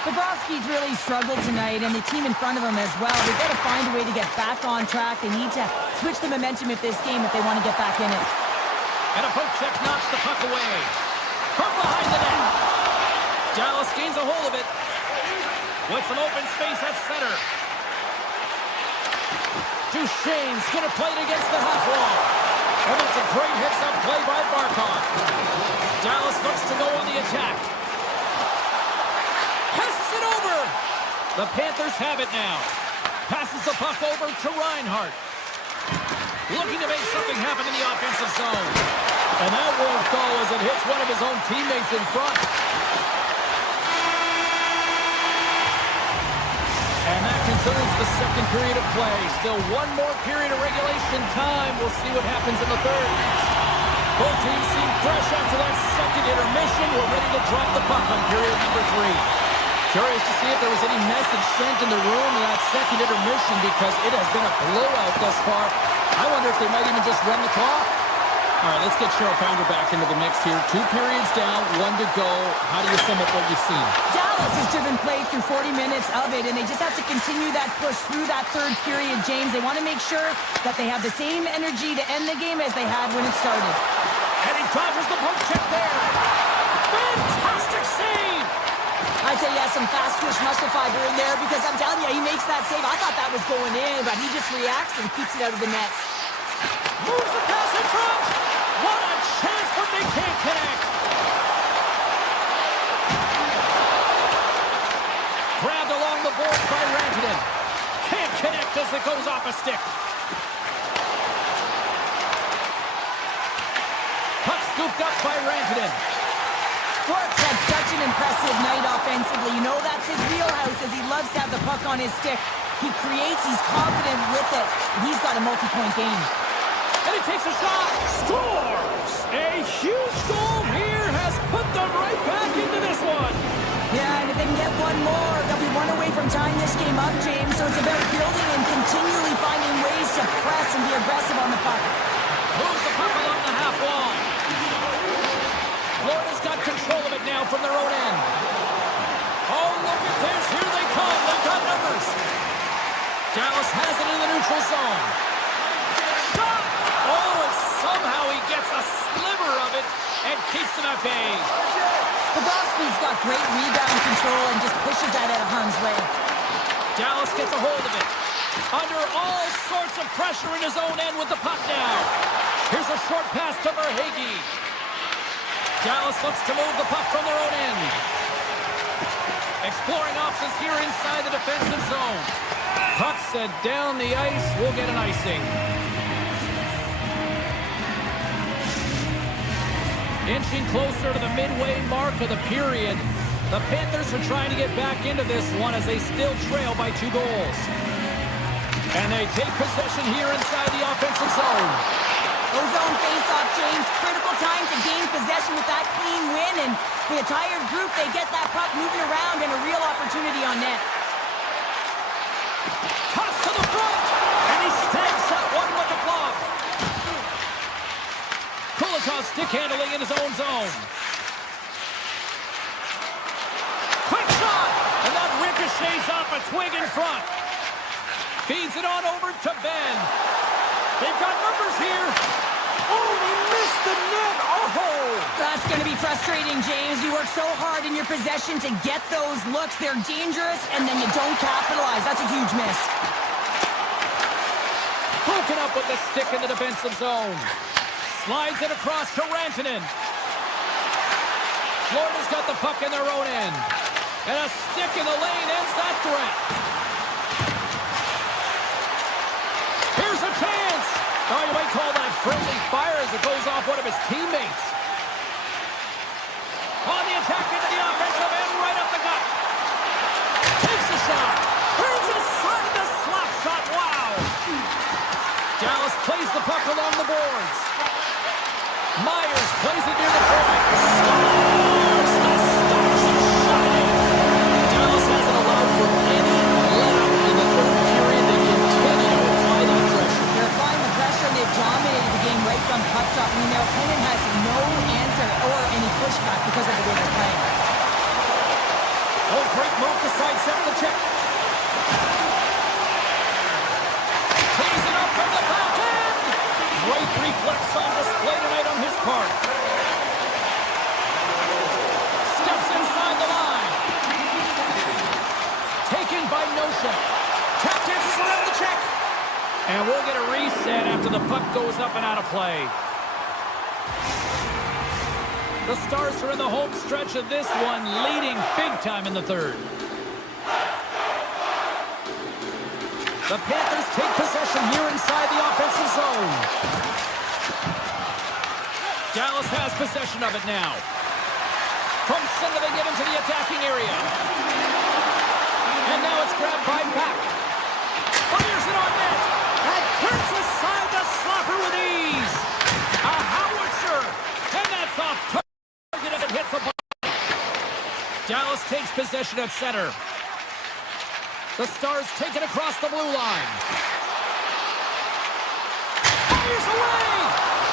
Bobrovsky's really struggled tonight, and the team in front of him as well. They've got to find a way to get back on track. They need to switch the momentum of this game if they want to get back in it. And a poke check knocks the puck away. From behind the net. Dallas gains a hold of it. With some open space at center. Duchesne's going to play it against the half wall. And that's a great heads-up play by Barkov. Dallas looks to go on the attack. Passes it over. The Panthers have it now. Passes the puck over to Reinhart. Looking to make something happen in the offensive zone. And that won't go as it hits one of his own teammates in front. And that concludes the second period of play. Still one more period of regulation time. We'll see what happens in the third. Both teams seem fresh after that second intermission. We're ready to drop the puck on period number 3. Curious to see if there was any message sent in the room in that second intermission because it has been a blowout thus far. I wonder if they might even just run the clock. All right, let's get Cheryl Pounder back into the mix here. 2 periods down, 1 to go. How do you sum up what you've seen? Dallas has driven play through 40 minutes of it, and they just have to continue that push through that third period, James. They want to make sure that they have the same energy to end the game as they had when it started. And he dodges the poke check there. Fantastic save! I'd say he has some fast twitch muscle fiber in there because I'm telling you, he makes that save. I thought that was going in, but he just reacts and keeps it out of the net. Moves the pass in front. What a chance, but they can't connect. Grabbed along the boards by Rantanen. Can't connect as it goes off a stick. Puck scooped up by Rantanen. Works had such an impressive night offensively. You know that's his wheelhouse as he loves to have the puck on his stick. He creates, he's confident with it. He's got a multi-point game. And he takes a shot. Scores! A huge goal here has put them right back into this one. Yeah, and if they can get one more, they'll be one away from tying this game up, James. So it's about building and continually finding ways to press and be aggressive on the puck. Moves the puck along the half wall. Florida's got control of it now from their own end. Oh, look at this. Here they come. They've got numbers. Dallas has it in the neutral zone. Shot! Oh, and somehow he gets a sliver of it and keeps them at bay. Bobrovsky's got great rebound control and just pushes that out of harm's way. Dallas gets a hold of it. Under all sorts of pressure in his own end with the puck now. Here's a short pass to Verhaeghe. Dallas looks to move the puck from their own end. Exploring options here inside the defensive zone. Puck set down the ice. We'll get an icing. Inching closer to the midway mark of the period. The Panthers are trying to get back into this one as they still trail by 2 goals. And they take possession here inside the offensive zone. Ozone face-off, James. Critical time to gain possession with that clean win. And with a tired group, they get that puck moving around and a real opportunity on net. Toss to the front. And he snags that one with the glove. Kulikov stick handling in his own zone. Quick shot. And that ricochets off a twig in front. Feeds it on over to Ben. They've got numbers here. Oh, he missed the net. Oh! That's going to be frustrating, James. You work so hard in your possession to get those looks. They're dangerous, and then you don't capitalize. That's a huge miss. Broken up with the stick in the defensive zone. Slides it across to Rantanen. Florida's got the puck in their own end. And a stick in the lane ends that threat. Here's a chance. Oh, you might call that friendly fire as it goes off one of his teammates. On the attack into the offensive end, right up the gut. Takes a shot. Turns aside the slap shot. Wow. Dallas plays the puck along the boards. Myers plays it near the point. Scores! The Stars are shining. Dallas hasn't allowed for any let-up in the third period. They continue to apply that pressure. They're applying the pressure, and they've dominated the game right from puck drop. I mean, their opponent has no answer or any pushback because of the way they're playing. Oh, great move to sidestep the check. Tees it up from the back end. Great reflex on display tonight on his part. Steps inside the line. Taken by Nosha. Tap dances around the check. And we'll get a reset after the puck goes up and out of play. The Stars are in the home stretch of this one, leading big time in the third. The Panthers take possession here inside the offensive zone. Dallas has possession of it now. From center, they get into the attacking area. And now it's grabbed by Pack. Fires it on net. And turns aside the slapper with ease. A howitzer. And that's off target as it hits the ball. Dallas takes possession at center. The Stars take it across the blue line. Fires away!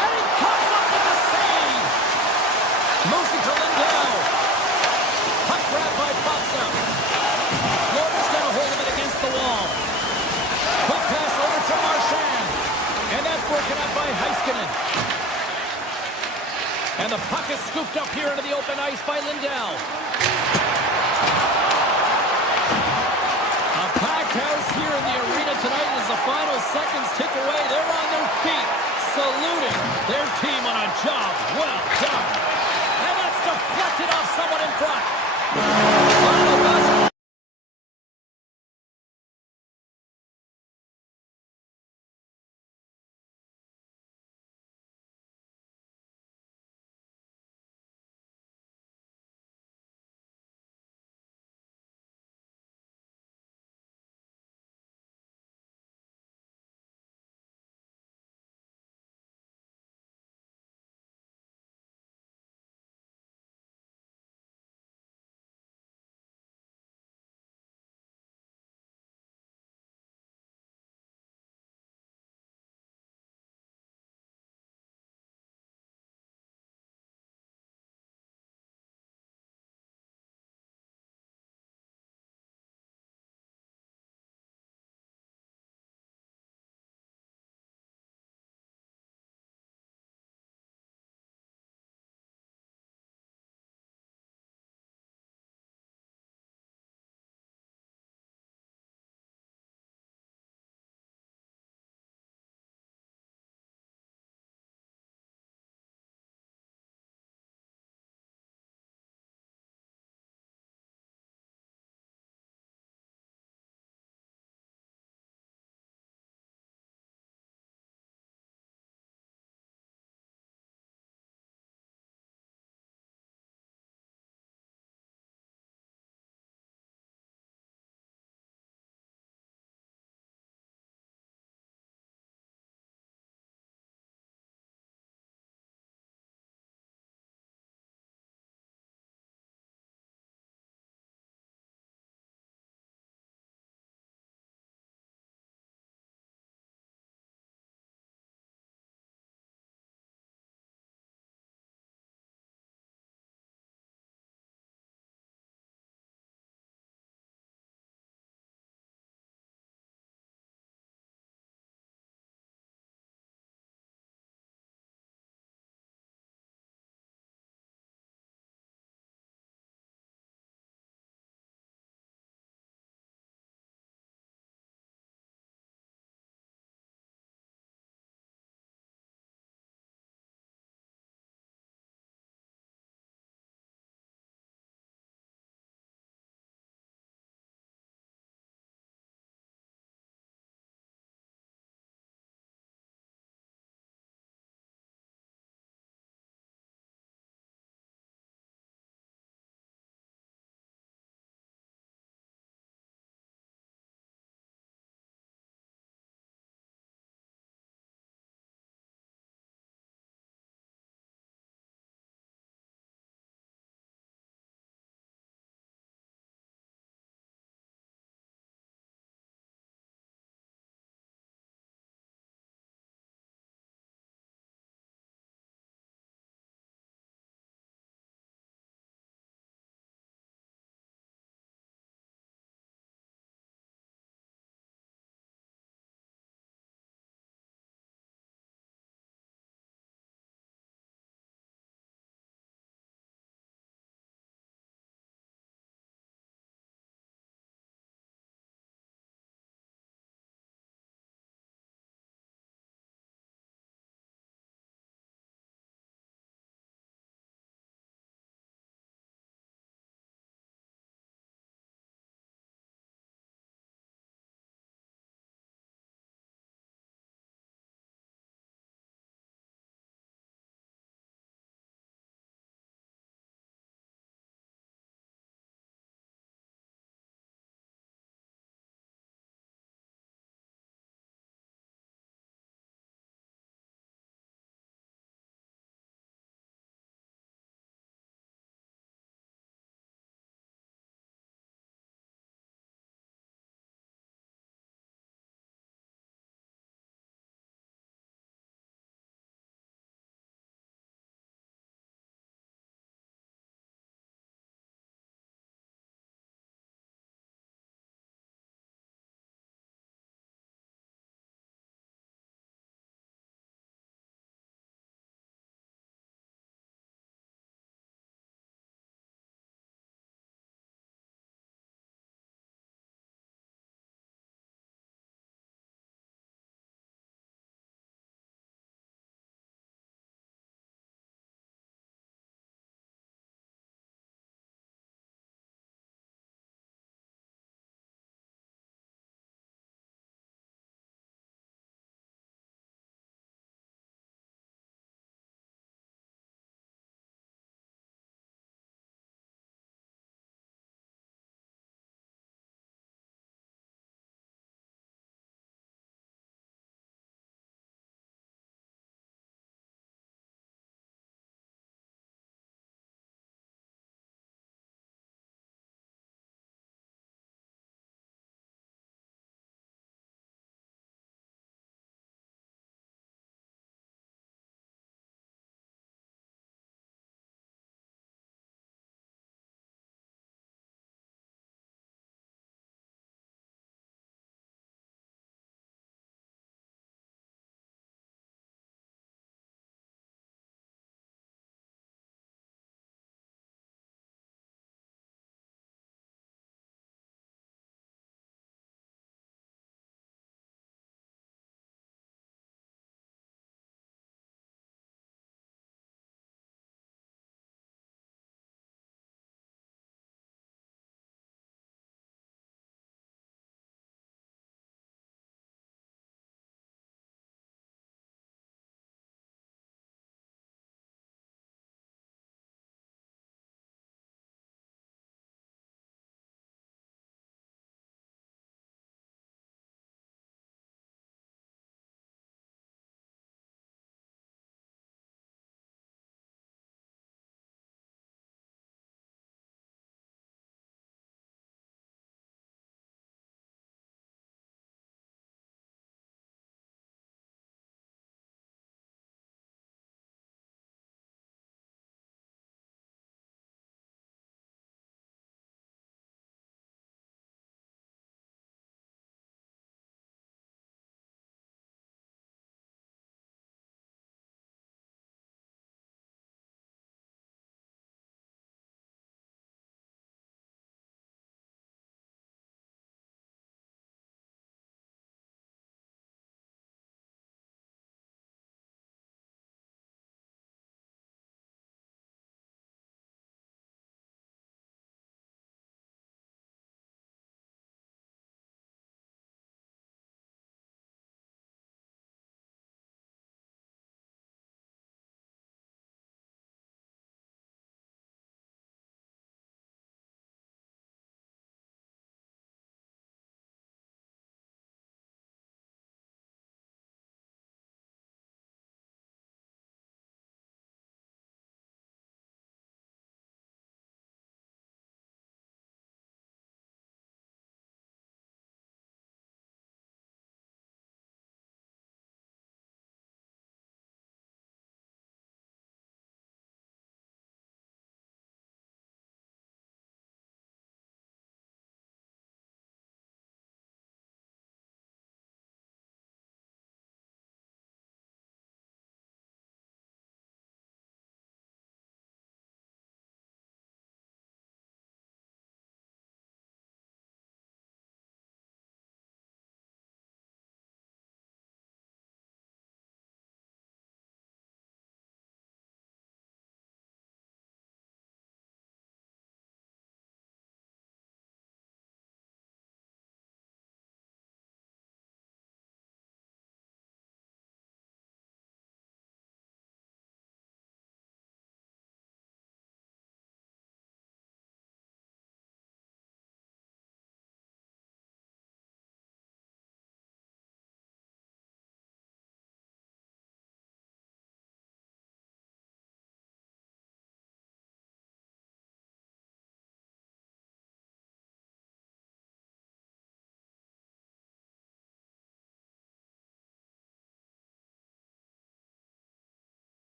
And it cuts up Koskinen. And the puck is scooped up here into the open ice by Lindell. A packed house here in the arena tonight as the final seconds tick away. They're on their feet, saluting their team on a job well done. And that's deflected off someone in front. Final buzzer.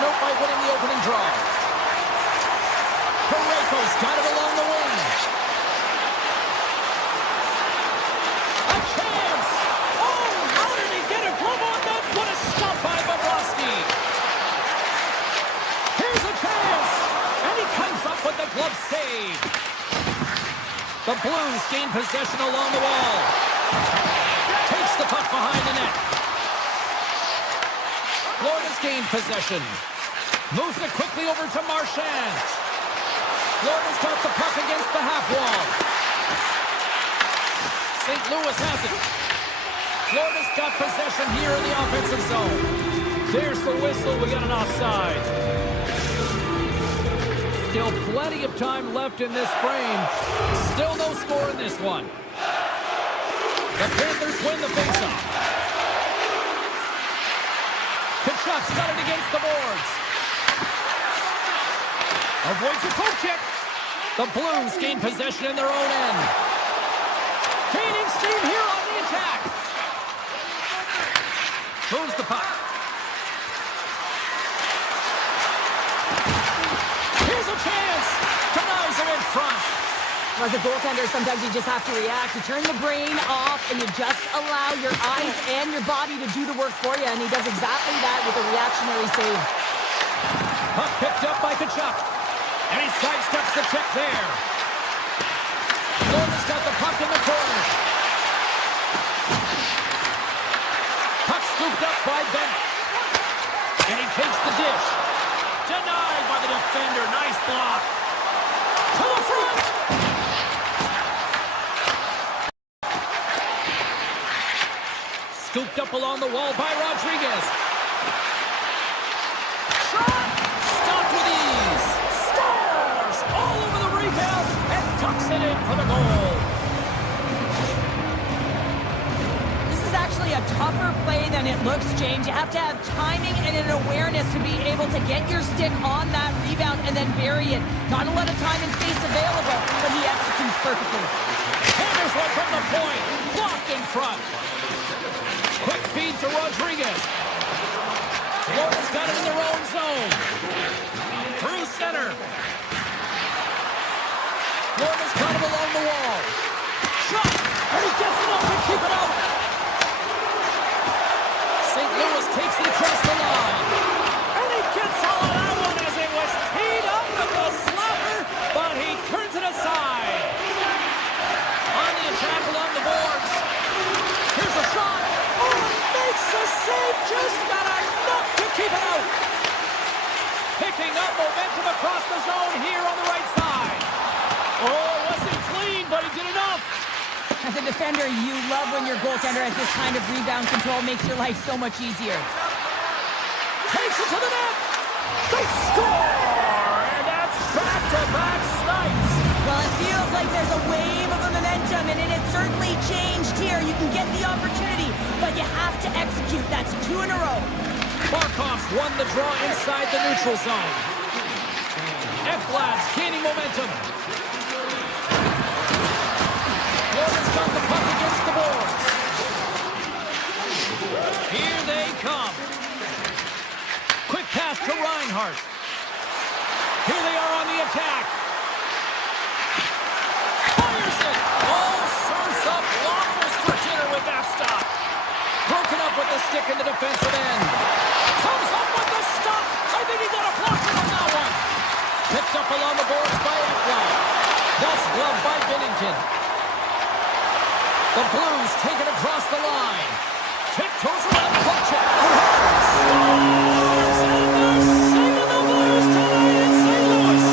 note by winning the opening draw. Parayko's got it along the wing. A chance! Oh, how did he get a glove on that? What a stop by Bobrovsky. Here's a chance! And he comes up with the glove save. The Blues gain possession along the wall. Takes the puck behind the net. Florida's gained possession. Moves it quickly over to Marchand. Florida's got the puck against the half wall. St. Louis has it. Florida's got possession here in the offensive zone. There's the whistle. We got an offside. Still plenty of time left in this frame. Still no score in this one. The Panthers win the faceoff. Kachuk's got it against the boards. Avoids a poke check. The Blues gain possession in their own end. Gaining steam here on the attack. Moves the puck. Here's a chance. Denies him in front. As a goaltender, sometimes you just have to react. You turn the brain off and you just allow your eyes and your body to do the work for you, and he does exactly that with a reactionary save. Puck picked up by Tkachuk, and he sidesteps the check there. Florida's got the puck in the corner. Puck scooped up by Bennett, and he takes the dish. Denied by the defender. Nice block. To the front. Scooped up along the wall by Rodriguez. Shot! Stopped with ease. Scores! All over the rebound and tucks it in for the goal. This is actually a tougher play than it looks, James. You have to have timing and an awareness to be able to get your stick on that rebound and then bury it. Not a lot of time and space available, but he executes perfectly. Hammers one from the point. Blocked in front. Quick feed to Rodriguez. Florida's got it in their own zone. Through center. Florida's got it along the wall. Shot! And he gets it up to keep it out. St. Louis takes it across the line. And he gets all of that one as it was teed up with the slapper, but he turns it aside. On the attack along the boards. Here's a shot. Oh, makes the save. Just got enough to keep it out. Picking up momentum across the zone here on the right side. Oh, wasn't clean, but he did enough. As a defender, you love when your goaltender has this kind of rebound control. Makes your life so much easier. Takes it to the net. They score! And that's back-to-back snipes. Well, it feels like there's a wave of momentum, and it has certainly changed here. You can get the opportunity, but you have to execute. That's 2 in a row. Barkov's won the draw inside the neutral zone. Ekblad's gaining momentum. Florida's got the puck against the boards. Here they come. Quick pass to Reinhart. Here they are on the attack. Fires it. Oh, serves up waffles for dinner with that stop. Broken up with the stick in the defensive end. Comes up with the stop. I think he got a blocker on that one. Picked up along the boards by Ekblad. That's gloved by Binnington. The Blues take it across the line. Tiptoes around the puck check. Scores! And they're singing the Blues tonight in St. Louis.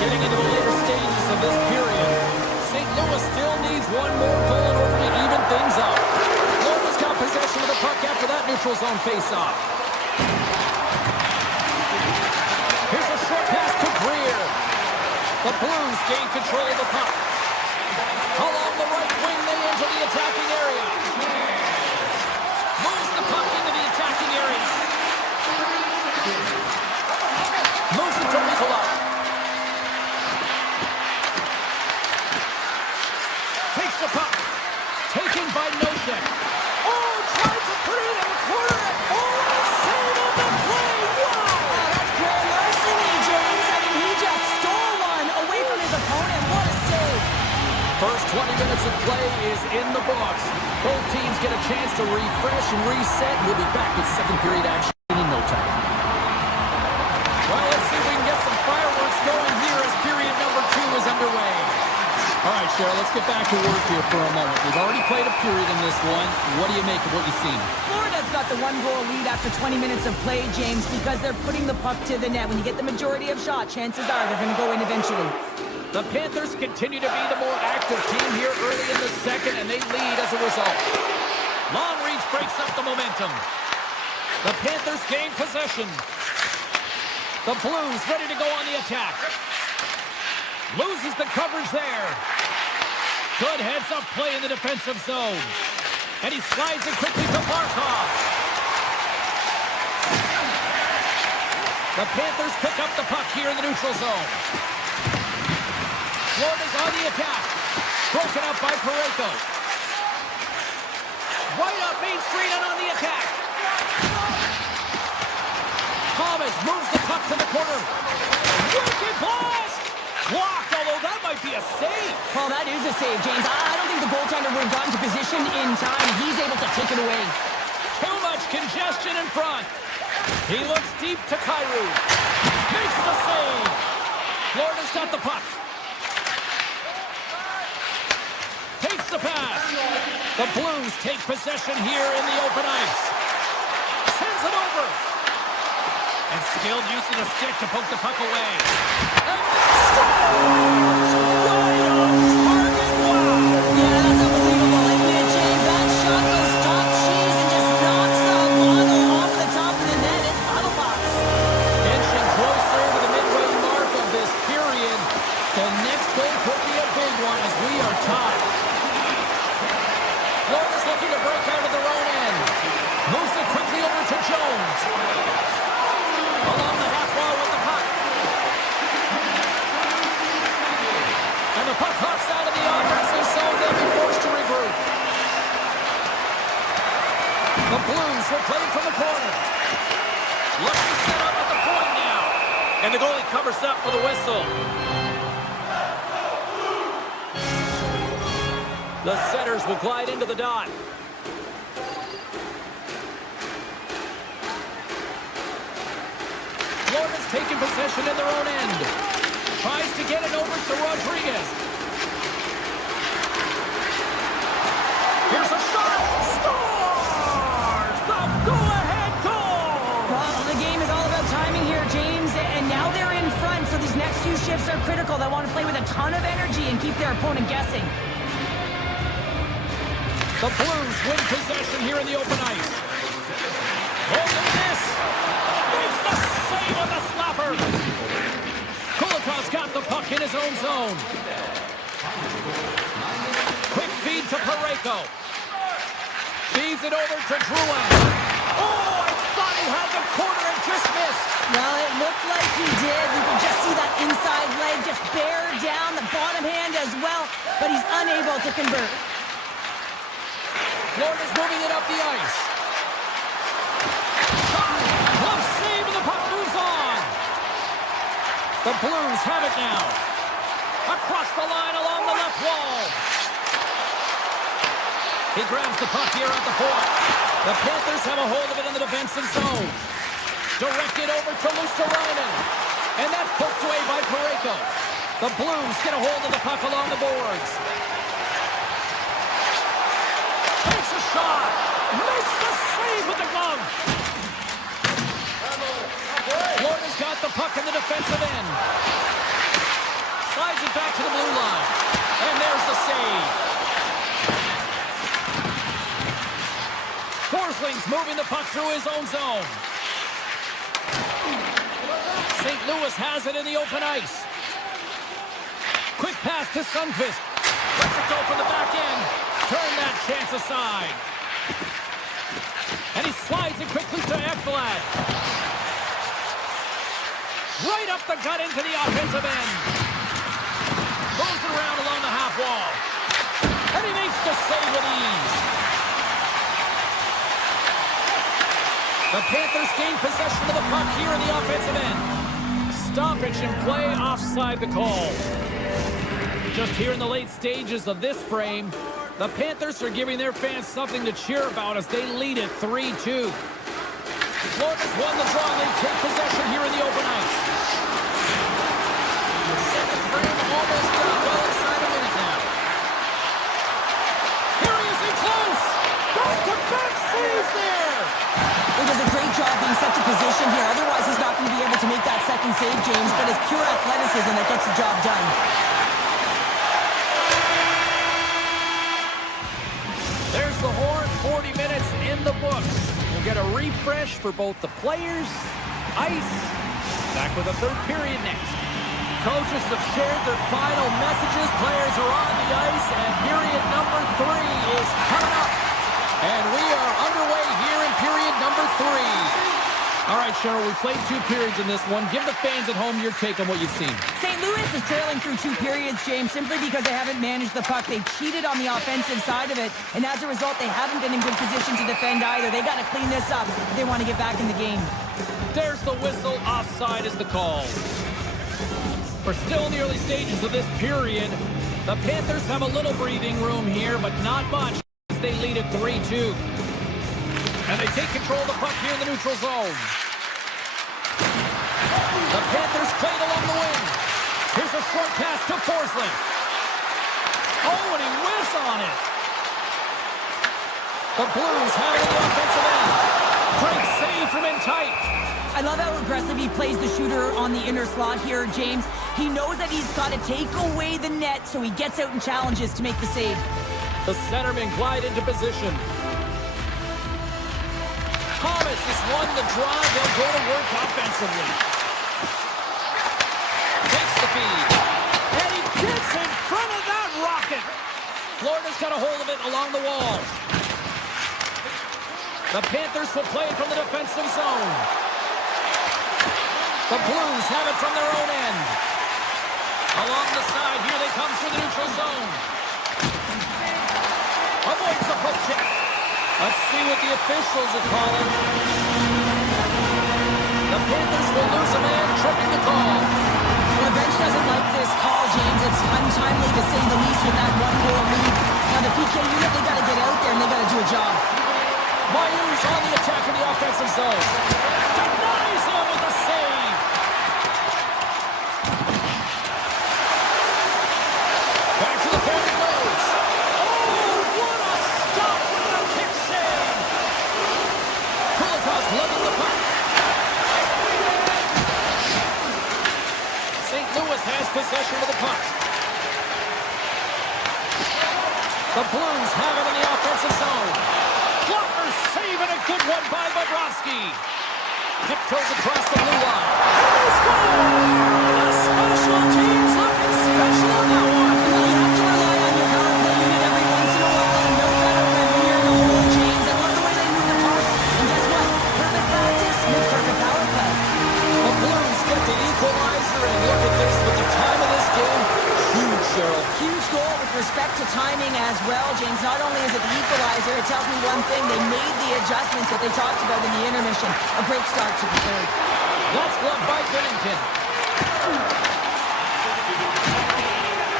Getting into the later stages of this period, St. Louis still needs one more goal in order to even things up. Florida's got possession of the puck after that neutral zone faceoff. Here's a short pass to Greer. The Blues gain control of the puck. Along the right wing, they enter the attacking area. Moves the puck into the attacking area. Moves it to Nicola. Takes the puck. Taken by Nosek. Oh, tries to opponent. What a save. First 20 minutes of play is in the books. Both teams get a chance to refresh and reset. We'll be back with second period action in no time. Well, let's see if we can get some fireworks going here as period number 2 is underway. All right, Cheryl, let's get back to work here for a moment. We've already played a period in this one. What do you make of what you've seen? Florida's got the 1-goal lead after 20 minutes of play, James, because they're putting the puck to the net. When you get the majority of shots, chances are they're going to go in eventually. The Panthers continue to be the more active team here early in the second, and they lead as a result. Long reach breaks up the momentum. The Panthers gain possession. The Blues ready to go on the attack. Loses the coverage there. Good heads-up play in the defensive zone. And he slides it quickly to Barkov. The Panthers pick up the puck here in the neutral zone. Florida's on the attack. Broken up by Parayko. Right up Main Street and on the attack. Thomas moves the puck to the corner. Wicked blast! Blocked, although that might be a save. Well, that is a save, James. I don't think the goaltender would have gotten to position in time. He's able to take it away. Too much congestion in front. He looks deep to Kyrou. Makes the save. Florida's got the puck. Takes the pass. The Blues take possession here in the open ice. Sends it over. And skilled use of the stick to poke the puck away. And scores! Right on target. Wow! Yeah, that's unbelievable, isn't it, James? That shot goes top cheese and just knocks the bottle off the top of the net in bottle box. Inching closer to the midway mark of this period. The next goal could be a big one as we are tied. Florida's looking to break out of their own end. Moves it quickly over to Jones. Along the half wall with the puck. And the puck hops out of the offensive zone. They'll be forced to regroup. The Blues will play from the corner. Looks to set up at the point now. And the goalie covers up for the whistle. The setters will glide into the dot. Florida's taking possession in their own end. Tries to get it over to Rodriguez. Here's a shot. Scores! The go-ahead goal! Well, the game is all about timing here, James, and now they're in front, so these next few shifts are critical. They want to play with a ton of energy and keep their opponent guessing. The Blues win possession here in the open ice. Oh, look at this! Makes the save on the slapper! Kulikov's got the puck in his own zone. Quick feed to Parayko. Feeds it over to Drouin. Oh, I thought he had the corner and just missed. Well, it looked like he did. You can just see that inside leg just bear down the bottom hand as well, but he's unable to convert. Florida's moving it up the ice. Shot! Glove save and the puck moves on. The Blues have it now. Across the line along the left wall. He grabs the puck here at the point. The Panthers have a hold of it in the defensive zone. Directed over to Luosterainen. And that's poked away by Parayko. The Blues get a hold of the puck along the boards. Takes a shot. Makes the save with the glove. Florida's got the puck in the defensive end. Slides it back to the blue line. And there's the save. Forsling's moving the puck through his own zone. St. Louis has it in the open ice. Quick pass to Sundqvist. Lets it go from the back end. Turn that chance aside. And he slides it quickly to Ekblad. Right up the gut into the offensive end. Moves it around along the half wall. And he makes the save with ease. The Panthers gain possession of the puck here in the offensive end. Stoppage in play, offside the call. Just here in the late stages of this frame, the Panthers are giving their fans something to cheer about as they lead it 3-2. Florida's won the draw. They take possession here in the open ice. Second frame almost done. Well inside a minute now. Here he is in close. Back-to-back saves there. He does a great job being such a position here. Otherwise, he's not going to be able to make that second save, James. But it's pure athleticism that gets the job done. There's the horn. 40 minutes in the books. We'll get a refresh for both the players, ice. Back with a third period next. Coaches have shared their final messages. Players are on the ice, and period number 3 is coming up. And we are underway here in period number 3. All right, Cheryl, we played 2 periods in this one. Give the fans at home your take on what you've seen. St. Louis is trailing through 2 periods, James, simply because they haven't managed the puck. They've cheated on the offensive side of it, and as a result, they haven't been in good position to defend either. They got to clean this up if they want to get back in the game. There's the whistle. Offside is the call. We're still in the early stages of this period. The Panthers have a little breathing room here, but not much. They lead it 3-2. And they take control of the puck here in the neutral zone. The Panthers played along the wing. Here's a short pass to Forsling. Oh, and he whiffs on it. The Blues have it in the offensive end. Great save from in tight. I love how aggressive he plays the shooter on the inner slot here, James. He knows that he's got to take away the net, so he gets out and challenges to make the save. The centermen glide into position. Thomas has won the draw. They'll go to work offensively. Takes the feed. And he gets in front of that rocket. Florida's got a hold of it along the wall. The Panthers will play it from the defensive zone. The Blues have it from their own end. Along the side, here they come through the neutral zone. Avoids the poke check. Let's see what the officials are calling. The Panthers will lose a man, tripping the call. Well, the bench doesn't like this call, James. It's untimely to say the least with that 1-goal lead. Now, the PK unit, they got to get out there and they got to do a job. Myers on the attack in the offensive zone. Denies him with a save. Back to the point it goes. Oh, what a stop with the kick save. Kulikov's lugging the puck. St. Louis has possession of the puck. The Blues have it in the offensive zone. Blocker save and a good one by Bobrovsky. Tiptoes across the blue line. And they score! The special teams looking special on that one. Well, you have to rely on your power play unit every once in a while. You know better when you're in the hole, James. I love the way they move the puck. And guess what? Perfect practice makes perfect power play. The Blues get the equalizer, and look at this with the time of this game. Huge, Cheryl. Huge goal with respect to timing as well, James. Not only is it the equalizer, it tells me one thing. They made the adjustments that they talked about in the intermission. A great start to the third. That's gloved by Binnington.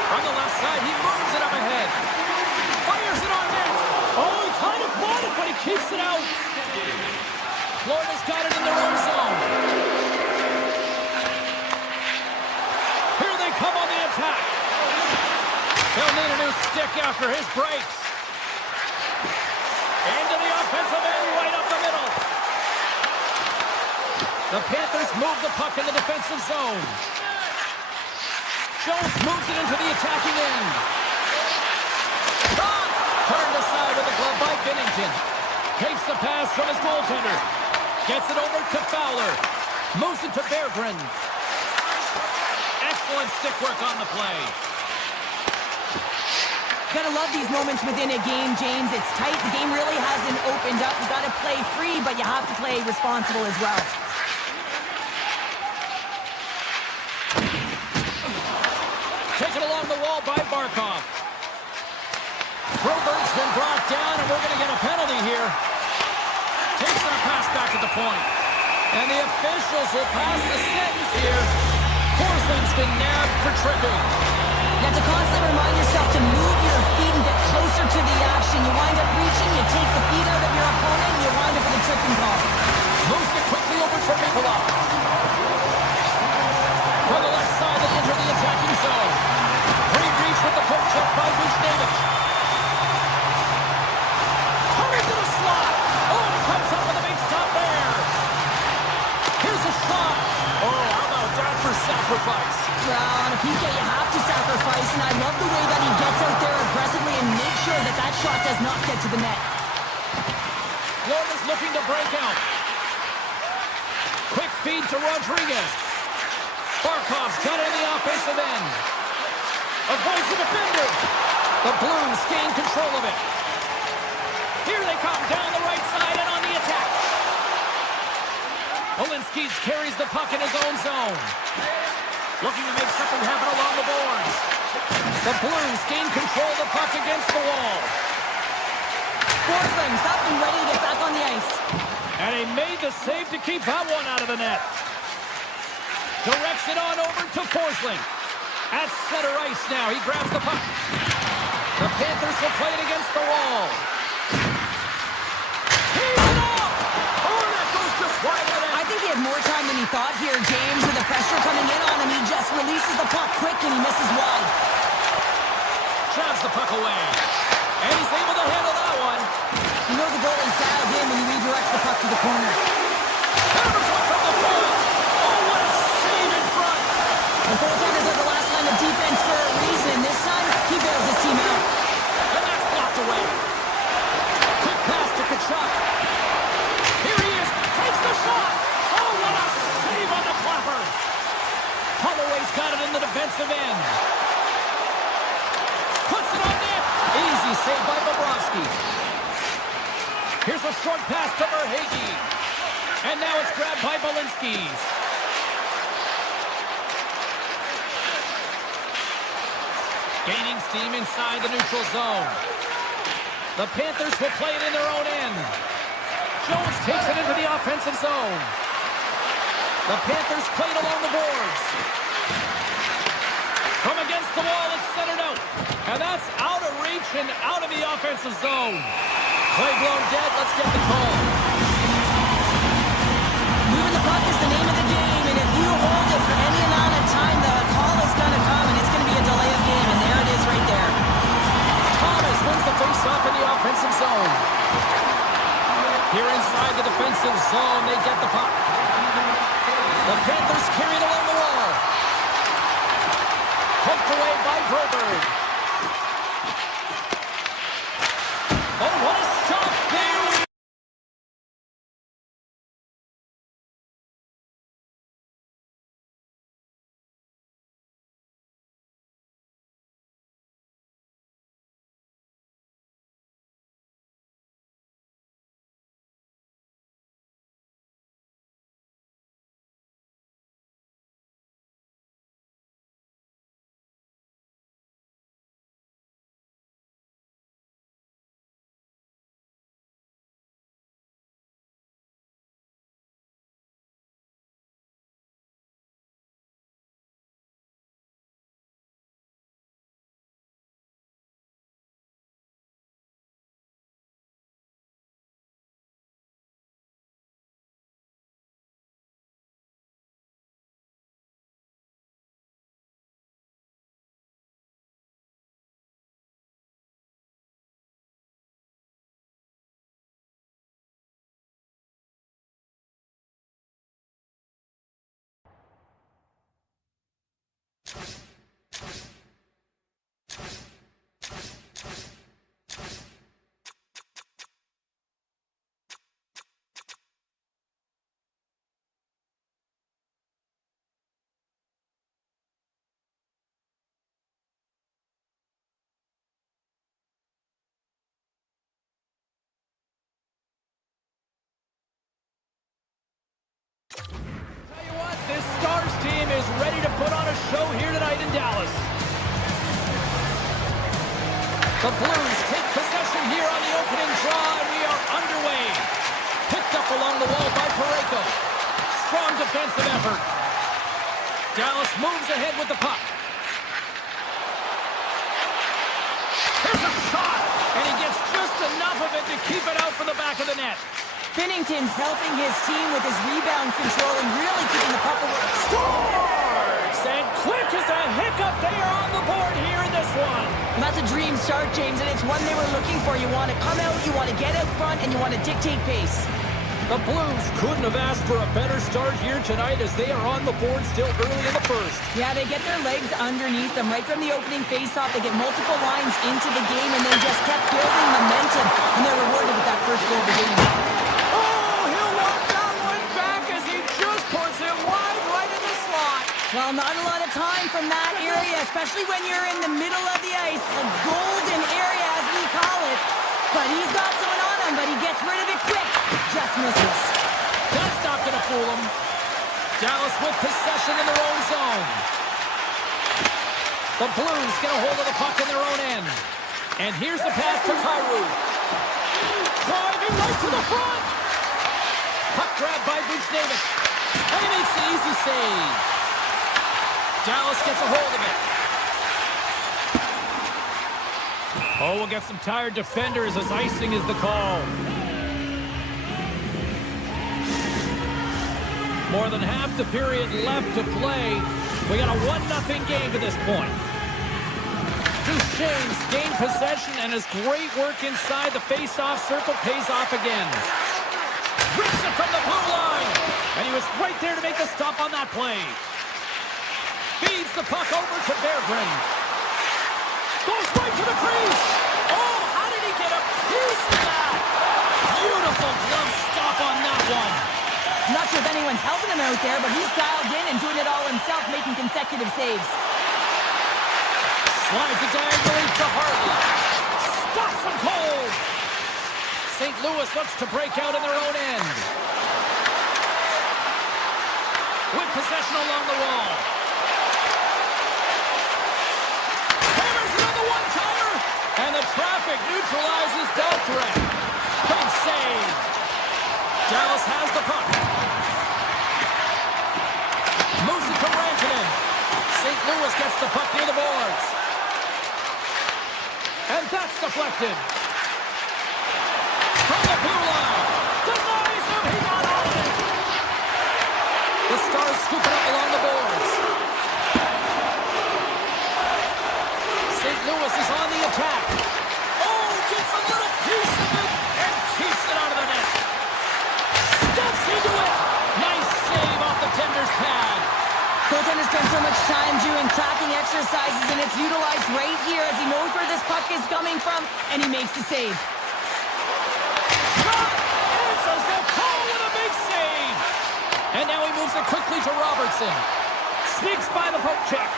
From the left side, he moves it up ahead. Fires it on net. Oh, he kind of fought it, but he keeps it out. Florida's got it in their own zone. Here they come on the attack. He'll need a new stick after his breaks. Into the offensive end, right up the middle. The Panthers move the puck in the defensive zone. Jones moves it into the attacking end. Shot! Turned aside with a glove by Binnington. Takes the pass from his goaltender. Gets it over to Fowler. Moves it to Berggren. Excellent stick work on the play. Gotta love these moments within a game, James. It's tight. The game really hasn't opened up. You gotta play free, but you have to play responsible as well. Taken along the wall by Barkov. Broberg's been brought down, and we're going to get a penalty here. Takes our pass back at the point. And the officials will pass the sentence here. Forsling's been nabbed for tripping. That's a constant shot does not get to the net. Florida's looking to break out. Quick feed to Rodriguez. Barkov's got it in the offensive end. Avoids the defender. The Blues gain control of it. Here they come down the right side and on the attack. Olinsky carries the puck in his own zone. Looking to make something happen along the boards. The Blues gain control of the puck against the wall. Forsling's up and ready to get back on the ice. And he made the save to keep that one out of the net. Directs it on over to Forsling. At center ice now, he grabs the puck. The Panthers will play it against the wall. He's it off! Oh, that goes just wide of the net. I think he had more time than he thought here, James. With the pressure coming in on him, he just releases the puck quick and he misses wide. Shoves the puck away. And he's able to handle that one. You know the goalie's dialed in when he redirects the puck to the corner. Hammers one from the point. Oh, what a save in front. The goaltenders are the last line of defense for a reason. This time, he bails his team out. And that's blocked away. Quick pass to Kachuk. Here he is. Takes the shot. Oh, what a save on the clapper. Holloway's got it in the defensive end. Puts it on net. Easy save by Bobrovsky. Here's a short pass to Verhaeghe. And now it's grabbed by Balinskis. Gaining steam inside the neutral zone. The Panthers will play it in their own end. Jones takes it into the offensive zone. The Panthers play it along the boards. From against the wall, it's centered out. And that's out of reach and out of the offensive zone. Play blown dead. Let's get the call. Moving the puck is the name of the game, and if you hold it for any amount of time, the call is going to come, and it's going to be a delay of game, and there it is right there. Thomas wins the faceoff in the offensive zone. Here inside the defensive zone, they get the puck. The Panthers carry it along the wall. Poked away by Broberg. Oh, what a stop there! This Stars team is ready to put on a show here tonight in Dallas. The Blues take possession here on the opening draw, and we are underway. Picked up along the wall by Parayko. Strong defensive effort. Dallas moves ahead with the puck. There's a shot, and he gets just enough of it to keep it out from the back of the net. Binnington's helping his team with his rebound control and really keeping the puck away. Scores! And quick as a hiccup, they are on the board here in this one. And that's a dream start, James, and it's one they were looking for. You want to come out, you want to get out front, and you want to dictate pace. The Blues couldn't have asked for a better start here tonight as they are on the board still early in the first. Yeah, they get their legs underneath them right from the opening faceoff. They get multiple lines into the game, and they just kept building momentum, and they're rewarded with that first goal of the game. Oh, he'll walk that one back as he just puts it wide right in the slot. Well, not a lot of time from that area, especially when you're in the middle of the ice, a golden area as we call it. But he's got someone on him, but he gets rid of it quick. Just misses. That's not going to fool him. Dallas with possession in their own zone. The Blues get a hold of the puck in their own end. And here's the pass to Kyrou. Driving right to the front. Puck grabbed by Buchnevich. And he makes the easy save. Dallas gets a hold of it. Oh, we'll get some tired defenders as icing is the call. More than half the period left to play. We got a 1-0 game to this point. Duchesne's gained possession and his great work inside the face-off circle pays off again. Rips it from the blue line. And he was right there to make the stop on that play. Feeds the puck over to Berggren. Goes right to the crease. Oh, how did he get a piece of that? Beautiful glove stop on that one. I'm not sure if anyone's helping him out there, but he's dialed in and doing it all himself, making consecutive saves. Slides it diagonally to Hartley. Stops him cold. St. Louis looks to break out in their own end. With possession along the wall. Hammers it on the one-timer. And the traffic neutralizes that threat. Big save. Dallas has the puck. Moves it to Rantanen. St. Louis gets the puck near the boards. And that's deflected. From the blue line. Denies him. He got all of it. The Stars scoop it up along the boards. St. Louis is on the attack. Oh, gets a little piece of it and keeps it out of the net. Steps into it. Nice save off the tender's pad. Goaltender spends so much time doing tracking exercises, and it's utilized right here as he knows where this puck is coming from, and he makes the save. Shot! Answers the call with a big save. And now he moves it quickly to Robertson. Sneaks by the poke check.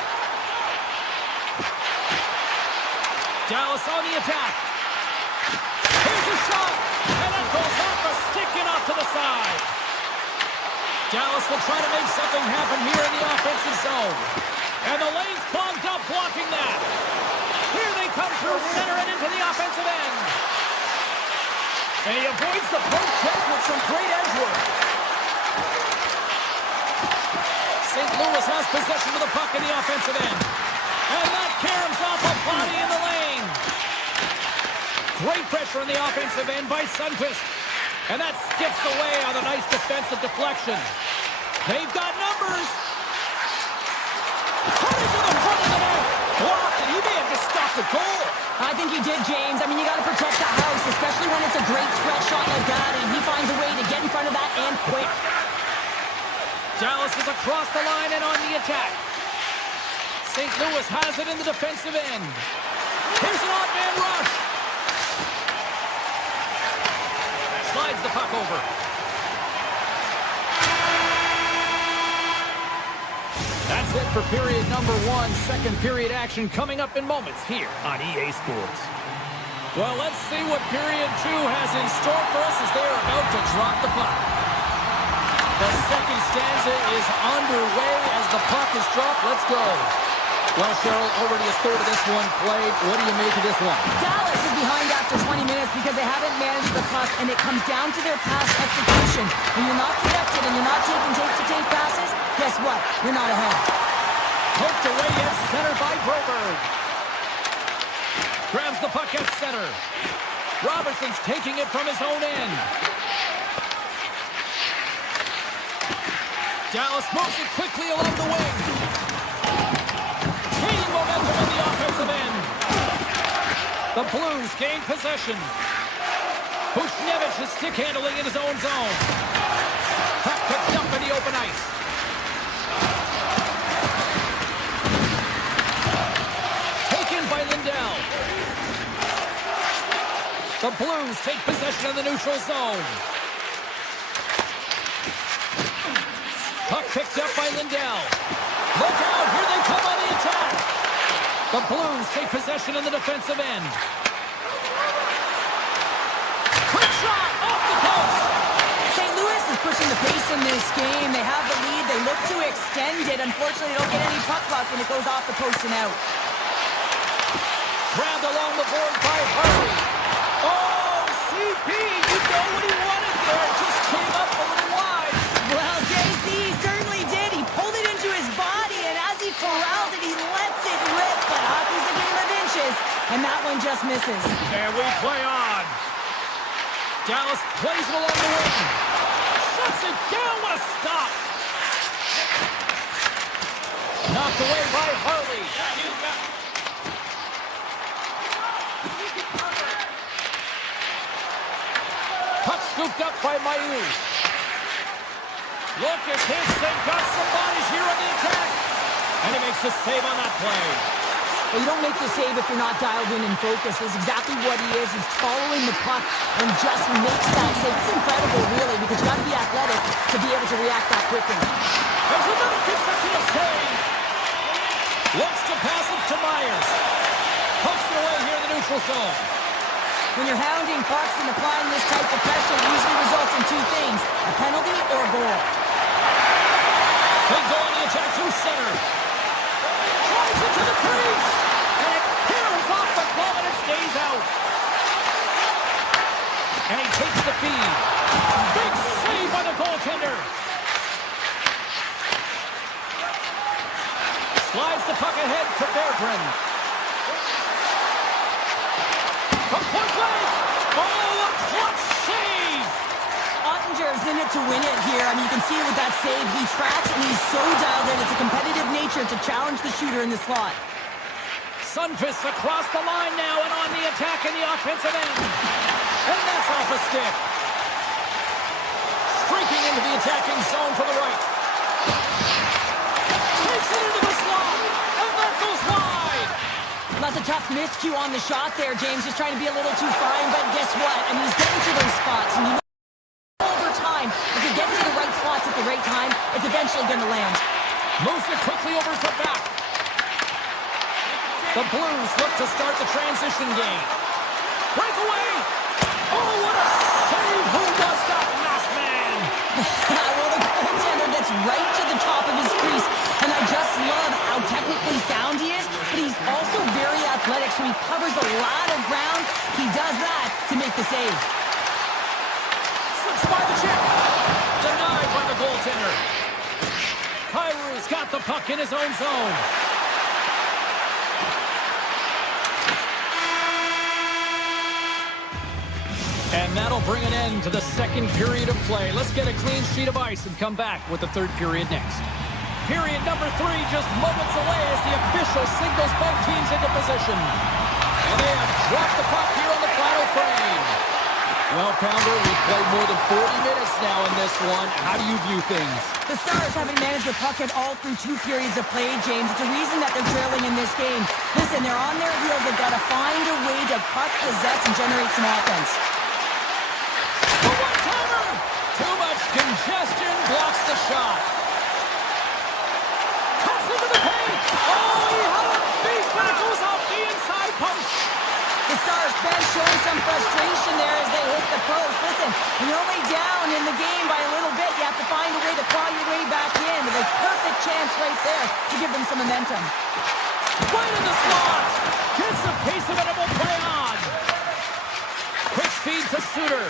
Dallas on the attack. Here's a shot. And that goes off the stick and off to the side. Dallas will try to make something happen here in the offensive zone. And the lane's clogged up blocking that. Here they come through center and into the offensive end. And he avoids the poke check with some great edge work. St. Louis has possession of the puck in the offensive end. And that caroms off a body in the lane. Great pressure in the offensive end by Sundqvist. And that skips away on a nice defensive deflection. They've got numbers. Cutting to the front of the net. Blocked, and he may have just stopped the goal. I think he did, James. I mean, you got to protect the house, especially when it's a great threat shot like that, and he finds a way to get in front of that and quick. Dallas is across the line and on the attack. St. Louis has it in the defensive end. Here's an odd man rush. Slides the puck over. That's it for period number 1. Second period action coming up in moments here on EA Sports. Well, let's see what period 2 has in store for us as they are about to drop the puck. The second stanza is underway as the puck is dropped. Let's go. Well, Cheryl, already a third of this one played. What do you make of this one? Dallas is behind after 20 minutes because they haven't managed the puck, and it comes down to their pass execution. When you're not connected and you're not taking tape-to-tape passes, guess what? You're not ahead. Poked away at center by Broberg. Grabs the puck at center. Robertson's taking it from his own end. Dallas moves it quickly along the wing. Gaining momentum in the offensive end. The Blues gain possession. Buchnevich is stick handling in his own zone. Puck picked up in the open ice. Taken by Lindell. The Blues take possession of the neutral zone. Puck picked up by Lindell. Look out, here they come on the attack. The Blues take possession in the defensive end. Quick shot off the post. St. Louis is pushing the pace in this game. They have the lead. They look to extend it. Unfortunately, they don't get any puck luck, and it goes off the post and out. Grabbed along the board by Harvey. Oh, CP, you know what he wanted there. It just came up a little wide. Well, JC certainly did. He pulled it into his body, and as he corrals it, he lets it rip. But hockey's a game of inches, and that one just misses. And we play on. Dallas plays it along the wing. Shuts it down. What a stop. Knocked away by Harley. Puck scooped up by Mayu. Look at this. They've got some bodies here on the attack. And he makes the save on that play. Well, you don't make the save if you're not dialed in and focused. That's exactly what he is. He's following the puck and just makes that save. It's incredible, really, because you got to be athletic to be able to react that quickly. There's another consecutive save. Looks to pass it to Myers. Pokes it away here in the neutral zone. When you're hounding pucks and applying this type of pressure, it usually results in two things, a penalty or a goal. They go on the attack through center. Drives it to the crease. And it peels off the glove and it stays out. And he takes the feed. Big save by the goaltender. Slides the puck ahead to Berggren. From point blank. Oh, a clutch save. Ottinger's in it to win it here. I mean, you can see it with that save. He tracks and he's so dialed in. It's a competitive nature to challenge the shooter in the slot. Sundqvist across the line now and on the attack in the offensive end. And that's off a stick. Streaking into the attacking zone for the right. Takes it into the slot. And that goes wide. That's a tough miscue on the shot there, James. Just trying to be a little too fine, but guess what? I mean, he's getting to those spots. And you know, over time, if you're getting to the right spots at the right time, it's eventually going to land. Moves it quickly over to back. The Blues look to start the transition game. Breakaway! Oh, what a save! Who does that, masked man? Well, the goaltender gets right to the top of his crease, and I just love how technically sound he is, but he's also very athletic, so he covers a lot of ground. He does that to make the save. Slips by the check. Denied by the goaltender. Kyrou's got the puck in his own zone. And that'll bring an end to the second period of play. Let's get a clean sheet of ice and come back with the third period next. Period number 3 just moments away as the official signals both teams into position. And they have dropped the puck here on the final frame. Well, Pounder, we've played more than 40 minutes now in this one. How do you view things? The Stars haven't managed the puck at all through 2 periods of play, James. It's a reason that they're trailing in this game. Listen, they're on their heels. They've got to find a way to puck possess and generate some offense. The one-timer! Too much congestion blocks the shot. Cuts into the paint! Oh, he had a beat, but it goes off the inside post. The Stars bench showing some frustration there as they hit the post. Listen, when you're only down in the game by a little bit, you have to find a way to claw your way back in. With a perfect chance right there to give them some momentum. Right in the slot! Gets a piece of it and will play on. Quick feed to Suter.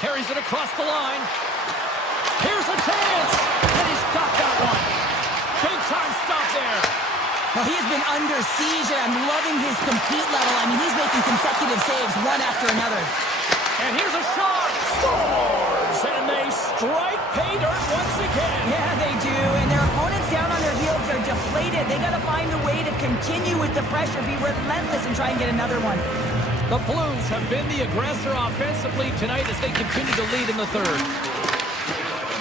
Carries it across the line. Here's a chance! And he's got that one. Big time stop there. Well, he has been under siege, and I'm loving his compete level. I mean, he's making consecutive saves, one after another. And here's a shot. Scores! And they strike pay dirt once again. Yeah, they do. And their opponents down on their heels are deflated. They got to find a way to continue with the pressure, be relentless, and try and get another one. The Blues have been the aggressor offensively tonight as they continue to lead in the third.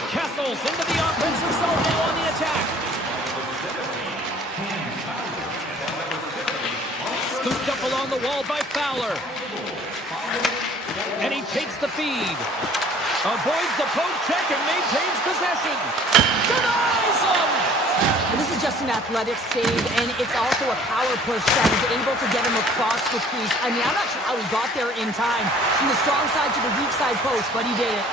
Kessel's into the offensive zone now on the attack. Scooped up along the wall by Fowler. And he takes the feed. Avoids the poke check and maintains possession. Denies him! This is just an athletic save, and it's also a power push that is able to get him across the crease. I mean, I'm not sure how he got there in time. From the strong side to the weak side post, but he did it.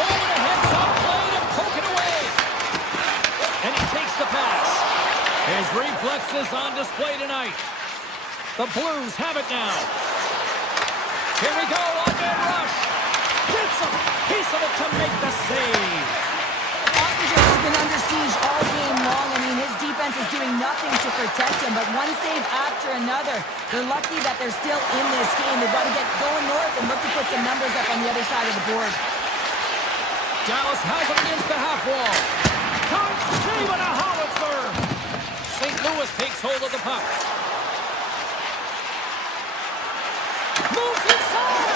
Oh, and a heads-up play to poke it away. And he takes the pass. His reflexes on display tonight. The Blues have it now. Here we go, on-man rush. Gets a piece of it to make the save. Ottinger has been under siege all game long. I mean, his defense is doing nothing to protect him, but one save after another. They're lucky that they're still in this game. They've got to get going north and look to put some numbers up on the other side of the board. Dallas has it against the half wall. Can't save on a howitzer. St. Louis takes hold of the puck. Moves inside.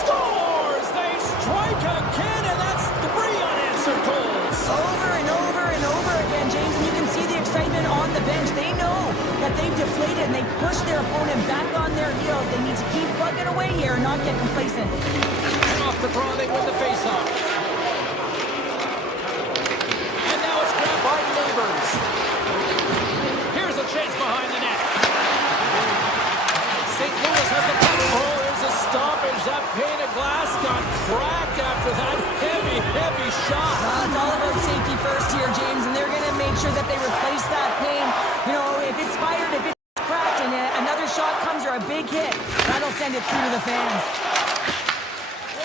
Scores. They strike again, and that's 3 unanswered goals. Over and over and over again, James, and you can see the excitement on the bench. They know that they've deflated and they push their opponent back on their heels. They need to keep plugging away here and not get complacent. And off the draw, they win the faceoff. And now it's grabbed by Neighbors. Here's a chance behind the net. St. Louis has the puck. Oh, there's a stoppage. That pane of glass got cracked after that heavy shot. It's all about safety first here, James, and they're going to make sure that they replace that pane. You know, if it's fired, if it's cracked, and another shot comes or a big hit, that'll send it through to the fans.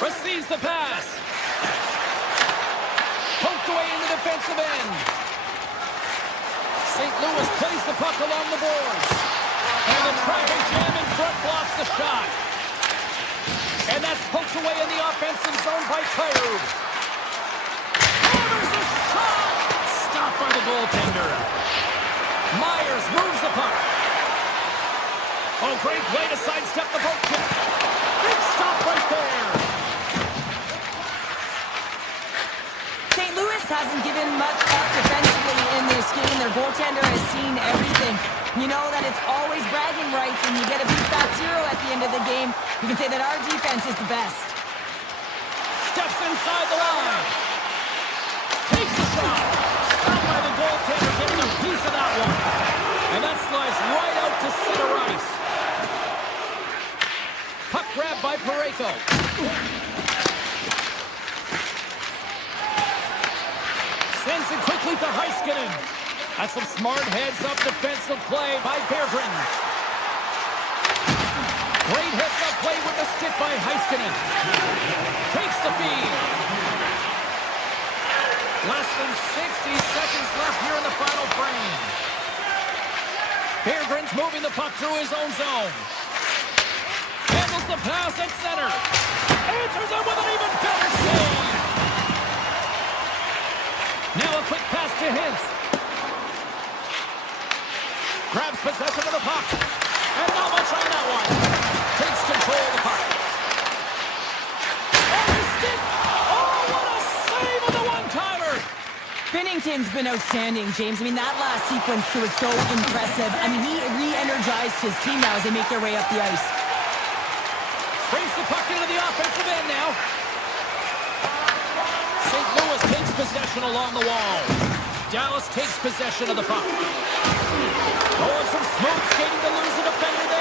Receives the pass. Poked away in the defensive end. St. Louis plays the puck along the boards. And the traffic jam in front blocks the shot. And that's poked away in the offensive zone by Kyrou. Hammers a shot! Stopped by the goaltender. Myers moves the puck. Oh, great play to sidestep the poke check. Big stop right there. St. Louis hasn't given much up defensively in this game. Their goaltender has seen everything. You know that it's always bragging rights when you get a big fat zero at the end of the game. You can say that our defense is the best. Steps inside the line. Takes the shot. Stopped by the goaltender, getting a piece of that one. And that slides right out to center ice. Puck grab by Parayko. Sends it quickly to Heiskanen. That's some smart heads-up defensive play by Berggren. Great heads-up play with the stick by Heiskanen. Takes the feed. Less than 60 seconds left here in the final frame. Berggren's moving the puck through his own zone. Handles the pass at center. Answers it with an even better save. Now a quick pass to Hintz. Grabs possession of the puck. And not much on that one. Takes control of the puck. On his stick. Oh, what a save on the one-timer. Binnington's been outstanding, James. I mean, that last sequence was so impressive. I mean, he re-energized his team now as they make their way up the ice. Brings the puck into the offensive end now. St. Louis takes possession along the wall. Dallas takes possession of the puck. Oh, and some smooth skating to lose the defender there.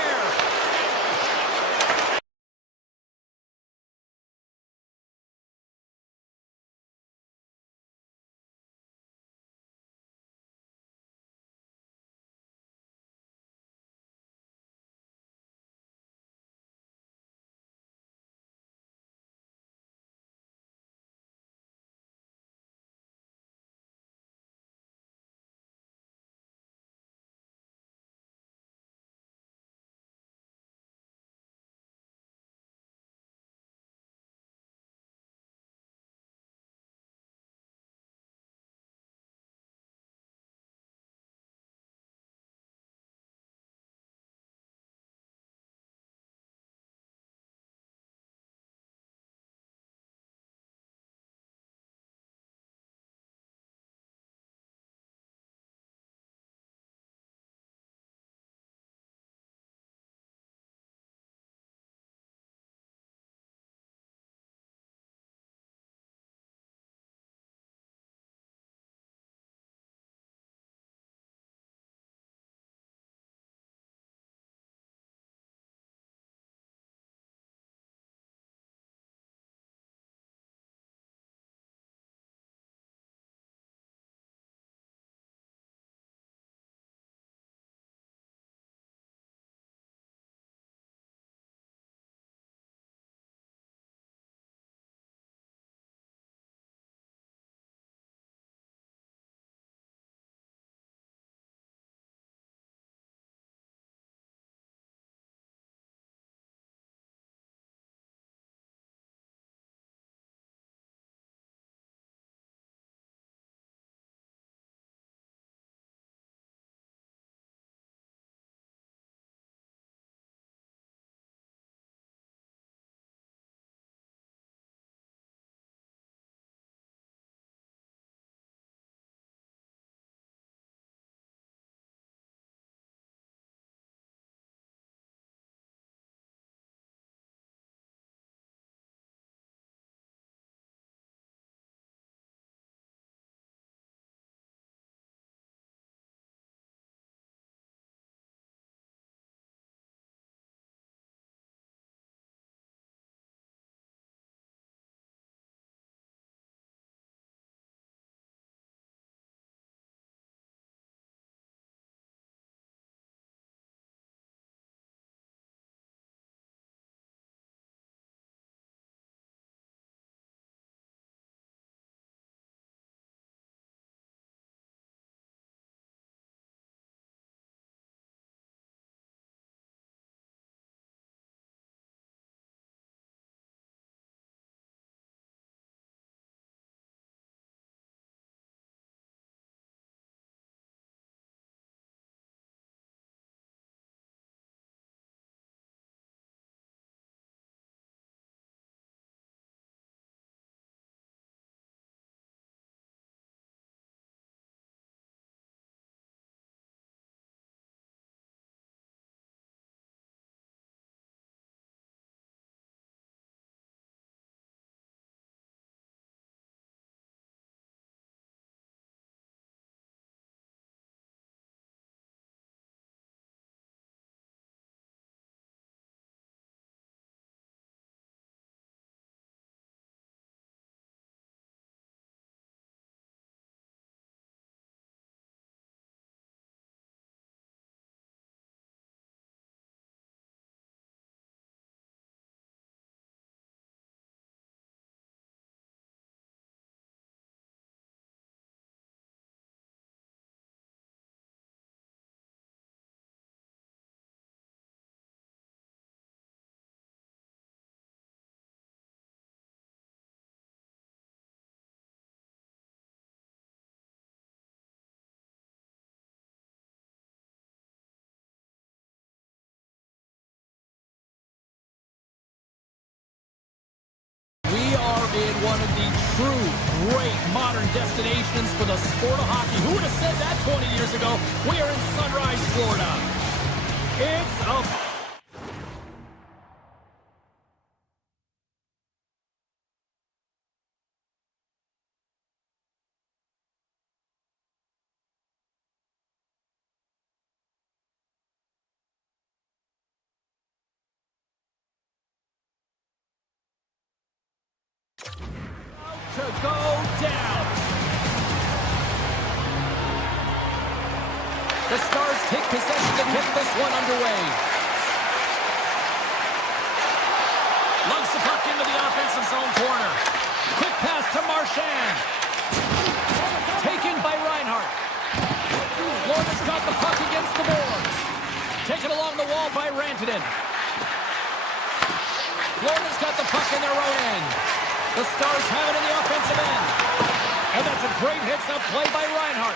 one of the true great modern destinations for the sport of hockey. Who would have said that 20 years ago? We are in Sunrise, Florida. It's a... to go down. The Stars take possession to get this one underway. Lugs the puck into the offensive zone corner. Quick pass to Marchand. Taken by Reinhart. Florida's got the puck against the boards. Taken along the wall by Rantanen. Florida's got the puck in their own end. The Stars have it in the offensive end. And that's a great hits-up play by Reinhart.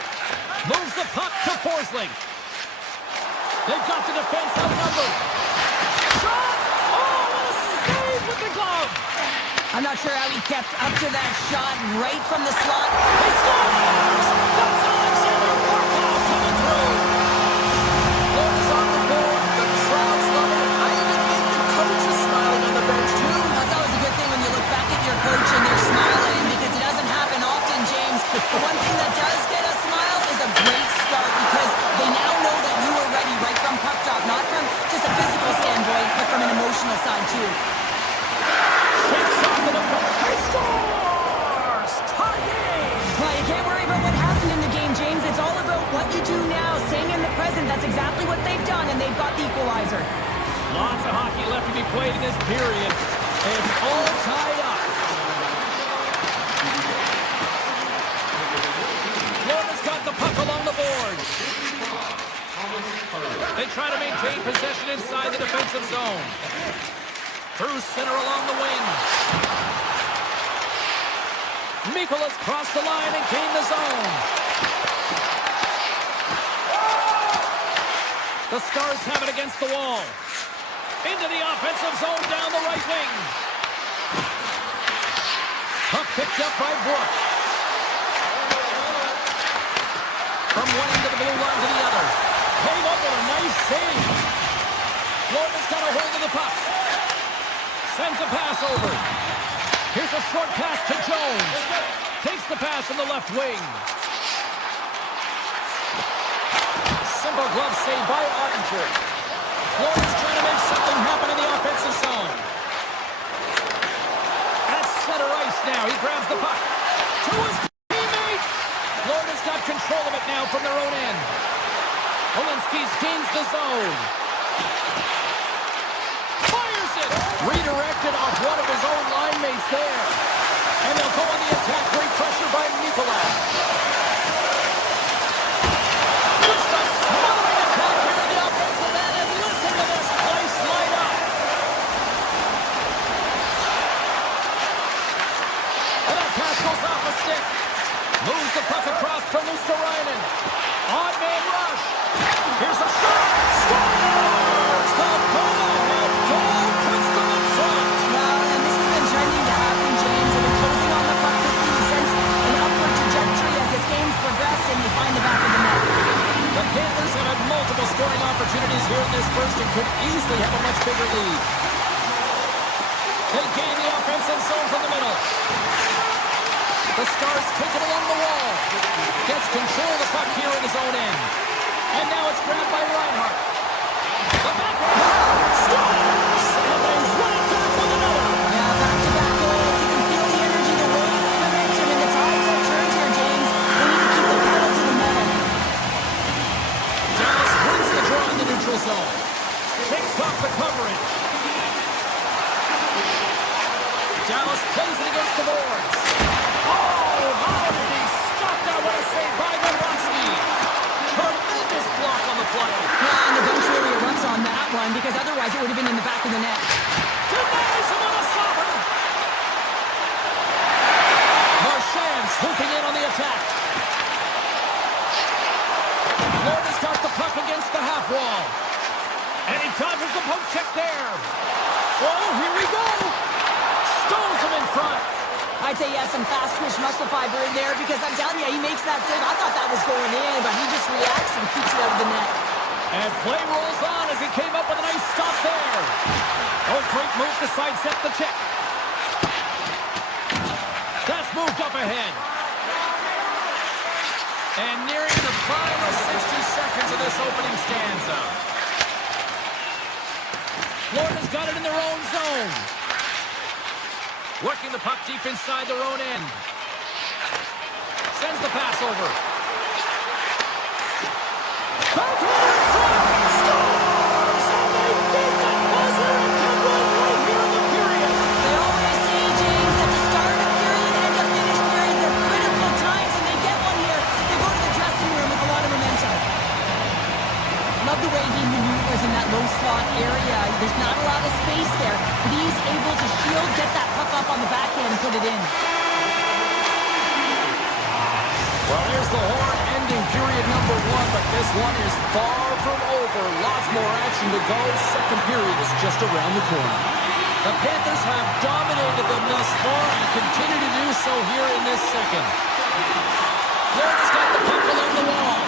Moves the puck to Forsling. They've got the defense outnumbered. Shot! Oh, what a save with the glove! I'm not sure how he kept up to that shot right from the slot. He scores! That's Alexander Barkov coming through. Florida's on the board. The crowd's loving it. I even think the coach is smiling on the bench, too. That's always a good thing when you look back at your coach and they're smiling, because it doesn't happen often, James. The one thing that does get a smile is a great start, because they now know that you were ready right from puck drop, not from just a physical standpoint, but from an emotional side, too. Shakes off the puck. He scores! Tie game! Well, you can't worry about what happened in the game, James. It's all about what you do now, staying in the present. That's exactly what they've done, and they've got the equalizer. Lots of hockey left to be played in this period. It's all tied up. Florida's got the puck along the boards. They try to maintain possession inside the defensive zone. Through center along the wing. Mikola's crossed the line and gained the zone. The Stars have it against the wall. Into the offensive zone down the right wing. Puck picked up by Brook. From one end of the blue line to the other. Came up with a nice save. Florida's got a hold of the puck. Sends a pass over. Here's a short pass to Jones. Takes the pass in the left wing. Simple glove save by Ottinger. Florida's trying to make something happen in the offensive zone. At center ice now. He grabs the puck. To his teammate. Florida's got control of it now from their own end. Olinsky's gains the zone. Fires it. Redirected off one of his own line mates there. And they'll go on the attack. Great pressure by Nikolai. Just a smothering attack here in the offensive end. And listen to this place light up. And that pass goes off a stick. Moves the puck across to Luskarainen. Odd man rush. Here's a shot. Scores! The go-ahead goal puts them in front. Well, and this has been trending to happen, James. They've been closing on the puck with the sense an upward trajectory as this game's progressed, and they find the back of the net. The Panthers have had multiple scoring opportunities here in this first and could easily have a much bigger lead. They gain the offensive zone from the middle. The Stars take it along the wall. Gets control of the puck here in his own end. And now it's grabbed by Reinhart. The backward scores! And they run it back with another. Yeah, back-to-back goals. You can feel the energy, the wave, the momentum, and the tides have turned here, James. They need to keep the pedal to the metal. Dallas wins the draw in the neutral zone. Shakes off the coverage. Dallas plays it against the boards. Oh, how did he stop that? What a save by Bobrovsky. Tremendous block on the play. Yeah, and the bench really erupts on that one, because otherwise it would have been in the back of the net. Denies him on a slobber. Marchand swooping in on the attack. Florida's got the puck against the half wall. And he dodges the poke check there. Oh, here we go. Stones him in front. I'd say he has some fast twitch muscle fiber in there because I'm telling you, he makes that save. I thought that was going in, but he just reacts and keeps it out of the net. And play rolls on as he came up with a nice stop there. Oh, great move to sidestep the check. That's moved up ahead. And nearing the final 60 seconds of this opening stanza. Florida's got it in their own zone. Working the puck deep inside their own end. Sends the pass over. Backhand in front! Scores! And they beat that buzzer and can run right here in the period. They always say, James, that the start of period and the finish periods are critical times, and they get one here. They go to the dressing room with a lot of momentum. Love the way he maneuvers in that low slot area. There's not a lot of space there, but he's able to shield, get that puck up on the backhand and put it in. Well, there's the horn ending period number 1, but this one is far from over. Lots more action to go. Second period is just around the corner. The Panthers have dominated them thus far and continue to do so here in this second. Florida's got the puck along the wall.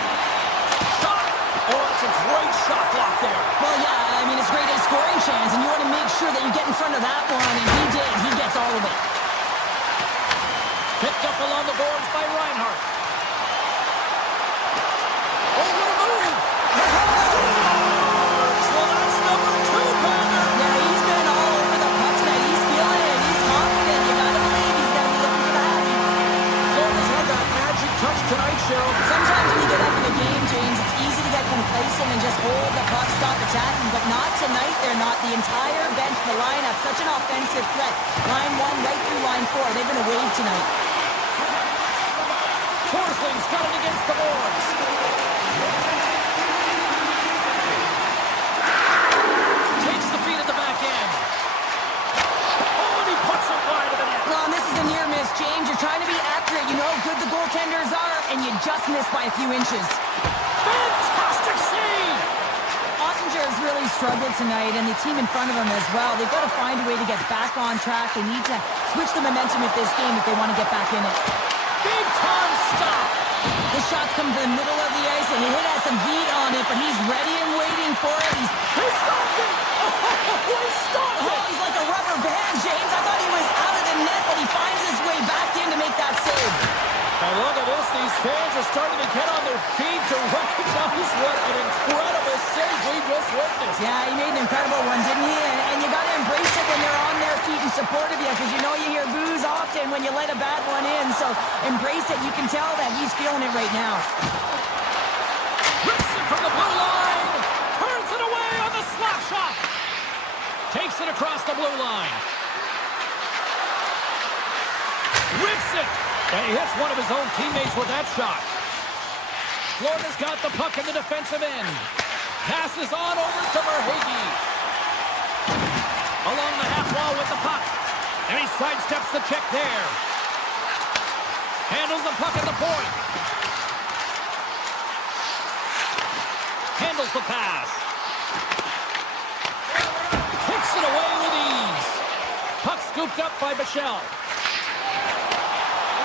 Shot! Oh, that's a great shot block there. Well, yeah, I mean, it's great a scoring chance, and you want to make sure that you get in front of that one, and he did. He gets all of it. Picked up along the boards by Reinhart. Oh, what a move! Scores! Well, that's number 2, Connor. Yeah, he's been all over the puck tonight. He's feeling it. He's confident. You got to believe he's got to be looking for that. Florida's had that magic touch tonight, Cheryl. Sometimes when you get up in the game, James, it's easy to get complacent and just hold the puck, stop attacking, but not tonight. They're not. The entire bench, the lineup, such an offensive threat. Line 1 right through line 4. They've been a wave tonight. Forsling's got it against the boards. Takes the feed at the back end. Oh, and he puts it wide of the net. Well, and this is a near miss, James. You're trying to be accurate. You know how good the goaltenders are, and you just missed by a few inches. Fantastic save! Ottinger has really struggled tonight, and the team in front of him as well. They've got to find a way to get back on track. They need to switch the momentum of this game if they want to get back in it. Big time stop! The shots come to the middle of the ice, and he has some heat on it, but he's ready and waiting for it. He stopped it! Oh, he stopped it! He's like a rubber band, James. I thought he was out of the net, but he finds his way back in to make that save. And look at this. These fans are starting to get on their feet to recognize what an incredible save we just witnessed. Yeah, he made an incredible one, didn't he? And you got to embrace it when they're on their feet in support of you, because you know you hear boos often when you let a bad one in. So embrace it. You can tell that he's feeling it right now. Rips it from the blue line. Turns it away on the slap shot. Takes it across the blue line. Rips it. And he hits one of his own teammates with that shot. Florida's got the puck in the defensive end. Passes on over to Verhaeghe. Along the half wall with the puck. And he sidesteps the check there. Handles the puck at the point. Handles the pass. Kicks it away with ease. Puck scooped up by Bichelle.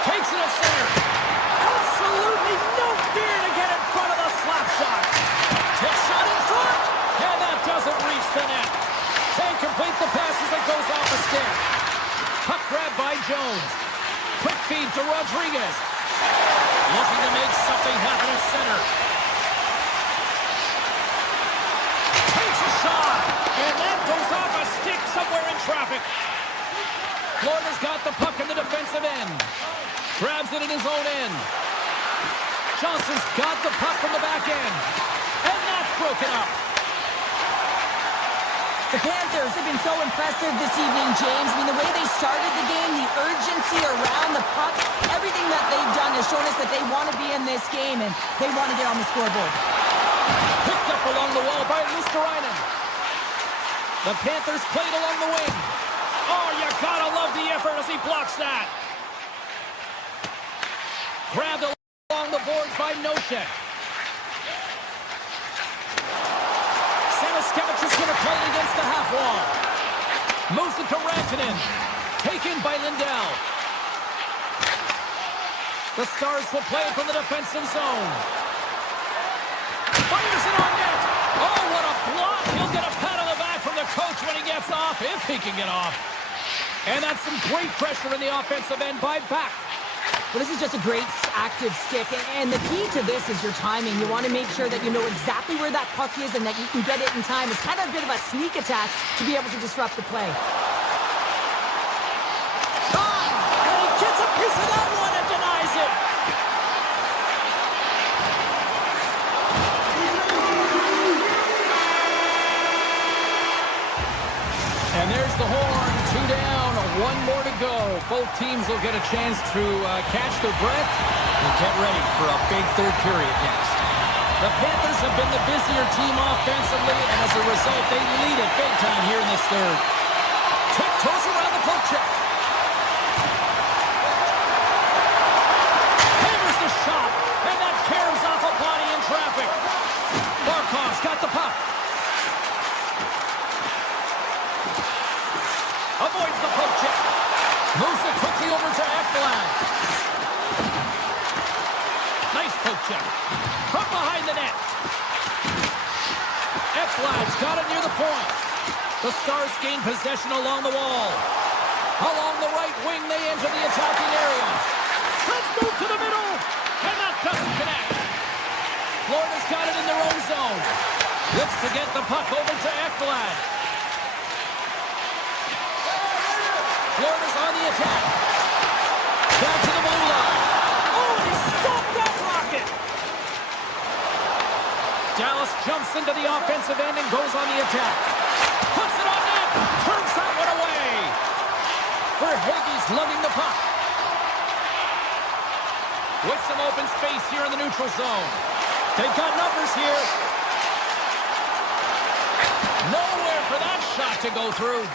Takes it to center. Absolutely no fear to get in front of the slap shot. Tip shot in front. And that doesn't reach the net. Can't complete the pass as it goes off the stick. Puck grab by Jones. Quick feed to Rodriguez. Looking to make something happen at center. Takes a shot. And that goes off a stick somewhere in traffic. Florida's got the puck in the defensive end. Grabs it in his own end. Johnson's got the puck from the back end. And that's broken up. The Panthers have been so impressive this evening, James. I mean, the way they started the game, the urgency around the puck, everything that they've done has shown us that they want to be in this game and they want to get on the scoreboard. Picked up along the wall by Luosterainen. The Panthers played along the wing. Oh, you gotta love the effort as he blocks that. Grabbed along the boards by Nosek. Samiskevich is going to play it against the half wall. Moves it to Rantanen. Taken by Lindell. The Stars will play it from the defensive zone. Fires it on net. Oh, what a block. He'll get a pat on the back from the coach when he gets off, if he can get off. And that's some great pressure in the offensive end by Back. Well, this is just a great active stick, and the key to this is your timing. You want to make sure that you know exactly where that puck is and that you can get it in time. It's kind of a bit of a sneak attack to be able to disrupt the play. Shot! And he gets a piece of that one and denies it. And there's the horn. 2 down, 1 more to go. Both teams will get a chance to catch their breath and get ready for a big third period next. The Panthers have been the busier team offensively, and as a result, they lead it big time here in this third. Tiptoes around the poke check. Hammers the shot, and that caroms off a body in traffic. Barkov's got the puck. Avoids the poke check. Moves it quickly over to Ekblad. Nice poke check. From behind the net. Ekblad's got it near the point. The Stars gain possession along the wall. Along the right wing, they enter the attacking area. Let's move to the middle. And that doesn't connect. Florida's got it in their own zone. Looks to get the puck over to Ekblad. Florida's on the attack. Down to the blue line. Oh, he stopped that rocket. Dallas jumps into the offensive end and goes on the attack. Puts it on net. Turns that one away. Verhaeghe's lugging the puck. With some open space here in the neutral zone. They've got numbers here. Nowhere for that shot to go through.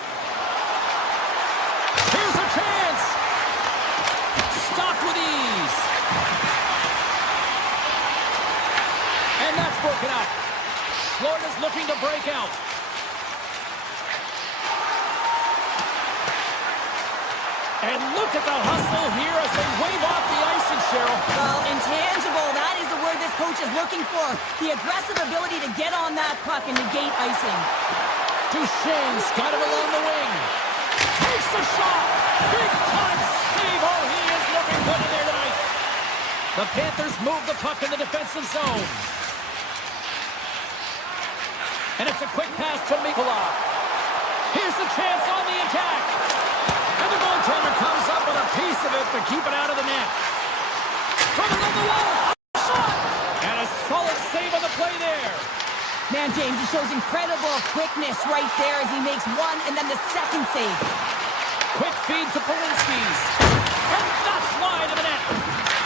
Here's a chance. Stopped with ease. And that's broken up. Florida's looking to break out. And look at the hustle here as they wave off the icing, Cheryl. Well, intangible, that is the word this coach is looking for. The aggressive ability to get on that puck and negate icing. Duchesne's got it along the wing. Takes the shot. Big time save. Oh, he is looking good in there tonight. The Panthers move the puck in the defensive zone. And it's a quick pass to Mikula. Here's the chance on the attack. And the goaltender comes up with a piece of it to keep it out of the net. From along the wall. A shot. And a solid save on the play there. Man, James, he shows incredible quickness right there as he makes one and then the second save. Quick feed to Polinski's. And that's wide of the net.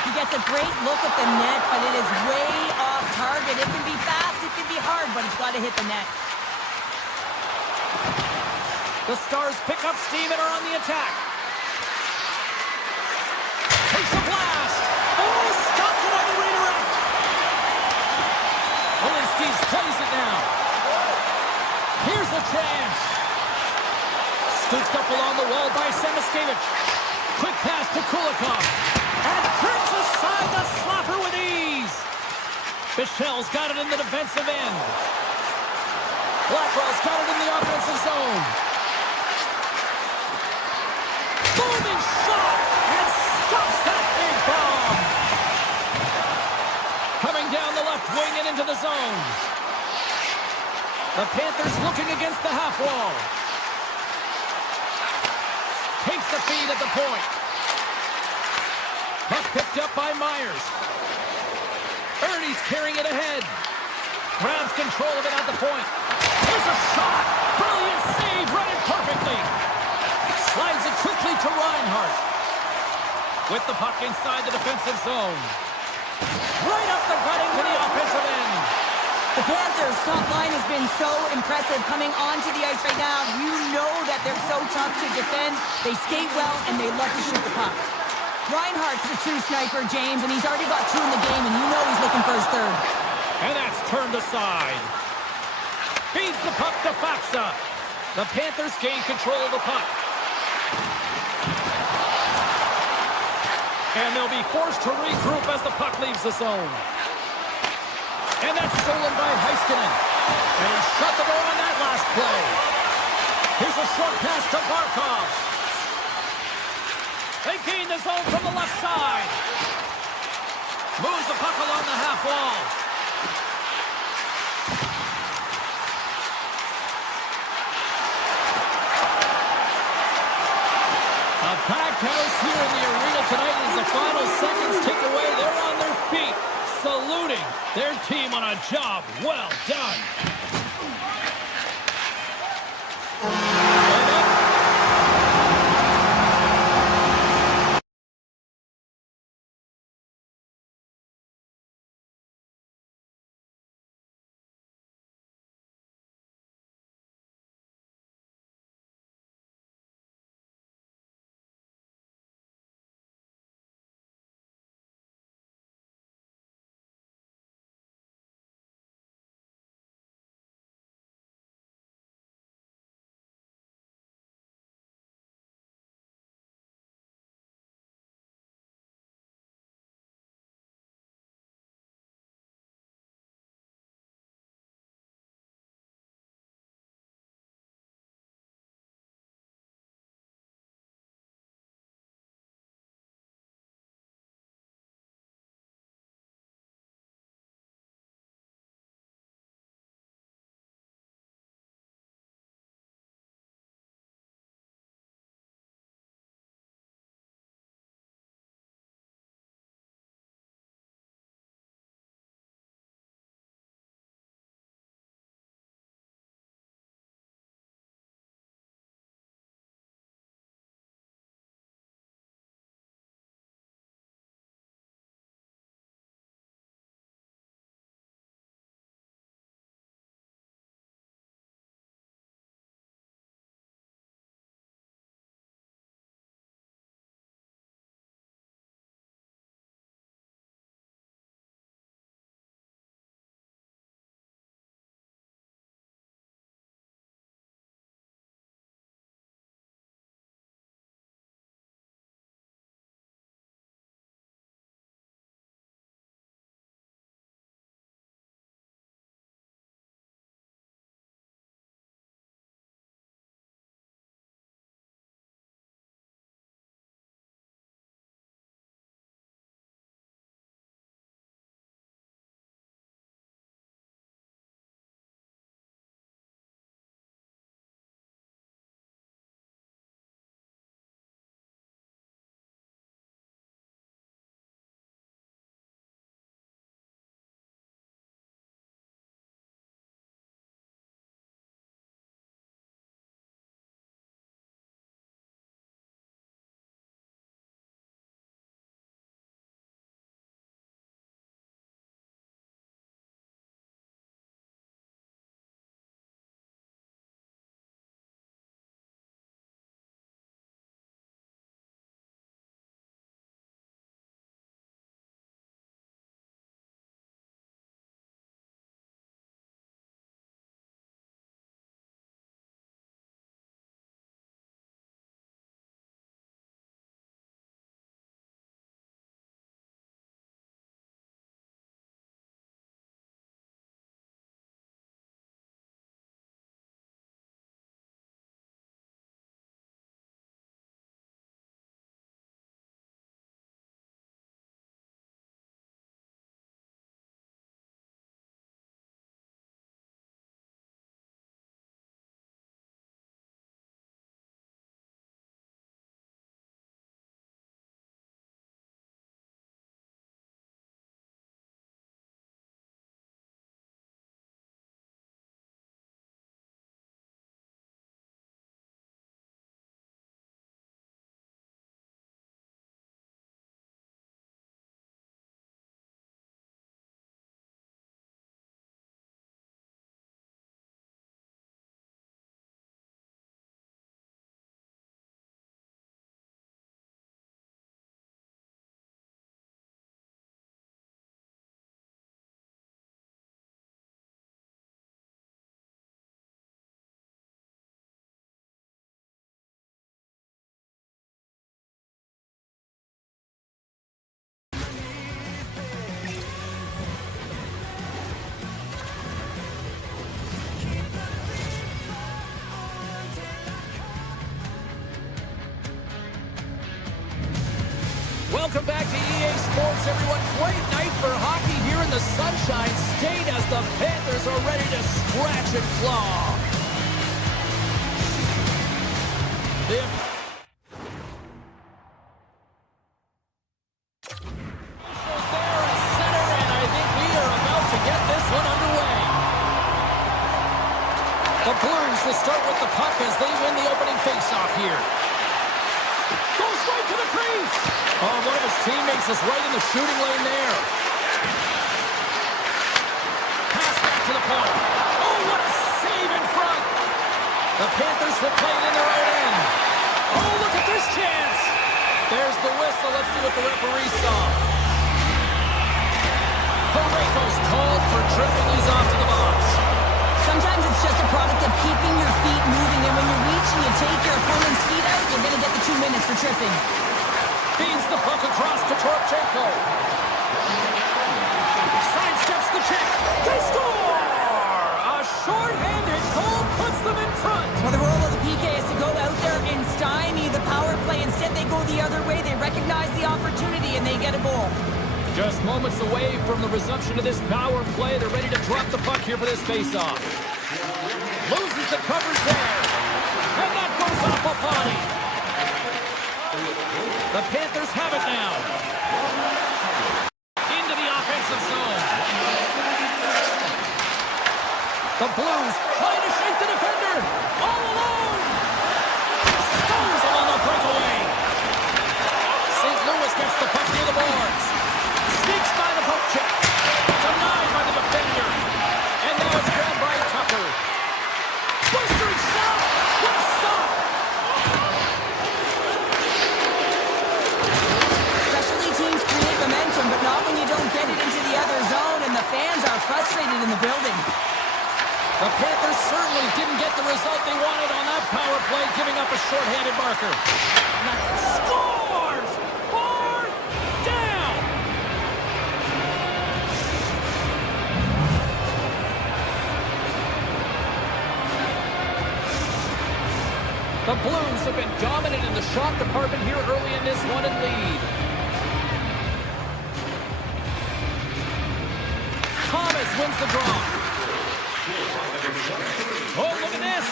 He gets a great look at the net, but it is way off target. It can be fast, it can be hard, but it's got to hit the net. The Stars pick up steam and are on the attack. Takes a blast. Oh, stopped it on the redirect. Polinski's plays it now. Here's a chance. Scooped up along the wall by Samoskevich. Quick pass to Kulikov. And turns aside the slapper with ease. Michelle's got it in the defensive end. Blackwell's got it in the offensive zone. Booming shot. And stops that big bomb. Coming down the left wing and into the zone. The Panthers looking against the half wall. Takes the feed at the point. Puck picked up by Myers. Ernie's carrying it ahead. Grabs control of it at the point. Here's a shot. Brilliant save. Read it perfectly. Slides it quickly to Reinhart. With the puck inside the defensive zone. Right up the gut into the offensive end. The Panthers' top line has been so impressive coming onto the ice right now. You know that they're so tough to defend. They skate well, and they love to shoot the puck. Reinhart's the true sniper, James, and he's already got 2 in the game, and you know he's looking for his third. And that's turned aside. Feeds the puck to Faksa. The Panthers gain control of the puck. And they'll be forced to regroup as the puck leaves the zone. And that's stolen by Heiskanen. And he shut the door on that last play. Here's a short pass to Barkov. They gain the zone from the left side. Moves the puck along the half wall. A packed house here in the arena tonight as the final seconds tick away. They're on their feet, saluting their team on a job well done. Welcome back to EA Sports, everyone. Great night for hockey here in the Sunshine State as the Panthers are ready to scratch and claw. There, at center, and I think we are about to get this one underway. The Blues will start with the puck as they win the opening faceoff here. Goes right to the crease. Oh, one of his teammates is right in the shooting lane there. Pass back to the point. Oh, what a save in front. The Panthers will play it in their own end. Oh, look at this chance. There's the whistle. Let's see what the referee saw. Parayko's called for tripping. He's off to the box. Sometimes it's just a product of keeping your feet moving, and when you reach and you take your opponent's feet out, you're going to get the 2 minutes for tripping. Feeds the puck across to Torchenko. Sidesteps the check. They score! A short-handed goal puts them in front. Well, the role of the PK is to go out there and stymie the power play. Instead, they go the other way. They recognize the opportunity, and they get a goal. Just moments away from the resumption of this power play. They're ready to drop the puck here for this faceoff. Loses the covers there. And that goes off a body. The Panthers have it now. Into the offensive zone. The Blues trying to shake the defender. All alone. Stones him on the breakaway. St. Louis gets the puck near the boards. Sneaks by the poke check. Denied by the defender. And now it's grabbed by Tucker. Blistering shot. What a stop. Specialty teams create momentum, but not when you don't get it into the other zone, and the fans are frustrated in the building. The Panthers certainly didn't get the result they wanted on that power play, giving up a short-handed marker. Scores! Bar down! The Blues have been dominant in the shot department here early in this one and lead. Thomas wins the draw. Oh, look at this.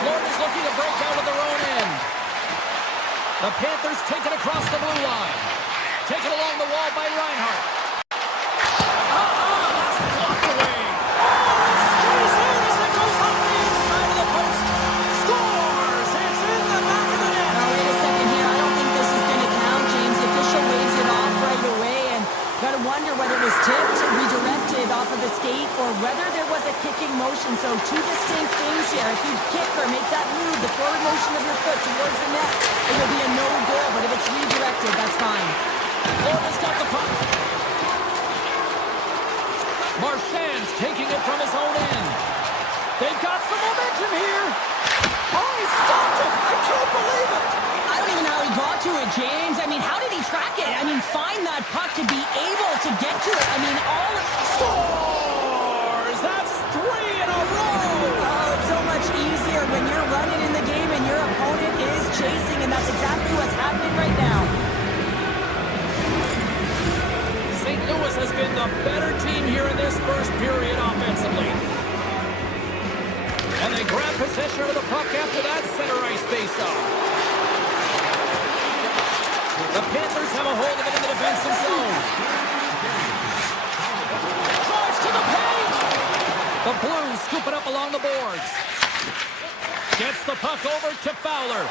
Florida's looking to break out of their own end. The Panthers take it across the blue line. Taken along the wall by Reinhart. That's blocked away. Oh, it stays in as it goes off the inside of the post. Scores! It's in the back of the net. Now, wait a second here. I don't think this is going to count, James. The official waves it off right away, and got to wonder whether it was tipped, redirected off of the skate, or whether there was a kicking motion. So two distinct things here. If you kick or make that move, the forward motion of your foot towards the net, it will be a no goal. But if it's redirected, that's fine. Florida's got the puck. Marchand's taking it from his own end. They've got some momentum here. Oh, he stopped it. I can't believe it. I don't even know how he got to it, James. I mean, how did he track it? I mean, find that puck to be able to get to it. I mean, all... Scores! That's 3 in a row! Oh, it's so much easier when you're running in the game and your opponent is chasing, and that's exactly what's happening right now. St. Louis has been the better team here in this first period offensively. And they grab possession of the puck after that center ice faceoff. The Panthers have a hold of it in the defensive zone. Drives to the paint! The Blues scoop it up along the boards. Gets the puck over to Fowler.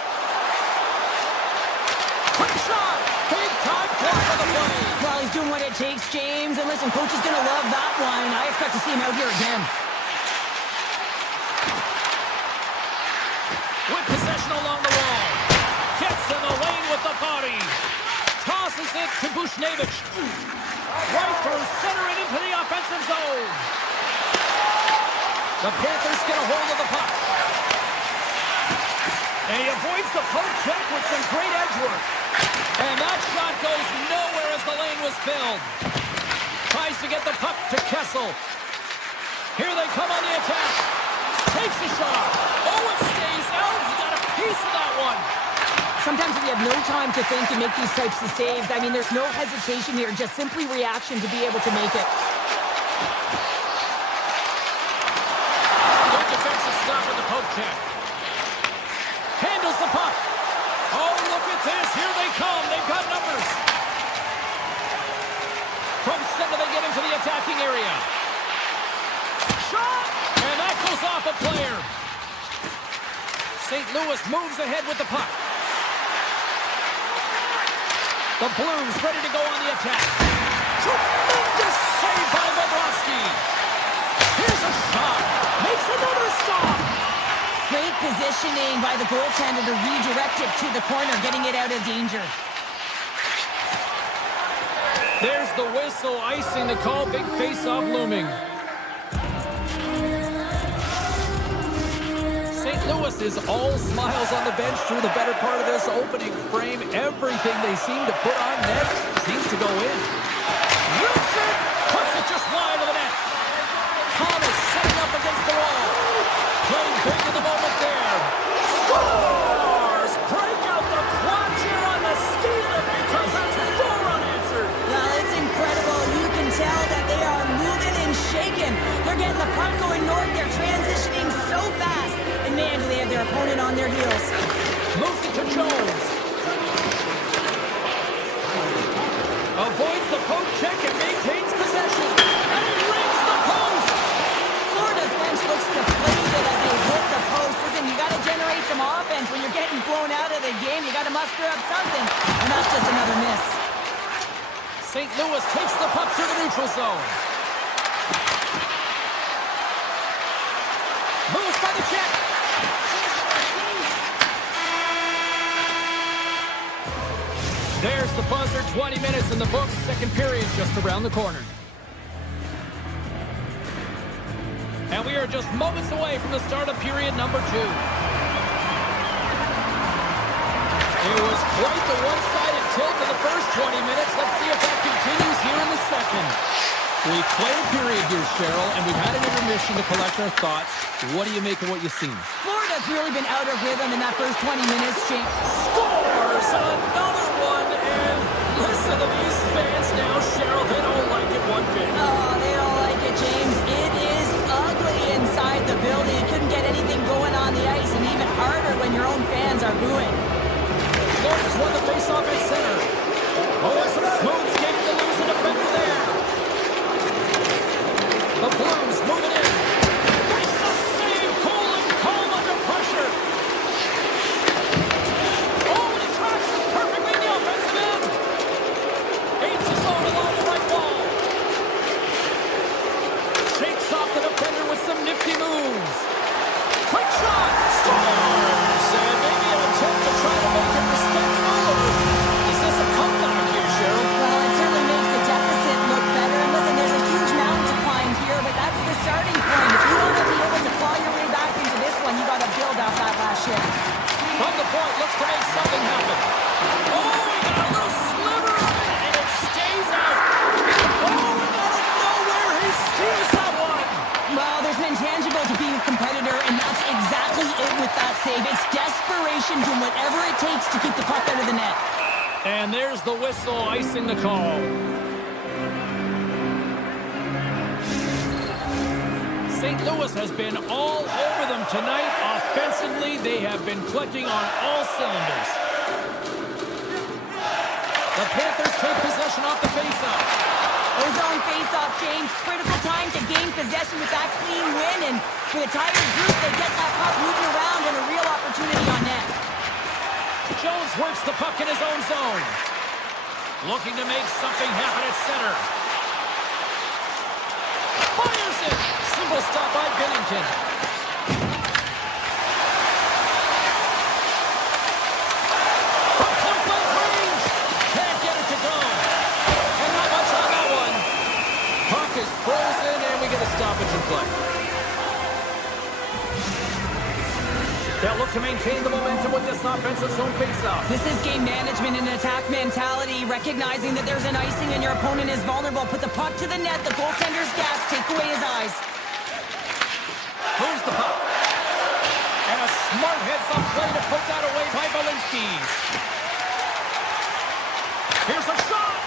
Quick shot! Big time block on the play. Well, he's doing what it takes, James. And listen, coach is going to love that one. I expect to see him out here again. With possession along the wall. Gets in the lane with the body. Tosses it to Bushnevich. Right through center and into the offensive zone. The Panthers get a hold of the puck. And he avoids the poke check with some great edge work. And that shot goes nowhere as the lane was filled. Tries to get the puck to Kessel. Here they come on the attack. Takes a shot. Oh, it stays out. He got a piece of that one. So sometimes if you have no time to think and make these types of saves, I mean, there's no hesitation here, just simply reaction to be able to make it. Good defensive stop with the poke check. Handles the puck. Oh, look at this. Here they come. They've got numbers. From center, they get into the attacking area. Shot! And that goes off a player. St. Louis moves ahead with the puck. The Blues ready to go on the attack. Tremendous save by Bobrovsky. Here's a shot. Makes another stop. Great positioning by the goaltender to redirect it to the corner, getting it out of danger. There's the whistle, icing the call. Big face-off looming. St. Louis is all smiles on the bench through the better part of this opening frame. Everything they seem to put on net seems to go in. Wilson puts it just wide of the net. Thomas setting up against the wall. Playing big in the moment there. Scores! Break out the quad here on the steal because that's a goal unanswered. Well, it's incredible. You can tell that they are moving and shaking. They're getting the puck going north. They're transitioning so fast. And man, do they have their opponent on their heels. Moves it to Jones. Avoids the poke check and maintains possession. And he rings the post. Florida's bench looks deflated as they hit the post. Listen, you got to generate some offense. When you're getting blown out of the game, you got to muster up something. And that's just another miss. St. Louis takes the puck through the neutral zone. Moves by the check. There's the buzzer. 20 minutes in the books. Second period just around the corner. And we are just moments away from the start of period number 2. It was quite the one-sided tilt in the first 20 minutes. Let's see if that continues here in the second. We've played a period here, Cheryl, and we've had an intermission to collect our thoughts. What do you make of what you've seen? Florida's really been out of rhythm in that first 20 minutes, Jake. Scores another one, and listen to these fans now, Cheryl. They don't like it one bit. Oh, they don't like it, James. It is ugly inside the building. You couldn't get anything going on the ice, and even harder when your own fans are booing. Florida's won the faceoff at center. Oh, some smooth skating to lose a defender there. The Blues moving in. Makes the save. Cool and calm under pressure. Oh, and he tracks it perfectly in the offensive end. Aids his own along the right wall. Shakes off the defender with some nifty moves. Quick shot. Scores. And maybe an attempt to try to make it respectable. Is this a comeback here, Cheryl? Well, it certainly makes the deficit look better. And listen, there's a huge mountain to climb here, but that's the starting point. If you want to be able to claw your way back into this one, you got to build off that last shift. From the point, looks to make something happen. Oh, he got a little sliver of it, and it stays out. Oh, and out of nowhere, he steals that one. Well, there's an intangible to being a competitor, and that's exactly it with that save. It's desperation, doing whatever it takes to keep the puck out of the net. And there's the whistle, icing the call. St. Louis has been all over them tonight. Offensively, they have been clicking on all cylinders. The Panthers take possession off the faceoff. Ozone face-off, James. Critical time to gain possession with that clean win, and with a tired group, they get that puck moving around and a real opportunity on net. Jones works the puck in his own zone. Looking to make something happen at center. Fires it! Simple stop by Bennington. From point-blank range. Can't get it to go. And not much on that one. Puck is frozen, and we get a stoppage in play. They'll look to maintain the momentum with this offensive zone faceoff. This is game management and attack mentality, recognizing that there's an icing and your opponent is vulnerable. Put the puck to the net, the goaltender's gas, take away his eyes. Moves the puck. And a Smart heads up play to put that away by Belinsky. Here's a shot.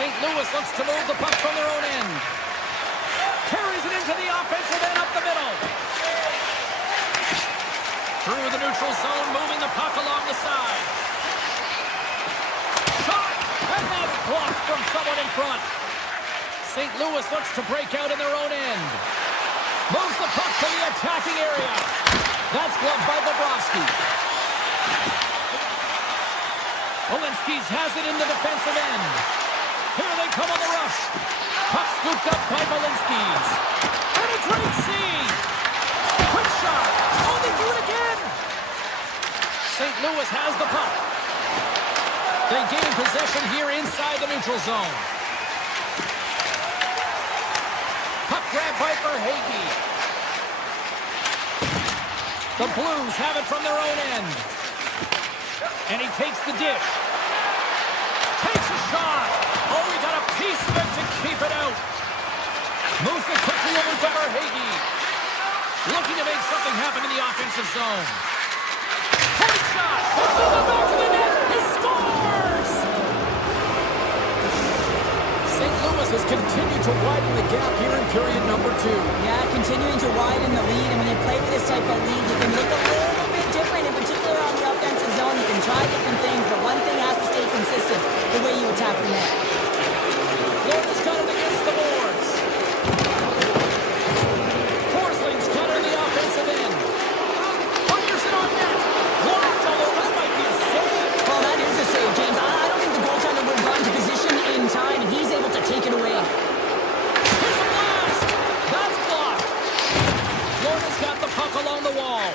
St. Louis looks to move the puck from their own end. Carries it into the offensive end up the middle. Through the neutral zone, moving the puck along the side. Shot! And that's blocked from someone in front. St. Louis looks to break out in their own end. Moves the puck to the attacking area. That's gloved by Bobrovsky. Belinsky's has it in the defensive end. Here they come on the rush. Puck scooped up by Belinsky's. And a great save. Quick shot. Oh, they do it again. St. Louis has the puck. They gain possession here inside the neutral zone. Puck grab by Verhaeghe. The Blues have it from their own end. And he takes the dish. Takes a shot. Oh, he got a piece of it to keep it out. Moves it quickly over to Verhaeghe. Looking to make something happen in the offensive zone. Point shot. It's in the back of the net. He scores! St. Louis has continued to widen the gap here in period number 2. Yeah, continuing to widen the lead. And when you play with this type of lead, you can look a little bit different, in particular on the offensive zone. You can try different things, but one thing has to stay consistent, the way you attack the net. Florida's got it against the boards. Forsling's got it in the offensive end. Fires it on net. Blocked, although that might be a save. Well, that is a save, James. I don't think the goaltender would run to position in time, and he's able to take it away. Here's a blast. That's blocked. Florida's got the puck along the wall.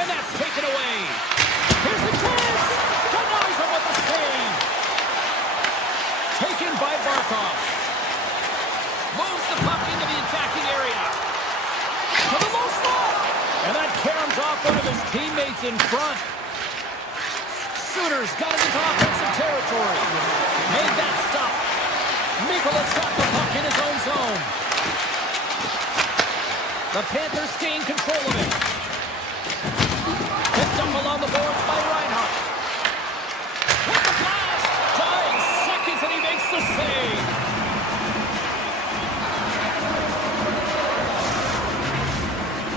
And that's taken away. Here's the chance. Denies him with the save. Taken by Barkov. Moves the puck into the attacking area. To the low slot. And that caroms off one of his teammates in front. Suter's got it into offensive territory. Made that stop. Mikola's got the puck in his own zone. The Panthers gain control of it. Picked up along the boards by Reinhart. With the blast. Dying seconds and he makes the save.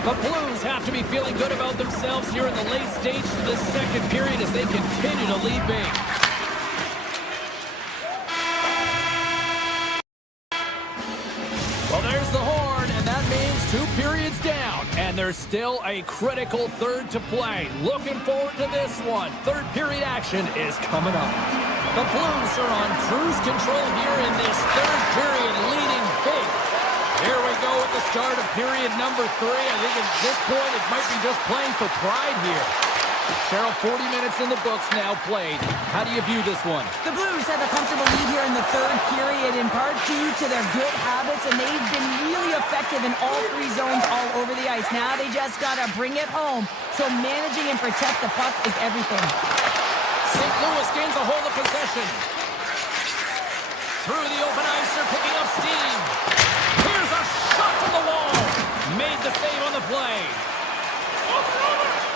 The Blues have to be feeling good about themselves here in the late stages of this second period as they continue to lead big. Well, there's the horn, and that means 2 periods down, and there's still a critical third to play. Looking forward to this one. Third period action is coming up. The Blues are on cruise control here in this third period, leading big. Here we go at the start of period number 3. I think at this point it might be just playing for pride here. Cheryl, 40 minutes in the books now played. How do you view this one? The Blues have a comfortable lead here in the third period, in part due to their good habits, and they've been really effective in all 3 zones all over the ice. Now they just got to bring it home, so managing and protect the puck is everything. St. Louis gains a hold of possession. Through the open ice, they're picking up steam. Here's a shot from the wall. Made the save on the play.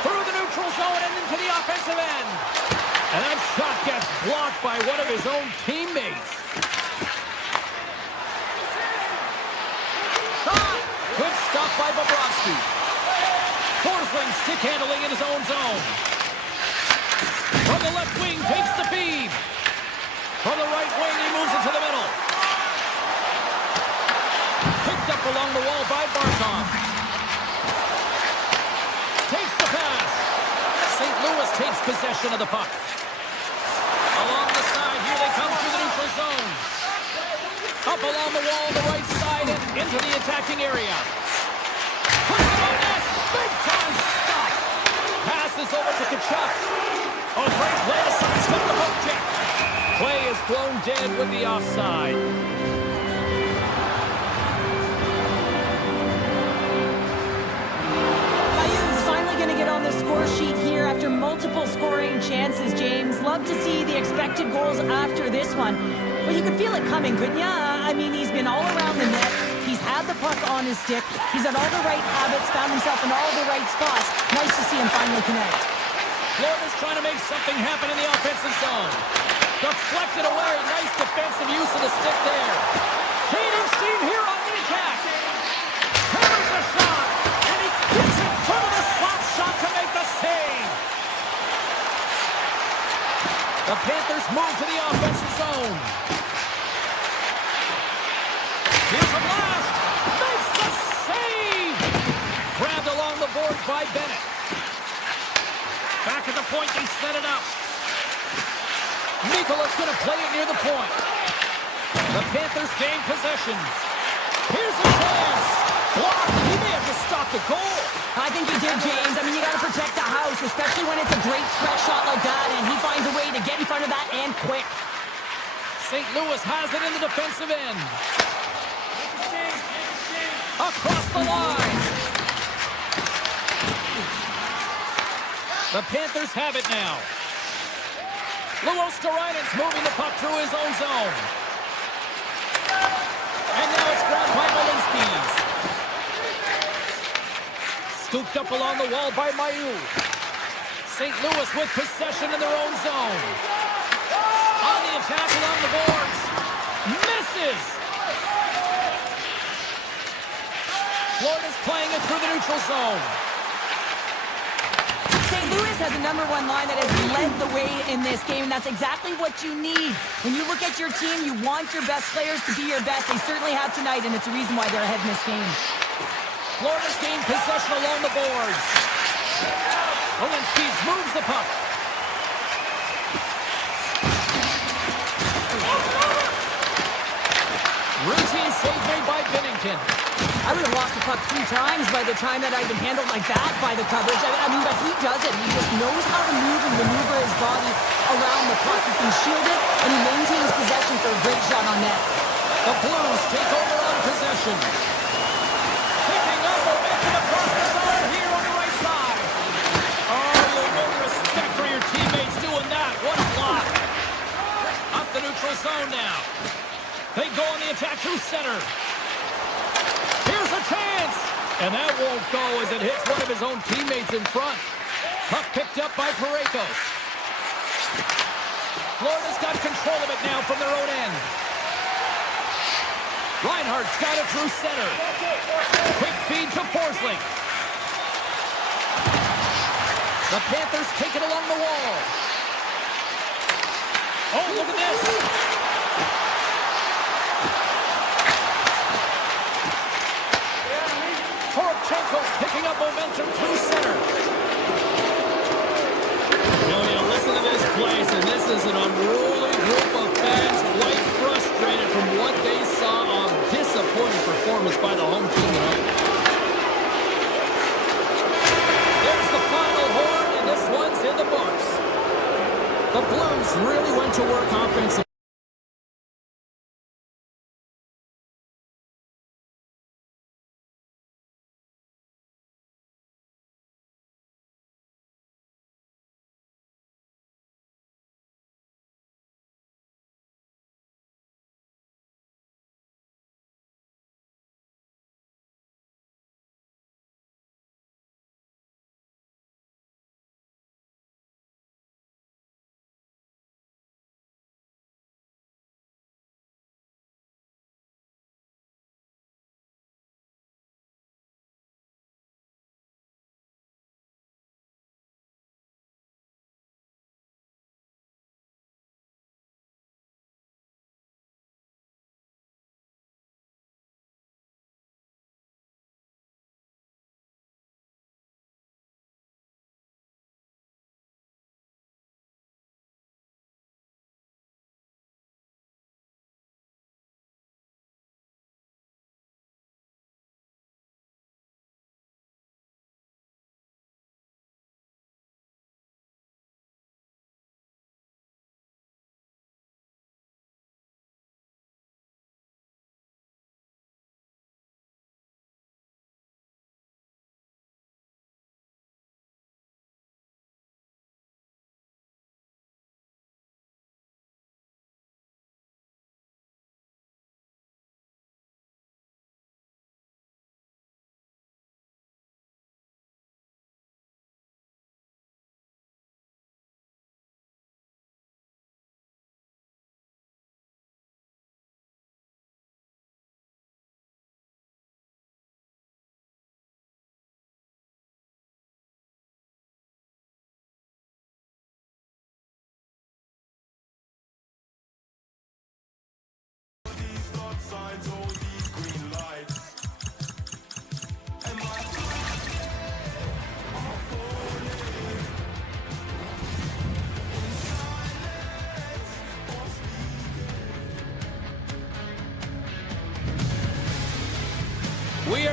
Through the neutral zone and into the offensive end. And that shot gets blocked by one of his own teammates. Shot! Good stop by Bobrovsky. Forsling stick handling in his own zone. From the left wing, takes the feed. From the right wing, he moves it to the middle. Picked up along the wall by Barkov. Takes the pass. St. Louis takes possession of the puck. Along the side, here they come through the neutral zone. Up along the wall on the right side and into the attacking area. Puts it on net. Big time stop. Passes over to Tkachuk. Oh, great play to sidestep the poke check. Play is blown dead with the offside. Ayun's finally going to get on the score sheet here after multiple scoring chances, James. Love to see the expected goals after this one. Well, you could feel it coming, couldn't you? I mean, he's been all around the net. He's had had the puck on his stick. He's at all the right habits, found himself in all the right spots. Nice to see him finally connect. Florida's trying to make something happen in the offensive zone. Deflected away. Nice defensive use of the stick there. Gaining steam here on the attack. Hammers the shot. And he gets in front of the slap shot to make the save. The Panthers move to the offensive zone. Here's a blast. Makes the save. Grabbed along the boards by Bennett. Back at the point, they set it up. Mikola's going to play it near the point. The Panthers gain possession. Here's a chance. Blocked. He may have just stopped the goal. I think he did, James. I mean, you got to protect the house, especially when it's a great threat shot like that, and he finds a way to get in front of that and quick. St. Louis has it in the defensive end. Across the line. The Panthers have it now. Luosterainen's moving the puck through his own zone. And now it's grabbed by Malinskis. Scooped up along the wall by Mailloux. St. Louis with possession in their own zone. On the attack along the boards. Misses! Florida's playing it through the neutral zone. St. Louis has a #1 line that has led the way in this game, and that's exactly what you need. When you look at your team, you want your best players to be your best. They certainly have tonight, and it's a reason why they're ahead in this game. Florida's gained possession along the boards. Malinskis moves the puck. Routine save made by Binnington. I would have lost the puck 3 times by the time that I've been handled like that by the coverage. I mean, but he does it. He just knows how to move and maneuver his body around the puck. He can shield it, and he maintains possession for a great shot on net. The Blues take over on possession. Picking up momentum across the zone here on the right side. Oh, you'll win respect for your teammates doing that. What a block. Up the neutral zone now. They go on the attack through center. Here's a chance. And that won't go as it hits one of his own teammates in front. Puck picked up by Parayko. Florida's got control of it now from their own end. Reinhardt's got it through center. Quick feed to Forsling. The Panthers take it along the wall. Oh, look at this. Poroshenko's picking up momentum through center. Listen to this place, and this is an unruly group of fans quite frustrated from what they saw of disappointing performance by the home team tonight. There's the final horn, and this one's in the books. The Blues really went to work offensively.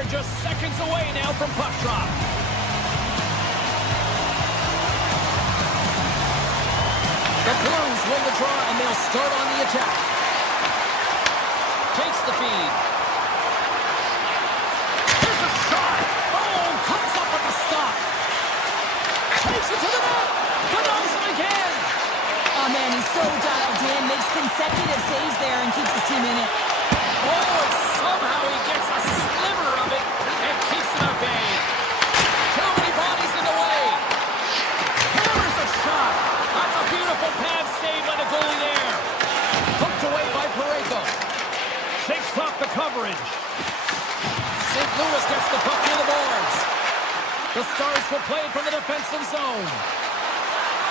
They're just seconds away now from puck drop. The Blues win the draw, and they'll start on the attack. Takes the feed. Here's a shot. Oh, comes up with the stop. Takes it to the net. Denies him again. Oh, man, he's so dialed in. Makes consecutive saves there and keeps his team in it. Oh, and somehow he gets a sliver of it and keeps it at bay. Too many bodies in the way. Hammers a shot. That's a beautiful pad save by the goalie there. Hooked away by Parayko. Shakes off the coverage. St. Louis gets the puck near the boards. The Stars will play it from the defensive zone.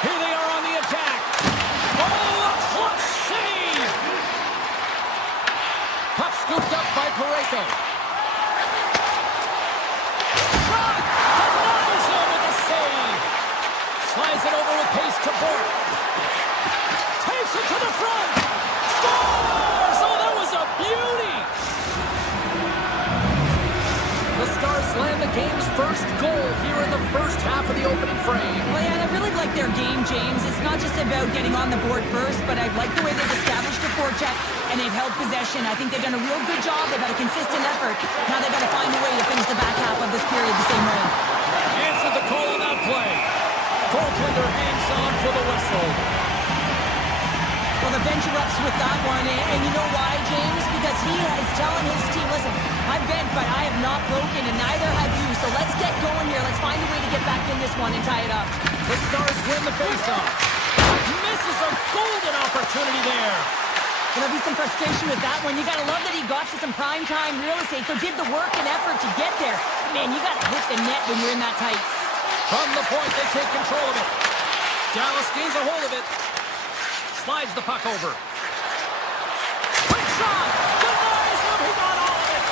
Here they are on the attack. Oh, a clutch save! Puck scooped up by Parayko. Shot! Denies him with the save. Slides it over with pace to Bork. Takes it to the front. Scores! Oh, that was a beauty! The Stars land the game's first goal here in the first half of the opening frame. Well, yeah, I really like their game, James. It's not just about getting on the board first, but I like the way they've established a forecheck and they've held possession. I think they've done a real good job. They've had a consistent effort. Now they've got to find a way to finish the back half of this period the same way. Answered the call on that play. Goaltender hangs on for the whistle. Well, the bench erupts with that one, and you know why, James? Because he is telling his team, listen, I've bent, but I have not broken, and neither have you, so let's get going here. Let's find a way to get back in this one and tie it up. The Stars win the faceoff. Misses a golden opportunity there. There'll be some frustration with that one. You got to love that he got to some primetime real estate, so did the work and effort to get there. Man, you got to hit the net when you're in that tight. From the point, they take control of it. Dallas gains a hold of it. Slides the puck over. Quick shot! Denies him! He got all of it!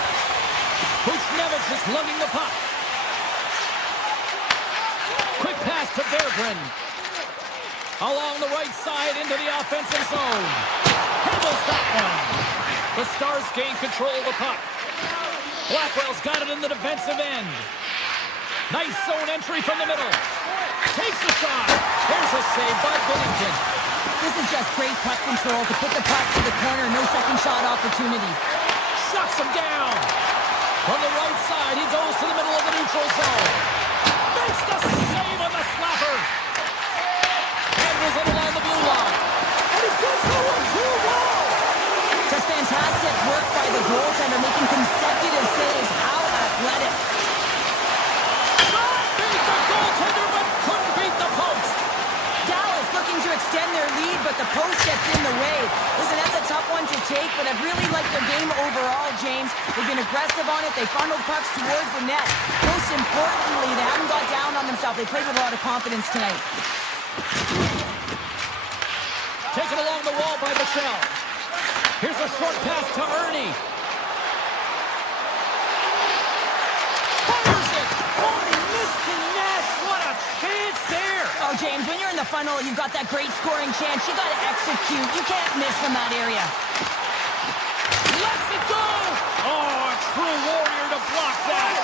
Buchnevich is lugging the puck. Quick pass to Berggren. Along the right side into the offensive zone. Handles that one. The Stars gain control of the puck. Blackwell's got it in the defensive end. Nice zone entry from the middle. Takes a shot. Here's a save by Binnington. This is just great puck control to put the puck to the corner. No second shot opportunity. Shuts him down. From the right side, he goes to the middle of the neutral zone. Makes the save on the slapper. Handles it along the blue line. And he does so with 2 goals. Just fantastic work by the goaltender, making consecutive saves. How athletic. Shot beat the goaltender, but couldn't beat the post. Dallas looking to extend their lead, but the post gets in the way. Listen, that's a tough one to take, but I've really liked their game overall, James. They've been aggressive on it. They funneled pucks towards the net. Most importantly, they haven't got down on themselves. They played with a lot of confidence tonight. Taken along the wall by Michel. Here's a short pass to Ernie. Fires it. Oh, he missed the net. What a chance there. Oh, James, when you're in the funnel, you've got that great scoring chance. You got to execute. You can't miss from that area. Lets it go. Oh, a true warrior to block that.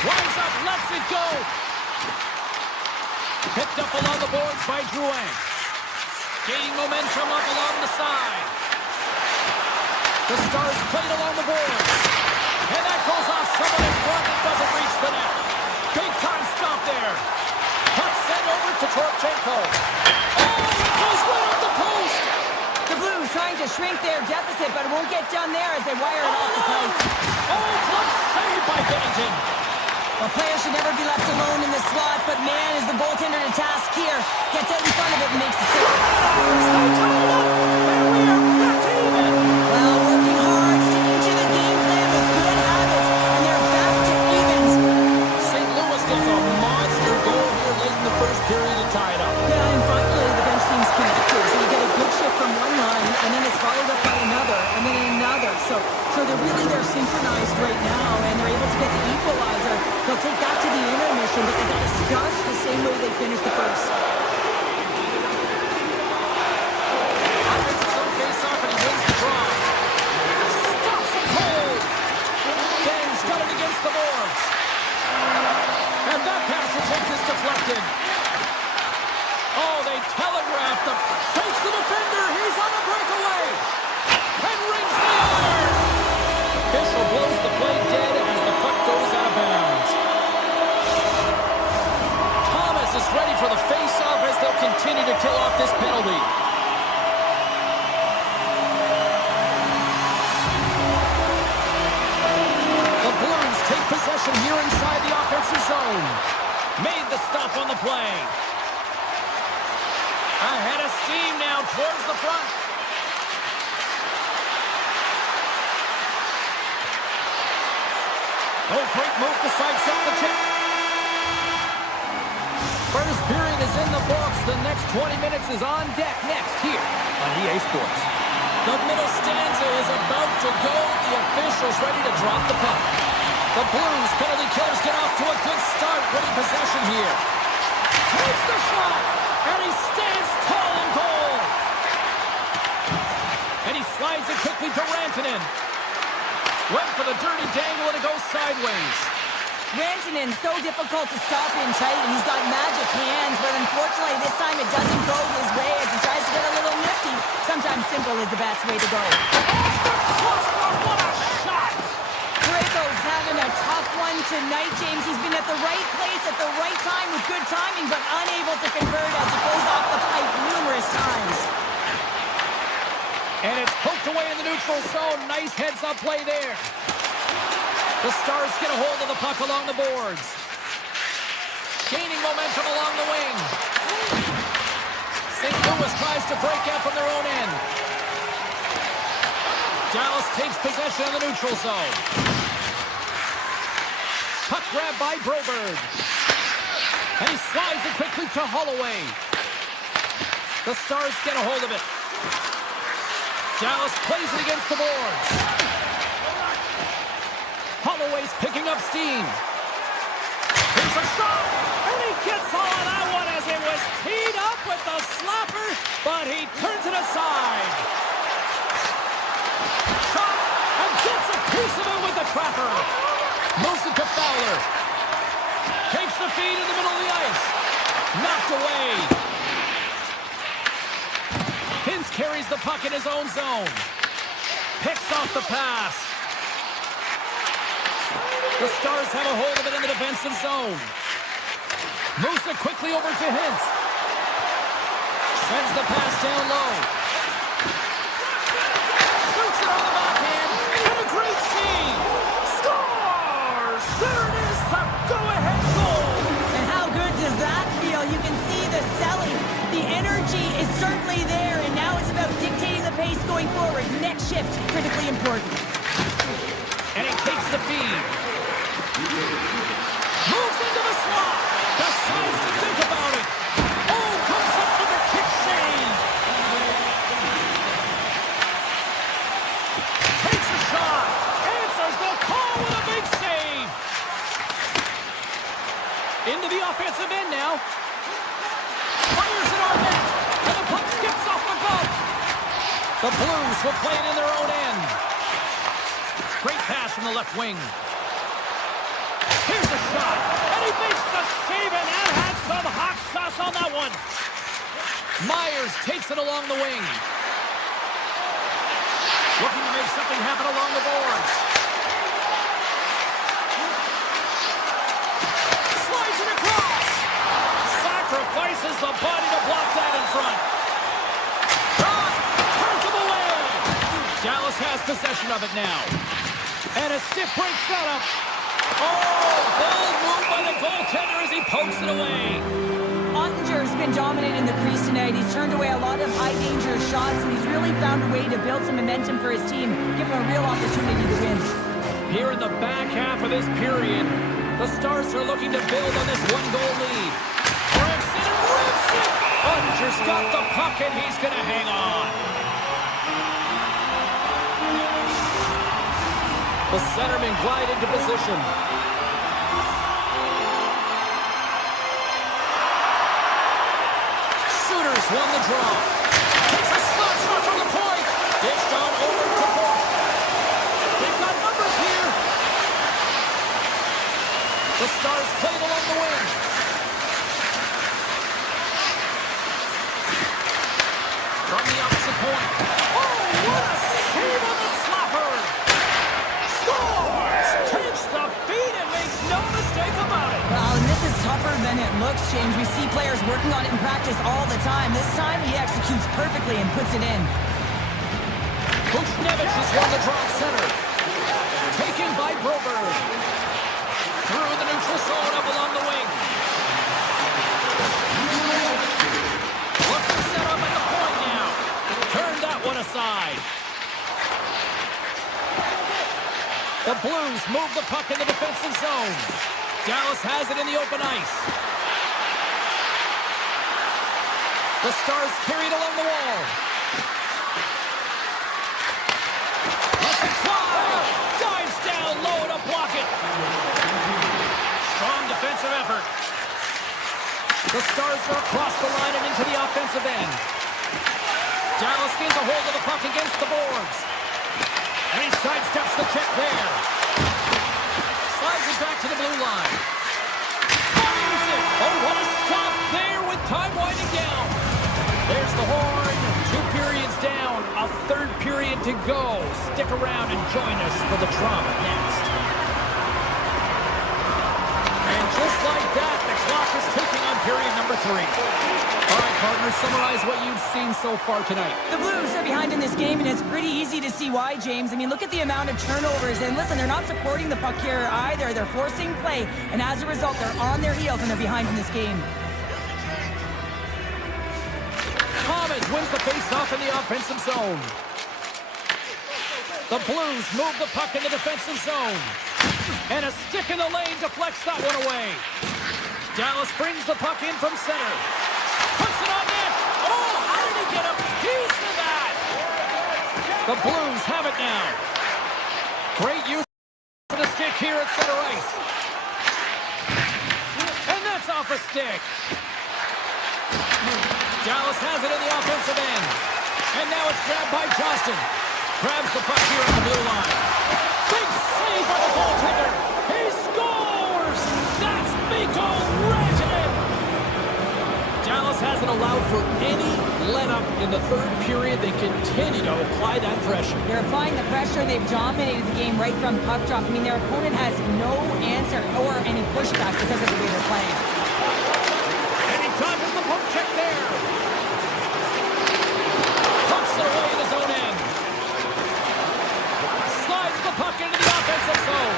Winds up, lets it go. Picked up along the boards by Drouin. Gaining momentum up along the side. The Stars played along the boards. And that goes off someone in front that doesn't reach the net. Big time stop there. Puck sent over to Torchenko. Oh, it goes right up the post. The Blues trying to shrink their deficit, but it won't get done there as they wire it off the pipe. Oh, clutch save by Binnington. Well, players should never be left alone in the slot, but man, is the goaltender to task here. Gets out in front of it and makes the save. Stay tied up, and we are back to even. Well, working hard, sticking to the game plan with good habits, and they're back to evens. St. Louis gets a monster goal here late in the first period to tie it up. Yeah, and finally, the bench seems connected. So you get a good shift from one line, and then it's followed up by another, and then another. So they're synchronized right now, and they're able to get the equalizer. They'll take that to the intermission, but they got to start the same way they finished the first. Offensive zone face-off, and he wins the draw. Stops him cold. Ben's got the boards. And that pass attempt is deflected. Oh, they telegraphed the face the defender. He's on a breakaway. And rings the iron. Official blows the play dead as the puck goes out of bounds. Thomas is ready for the face-off as they'll continue to kill off this penalty. The Blues take possession here inside the offensive zone. Made the stop on the play. Ahead of steam now towards the front. Oh, great move to sidestep the chip. First period is in the books. The next 20 minutes is on deck next here on EA Sports. The middle stanza is about to go. The officials ready to drop the puck. The Blues penalty killers get off to a good start. Winning possession here. Takes the shot, and he stands tall in goal. And he slides it quickly to Rantanen. Went for the dirty dangle, and it goes sideways. Rantanen, so difficult to stop in tight, and he's got magic hands, but unfortunately this time it doesn't go his way as he tries to get a little nifty. Sometimes simple is the best way to go. Crossbar, what a shot! Draco's having a tough one tonight, James. He's been at the right place at the right time with good timing, but unable to convert as it goes off the pipe numerous times. And it's poked away in the neutral zone. Nice heads-up play there. The Stars get a hold of the puck along the boards. Gaining momentum along the wing. St. Louis tries to break out from their own end. Dallas takes possession of the neutral zone. Puck grab by Broberg. And he slides it quickly to Holloway. The Stars get a hold of it. Dallas plays it against the boards. Holloway's picking up steam. Here's a shot, and he gets all of that one as it was teed up with the slapper, but he turns it aside. Shot, and gets a piece of it with the trapper. Moves it to Fowler. Takes the feed in the middle of the ice. Knocked away. Hintz carries the puck in his own zone. Picks off the pass. The Stars have a hold of it in the defensive zone. Moves it quickly over to Hintz. Sends the pass down low. Shoots it on the backhand. And a great save. Scores! There it is, the go-ahead goal. And how good does that feel? You can see the selling. The energy is certainly there, and now it's about dictating the pace going forward. Next shift, critically important. And he takes the feed. Moves into the slot. Decides to think about it. Oh, comes up with a kick save. Takes a shot. Answers the call with a big save. Into the offensive end now. Fires it on net. And the puck skips off the glove. The Blues will play it in their own end. Great pass from the left wing. Here's a shot, and he makes the save, and that had some hot sauce on that one. Myers takes it along the wing. Looking to make something happen along the boards. Slides it across. Sacrifices the body to block that in front. Shot, turns him away. Dallas has possession of it now. And a stiff break setup. Oh, bold move by the goaltender as he pokes it away. Ottinger's been dominating the crease tonight. He's turned away a lot of high-danger shots, and he's really found a way to build some momentum for his team, give him a real opportunity to win. Here in the back half of this period, the Stars are looking to build on this one-goal lead. Rips it and rips it! Ottinger's got the puck, and he's going to hang on. The centermen glide into position. Sooners won the draw. Takes a slap shot from the point. Dished on over to Bourque. They've got numbers here. The Stars play it along the wing. From the opposite point. Oh, what a save on the slapper! Scores! Takes the feed and makes no mistake about it. Well, and this is tougher than it looks, James. We see players working on it in practice all the time. This time he executes perfectly and puts it in. Buchnevich has won the draw at center. Taken by Broberg. Through the neutral zone up along the wing. Looks to set up at the point now. Turn that one aside. The Blues move the puck in the defensive zone. Dallas has it in the open ice. The Stars carry it along the wall. Lets it fly. Dives down low to block it. Strong defensive effort. The Stars are across the line and into the offensive end. Dallas gains a hold of the puck against the boards. And he sidesteps the check there. Slides it back to the blue line. Fires it. Oh, what a stop there with time winding down. There's the horn. 2 periods down. A third period to go. Stick around and join us for the drama next. And just like that, the clock is ticking on period number 3. All right, partners, summarize what you've seen so far tonight. The Blues are behind in this game, and it's pretty easy to see why, James. I mean, look at the amount of turnovers. And listen, they're not supporting the puck here either. They're forcing play, and as a result, they're on their heels, and they're behind in this game. Thomas wins the faceoff in the offensive zone. The Blues move the puck in the defensive zone. And a stick in the lane deflects that one away. Dallas brings the puck in from center. Puts it on net. Oh, how did he get a piece of that? The Blues have it now. Great use of the stick here at center ice. And that's off a stick. Dallas has it in the offensive end. And now it's grabbed by Johnston. Grabs the puck here on the blue line. Big save by the goaltender. He scores! That's Mikko Rantanen! Dallas hasn't allowed for any let-up in the third period. They continue to apply that pressure. They're applying the pressure. They've dominated the game right from puck drop. I mean, their opponent has no answer or any pushback because of the way they're playing. Anytime there's the poke check there. Pumps it away in his own end. Slides the puck into the offensive zone.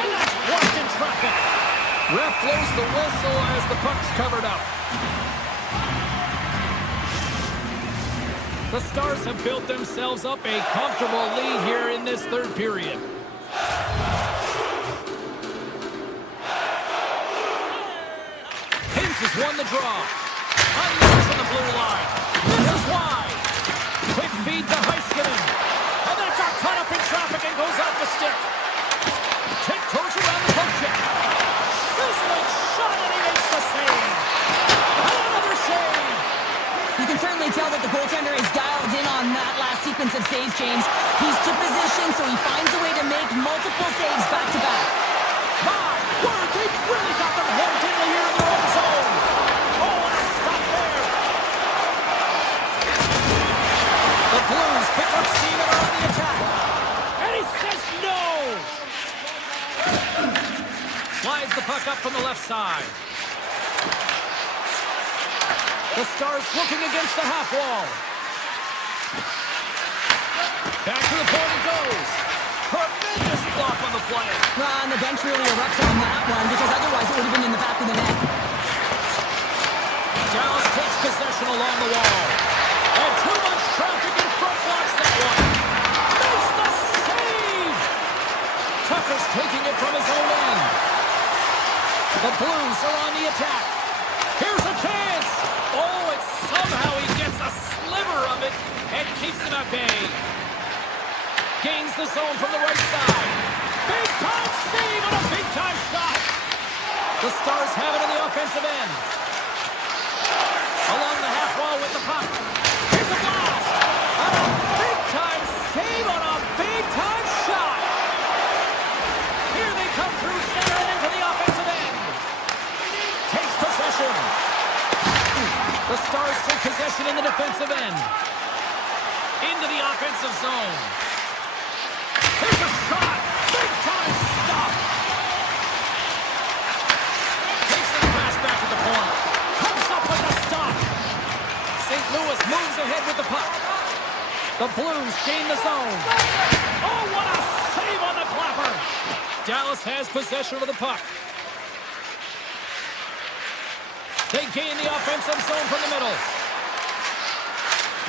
And that's blocked in traffic. Ref blows the whistle as the puck's covered up. The Stars have built themselves up a comfortable lead here in this third period. Hintz has won the draw. Unleashed from the blue line. This is wide. Quick feed to Heiskanen. And that got caught up in traffic and goes off the stick. Tick goes around the poke check. Sizzling shot and he makes the save. Another save. You can certainly tell that the goaltender is dialed in on that last sequence of saves, James. He's to position, so he finds a way to make multiple saves back-to-back. My word, they really got them hemmed in here in their own zone. Oh, what a stop there. The Blues pick up steam and are on the attack. And he says no. Slides the puck up from the left side. The Stars looking against the half wall. Back to the point it goes. Tremendous block on the play. Well, and the bench really erupts on that one because otherwise it would have been in the back of the net. Dallas takes possession along the wall. And too much traffic in front blocks that one. Makes the save! Tucker's taking it from his own end. The Blues are on the attack. Here's a chance! Oh, and somehow he gets a sliver of it and keeps it at bay. Gains the zone from the right side. Big-time save on a big-time shot. The Stars have it in the offensive end. Along the half wall with the puck. Here's a blast. On a big-time save on a big-time shot. Here they come through center and into the offensive open. The Stars take possession in the defensive end. Into the offensive zone. Here's a shot. Big time stop. Takes the pass back at the point. Comes up with a stop. St. Louis moves ahead with the puck. The Blues gain the zone. Oh, what a save on the clapper. Dallas has possession of the puck. They gain the offensive zone from the middle.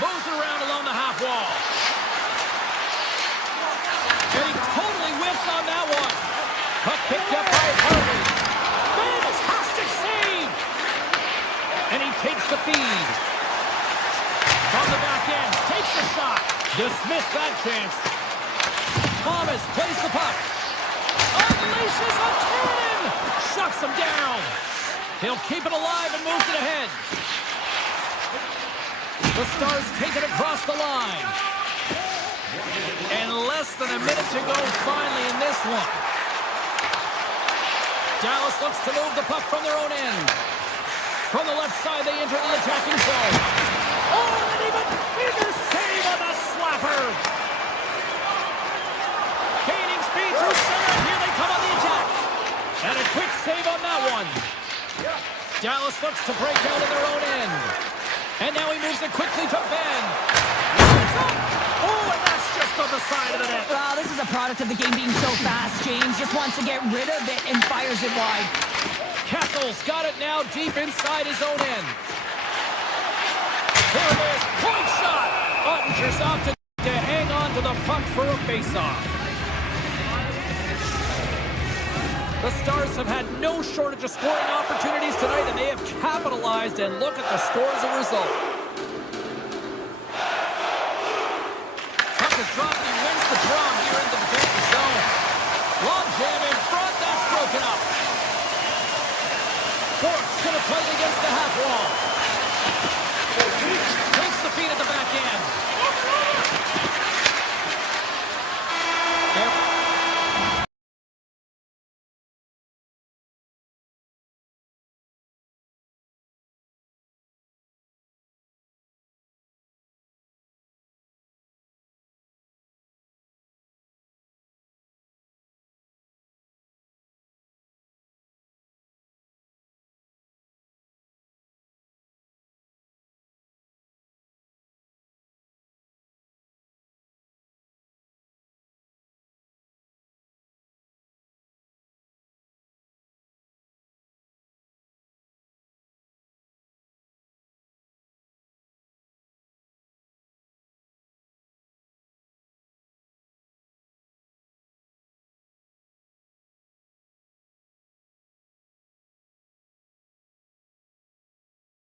Moves around along the half wall. And he totally whiffs on that one. Puck picked up by Harvey. Fantastic save. And he takes the feed. From the back end, takes the shot. Dismissed that chance. Thomas plays the puck. Unleashes a cannon. Shuts him down. He'll keep it alive and moves it ahead. The Stars take it across the line. And less than a minute to go finally in this one. Dallas looks to move the puck from their own end. From the left side, they enter the attacking zone. Oh, and even bigger save on the slapper. Gaining speed through center, and here they come on the attack. And a quick save on that one. Dallas looks to break out of their own end. And now he moves it quickly to Ben. Oh, and that's just on the side of the net. Well, this is a product of the game being so fast. James just wants to get rid of it and fires it wide. Kessel's got it now deep inside his own end. There it is. Point shot. Ottinger's out to hang on to the puck for a faceoff. The Stars have had no shortage of scoring opportunities tonight, and they have capitalized, and look at the score as a result. Puck is dropped, and he wins the draw here in the defensive zone. Long jam in front, that's broken up. Bork's going to play it against the half wall. Takes the feed at the back end.